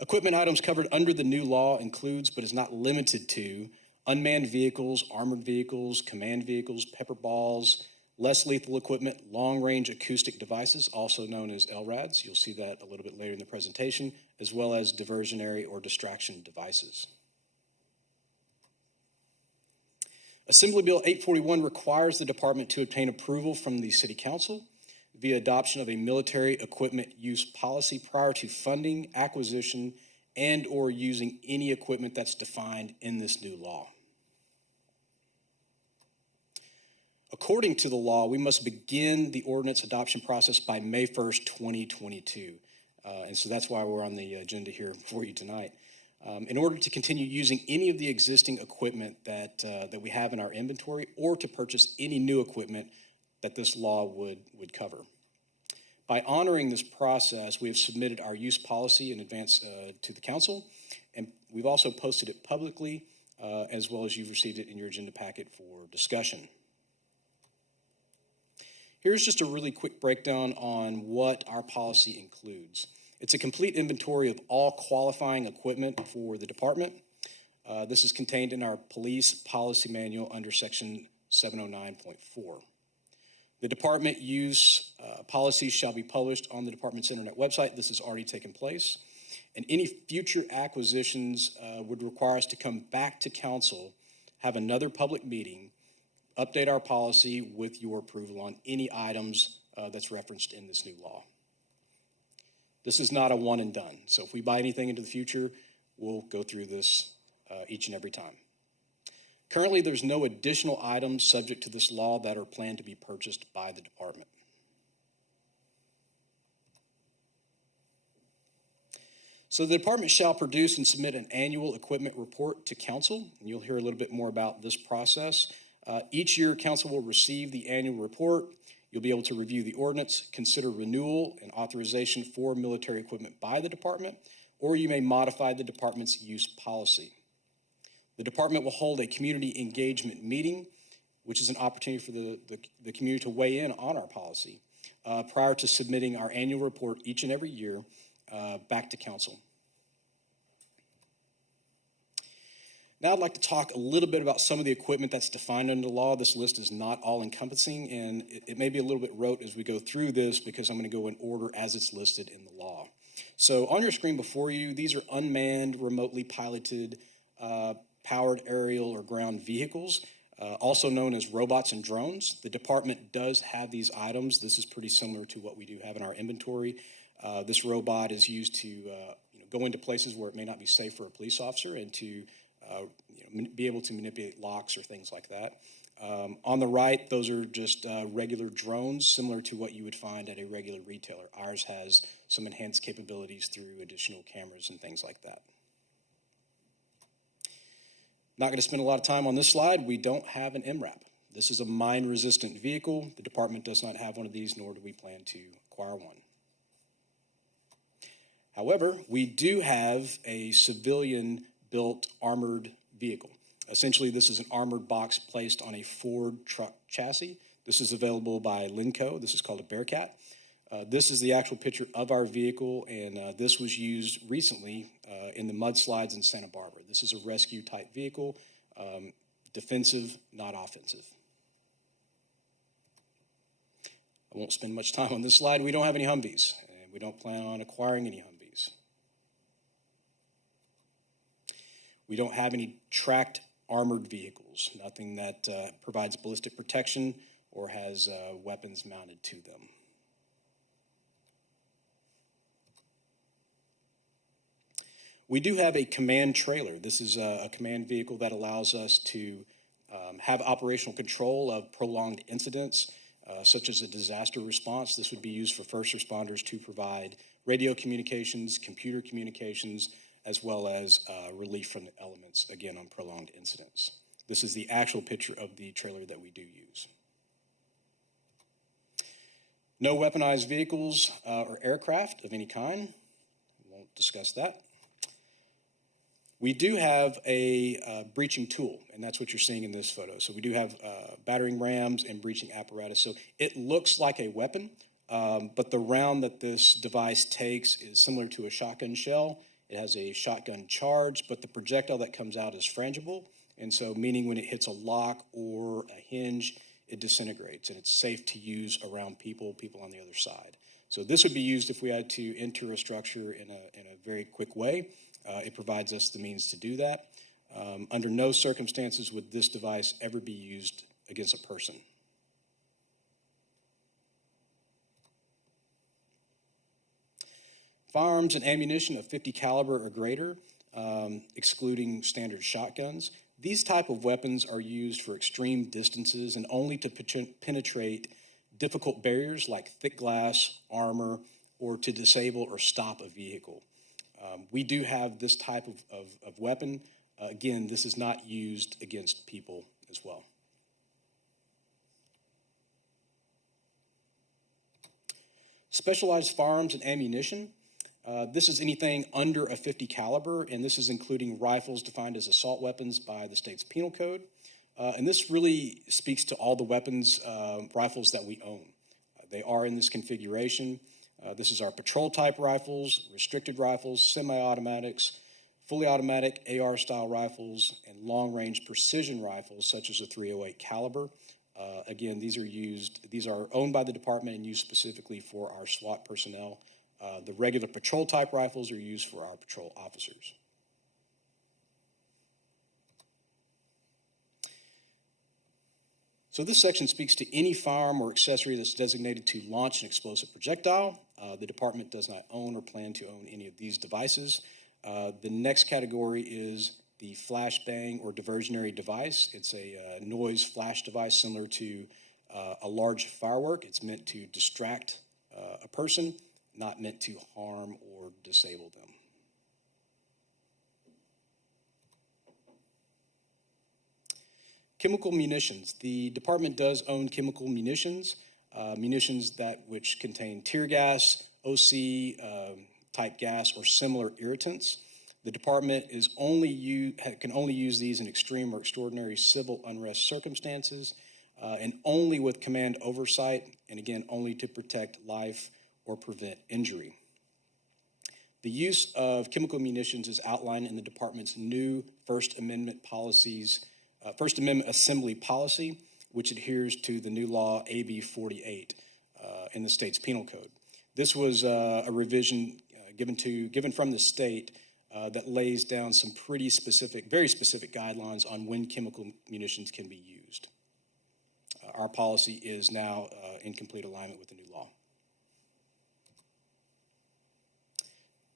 Equipment items covered under the new law includes, but is not limited to, unmanned vehicles, armored vehicles, command vehicles, pepper balls, less lethal equipment, long-range acoustic devices, also known as LRADs. You'll see that a little bit later in the presentation, as well as diversionary or distraction devices. Assembly Bill 841 requires the department to obtain approval from the City Council via adoption of a military equipment use policy prior to funding, acquisition, and or using any equipment that's defined in this new law. According to the law, we must begin the ordinance adoption process by May 1st, 2022. And so that's why we're on the agenda here for you tonight. In order to continue using any of the existing equipment that we have in our inventory, or to purchase any new equipment that this law would cover. By honoring this process, we have submitted our use policy in advance to the council, and we've also posted it publicly, as well as you've received it in your agenda packet for discussion. Here's just a really quick breakdown on what our policy includes. It's a complete inventory of all qualifying equipment for the department. This is contained in our police policy manual under section 709.4. The department use policies shall be published on the department's internet website. This has already taken place. And any future acquisitions would require us to come back to council, have another public meeting, update our policy with your approval on any items that's referenced in this new law. This is not a one and done. So if we buy anything into the future, we'll go through this each and every time. Currently, there's no additional items subject to this law that are planned to be purchased by the department. So the department shall produce and submit an annual equipment report to council, and you'll hear a little bit more about this process. Each year, council will receive the annual report. You'll be able to review the ordinance, consider renewal and authorization for military equipment by the department, or you may modify the department's use policy. The department will hold a community engagement meeting, which is an opportunity for the community to weigh in on our policy prior to submitting our annual report each and every year back to council. Now I'd like to talk a little bit about some of the equipment that's defined under the law. This list is not all encompassing, and it may be a little bit rote as we go through this because I'm going to go in order as it's listed in the law. So on your screen before you, these are unmanned, remotely piloted, powered aerial or ground vehicles, also known as robots and drones. The department does have these items. This is pretty similar to what we do have in our inventory. This robot is used to go into places where it may not be safe for a police officer and to be able to manipulate locks or things like that. On the right, those are just regular drones, similar to what you would find at a regular retailer. Ours has some enhanced capabilities through additional cameras and things like that. Not going to spend a lot of time on this slide. We don't have an MRAP. This is a mine-resistant vehicle. The department does not have one of these, nor do we plan to acquire one. However, we do have a civilian-built armored vehicle. Essentially, this is an armored box placed on a Ford truck chassis. This is available by Linco. This is called a Bearcat. This is the actual picture of our vehicle, and this was used recently in the mudslides in Santa Barbara. This is a rescue-type vehicle, defensive, not offensive. I won't spend much time on this slide. We don't have any Humvees, and we don't plan on acquiring any Humvees. We don't have any tracked armored vehicles, nothing that provides ballistic protection or has weapons mounted to them. We do have a command trailer. This is a command vehicle that allows us to have operational control of prolonged incidents, such as a disaster response. This would be used for first responders to provide radio communications, computer communications, as well as relief from the elements, again, on prolonged incidents. This is the actual picture of the trailer that we do use. No weaponized vehicles or aircraft of any kind. We won't discuss that. We do have a breaching tool, and that's what you're seeing in this photo. So we do have battering rams and breaching apparatus. So it looks like a weapon, but the round that this device takes is similar to a shotgun shell, It has a shotgun charge, but the projectile that comes out is frangible, and so meaning when it hits a lock or a hinge, it disintegrates, and it's safe to use around people on the other side. So this would be used if we had to enter a structure in a very quick way. It provides us the means to do that. Under no circumstances would this device ever be used against a person. Firearms and ammunition of .50 caliber or greater, excluding standard shotguns. These type of weapons are used for extreme distances and only to penetrate difficult barriers like thick glass, armor, or to disable or stop a vehicle. We do have this type of weapon. Again, this is not used against people as well. Specialized firearms and ammunition. This is anything under a .50 caliber, and this is including rifles defined as assault weapons by the state's penal code. And this really speaks to all the weapons, rifles that we own. They are in this configuration. This is our patrol type rifles, restricted rifles, semi-automatics, fully automatic AR-style rifles, and long-range precision rifles such as a .308 caliber. Again, these are owned by the department and used specifically for our SWAT personnel. The regular patrol type rifles are used for our patrol officers. So this section speaks to any firearm or accessory that's designated to launch an explosive projectile. The department does not own or plan to own any of these devices. The next category is the flashbang or diversionary device. It's a noise flash device similar to a large firework. It's meant to distract a person, not meant to harm or disable them. Chemical munitions. The department does own chemical munitions, munitions that which contain tear gas, OC type gas, or similar irritants. The department can only use these in extreme or extraordinary civil unrest circumstances, and only with command oversight, and again, only to protect life or prevent injury. The use of chemical munitions is outlined in the department's new First Amendment Assembly policy, which adheres to the new law AB 48 in the state's penal code. This was a revision given from the state that lays down some very specific guidelines on when chemical munitions can be used. Our policy is now in complete alignment with the new law.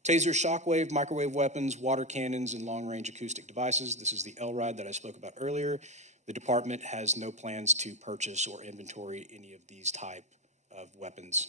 Taser, shockwave, microwave weapons, water cannons, and long-range acoustic devices. This is the LRAD that I spoke about earlier. The department has no plans to purchase or inventory any of these type of weapons.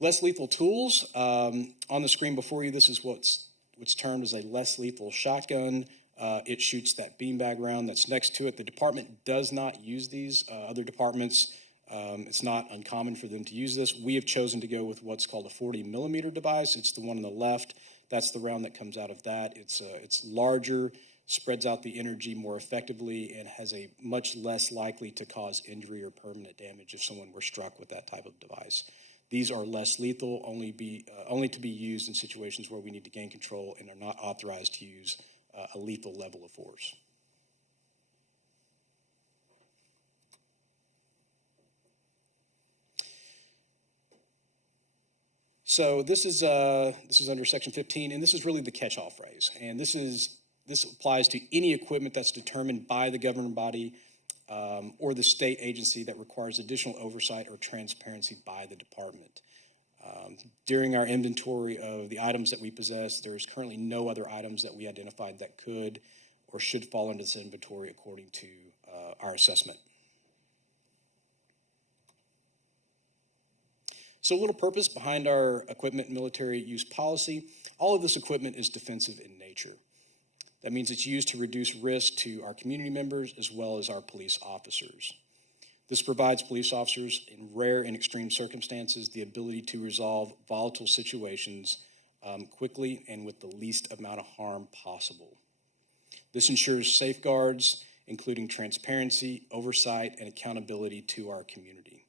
Less lethal tools. On the screen before you, this is what's termed as a less lethal shotgun. It shoots that beanbag round that's next to it. The department does not use these. Other departments, it's not uncommon for them to use this. We have chosen to go with what's called a 40 millimeter device. It's the one on the left. That's the round that comes out of that. It's larger, spreads out the energy more effectively, and has a much less likely to cause injury or permanent damage if someone were struck with that type of device. These are less lethal, only to be used in situations where we need to gain control and are not authorized to use a lethal level of force. So this is under Section 15, and this is really the catch-all phrase. And this applies to any equipment that's determined by the governing body or the state agency that requires additional oversight or transparency by the department. During our inventory of the items that we possess, there's currently no other items that we identified that could or should fall into this inventory according to our assessment. So a little purpose behind our equipment military use policy. All of this equipment is defensive in nature. That means it's used to reduce risk to our community members as well as our police officers. This provides police officers in rare and extreme circumstances the ability to resolve volatile situations quickly and with the least amount of harm possible. This ensures safeguards, including transparency, oversight, and accountability to our community.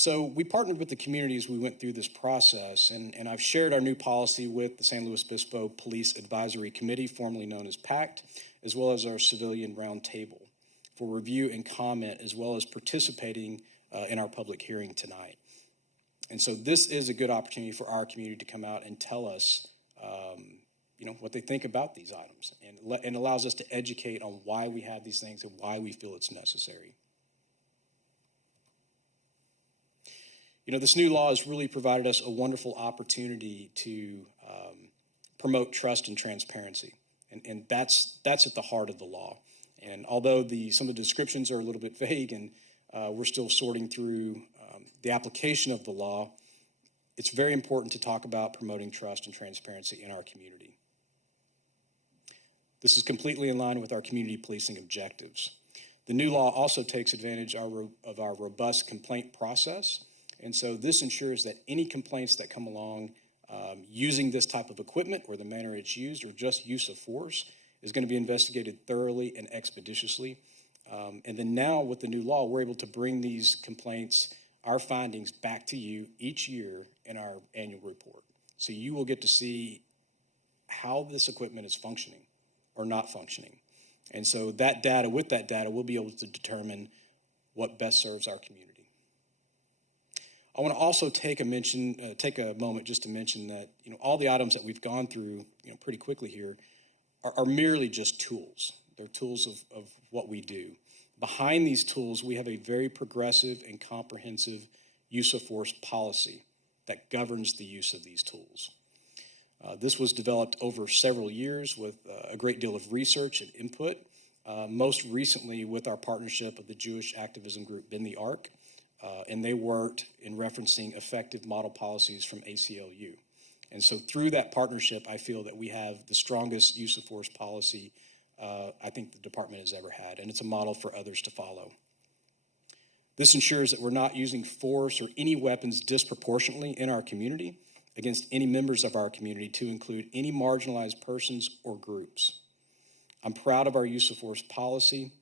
So we partnered with the community as we went through this process, and I've shared our new policy with the San Luis Obispo Police Advisory Committee, formerly known as PACT, as well as our Civilian Roundtable for review and comment, as well as participating in our public hearing tonight. And so this is a good opportunity for our community to come out and tell us what they think about these items, and allows us to educate on why we have these things and why we feel it's necessary. This new law has really provided us a wonderful opportunity to promote trust and transparency, and that's at the heart of the law. And although some of the descriptions are a little bit vague, and we're still sorting through the application of the law, it's very important to talk about promoting trust and transparency in our community. This is completely in line with our community policing objectives. The new law also takes advantage of our robust complaint process. And so this ensures that any complaints that come along using this type of equipment or the manner it's used or just use of force is going to be investigated thoroughly and expeditiously. And then now with the new law, we're able to bring these complaints, our findings, back to you each year in our annual report. So you will get to see how this equipment is functioning or not functioning. And so with that data, we'll be able to determine what best serves our community. I want to also take a moment just to mention that all the items that we've gone through pretty quickly here are merely just tools. They're tools of what we do. Behind these tools, we have a very progressive and comprehensive use of force policy that governs the use of these tools. This was developed over several years with a great deal of research and input, most recently with our partnership of the Jewish activism group Bend the Arc, and they worked in referencing effective model policies from ACLU. And so through that partnership, I feel that we have the strongest use of force policy I think the department has ever had, and it's a model for others to follow. This ensures that we're not using force or any weapons disproportionately in our community against any members of our community, to include any marginalized persons or groups. I'm proud of our use of force policy,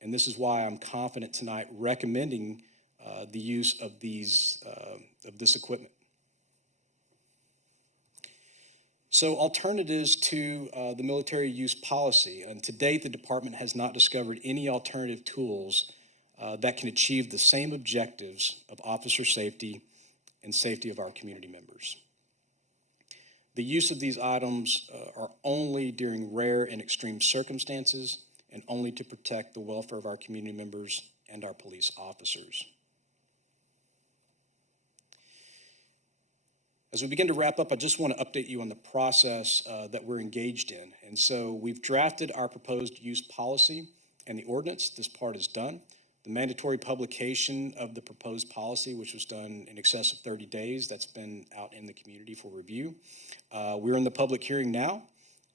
and this is why I'm confident tonight recommending the use of this equipment. So alternatives to the military use policy, and to date the department has not discovered any alternative tools that can achieve the same objectives of officer safety and safety of our community members. The use of these items are only during rare and extreme circumstances, and only to protect the welfare of our community members and our police officers. As we begin to wrap up, I just want to update you on the process that we're engaged in. And so we've drafted our proposed use policy and the ordinance. This part is done. The mandatory publication of the proposed policy, which was done in excess of 30 days, that's been out in the community for review. We're in the public hearing now,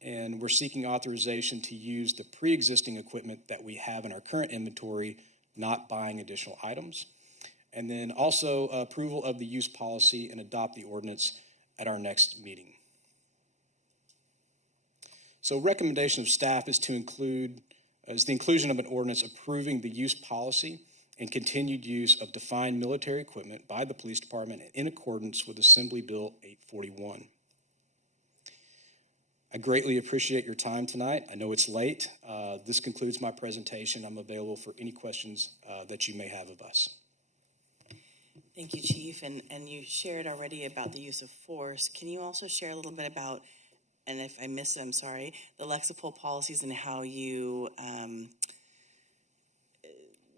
and we're seeking authorization to use the pre-existing equipment that we have in our current inventory, not buying additional items. And then also approval of the use policy and adopt the ordinance at our next meeting. So recommendation of staff is the inclusion of an ordinance approving the use policy and continued use of defined military equipment by the police department in accordance with Assembly Bill 841. I greatly appreciate your time tonight. I know it's late. This concludes my presentation. I'm available for any questions that you may have of us. Thank you, Chief. And you shared already about the use of force. Can you also share a little bit about, and if I missed it, I'm sorry, the Lexipol policies and how you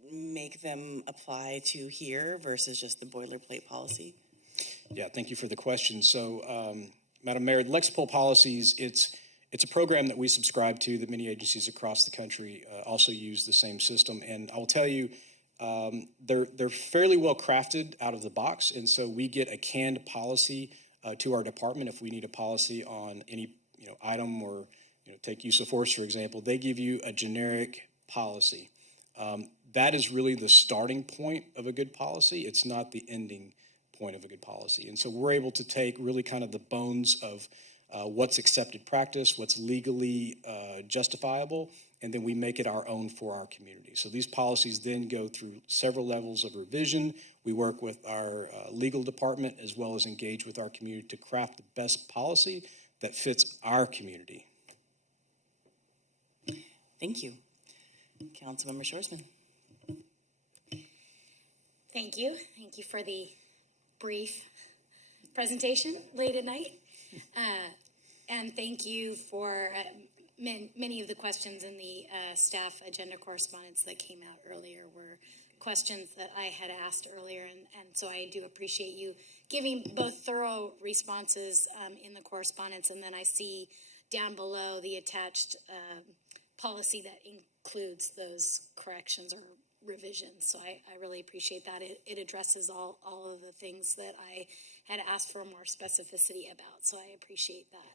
make them apply to here versus just the boilerplate policy? Yeah, thank you for the question. So, Madam Mayor, the Lexipol policies, it's a program that we subscribe to, that many agencies across the country also use the same system. And I will tell you, they're fairly well crafted out of the box, and so we get a canned policy to our department if we need a policy on any item, or take use of force, for example. They give you a generic policy. That is really the starting point of a good policy. It's not the ending point of a good policy. And so we're able to take really kind of the bones of what's accepted practice, what's legally justifiable, and then we make it our own for our community. So these policies then go through several levels of revision. We work with our legal department as well as engage with our community to craft the best policy that fits our community. Thank you. Councilmember Shorsman. Thank you. Thank you for the brief presentation late at night. And thank you for many of the questions in the staff agenda correspondence that came out earlier were questions that I had asked earlier. And so I do appreciate you giving both thorough responses in the correspondence. And then I see down below the attached policy that includes those corrections or revisions. So I really appreciate that. It addresses all of the things that I had asked for more specificity about. So I appreciate that.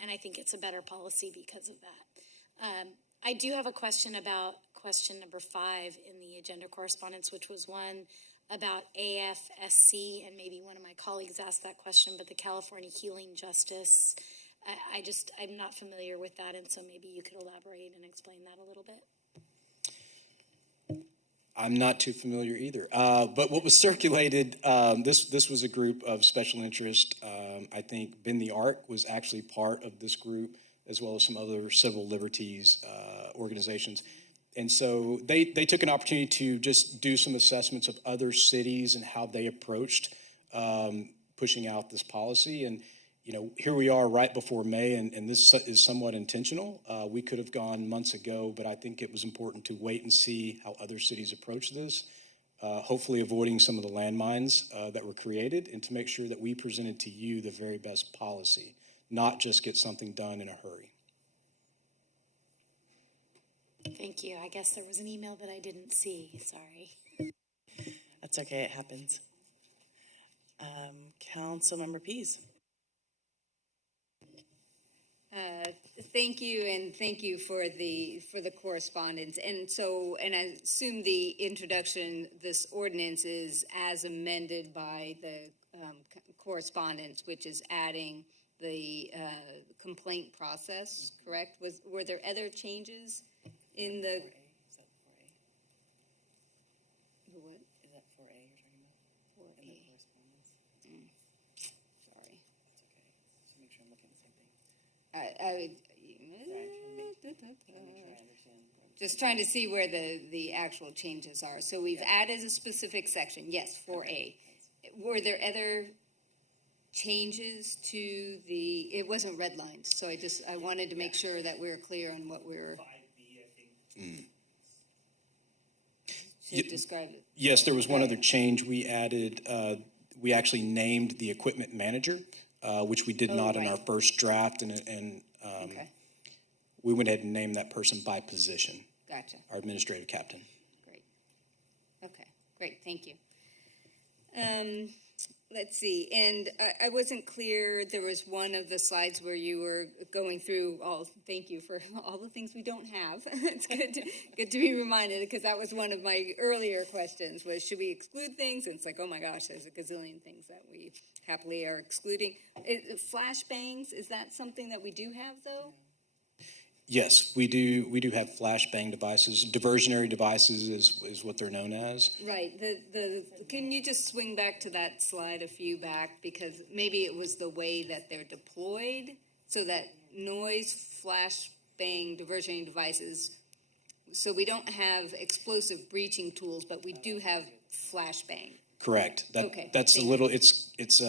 And I think it's a better policy because of that. I do have a question about question number 5 in the agenda correspondence, which was one about AFSC, and maybe one of my colleagues asked that question, but the California Healing Justice. I'm not familiar with that, and so maybe you could elaborate and explain that a little bit. I'm not too familiar either. But what was circulated, this was a group of special interest. I think Bend the Arc was actually part of this group, as well as some other civil liberties organizations. And so they took an opportunity to just do some assessments of other cities and how they approached pushing out this policy. And here we are right before May, and this is somewhat intentional. We could have gone months ago, but I think it was important to wait and see how other cities approach this, hopefully avoiding some of the landmines that were created, and to make sure that we presented to you the very best policy, not just get something done in a hurry. Thank you. I guess there was an email that I didn't see. Sorry. That's okay. It happens. Councilmember Pease. Thank you, and thank you for the correspondence. And I assume the introduction, this ordinance is as amended by the correspondence, which is adding the complaint process, correct? Were there other changes in the? What? Is that 4A you're talking about? 4A. In the correspondence? Sorry. That's okay. Just make sure I'm looking at the same thing. Just trying to see where the actual changes are. So we've added a specific section, yes, 4A. Were there other changes to it wasn't redlined, so I wanted to make sure that we were clear on what we were. 5B, I think. Describe it. Yes, there was one other change. We added, we actually named the equipment manager, which we did not in our first draft, and okay. We went ahead and named that person by position. Gotcha. Our administrative captain. Great. Okay, great, thank you. Let's see, and I wasn't clear, there was one of the slides where you were going through thank you for all the things we don't have. It's good to be reminded, because that was one of my earlier questions, was should we exclude things? And it's like, oh my gosh, there's a gazillion things that we happily are excluding. Flashbangs, is that something that we do have, though? Yes, we do have flashbang devices. Diversionary devices is what they're known as. Right. Can you just swing back to that slide a few back, because maybe it was the way that they're deployed, so that noise, flashbang, diversionary devices. So we don't have explosive breaching tools, but we do have flashbang. Correct. That's it's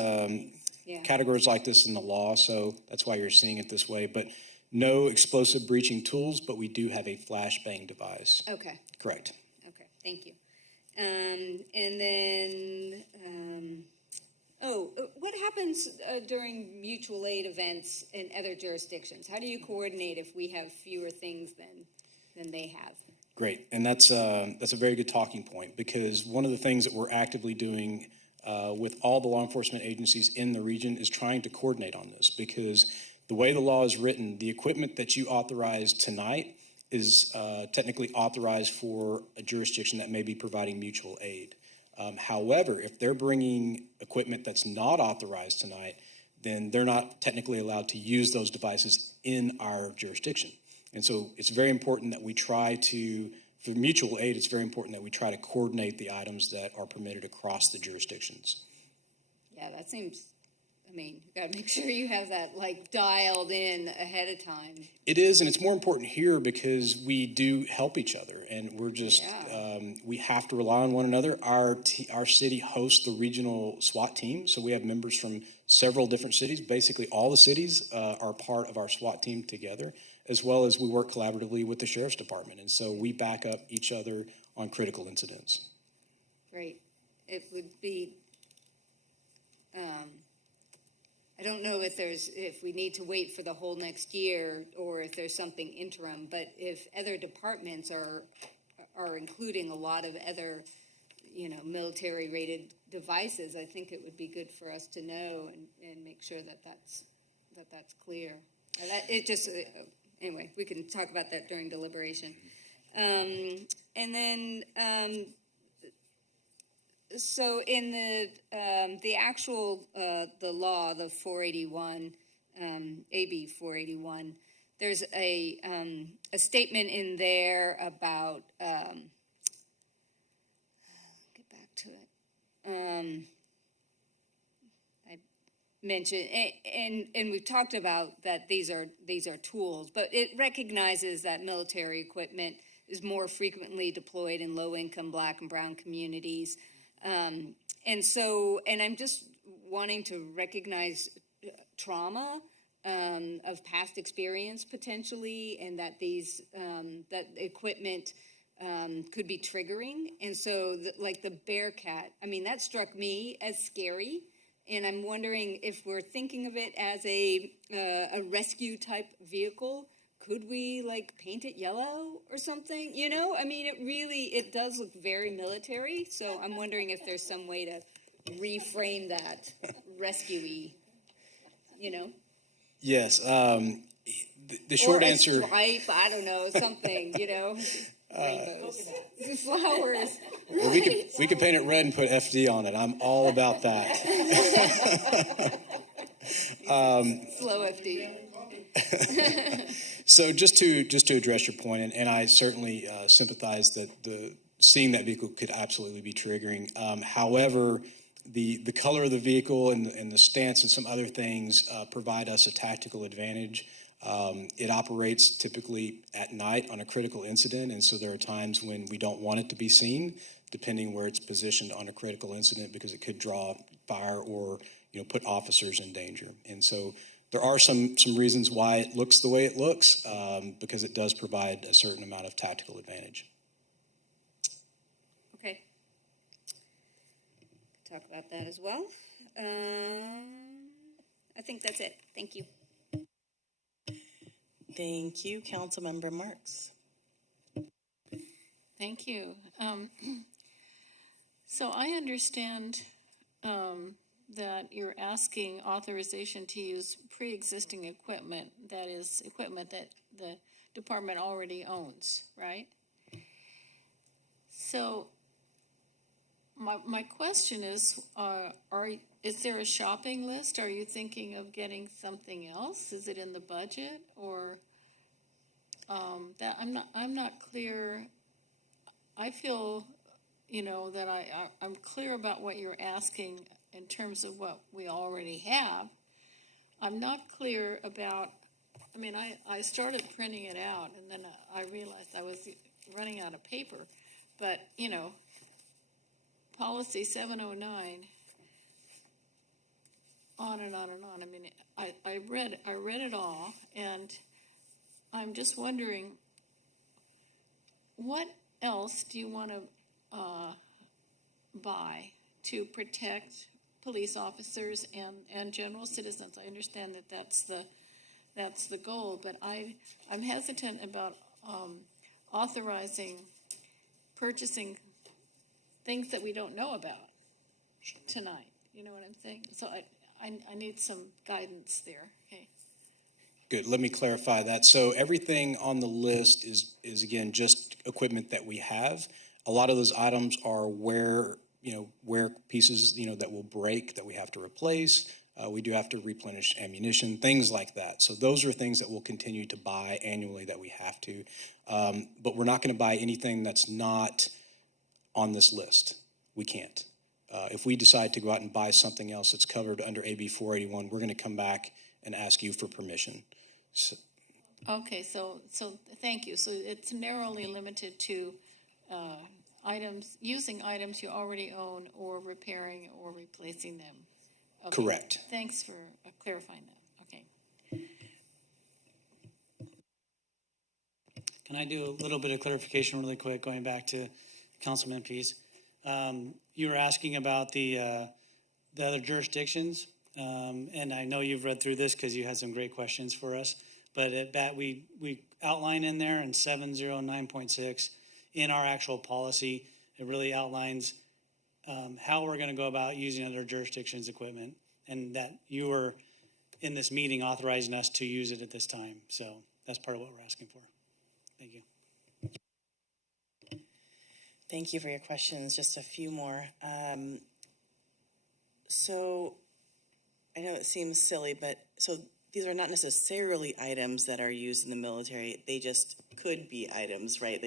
categories like this in the law, so that's why you're seeing it this way. But no explosive breaching tools, but we do have a flashbang device. Okay. Correct. Okay, thank you. And then, what happens during mutual aid events in other jurisdictions? How do you coordinate if we have fewer things than they have? Great, and that's a very good talking point, because one of the things that we're actively doing with all the law enforcement agencies in the region is trying to coordinate on this, because the way the law is written, the equipment that you authorize tonight is technically authorized for a jurisdiction that may be providing mutual aid. However, if they're bringing equipment that's not authorized tonight, then they're not technically allowed to use those devices in our jurisdiction. And so it's very important that we try to, for mutual aid, it's very important that we try to coordinate the items that are permitted across the jurisdictions. Yeah, that seems, I mean, you gotta make sure you have that like dialed in ahead of time. It is, and it's more important here because we do help each other, and we're just we have to rely on one another. Our city hosts the regional SWAT team, so we have members from several different cities. Basically, all the cities are part of our SWAT team together, as well as we work collaboratively with the sheriff's department, and so we back up each other on critical incidents. Great. It would be. I don't know if we need to wait for the whole next year or if there's something interim, but if other departments are including a lot of other, military rated devices, I think it would be good for us to know and make sure that that's clear. Anyway, we can talk about that during deliberation. And then, so in the actual the law, the 481, AB 481, there's a statement in there about get back to it. I mentioned and we've talked about that these are tools, but it recognizes that military equipment is more frequently deployed in low-income Black and Brown communities. And I'm just wanting to recognize trauma of past experience potentially, and that these that equipment could be triggering. And so, like the Bearcat, I mean, that struck me as scary. And I'm wondering if we're thinking of it as a rescue type vehicle. Could we like paint it yellow or something? I mean, it does look very military. So I'm wondering if there's some way to reframe that rescue-y, Yes. The short or answer. A stripe, I don't know, something, rainbows, flowers. Well, we could paint it red and put FD on it. I'm all about that. Slow FD. So just to address your point, and I certainly sympathize that seeing that vehicle could absolutely be triggering. However, the color of the vehicle and the stance and some other things provide us a tactical advantage. It operates typically at night on a critical incident, and so there are times when we don't want it to be seen, depending where it's positioned on a critical incident, because it could draw fire or put officers in danger. And so there are some reasons why it looks the way it looks, because it does provide a certain amount of tactical advantage. Okay. Talk about that as well. I think that's it. Thank you. Thank you, Councilmember Marks. Thank you. So I understand that you're asking authorization to use pre-existing equipment, that is equipment that the department already owns, right? So my question is, is there a shopping list? Are you thinking of getting something else? Is it in the budget, or that I'm not clear. I feel, that I'm clear about what you're asking in terms of what we already have. I'm not clear about, I started printing it out, and then I realized I was running out of paper. But, policy 709, on and on and on. I read it all, and I'm just wondering, what else do you want to buy to protect police officers and general citizens? I understand that that's the goal, but I'm hesitant about authorizing purchasing things that we don't know about tonight. You know what I'm saying? So I need some guidance there. Okay. Good. Let me clarify that. So everything on the list is again just equipment that we have. A lot of those items are wear pieces that will break that we have to replace. We do have to replenish ammunition, things like that. So those are things that we'll continue to buy annually that we have to. But we're not going to buy anything that's not on this list. We can't. If we decide to go out and buy something else that's covered under AB 481, we're going to come back and ask you for permission. So, Okay, so thank you. So it's narrowly limited to using items you already own or repairing or replacing them. Okay. Correct. Thanks for clarifying that. Okay. Can I do a little bit of clarification really quick, going back to Councilman piece? You were asking about the other jurisdictions, and I know you've read through this because you had some great questions for us. But at BAT, we outline in there in 709.6 in our actual policy, it really outlines how we're going to go about using other jurisdictions' equipment, and that you were in this meeting authorizing us to use it at this time. So that's part of what we're asking for. Thank you. Thank you for your questions. Just a few more. So I know it seems silly, but so these are not necessarily items that are used in the military. They just could be items, right?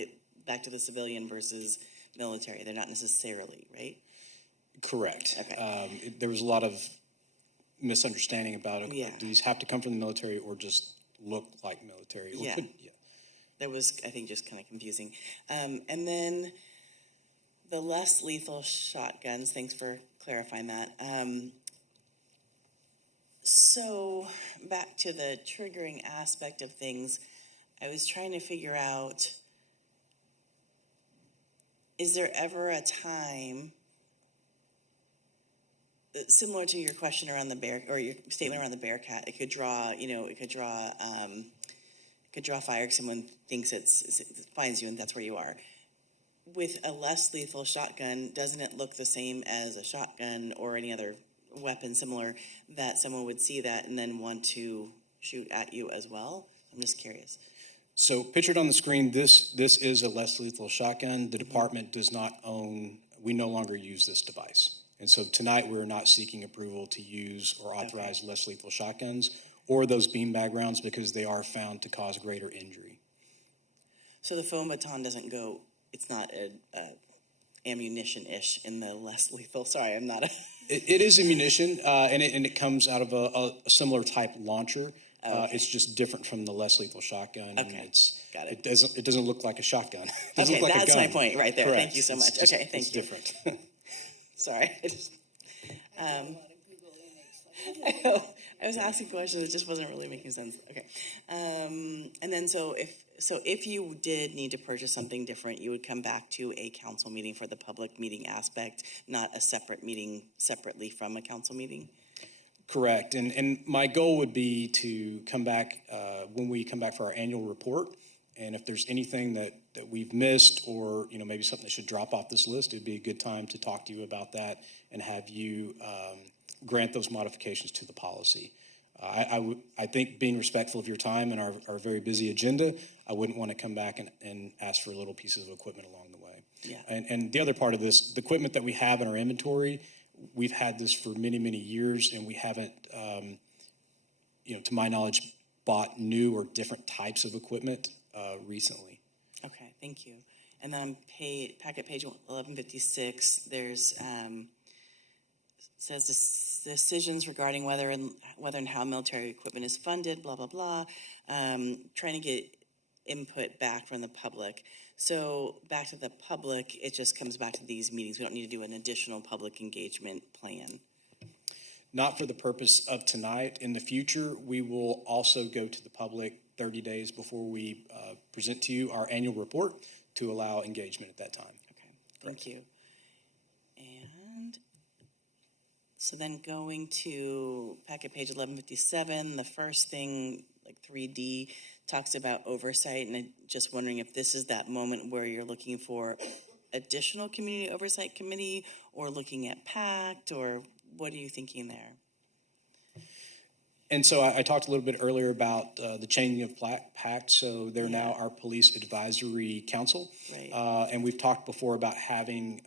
Back to the civilian versus military. They're not necessarily, right? Correct. Okay. There was a lot of misunderstanding about it. Yeah. Do these have to come from the military or just look like military? Or Yeah. That was, I think, just kind of confusing. And then the less lethal shotguns, thanks for clarifying that. So back to the triggering aspect of things, I was trying to figure out, is there ever a time, similar to your question around the bear, or your statement around the Bearcat, it could draw fire if someone thinks it finds you and that's where you are. With a less lethal shotgun, doesn't it look the same as a shotgun or any other weapon similar, that someone would see that and then want to shoot at you as well? I'm just curious. So pictured on the screen, this is a less lethal shotgun. The department does not own, we no longer use this device. And so tonight we're not seeking approval to use or authorize less lethal shotguns or those beanbag rounds because they are found to cause greater injury. So the foam baton doesn't go, it's not a ammunition-ish in the less lethal, sorry, I'm not a... It is ammunition, and it comes out of a similar type launcher. Okay. It's just different from the less lethal shotgun. Okay, And got it. It doesn't look like a shotgun. It doesn't Okay, look like that's a gun. my point right there. Correct. Thank you so much. It's just- Okay, thank it's you. different. Sorry. I know. I was asking questions, it just wasn't really making sense. Okay. And then so if you did need to purchase something different, you would come back to a council meeting for the public meeting aspect, not a separate meeting separately from a council meeting? Correct. And my goal would be to come back when we come back for our annual report. And if there's anything that we've missed or, maybe something that should drop off this list, it'd be a good time to talk to you about that and have you grant those modifications to the policy. I think being respectful of your time and our very busy agenda, I wouldn't want to come back and ask for little pieces of equipment along the way. Yeah. And the other part of this, the equipment that we have in our inventory, we've had this for many, many years, and we haven't, to my knowledge, bought new or different types of equipment recently. Okay, thank you. And then on packet page 1156, there's says decisions regarding whether and how military equipment is funded, blah, blah, blah. Trying to get input back from the public. So back to the public, it just comes back to these meetings. We don't need to do an additional public engagement plan. Not for the purpose of tonight. In the future, we will also go to the public 30 days before we present to you our annual report to allow engagement at that time. Okay, thank you. And so then going to packet page 1157, the first thing, like 3D, talks about oversight, and I'm just wondering if this is that moment where you're looking for additional community oversight committee or looking at PACT, or what are you thinking there? And so I talked a little bit earlier about the changing of PACT. So they're now our Police Advisory Council. Right. And we've talked before about having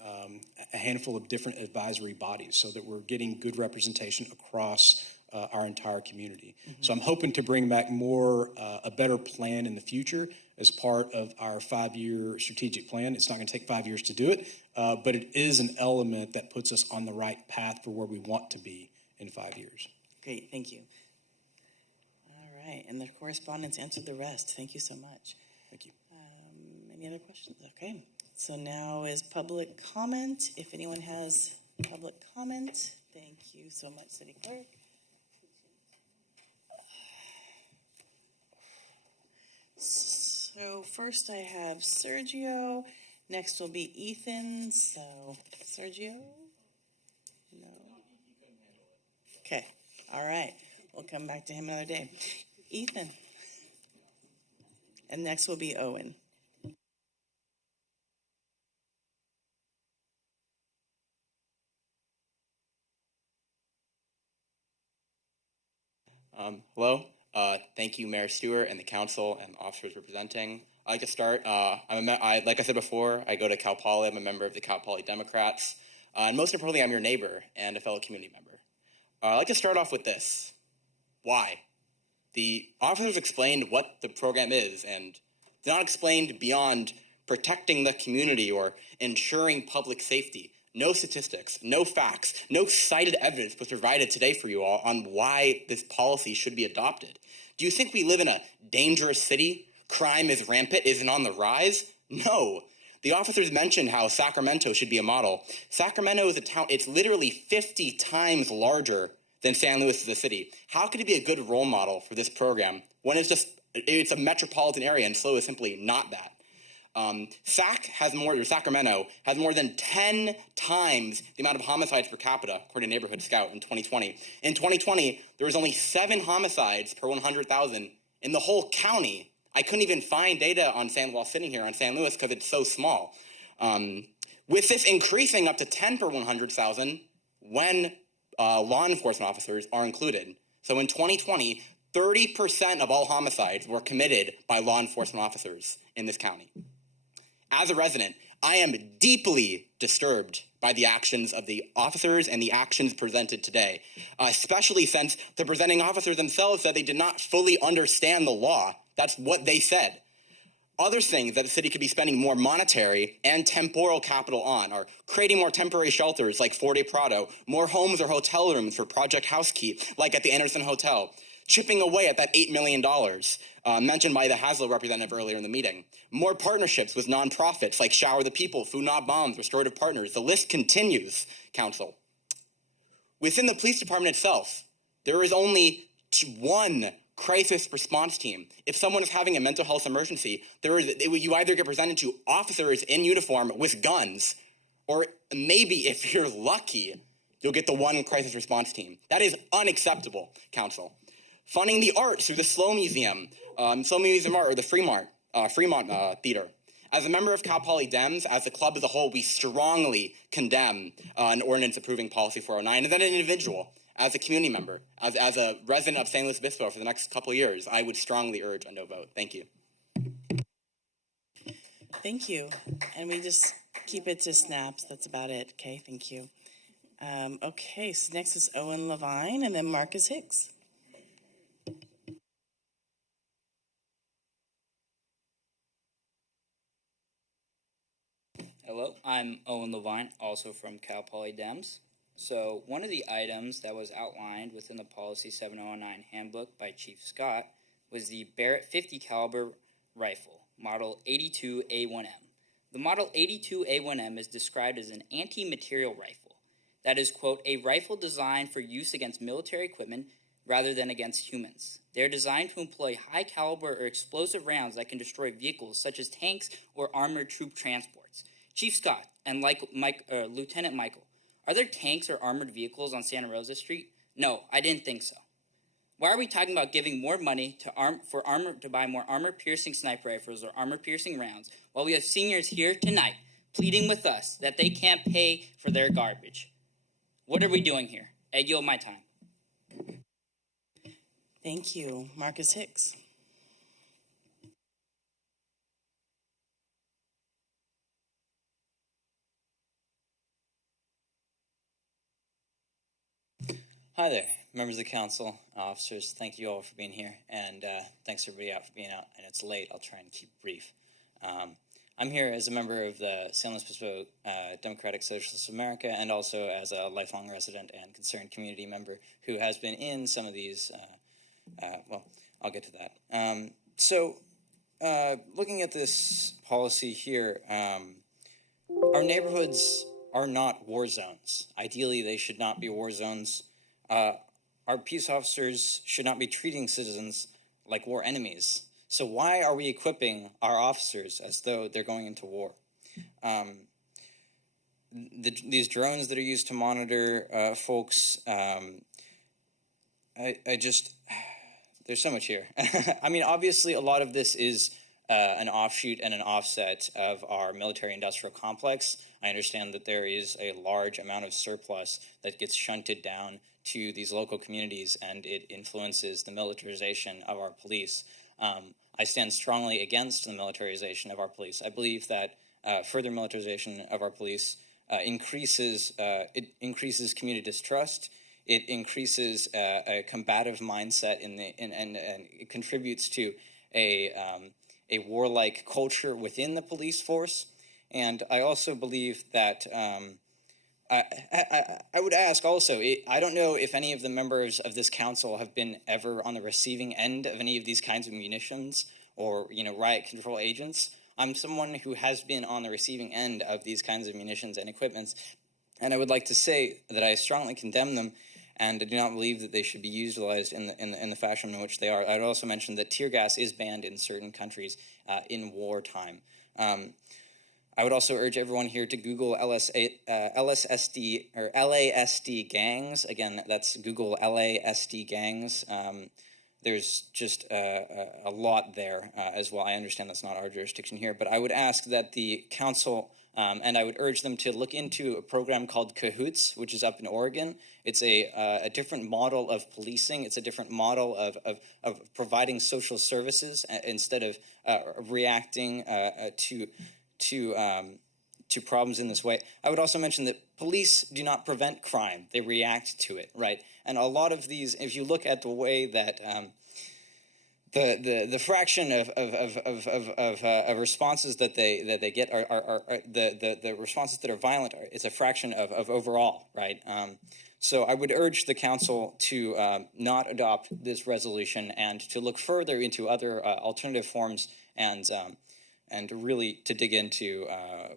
a handful of different advisory bodies so that we're getting good representation across our entire community. So I'm hoping to bring back a better plan in the future as part of our 5-year strategic plan. It's not going to take 5 years to do it, but it is an element that puts us on the right path for where we want to be in 5 years. Great, thank you. All right, and the correspondence answered the rest. Thank you so much. Thank you. Any other questions? Okay, so now is public comment. If anyone has public comment, thank you so much, City Clerk. So first I have Sergio, next will be Ethan, so Sergio? No? Okay, all right, we'll come back to him another day. Ethan. And next will be Owen. Hello. Thank you, Mayor Stewart and the council and officers representing. I'd like to start. Like I said before, I go to Cal Poly. I'm a member of the Cal Poly Democrats. And most importantly, I'm your neighbor and a fellow community member. I'd like to start off with this. Why? The officers explained what the program is and they're not explained beyond protecting the community or ensuring public safety. No statistics, no facts, no cited evidence was provided today for you all on why this policy should be adopted. Do you think we live in a dangerous city? Crime is rampant, isn't on the rise? No. The officers mentioned how Sacramento should be a model. Sacramento is a town, it's literally 50 times larger than San Luis as a city. How could it be a good role model for this program when it's a metropolitan area and SLO is simply not that? Sacramento has more than 10 times the amount of homicides per capita, according to Neighborhood Scout in 2020. In 2020, there was only 7 homicides per 100,000 in the whole county. I couldn't even find data while sitting here on San Luis because it's so small. With this increasing up to 10 per 100,000 when law enforcement officers are included. So in 2020, 30% of all homicides were committed by law enforcement officers in this county. As a resident, I am deeply disturbed by the actions of the officers and the actions presented today, especially since the presenting officers themselves said they did not fully understand the law. That's what they said. Other things that the city could be spending more monetary and temporal capital on are creating more temporary shelters like Forte Prado, more homes or hotel rooms for Project Housekeep like at the Anderson Hotel, chipping away at that $8 million mentioned by the Haslo representative earlier in the meeting. More partnerships with nonprofits like Shower the People, Food Not Bombs, Restorative Partners. The list continues, Council. Within the police department itself, there is only one crisis response team. If someone is having a mental health emergency, you either get presented to officers in uniform with guns, or maybe if you're lucky, you'll get the one crisis response team. That is unacceptable, Council. Funding the arts through the SLO Museum, or the Fremont Theater. As a member of Cal Poly Dems, as a club as a whole, we strongly condemn an ordinance approving Policy 409. And then an individual, as a community member, as a resident of San Luis Obispo for the next couple of years, I would strongly urge a no vote. Thank you. Thank you. And we just keep it to snaps. That's about it. Okay, thank you. Okay, so next is Owen Levine and then Marcus Hicks. Hello, I'm Owen Levine, also from Cal Poly Dems. So one of the items that was outlined within the Policy 7009 handbook by Chief Scott was the Barrett 50 caliber rifle, Model 82A1M. The Model 82A1M is described as an anti-material rifle. That is, quote, a rifle designed for use against military equipment rather than against humans. They are designed to employ high caliber or explosive rounds that can destroy vehicles such as tanks or armored troop transports. Chief Scott and Lieutenant Michael, are there tanks or armored vehicles on Santa Rosa Street? No, I didn't think so. Why are we talking about giving more money to buy more armor-piercing sniper rifles or armor-piercing rounds while we have seniors here tonight pleading with us that they can't pay for their garbage? What are we doing here? I yield my time. Thank you. Marcus Hicks. Hi there, members of the council, officers. Thank you all for being here, and thanks everybody out for being out. And it's late. I'll try and keep brief. I'm here as a member of the San Luis Obispo Democratic Socialists of America, and also as a lifelong resident and concerned community member who has been in some of these. Well, I'll get to that. Looking at this policy here, our neighborhoods are not war zones. Ideally, they should not be war zones. Our peace officers should not be treating citizens like war enemies. So why are we equipping our officers as though they're going into war? These drones that are used to monitor folks, there's so much here. I mean, obviously, a lot of this is an offshoot and an offset of our military-industrial complex. I understand that there is a large amount of surplus that gets shunted down to these local communities, and it influences the militarization of our police. I stand strongly against the militarization of our police. I believe that further militarization of our police increases community distrust. It increases a combative mindset and it contributes to a warlike culture within the police force. And I also believe that I would ask also, I don't know if any of the members of this council have been ever on the receiving end of any of these kinds of munitions or, riot control agents. I'm someone who has been on the receiving end of these kinds of munitions and equipments, and I would like to say that I strongly condemn them, and I do not believe that they should be utilized in the fashion in which they are. I would also mention that tear gas is banned in certain countries in wartime. I would also urge everyone here to Google LSSD or LASD gangs. Again, that's Google LASD gangs. There's just a lot there as well. I understand that's not our jurisdiction here, but I would ask that the council and I would urge them to look into a program called Cahoots, which is up in Oregon. It's a different model of policing. It's a different model of providing social services instead of reacting to problems in this way. I would also mention that police do not prevent crime; they react to it, right? And a lot of these, if you look at the way that the fraction of responses that they get are the responses that are violent. It's a fraction of overall, right? So I would urge the council to not adopt this resolution and to look further into other alternative forms and really to dig into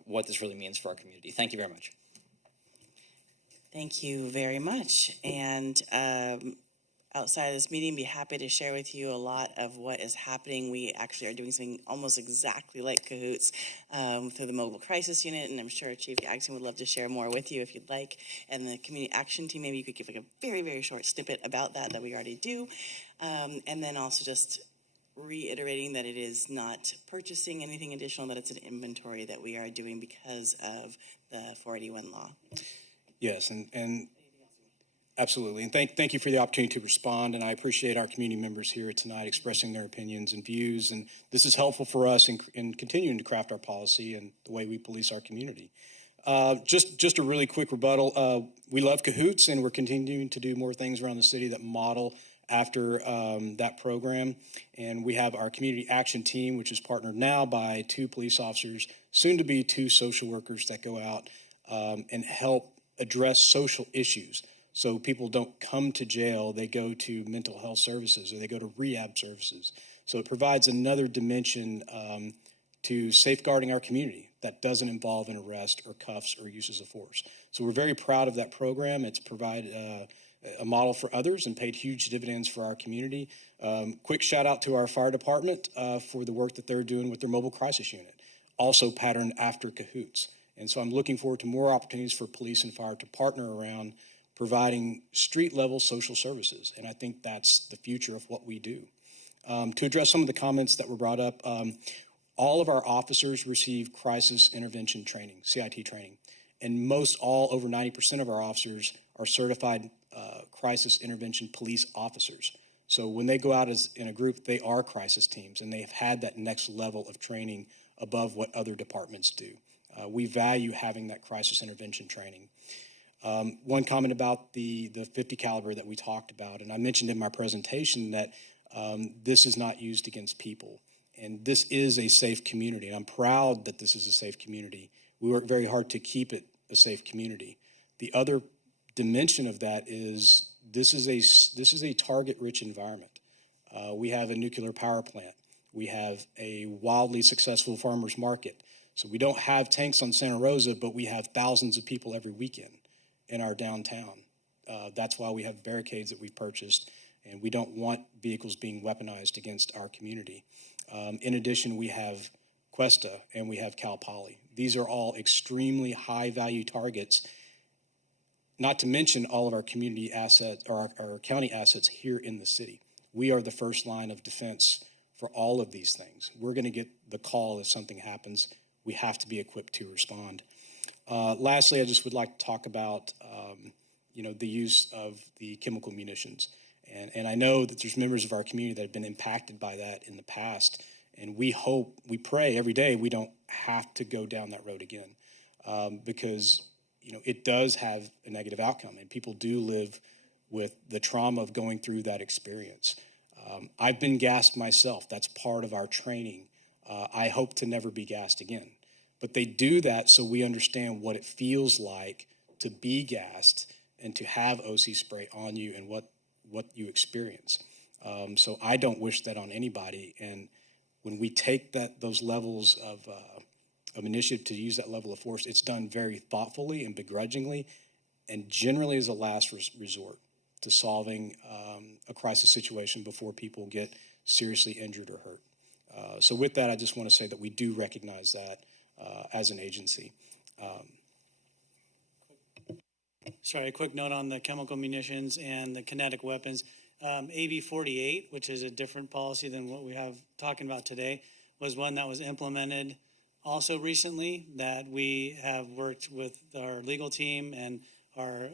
what this really means for our community. Thank you very much. Thank you very much. And outside of this meeting, be happy to share with you a lot of what is happening. We actually are doing something almost exactly like Cahoots through the Mobile Crisis Unit, and I'm sure Chief Gagsden would love to share more with you if you'd like. And the Community Action Team, maybe you could give like a very, very short snippet about that we already do. And then also just reiterating that it is not purchasing anything additional, that it's an inventory that we are doing because of the 481 law. Yes, and absolutely. And thank you for the opportunity to respond. And I appreciate our community members here tonight expressing their opinions and views. And this is helpful for us in continuing to craft our policy and the way we police our community. Just a really quick rebuttal. We love Cahoots, and we're continuing to do more things around the city that model after that program. And we have our community action team, which is partnered now by 2 police officers, soon to be 2 social workers that go out and help address social issues. So people don't come to jail, they go to mental health services or they go to rehab services. So it provides another dimension to safeguarding our community that doesn't involve an arrest or cuffs or uses of force. So we're very proud of that program. It's provided a model for others and paid huge dividends for our community. Quick shout out to our fire department for the work that they're doing with their mobile crisis unit, also patterned after Cahoots. And so I'm looking forward to more opportunities for police and fire to partner around providing street-level social services. And I think that's the future of what we do. To address some of the comments that were brought up, all of our officers receive crisis intervention training, CIT training. And over 90% of our officers are certified crisis intervention police officers. So when they go out as in a group, they are crisis teams, and they have had that next level of training above what other departments do. We value having that crisis intervention training. One comment about the 50 caliber that we talked about, and I mentioned in my presentation that this is not used against people. And this is a safe community, and I'm proud that this is a safe community. We work very hard to keep it a safe community. The other dimension of that is this is a target-rich environment. We have a nuclear power plant. We have a wildly successful farmers market. So we don't have tanks on Santa Rosa, but we have thousands of people every weekend in our downtown. That's why we have barricades that we've purchased, and we don't want vehicles being weaponized against our community. In addition, we have Cuesta and we have Cal Poly. These are all extremely high-value targets, not to mention all of our community assets or our county assets here in the city. We are the first line of defense for all of these things. We're going to get the call if something happens. We have to be equipped to respond. Lastly, I just would like to talk about the use of the chemical munitions. And I know that there's members of our community that have been impacted by that in the past. And we pray every day we don't have to go down that road again, because it does have a negative outcome, and people do live with the trauma of going through that experience. I've been gassed myself. That's part of our training. I hope to never be gassed again. But they do that so we understand what it feels like to be gassed and to have OC spray on you and what you experience. So I don't wish that on anybody. And when we take those levels of initiative to use that level of force, it's done very thoughtfully and begrudgingly, and generally as a last resort to solving a crisis situation before people get seriously injured or hurt. So with that, I just want to say that we do recognize that as an agency. Sorry, a quick note on the chemical munitions and the kinetic weapons. AB 48, which is a different policy than what we have talking about today, was one that was implemented also recently, that we have worked with our legal team and our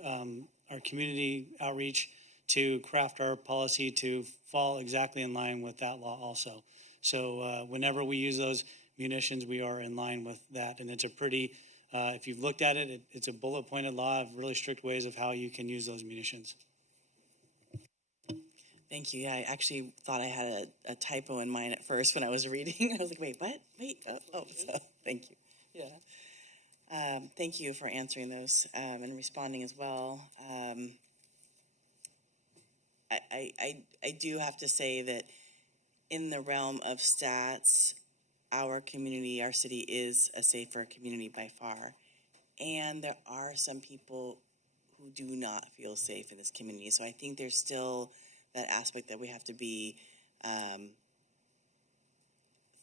community outreach to craft our policy to fall exactly in line with that law also. So whenever we use those munitions, we are in line with that. And it's a pretty, if you've looked at it, it's a bullet-pointed law of really strict ways of how you can use those munitions. Thank you. Yeah, I actually thought I had a typo in mine at first when I was reading. I was like, wait, what? So thank you. Yeah. Thank you for answering those and responding as well. I do have to say that in the realm of stats, our community, our city is a safer community by far. And there are some people who do not feel safe in this community. So I think there's still that aspect that we have to be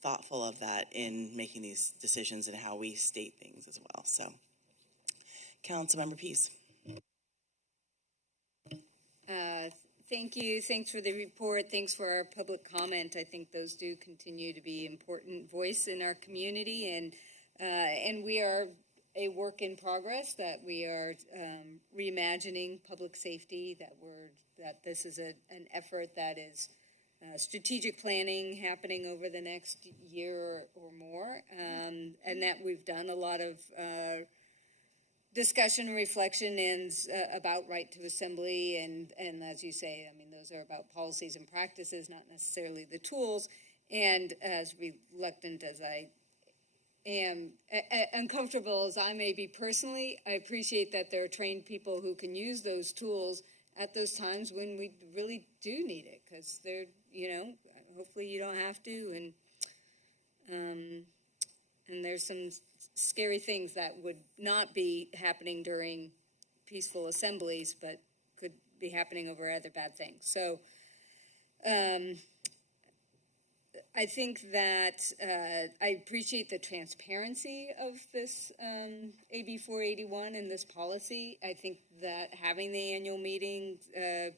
thoughtful of that in making these decisions and how we state things as well. So, Councilmember Peace. Thank you. Thanks for the report. Thanks for our public comment. I think those do continue to be important voice in our community, and we are a work in progress. That we are reimagining public safety. That this is an effort that is strategic planning happening over the next year or more, and that we've done a lot of discussion and reflection about right to assembly, and as you say, I mean, those are about policies and practices, not necessarily the tools. And as reluctant as I am, uncomfortable as I may be personally, I appreciate that there are trained people who can use those tools at those times when we really do need it, because they're, hopefully you don't have to, and there's some scary things that would not be happening during peaceful assemblies, but could be happening over other bad things. So I think that I appreciate the transparency of this AB 481 and this policy. I think that having the annual meeting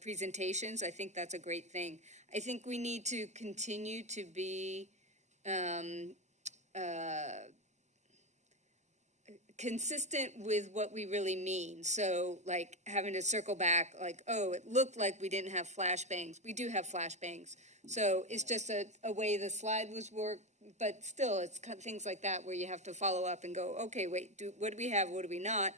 presentations, I think that's a great thing. I think we need to continue to be consistent with what we really mean. So, like, having to circle back, like, oh, it looked like we didn't have flashbangs. We do have flashbangs. So it's just a way the slide was worked, but still, it's kind of things like that where you have to follow up and go, okay, wait, what do we have, what do we not?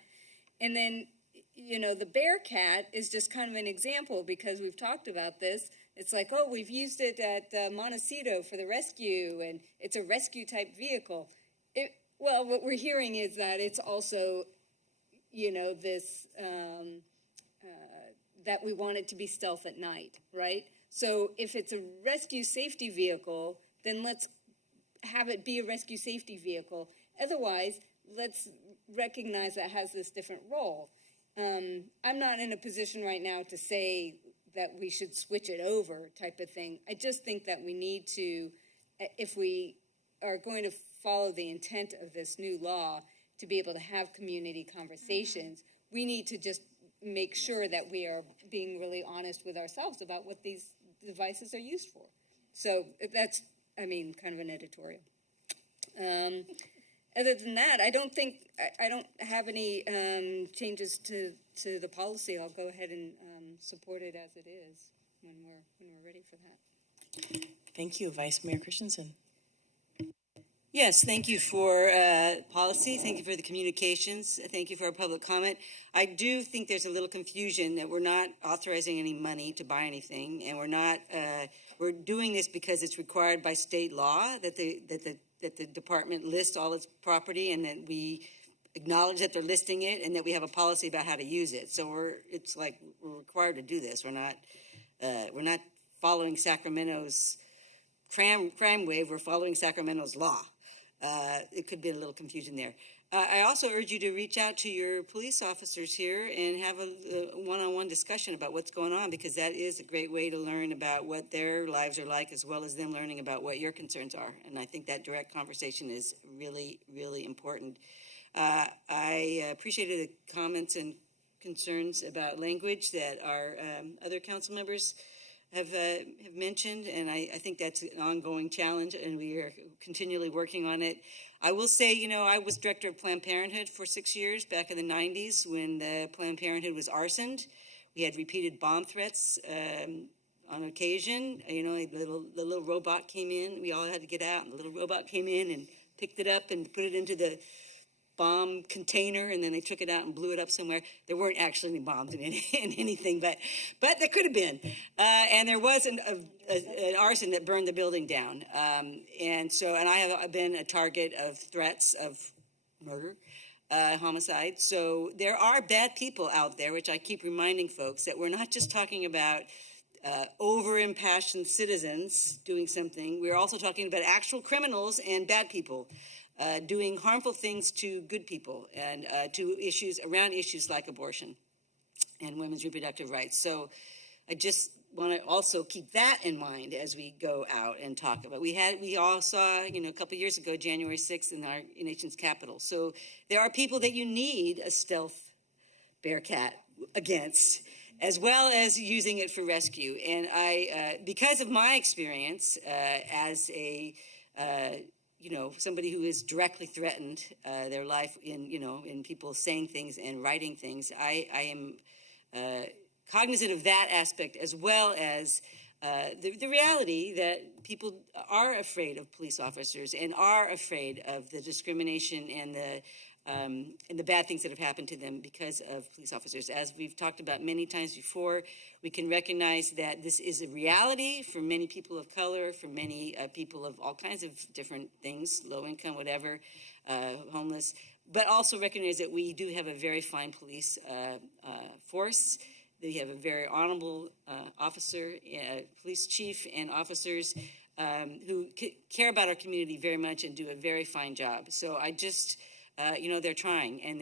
And then, you know, the Bearcat is just kind of an example because we've talked about this. It's like, oh, we've used it at Montecito for the rescue, and it's a rescue-type vehicle. Well, what we're hearing is that it's also, you know, this, that we want it to be stealth at night, right? So if it's a rescue safety vehicle, then let's have it be a rescue safety vehicle. Otherwise, let's recognize that it has this different role. I'm not in a position right now to say that we should switch it over type of thing. I just think that we need to, if we are going to follow the intent of this new law, to be able to have community conversations, we need to just make sure that we are being really honest with ourselves about what these devices are used for. So that's, I mean, kind of an editorial. Other than that, I don't have any changes to the policy. I'll go ahead and support it as it is when we're ready for that. Thank you, Vice Mayor Christensen. Yes, thank you for policy. Thank you for the communications. Thank you for our public comment. I do think there's a little confusion that we're not authorizing any money to buy anything, and we're doing this because it's required by state law that the department lists all its property, and that we acknowledge that they're listing it, and that we have a policy about how to use it. So it's like we're required to do this. We're not following Sacramento's crime wave. We're following Sacramento's law. It could be a little confusion there. I also urge you to reach out to your police officers here and have a one-on-one discussion about what's going on, because that is a great way to learn about what their lives are like, as well as them learning about what your concerns are. And I think that direct conversation is really, really important. I appreciated the comments and concerns about language that our other council members have mentioned, and I think that's an ongoing challenge, and we are continually working on it. I will say, you know, I was director of Planned Parenthood for 6 years back in the 90s when the Planned Parenthood was arsoned. We had repeated bomb threats on occasion. You know, the little robot came in. We all had to get out, and the little robot came in and picked it up and put it into the bomb container, and then they took it out and blew it up somewhere. There weren't actually any bombs in anything, but there could have been. And there was an arson that burned the building down. And I have been a target of threats of murder, homicide. So there are bad people out there, which I keep reminding folks that we're not just talking about over-impassioned citizens doing something. We're also talking about actual criminals and bad people doing harmful things to good people, and to issues like abortion and women's reproductive rights. So I just want to also keep that in mind as we go out and talk about. We all saw, you know, a couple of years ago, January 6th in our nation's capital. So there are people that you need a stealth Bearcat against, as well as using it for rescue. And I, because of my experience as a somebody who is directly threatened their life in people saying things and writing things, I am cognizant of that aspect, as well as the reality that people are afraid of police officers and are afraid of the discrimination and the bad things that have happened to them because of police officers. As we've talked about many times before, we can recognize that this is a reality for many people of color, for many people of all kinds of different things, low income, whatever, homeless, but also recognize that we do have a very fine police force. We have a very honorable officer, police chief, and officers who care about our community very much and do a very fine job. So I just... they're trying, and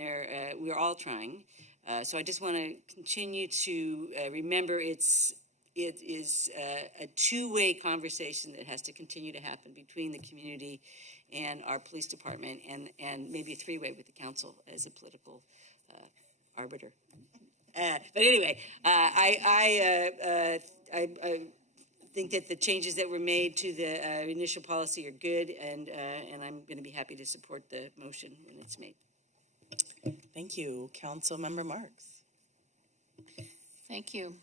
we're all trying. So I just want to continue to remember it is a two-way conversation that has to continue to happen between the community and our police department, and maybe a three-way with the council as a political arbiter. But anyway, I think that the changes that were made to the initial policy are good, and I'm going to be happy to support the motion when it's made. Thank you. Councilmember Marks. Thank you.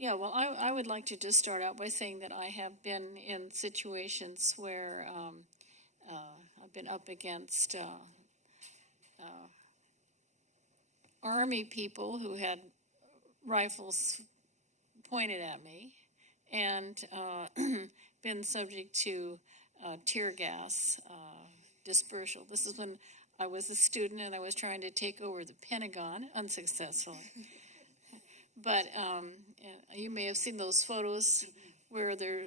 Yeah, well, I would like to just start out by saying that I have been in situations where I've been up against Army people who had rifles pointed at me and been subject to tear gas dispersal. This is when I was a student and I was trying to take over the Pentagon unsuccessfully. But you may have seen those photos where there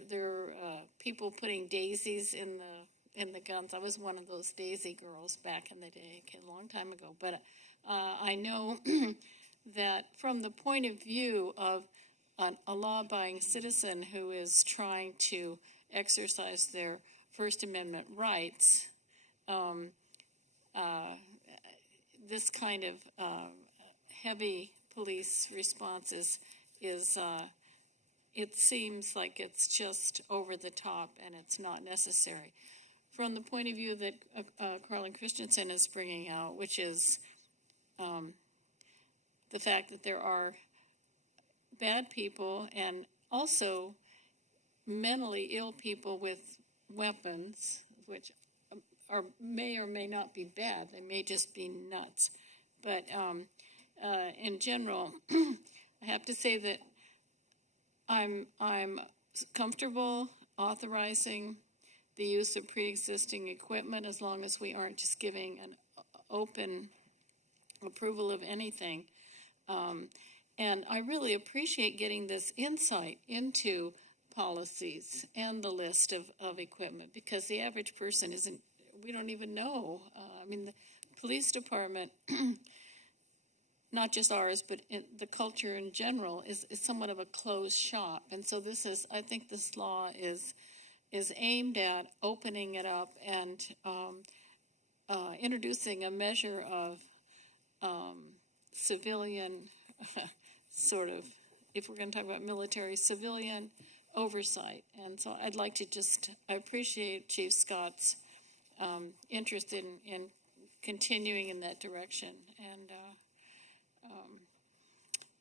are people putting daisies in the guns. I was one of those daisy girls back in the day, a long time ago. But I know that from the point of view of a law-abiding citizen who is trying to exercise their First Amendment rights, this kind of heavy police response is it seems like it's just over the top and it's not necessary. From the point of view that Carlin Christensen is bringing out, which is the fact that there are bad people and also mentally ill people with weapons, which may or may not be bad. They may just be nuts. But in general, I have to say that I'm comfortable authorizing the use of pre-existing equipment as long as we aren't just giving an open approval of anything. And I really appreciate getting this insight into policies and the list of equipment, because the average person we don't even know. I mean, the police department, not just ours, but the culture in general is somewhat of a closed shop. And so I think this law is aimed at opening it up and introducing a measure of civilian sort of, if we're going to talk about military, civilian oversight. And so I'd like to I appreciate Chief Scott's interest in continuing in that direction. And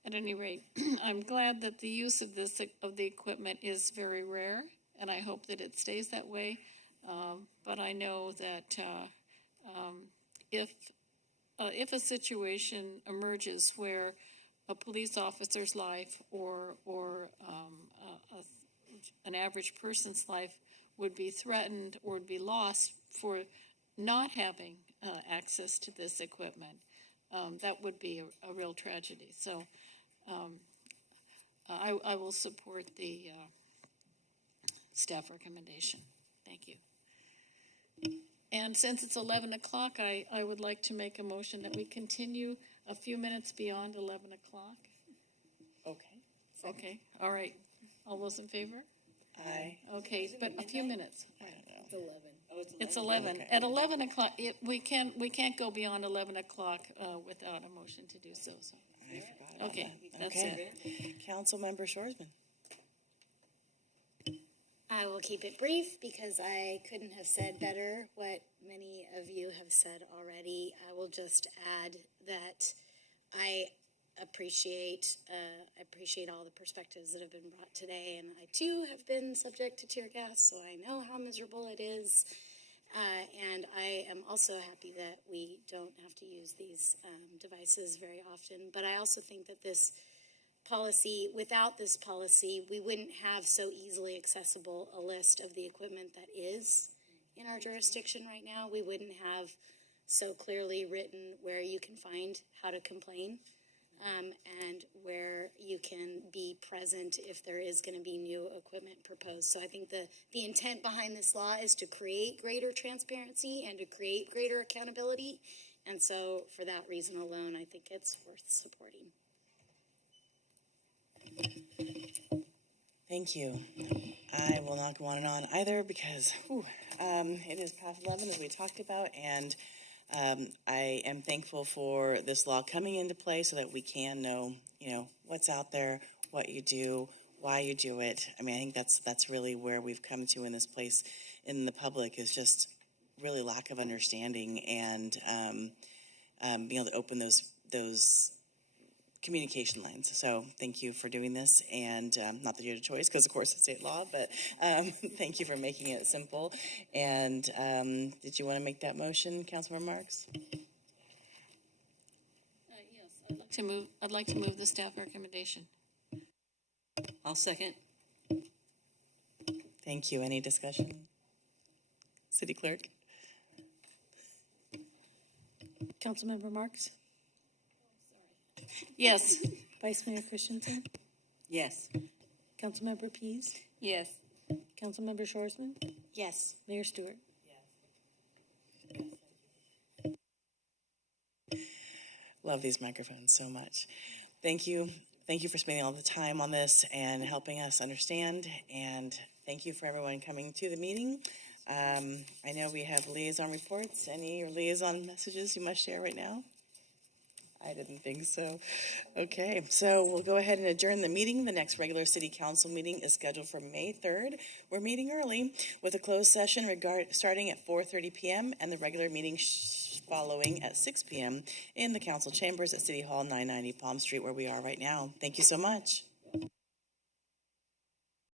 at any rate, I'm glad that the use of the equipment is very rare, and I hope that it stays that way. But I know that if a situation emerges where a police officer's life or an average person's life would be threatened or would be lost for not having access to this equipment, that would be a real tragedy. So I will support the staff recommendation. Thank you. And since it's 11 o'clock, I would like to make a motion that we continue a few minutes beyond 11 o'clock. Okay. Okay, all right. All those in favor? Aye. Okay, but a few minutes. I don't know. It's 11. Oh, It's 11. Okay. At 11 o'clock, we can't go beyond 11 o'clock without a motion to do so. I forgot about Okay, that. that's it. Councilmember Shorsman. I will keep it brief because I couldn't have said better what many of you have said already. I will just add that I appreciate all the perspectives that have been brought today, and I too have been subject to tear gas, so I know how miserable it is. And I am also happy that we don't have to use these devices very often. But I also think that this policy, without this policy, we wouldn't have so easily accessible a list of the equipment that is in our jurisdiction right now. We wouldn't have so clearly written where you can find how to complain and where you can be present if there is going to be new equipment proposed. So I think the intent behind this law is to create greater transparency and to create greater accountability. And so for that reason alone, I think it's worth supporting. Thank you. I will not go on and on either because it is past 11 as we talked about, and I am thankful for this law coming into play so that we can know, what's out there, what you do, why you do it. I mean, I think that's really where we've come to in this place in the public is just really lack of understanding and being able to open those communication lines. So thank you for doing this, and not that you had a choice, because of course it's state law, but thank you for making it simple. And did you want to make that motion, Councilmember Marks? Yes, I'd like to move the staff recommendation. I'll second. Thank you. Any discussion? City Clerk? Councilmember Marks? Yes. Vice Mayor Christensen? Yes. Councilmember Pease? Yes. Councilmember Shorsman? Yes. Mayor Stewart? Love these microphones so much. Thank you. Thank you for spending all the time on this and helping us understand. And thank you for everyone coming to the meeting. I know we have liaison reports. Any liaison messages you must share right now? I didn't think so. Okay, so we'll go ahead and adjourn the meeting. The next regular city council meeting is scheduled for May 3rd. We're meeting early with a closed session starting at 4:30 p.m. and the regular meeting following at 6 p.m. in the council chambers at City Hall 990 Palm Street, where we are right now. Thank you so much.